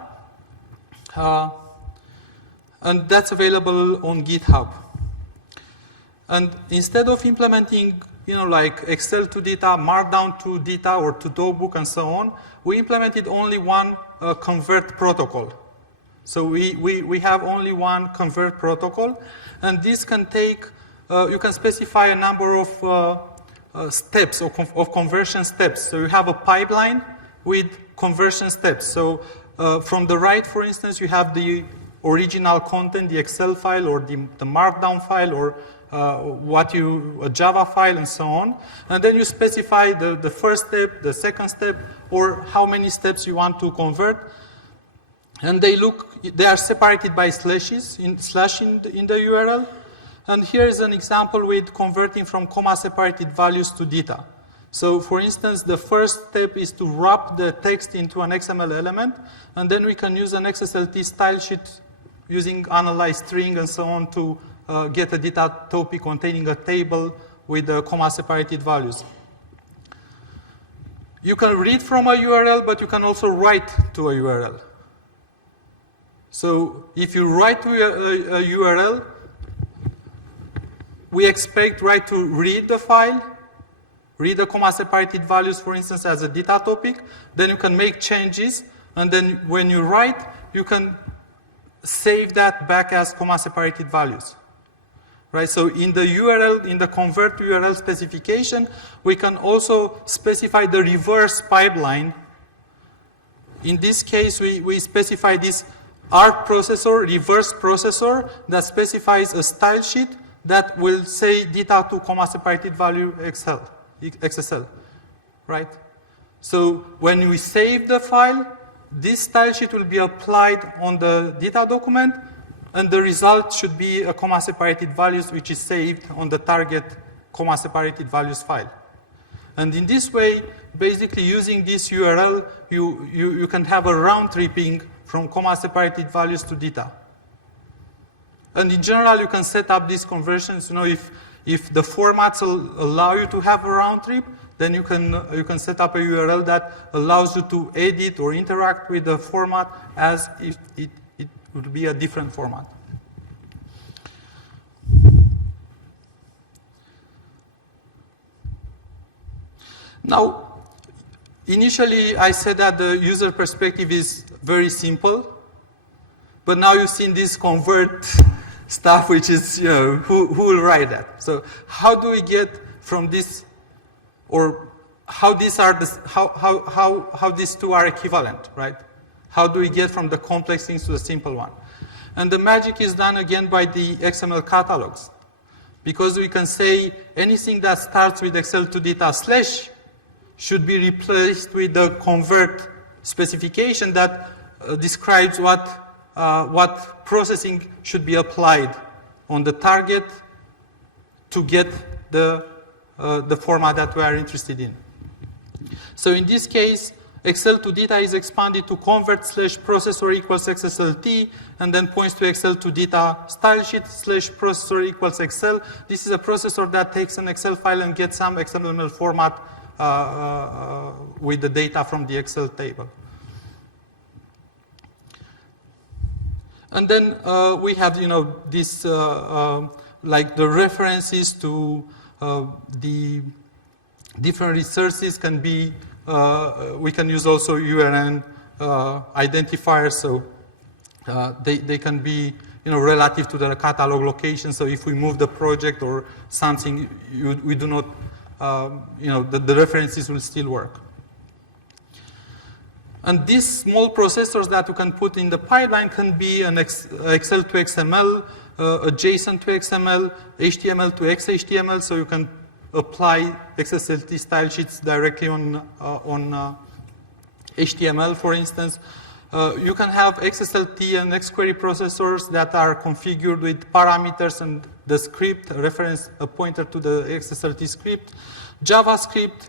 And that's available on GitHub. And instead of implementing, like Excel to data, Markdown to data, or to-do book, and so on, we implemented only one convert protocol. So we have only one convert protocol, and this can take, you can specify a number of steps, of conversion steps. So you have a pipeline with conversion steps. So from the right, for instance, you have the original content, the Excel file, or the Markdown file, or a Java file, and so on. And then you specify the first step, the second step, or how many steps you want to convert. And they are separated by slashes in the URL. And here is an example with converting from comma-separated values to data. So for instance, the first step is to wrap the text into an XML element, and then we can use an XSLT style sheet using analyze string and so on to get a data topic containing a table with comma-separated values. You can read from a URL, but you can also write to a URL. So if you write to a URL, we expect to read the file, read the comma-separated values, for instance, as a data topic. Then you can make changes, and then when you write, you can save that back as comma-separated values. Right, so in the URL, in the convert URL specification, we can also specify the reverse pipeline. In this case, we specify this ARC processor, reverse processor, that specifies a style sheet that will say data to comma-separated value XSL, right? So when we save the file, this style sheet will be applied on the data document, and the result should be a comma-separated values, which is saved on the target comma-separated values file. And in this way, basically using this URL, you can have a round-tripping from comma-separated values to data. And in general, you can set up these conversions. If the formats allow you to have a round trip, then you can set up a URL that allows you to edit or interact with the format as if it would be a different format. Now, initially I said that the user perspective is very simple, but now you've seen this convert stuff, which is, who will write that? So how do we get from this, or how these two are equivalent, right? How do we get from the complex things to the simple one? And the magic is done again by the XML catalogs. Because we can say anything that starts with Excel to data slash should be replaced with the convert specification that describes what processing should be applied on the target to get the format that we are interested in. So in this case, Excel to data is expanded to convert slash processor equals XSLT, and then points to Excel to data style sheet slash processor equals Excel. This is a processor that takes an Excel file and gets some XML format with the data from the Excel table. And then we have, this, like the references to the different resources can be, we can use also URN identifiers, so they can be relative to the catalog location. So if we move the project or something, we do not, the references will still work. And these small processors that you can put in the pipeline can be an Excel to XML, a JSON to XML, HTML to XHTML, so you can apply XSLT style sheets directly on HTML, for instance. You can have XSLT and XQuery processors that are configured with parameters and the script, a pointer to the XSLT script, JavaScript,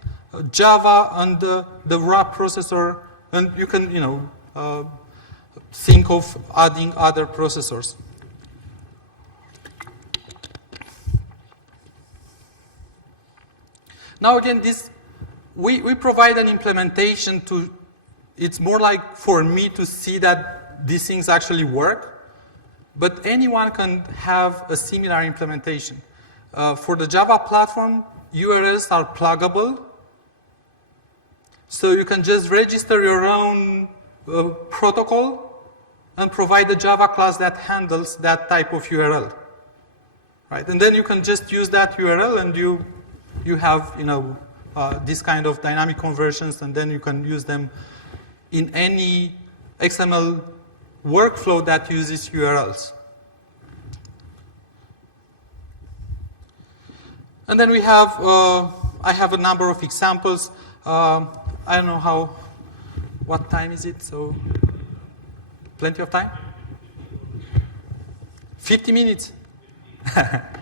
Java, and the wrap processor. And you can, think of adding other processors. Now again, we provide an implementation to, it's more like for me to see that these things actually work, but anyone can have a similar implementation. For the Java platform, URLs are pluggable. So you can just register your own protocol and provide a Java class that handles that type of URL, right? And then you can just use that URL, and you have this kind of dynamic conversions, and then you can use them in any XML workflow that uses URLs. And then we have, I have a number of examples. I don't know what time is it, so plenty of time? 50 minutes?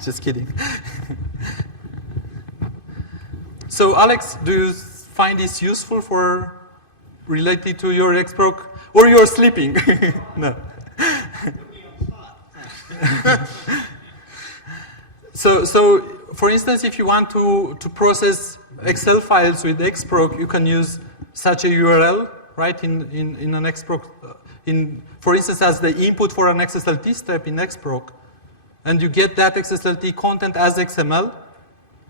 Just kidding. So Alex, do you find this useful for related to your XProc, or you're sleeping? No. So for instance, if you want to process Excel files with XProc, you can use such a URL, right, in an XProc, for instance, as the input for an XSLT step in XProc, and you get that XSLT content as XML,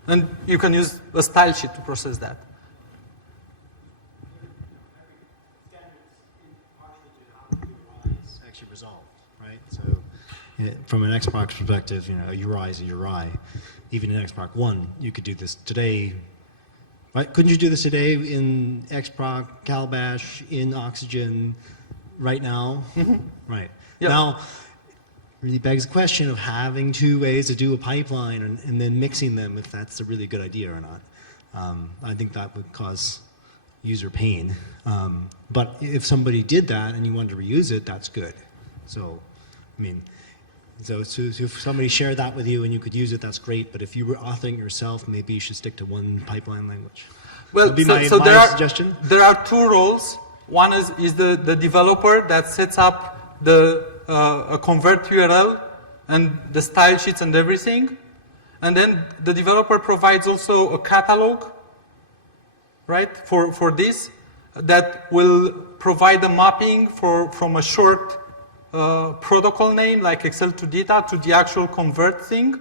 and you can use a style sheet to process that. Actually resolved, right? So from an XProc perspective, a URI is a URI. Even in XProc 1, you could do this today. Right? Couldn't you do this today in XProc, Calabash, in Oxygen, right now? Right. Yep. Now, really begs the question of having two ways to do a pipeline and then mixing them, if that's a really good idea or not. I think that would cause user pain. But if somebody did that and you wanted to reuse it, that's good. So, I mean, so if somebody shared that with you and you could use it, that's great. But if you were authoring it yourself, maybe you should stick to one pipeline language. Well, that would be my suggestion. There are two roles. One is the developer that sets up a convert URL and the style sheets and everything. And then the developer provides also a catalog, right, for this that will provide a mapping from a short protocol name like Excel to data to the actual convert thing.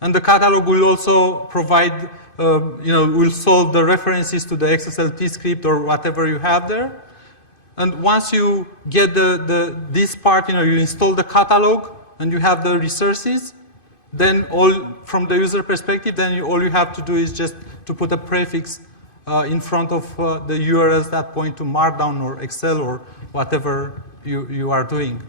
And the catalog will also provide, will solve the references to the XSLT script or whatever you have there. And once you get this part, you install the catalog and you have the resources, then from the user perspective, then all you have to do is just to put a prefix in front of the URLs that point to Markdown or Excel or whatever you are doing.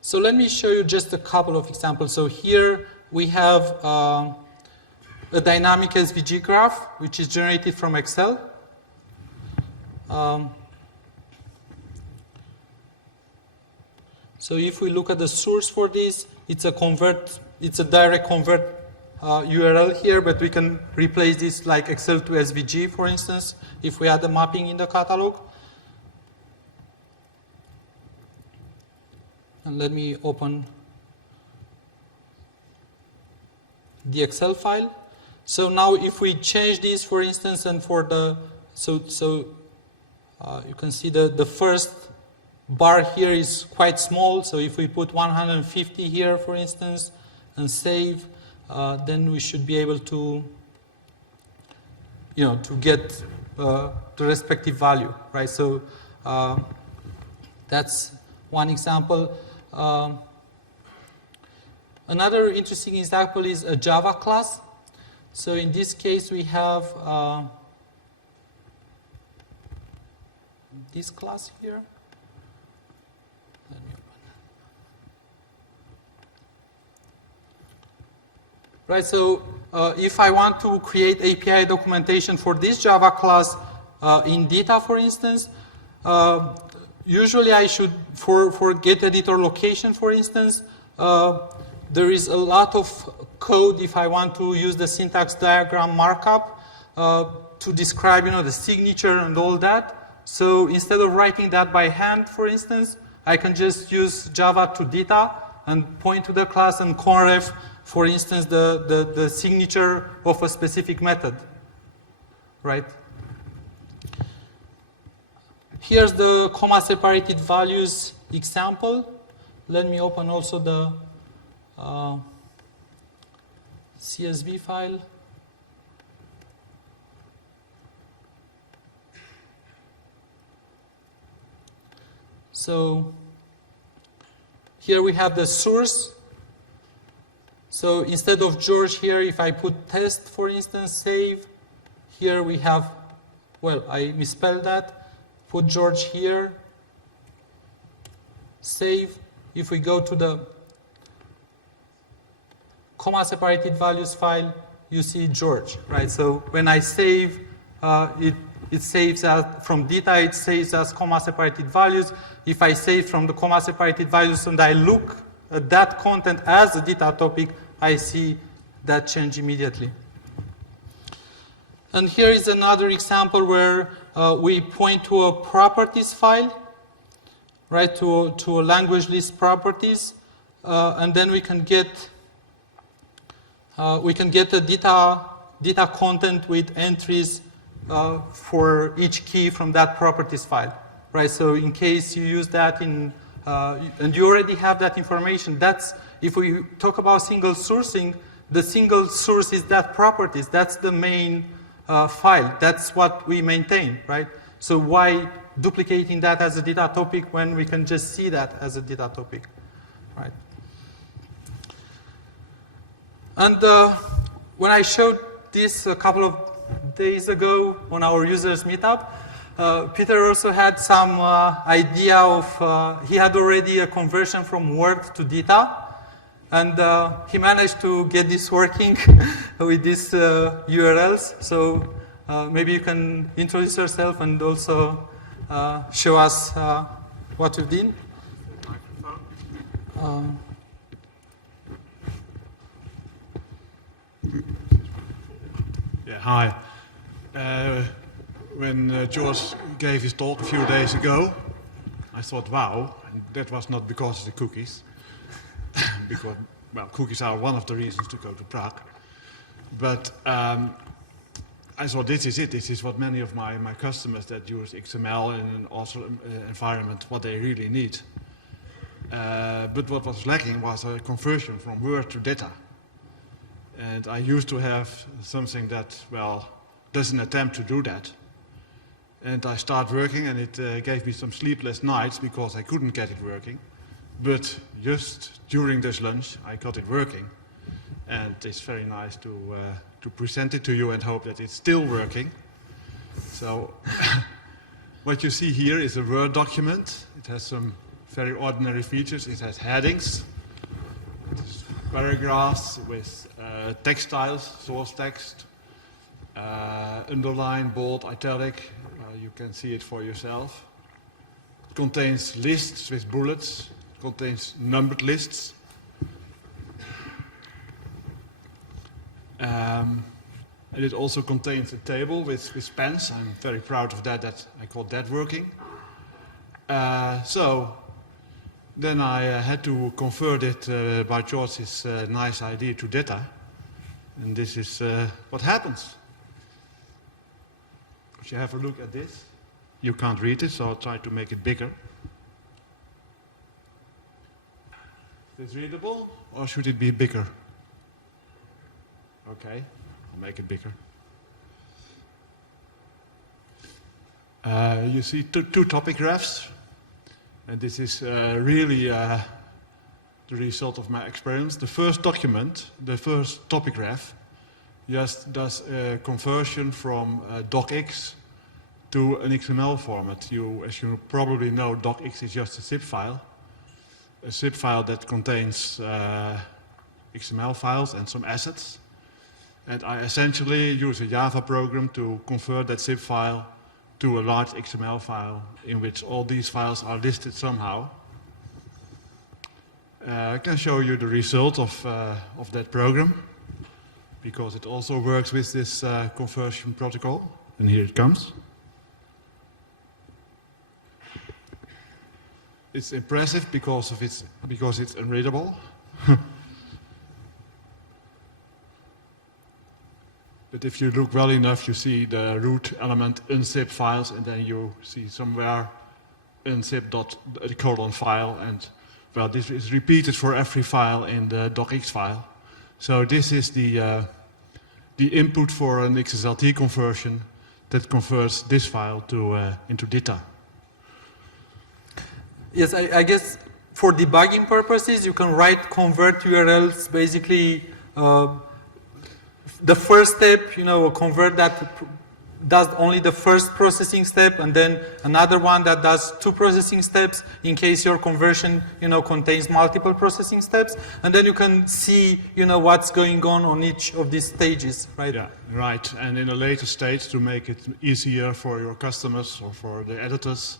So let me show you just a couple of examples. So here we have a dynamic SVG graph, which is generated from Excel. So if we look at the source for this, it's a direct convert URL here, but we can replace this like Excel to SVG, for instance, if we add the mapping in the catalog. And let me open the Excel file. So now if we change this, for instance, and for the, you can see the first bar here is quite small. So if we put 150 here, for instance, and save, then we should be able to, to get the respective value, right? So that's one example. Another interesting example is a Java class. So in this case, we have this class here. Let me open that. Right, so if I want to create API documentation for this Java class in data, for instance, usually I should, for get editor location, for instance, there is a lot of code if I want to use the syntax diagram markup to describe, the signature and all that. So instead of writing that by hand, for instance, I can just use Java to data and point to the class and conref, for instance, the signature of a specific method, right? Here's the comma-separated values example. Let me open also the CSV file. So here we have the source. So instead of George here, if I put test, for instance, save, here we have, well, I misspelled that. Put George here, save. If we go to the comma-separated values file, you see George, right? So when I save, it saves as, from data, it saves as comma-separated values. If I save from the comma-separated values and I look at that content as a data topic, I see that change immediately. And here is another example where we point to a properties file, right, to a language list properties, and then we can get the data content with entries for each key from that properties file, right? So in case you use that in, and you already have that information, that's, if we talk about single sourcing, the single source is that properties, that's the main file, that's what we maintain, right? So why duplicating that as a data topic when we can just see that as a data topic, right? And when I showed this a couple of days ago on our users meetup, Peter also had some idea of, he had already a conversion from Word to data, and he managed to get this working with these URLs. So maybe you can introduce yourself and also show us what you did. Yeah, hi. When George gave his talk a few days ago, I thought, wow, and that was not because of the cookies. Because, well, cookies are one of the reasons to go to Prague. But I thought, this is it. This is what many of my customers that use XML in an awesome environment, what they really need. But what was lacking was a conversion from Word to data. And I used to have something that, well, doesn't attempt to do that. And I started working, and it gave me some sleepless nights because I couldn't get it working. But just during this lunch, I got it working. And it's very nice to present it to you and hope that it's still working. So what you see here is a Word document. It has some very ordinary features. It has headings, paragraphs with text styles, source text, underline, bold, italic. You can see it for yourself. It contains lists with bullets. It contains numbered lists. And it also contains a table with pens. I'm very proud of that I got that working. So then I had to convert it by George's nice idea to data. And this is what happens. If you have a look at this, you can't read it, so I'll try to make it bigger. Is it readable, or should it be bigger? Okay, I'll make it bigger. You see two topic graphs, and this is really the result of my experience. The first document, the first topic graph, just does a conversion from docx to an XML format. As you probably know, docx is just a zip file that contains XML files and some assets. And I essentially use a Java program to convert that zip file to a large XML file in which all these files are listed somehow. I can show you the result of that program, because it also works with this conversion protocol. And here it comes. It's impressive because it's unreadable. But if you look well enough, you see the root element unzip files, and then you see somewhere unzip.colon file, and well, this is repeated for every file in the docx file. So this is the input for an XSLT conversion that converts this file into data. Yes, I guess for debugging purposes, you can write convert URLs, basically the first step, convert that does only the first processing step, and then another one that does 2 processing steps in case your conversion, contains multiple processing steps, and then you can see, what's going on each of these stages, right? Yeah, right. And in a later stage, to make it easier for your customers or for the editors,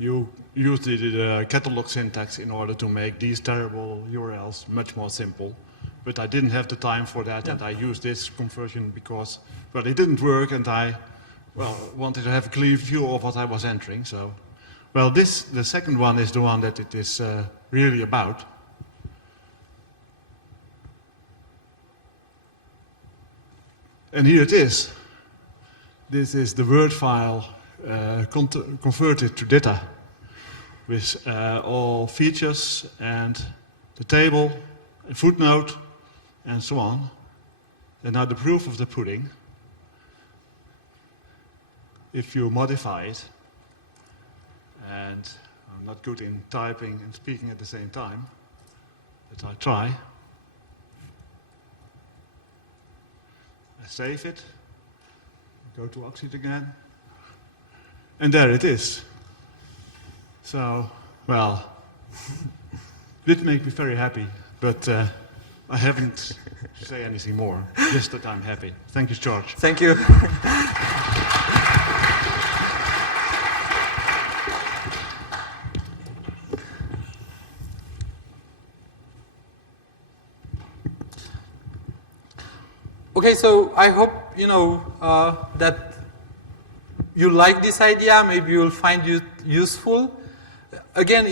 you use the catalog syntax in order to make these terrible URLs much more simple. But I didn't have the time for that, and I used this conversion because, well, it didn't work, and I, wanted to have a clear view of what I was entering. So, well, the second one is the one that it is really about. And here it is. This is the Word file converted to data with all features and the table, a footnote, and so on. And now the proof of the pudding, if you modify it, and I'm not good in typing and speaking at the same time, but I try. I save it, go to Oxid again, and there it is. So, well, it made me very happy, but I haven't say anything more, just that I'm happy. Thank you, George. Thank you. Okay, so I hope that you like this idea. Maybe you'll find it useful. Again,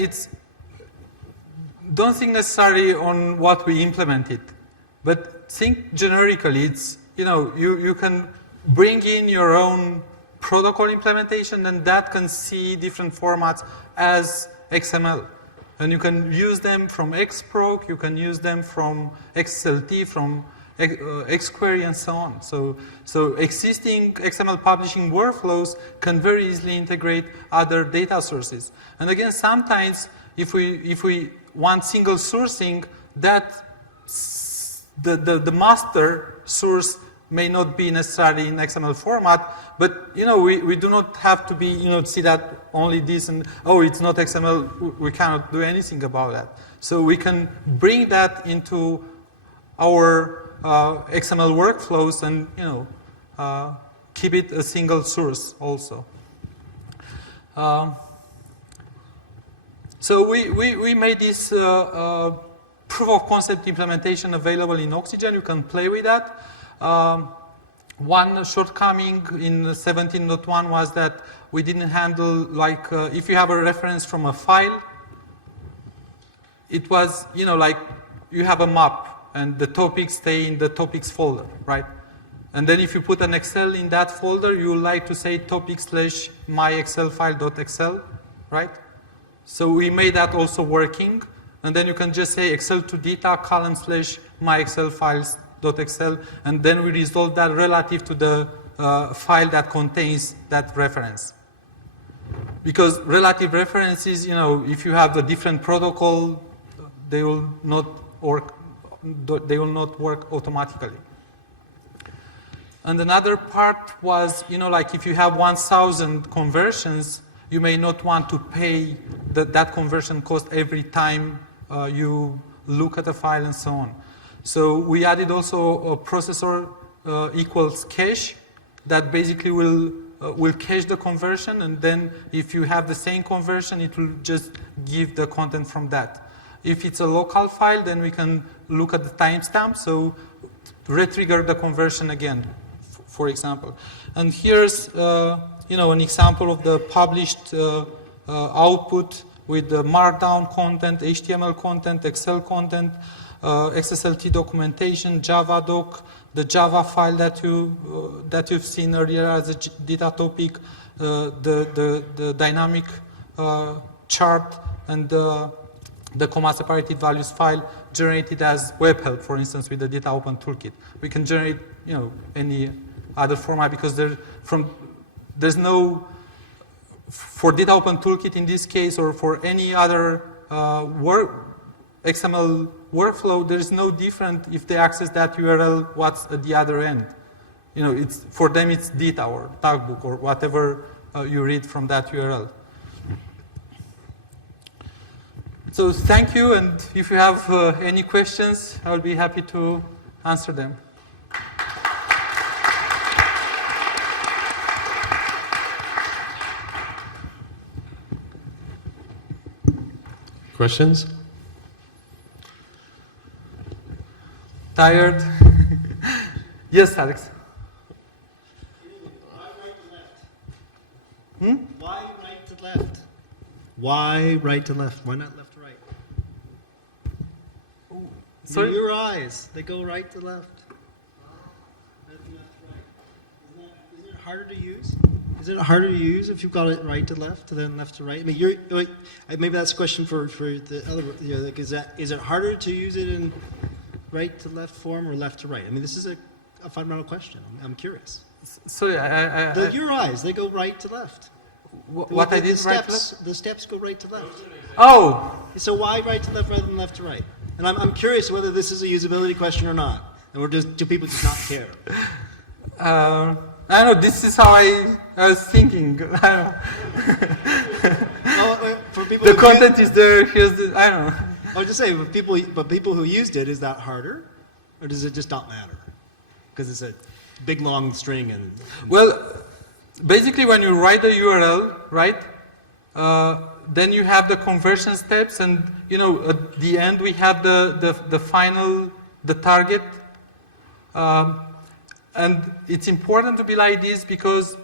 don't think necessarily on what we implemented, but think generically. It's you can bring in your own protocol implementation, and that can see different formats as XML, and you can use them from XProc, you can use them from XSLT, from XQuery, and so on. So existing XML publishing workflows can very easily integrate other data sources. And again, sometimes if we want single sourcing, that the master source may not be necessarily in XML format, but we do not have to be see that only this and it's not XML, we cannot do anything about that. So we can bring that into our XML workflows and keep it a single source also. So we made this proof of concept implementation available in Oxygen. You can play with that. One shortcoming in 17.1 was that we didn't handle, if you have a reference from a file, it was, like you have a map and the topics stay in the topics folder, right? And then if you put an Excel in that folder, you would like to say topic/myexcelfile.excel, right? So we made that also working. And then you can just say Excel to data column/myexcelfiles .xl, and then we resolve that relative to the file that contains that reference. Because relative references, you know, if you have a different protocol, they will not work. They will not work automatically. And another part was, you know, like if you have 1,000 conversions, you may not want to pay that conversion cost every time you look at a file and so on. So we added also a processor equals cache that basically will cache the conversion, and then if you have the same conversion, it will just give the content from that. If it's a local file, then we can look at the timestamp, so retrigger the conversion again, for example. And here's you know, an example of the published output with the Markdown content, HTML content, Excel content, XSLT documentation, Java doc, the Java file that you've seen earlier as a data topic, the dynamic chart, and the comma separated values file generated as web help, for instance, with the data open toolkit. We can generate, you know, any other format because there's no, for data open toolkit in this case, or for any other XML workflow, there is no different if they access that URL, what's at the other end. You know, it's, for them it's data or tagbook or whatever you read from that URL. So thank you, and if you have any questions, I'll be happy to answer them. Questions? Tired? Yes, Alex. Hmm? Why right to left? Why right to left? Why not left to right? Sorry? Your eyes, they go right to left. Left to right. Isn't it harder to use? Is it harder to use if you've got it right to left than left to right? I mean, maybe that's a question for the other. You know, like, is it harder to use it in right to left form or left to right? I mean, this is a fundamental question. I'm curious. So your eyes, they go right to left. What I did the right steps, the steps go right to left. Oh. So why right to left rather than left to right? And I'm curious whether this is a usability question or not, and do people just not care? I don't know. This is how I was thinking. I don't know. For people the content is there. Here's the. I don't know. I was just saying, but people who used it, is that harder, or does it just not matter? Because it's a big long string and. Well, basically, when you write the URL, right, then you have the conversion steps, and you know at the end we have the final, the target. And it's important to be like this because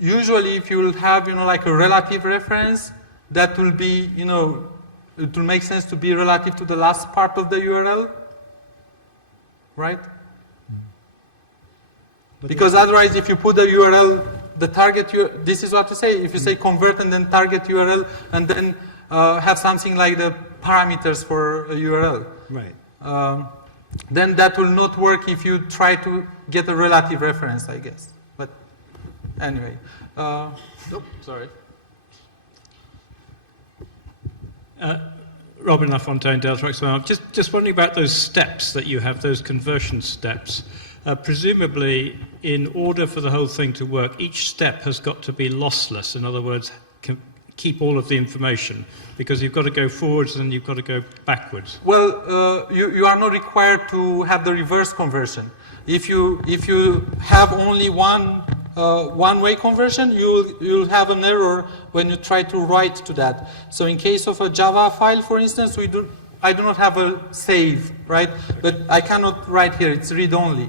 usually if you will have, you know, like a relative reference, that will be, you know, it will make sense to be relative to the last part of the URL, right? Because otherwise, if you put the URL, the target, this is what you say. If you say convert and then target URL, and then have something like the parameters for a URL. Right. Then that will not work if you try to get a relative reference, I guess. But anyway. Sorry. Robin Lafontaine, Delta XML. Just wondering about those steps that you have, those conversion steps. Presumably, in order for the whole thing to work, each step has got to be lossless. In other words, keep all of the information, because you've got to go forwards and you've got to go backwards. Well, you are not required to have the reverse conversion. If you have only one-way conversion, you'll have an error when you try to write to that. So in case of a Java file, for instance, I do not have a save, right? But I cannot write here, it's read-only.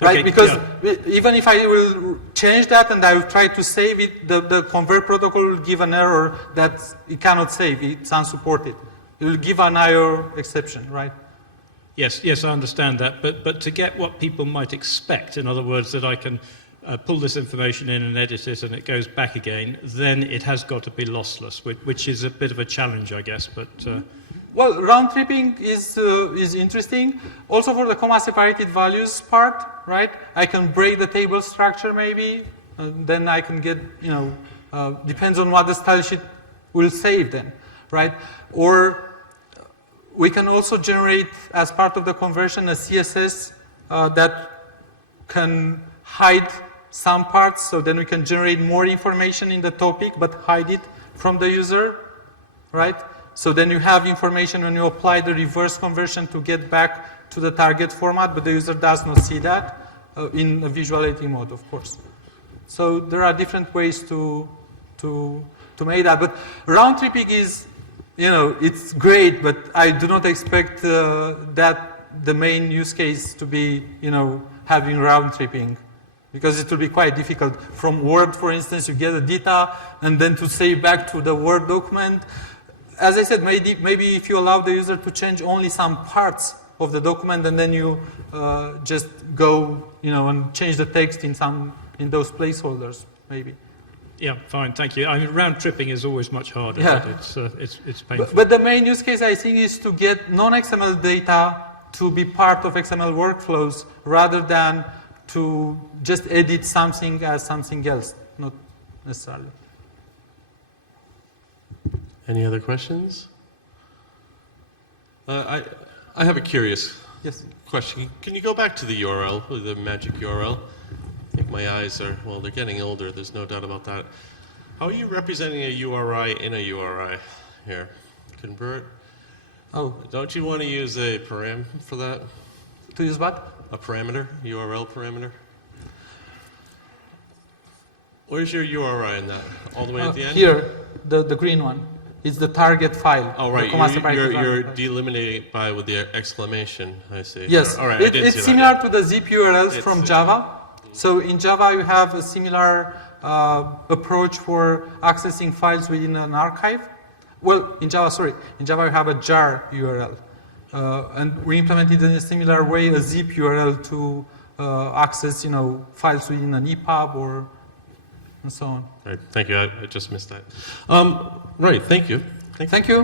Right, okay, because yeah. Even if I will change that and I will try to save it, the convert protocol will give an error that it cannot save, it's unsupported. It will give an IO exception, right? Yes, I understand that, but to get what people might expect, in other words, that I can pull this information in and edit it and it goes back again, then it has got to be lossless, which is a bit of a challenge, I guess, but Well, round tripping is interesting. Also for the comma separated values part, right? I can break the table structure maybe, and then I can get, depends on what the style sheet will save then, right? Or we can also generate, as part of the conversion, a CSS that can hide some parts, so then we can generate more information in the topic, but hide it from the user, right? So then you have information when you apply the reverse conversion to get back to the target format, but the user does not see that in a visuality mode, of course. So there are different ways to make that. But round tripping is, it's great, but I do not expect that the main use case to be, having round tripping, because it will be quite difficult. From Word, for instance, you get the data, and then to save back to the Word document. As I said, maybe if you allow the user to change only some parts of the document, and then you just go, and change the text in those placeholders, maybe. Yeah, fine, thank you. I mean, round tripping is always much harder. Yeah. But it's painful. But the main use case, I think, is to get non-XML data to be part of XML workflows, rather than to just edit something as something else, not necessarily. Any other questions? I have a curious question. Can you go back to the URL, the magic URL? I think my eyes are, well, they're getting older, there's no doubt about that. How are you representing a URI in a URI here? Convert? Oh. Don't you want to use a param for that? To use what? A parameter, URL parameter? Where's your URI in that? All the way at the end? Here, the green one. It's the target file. Oh, right. You're delimiting it with the exclamation, I see. Yes. All right. It's similar to the zip URLs from Java. So in Java, you have a similar approach for accessing files within an archive. Well, in Java, you have a jar URL. And we implemented in a similar way a zip URL to access, files within an EPUB and so on. Right, thank you. I just missed that. Right, thank you. Thank you.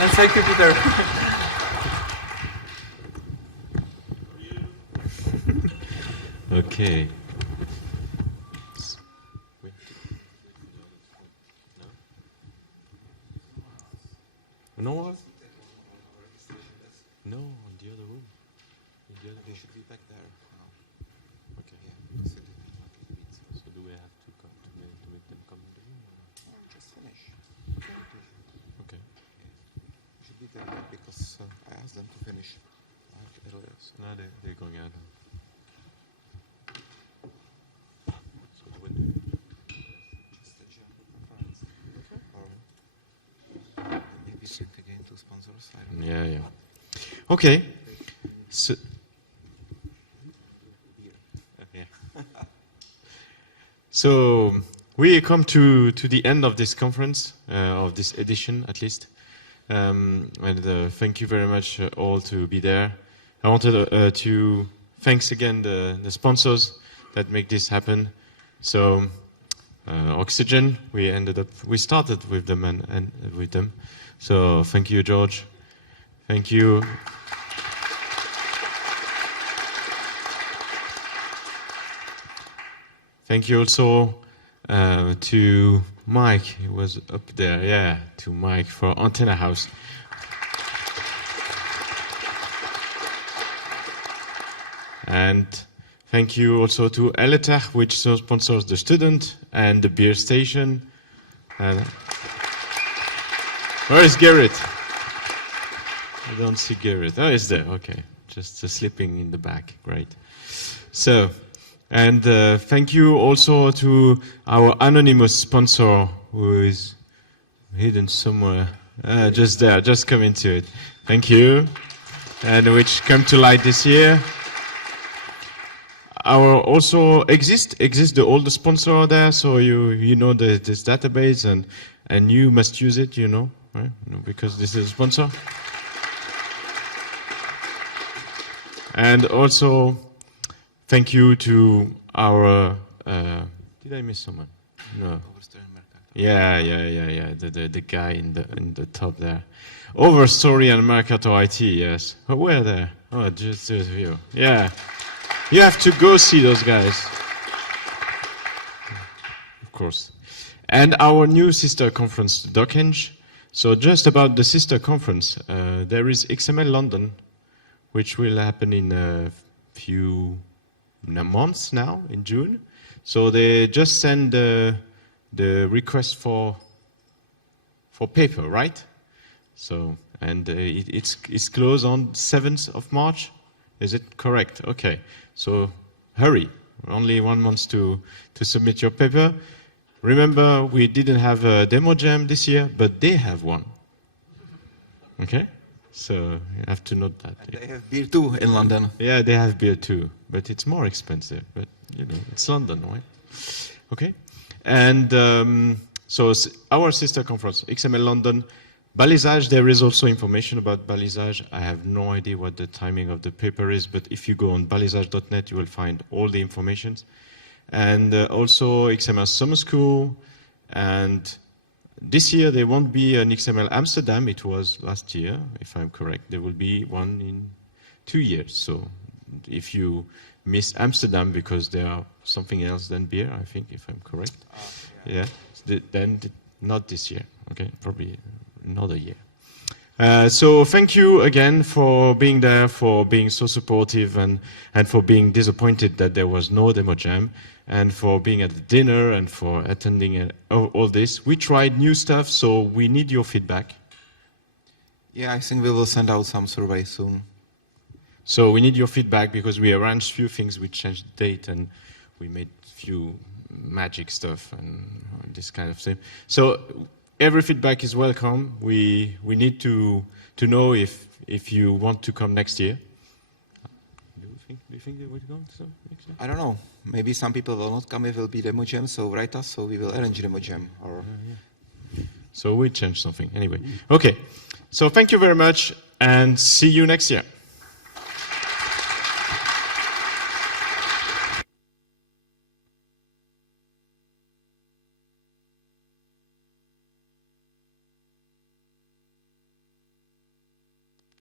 And thank you, Peter. Okay. No one? No, in the other room. They should be back there. Okay. Yeah. So do we have to come to make them come in the room? Or just finish. Okay. Yeah. Should be there because I asked them to finish earlier. So now they're going out. So when just jump with my friends. Okay. Or maybe check again to sponsors. I don't know. Yeah. Okay. So. So we come to the end of this conference, of this edition at least. And thank you very much all to be there. I wanted to thanks again the sponsors that make this happen. So Oxygen, we started with them and with them. So thank you, George. Thank you. Thank you also to Mike, he was up there, to Mike for Antenna House. And thank you also to Eletech, which sponsors the student and the beer station. And where is Garrett? I don't see Garrett. Oh, he's there, okay. Just sleeping in the back, great. So, and thank you also to our anonymous sponsor who is hidden somewhere. Just there, just come into it. Thank you. And which come to light this year. Our also exist the older sponsor there, so you know this database and you must use it, right? Because this is a sponsor. And also, thank you to our. Did I miss someone? No. Yeah. The guy in the top there. Overstory and Mercato IT, yes. Oh, where there? Oh, just a few. Yeah. You have to go see those guys. Of course. And our new sister conference, DocEng. So just about the sister conference, there is XML London, which will happen in a few months now, in June. So they just send the request for paper, right? So, and it's closed on 7th of March. Is it correct? Okay. So hurry. Only 1 month to submit your paper. Remember, we didn't have a demo jam this year, but they have one. Okay? So you have to note that. They have beer too in London. Yeah, they have beer too, but it's more expensive. But you know, it's London, right? Okay. And so our sister conference, XML London, Balisage. There is also information about Balisage. I have no idea what the timing of the paper is, but if you go on balisage.net, you will find all the information. And also XML Summer School. And this year there won't be an XML Amsterdam. It was last year, if I'm correct. There will be one in 2 years. So if you miss Amsterdam because there are something else than beer, I think, if I'm correct. Yeah. Then not this year. Okay, probably another year. So thank you again for being there, for being so supportive, and for being disappointed that there was no demo jam, and for being at the dinner, and for attending all this. We tried new stuff, so we need your feedback. Yeah, I think we will send out some survey soon. So we need your feedback because we arranged a few things, we changed the date, and we made a few magic stuff and this kind of thing. So every feedback is welcome. We need to know if you want to come next year. Do you think they will go next year? I don't know. Maybe some people will not come. It will be demo jam. So write us. So we will arrange demo jam. Or So we change something anyway. Okay. So thank you very much, and see you next year.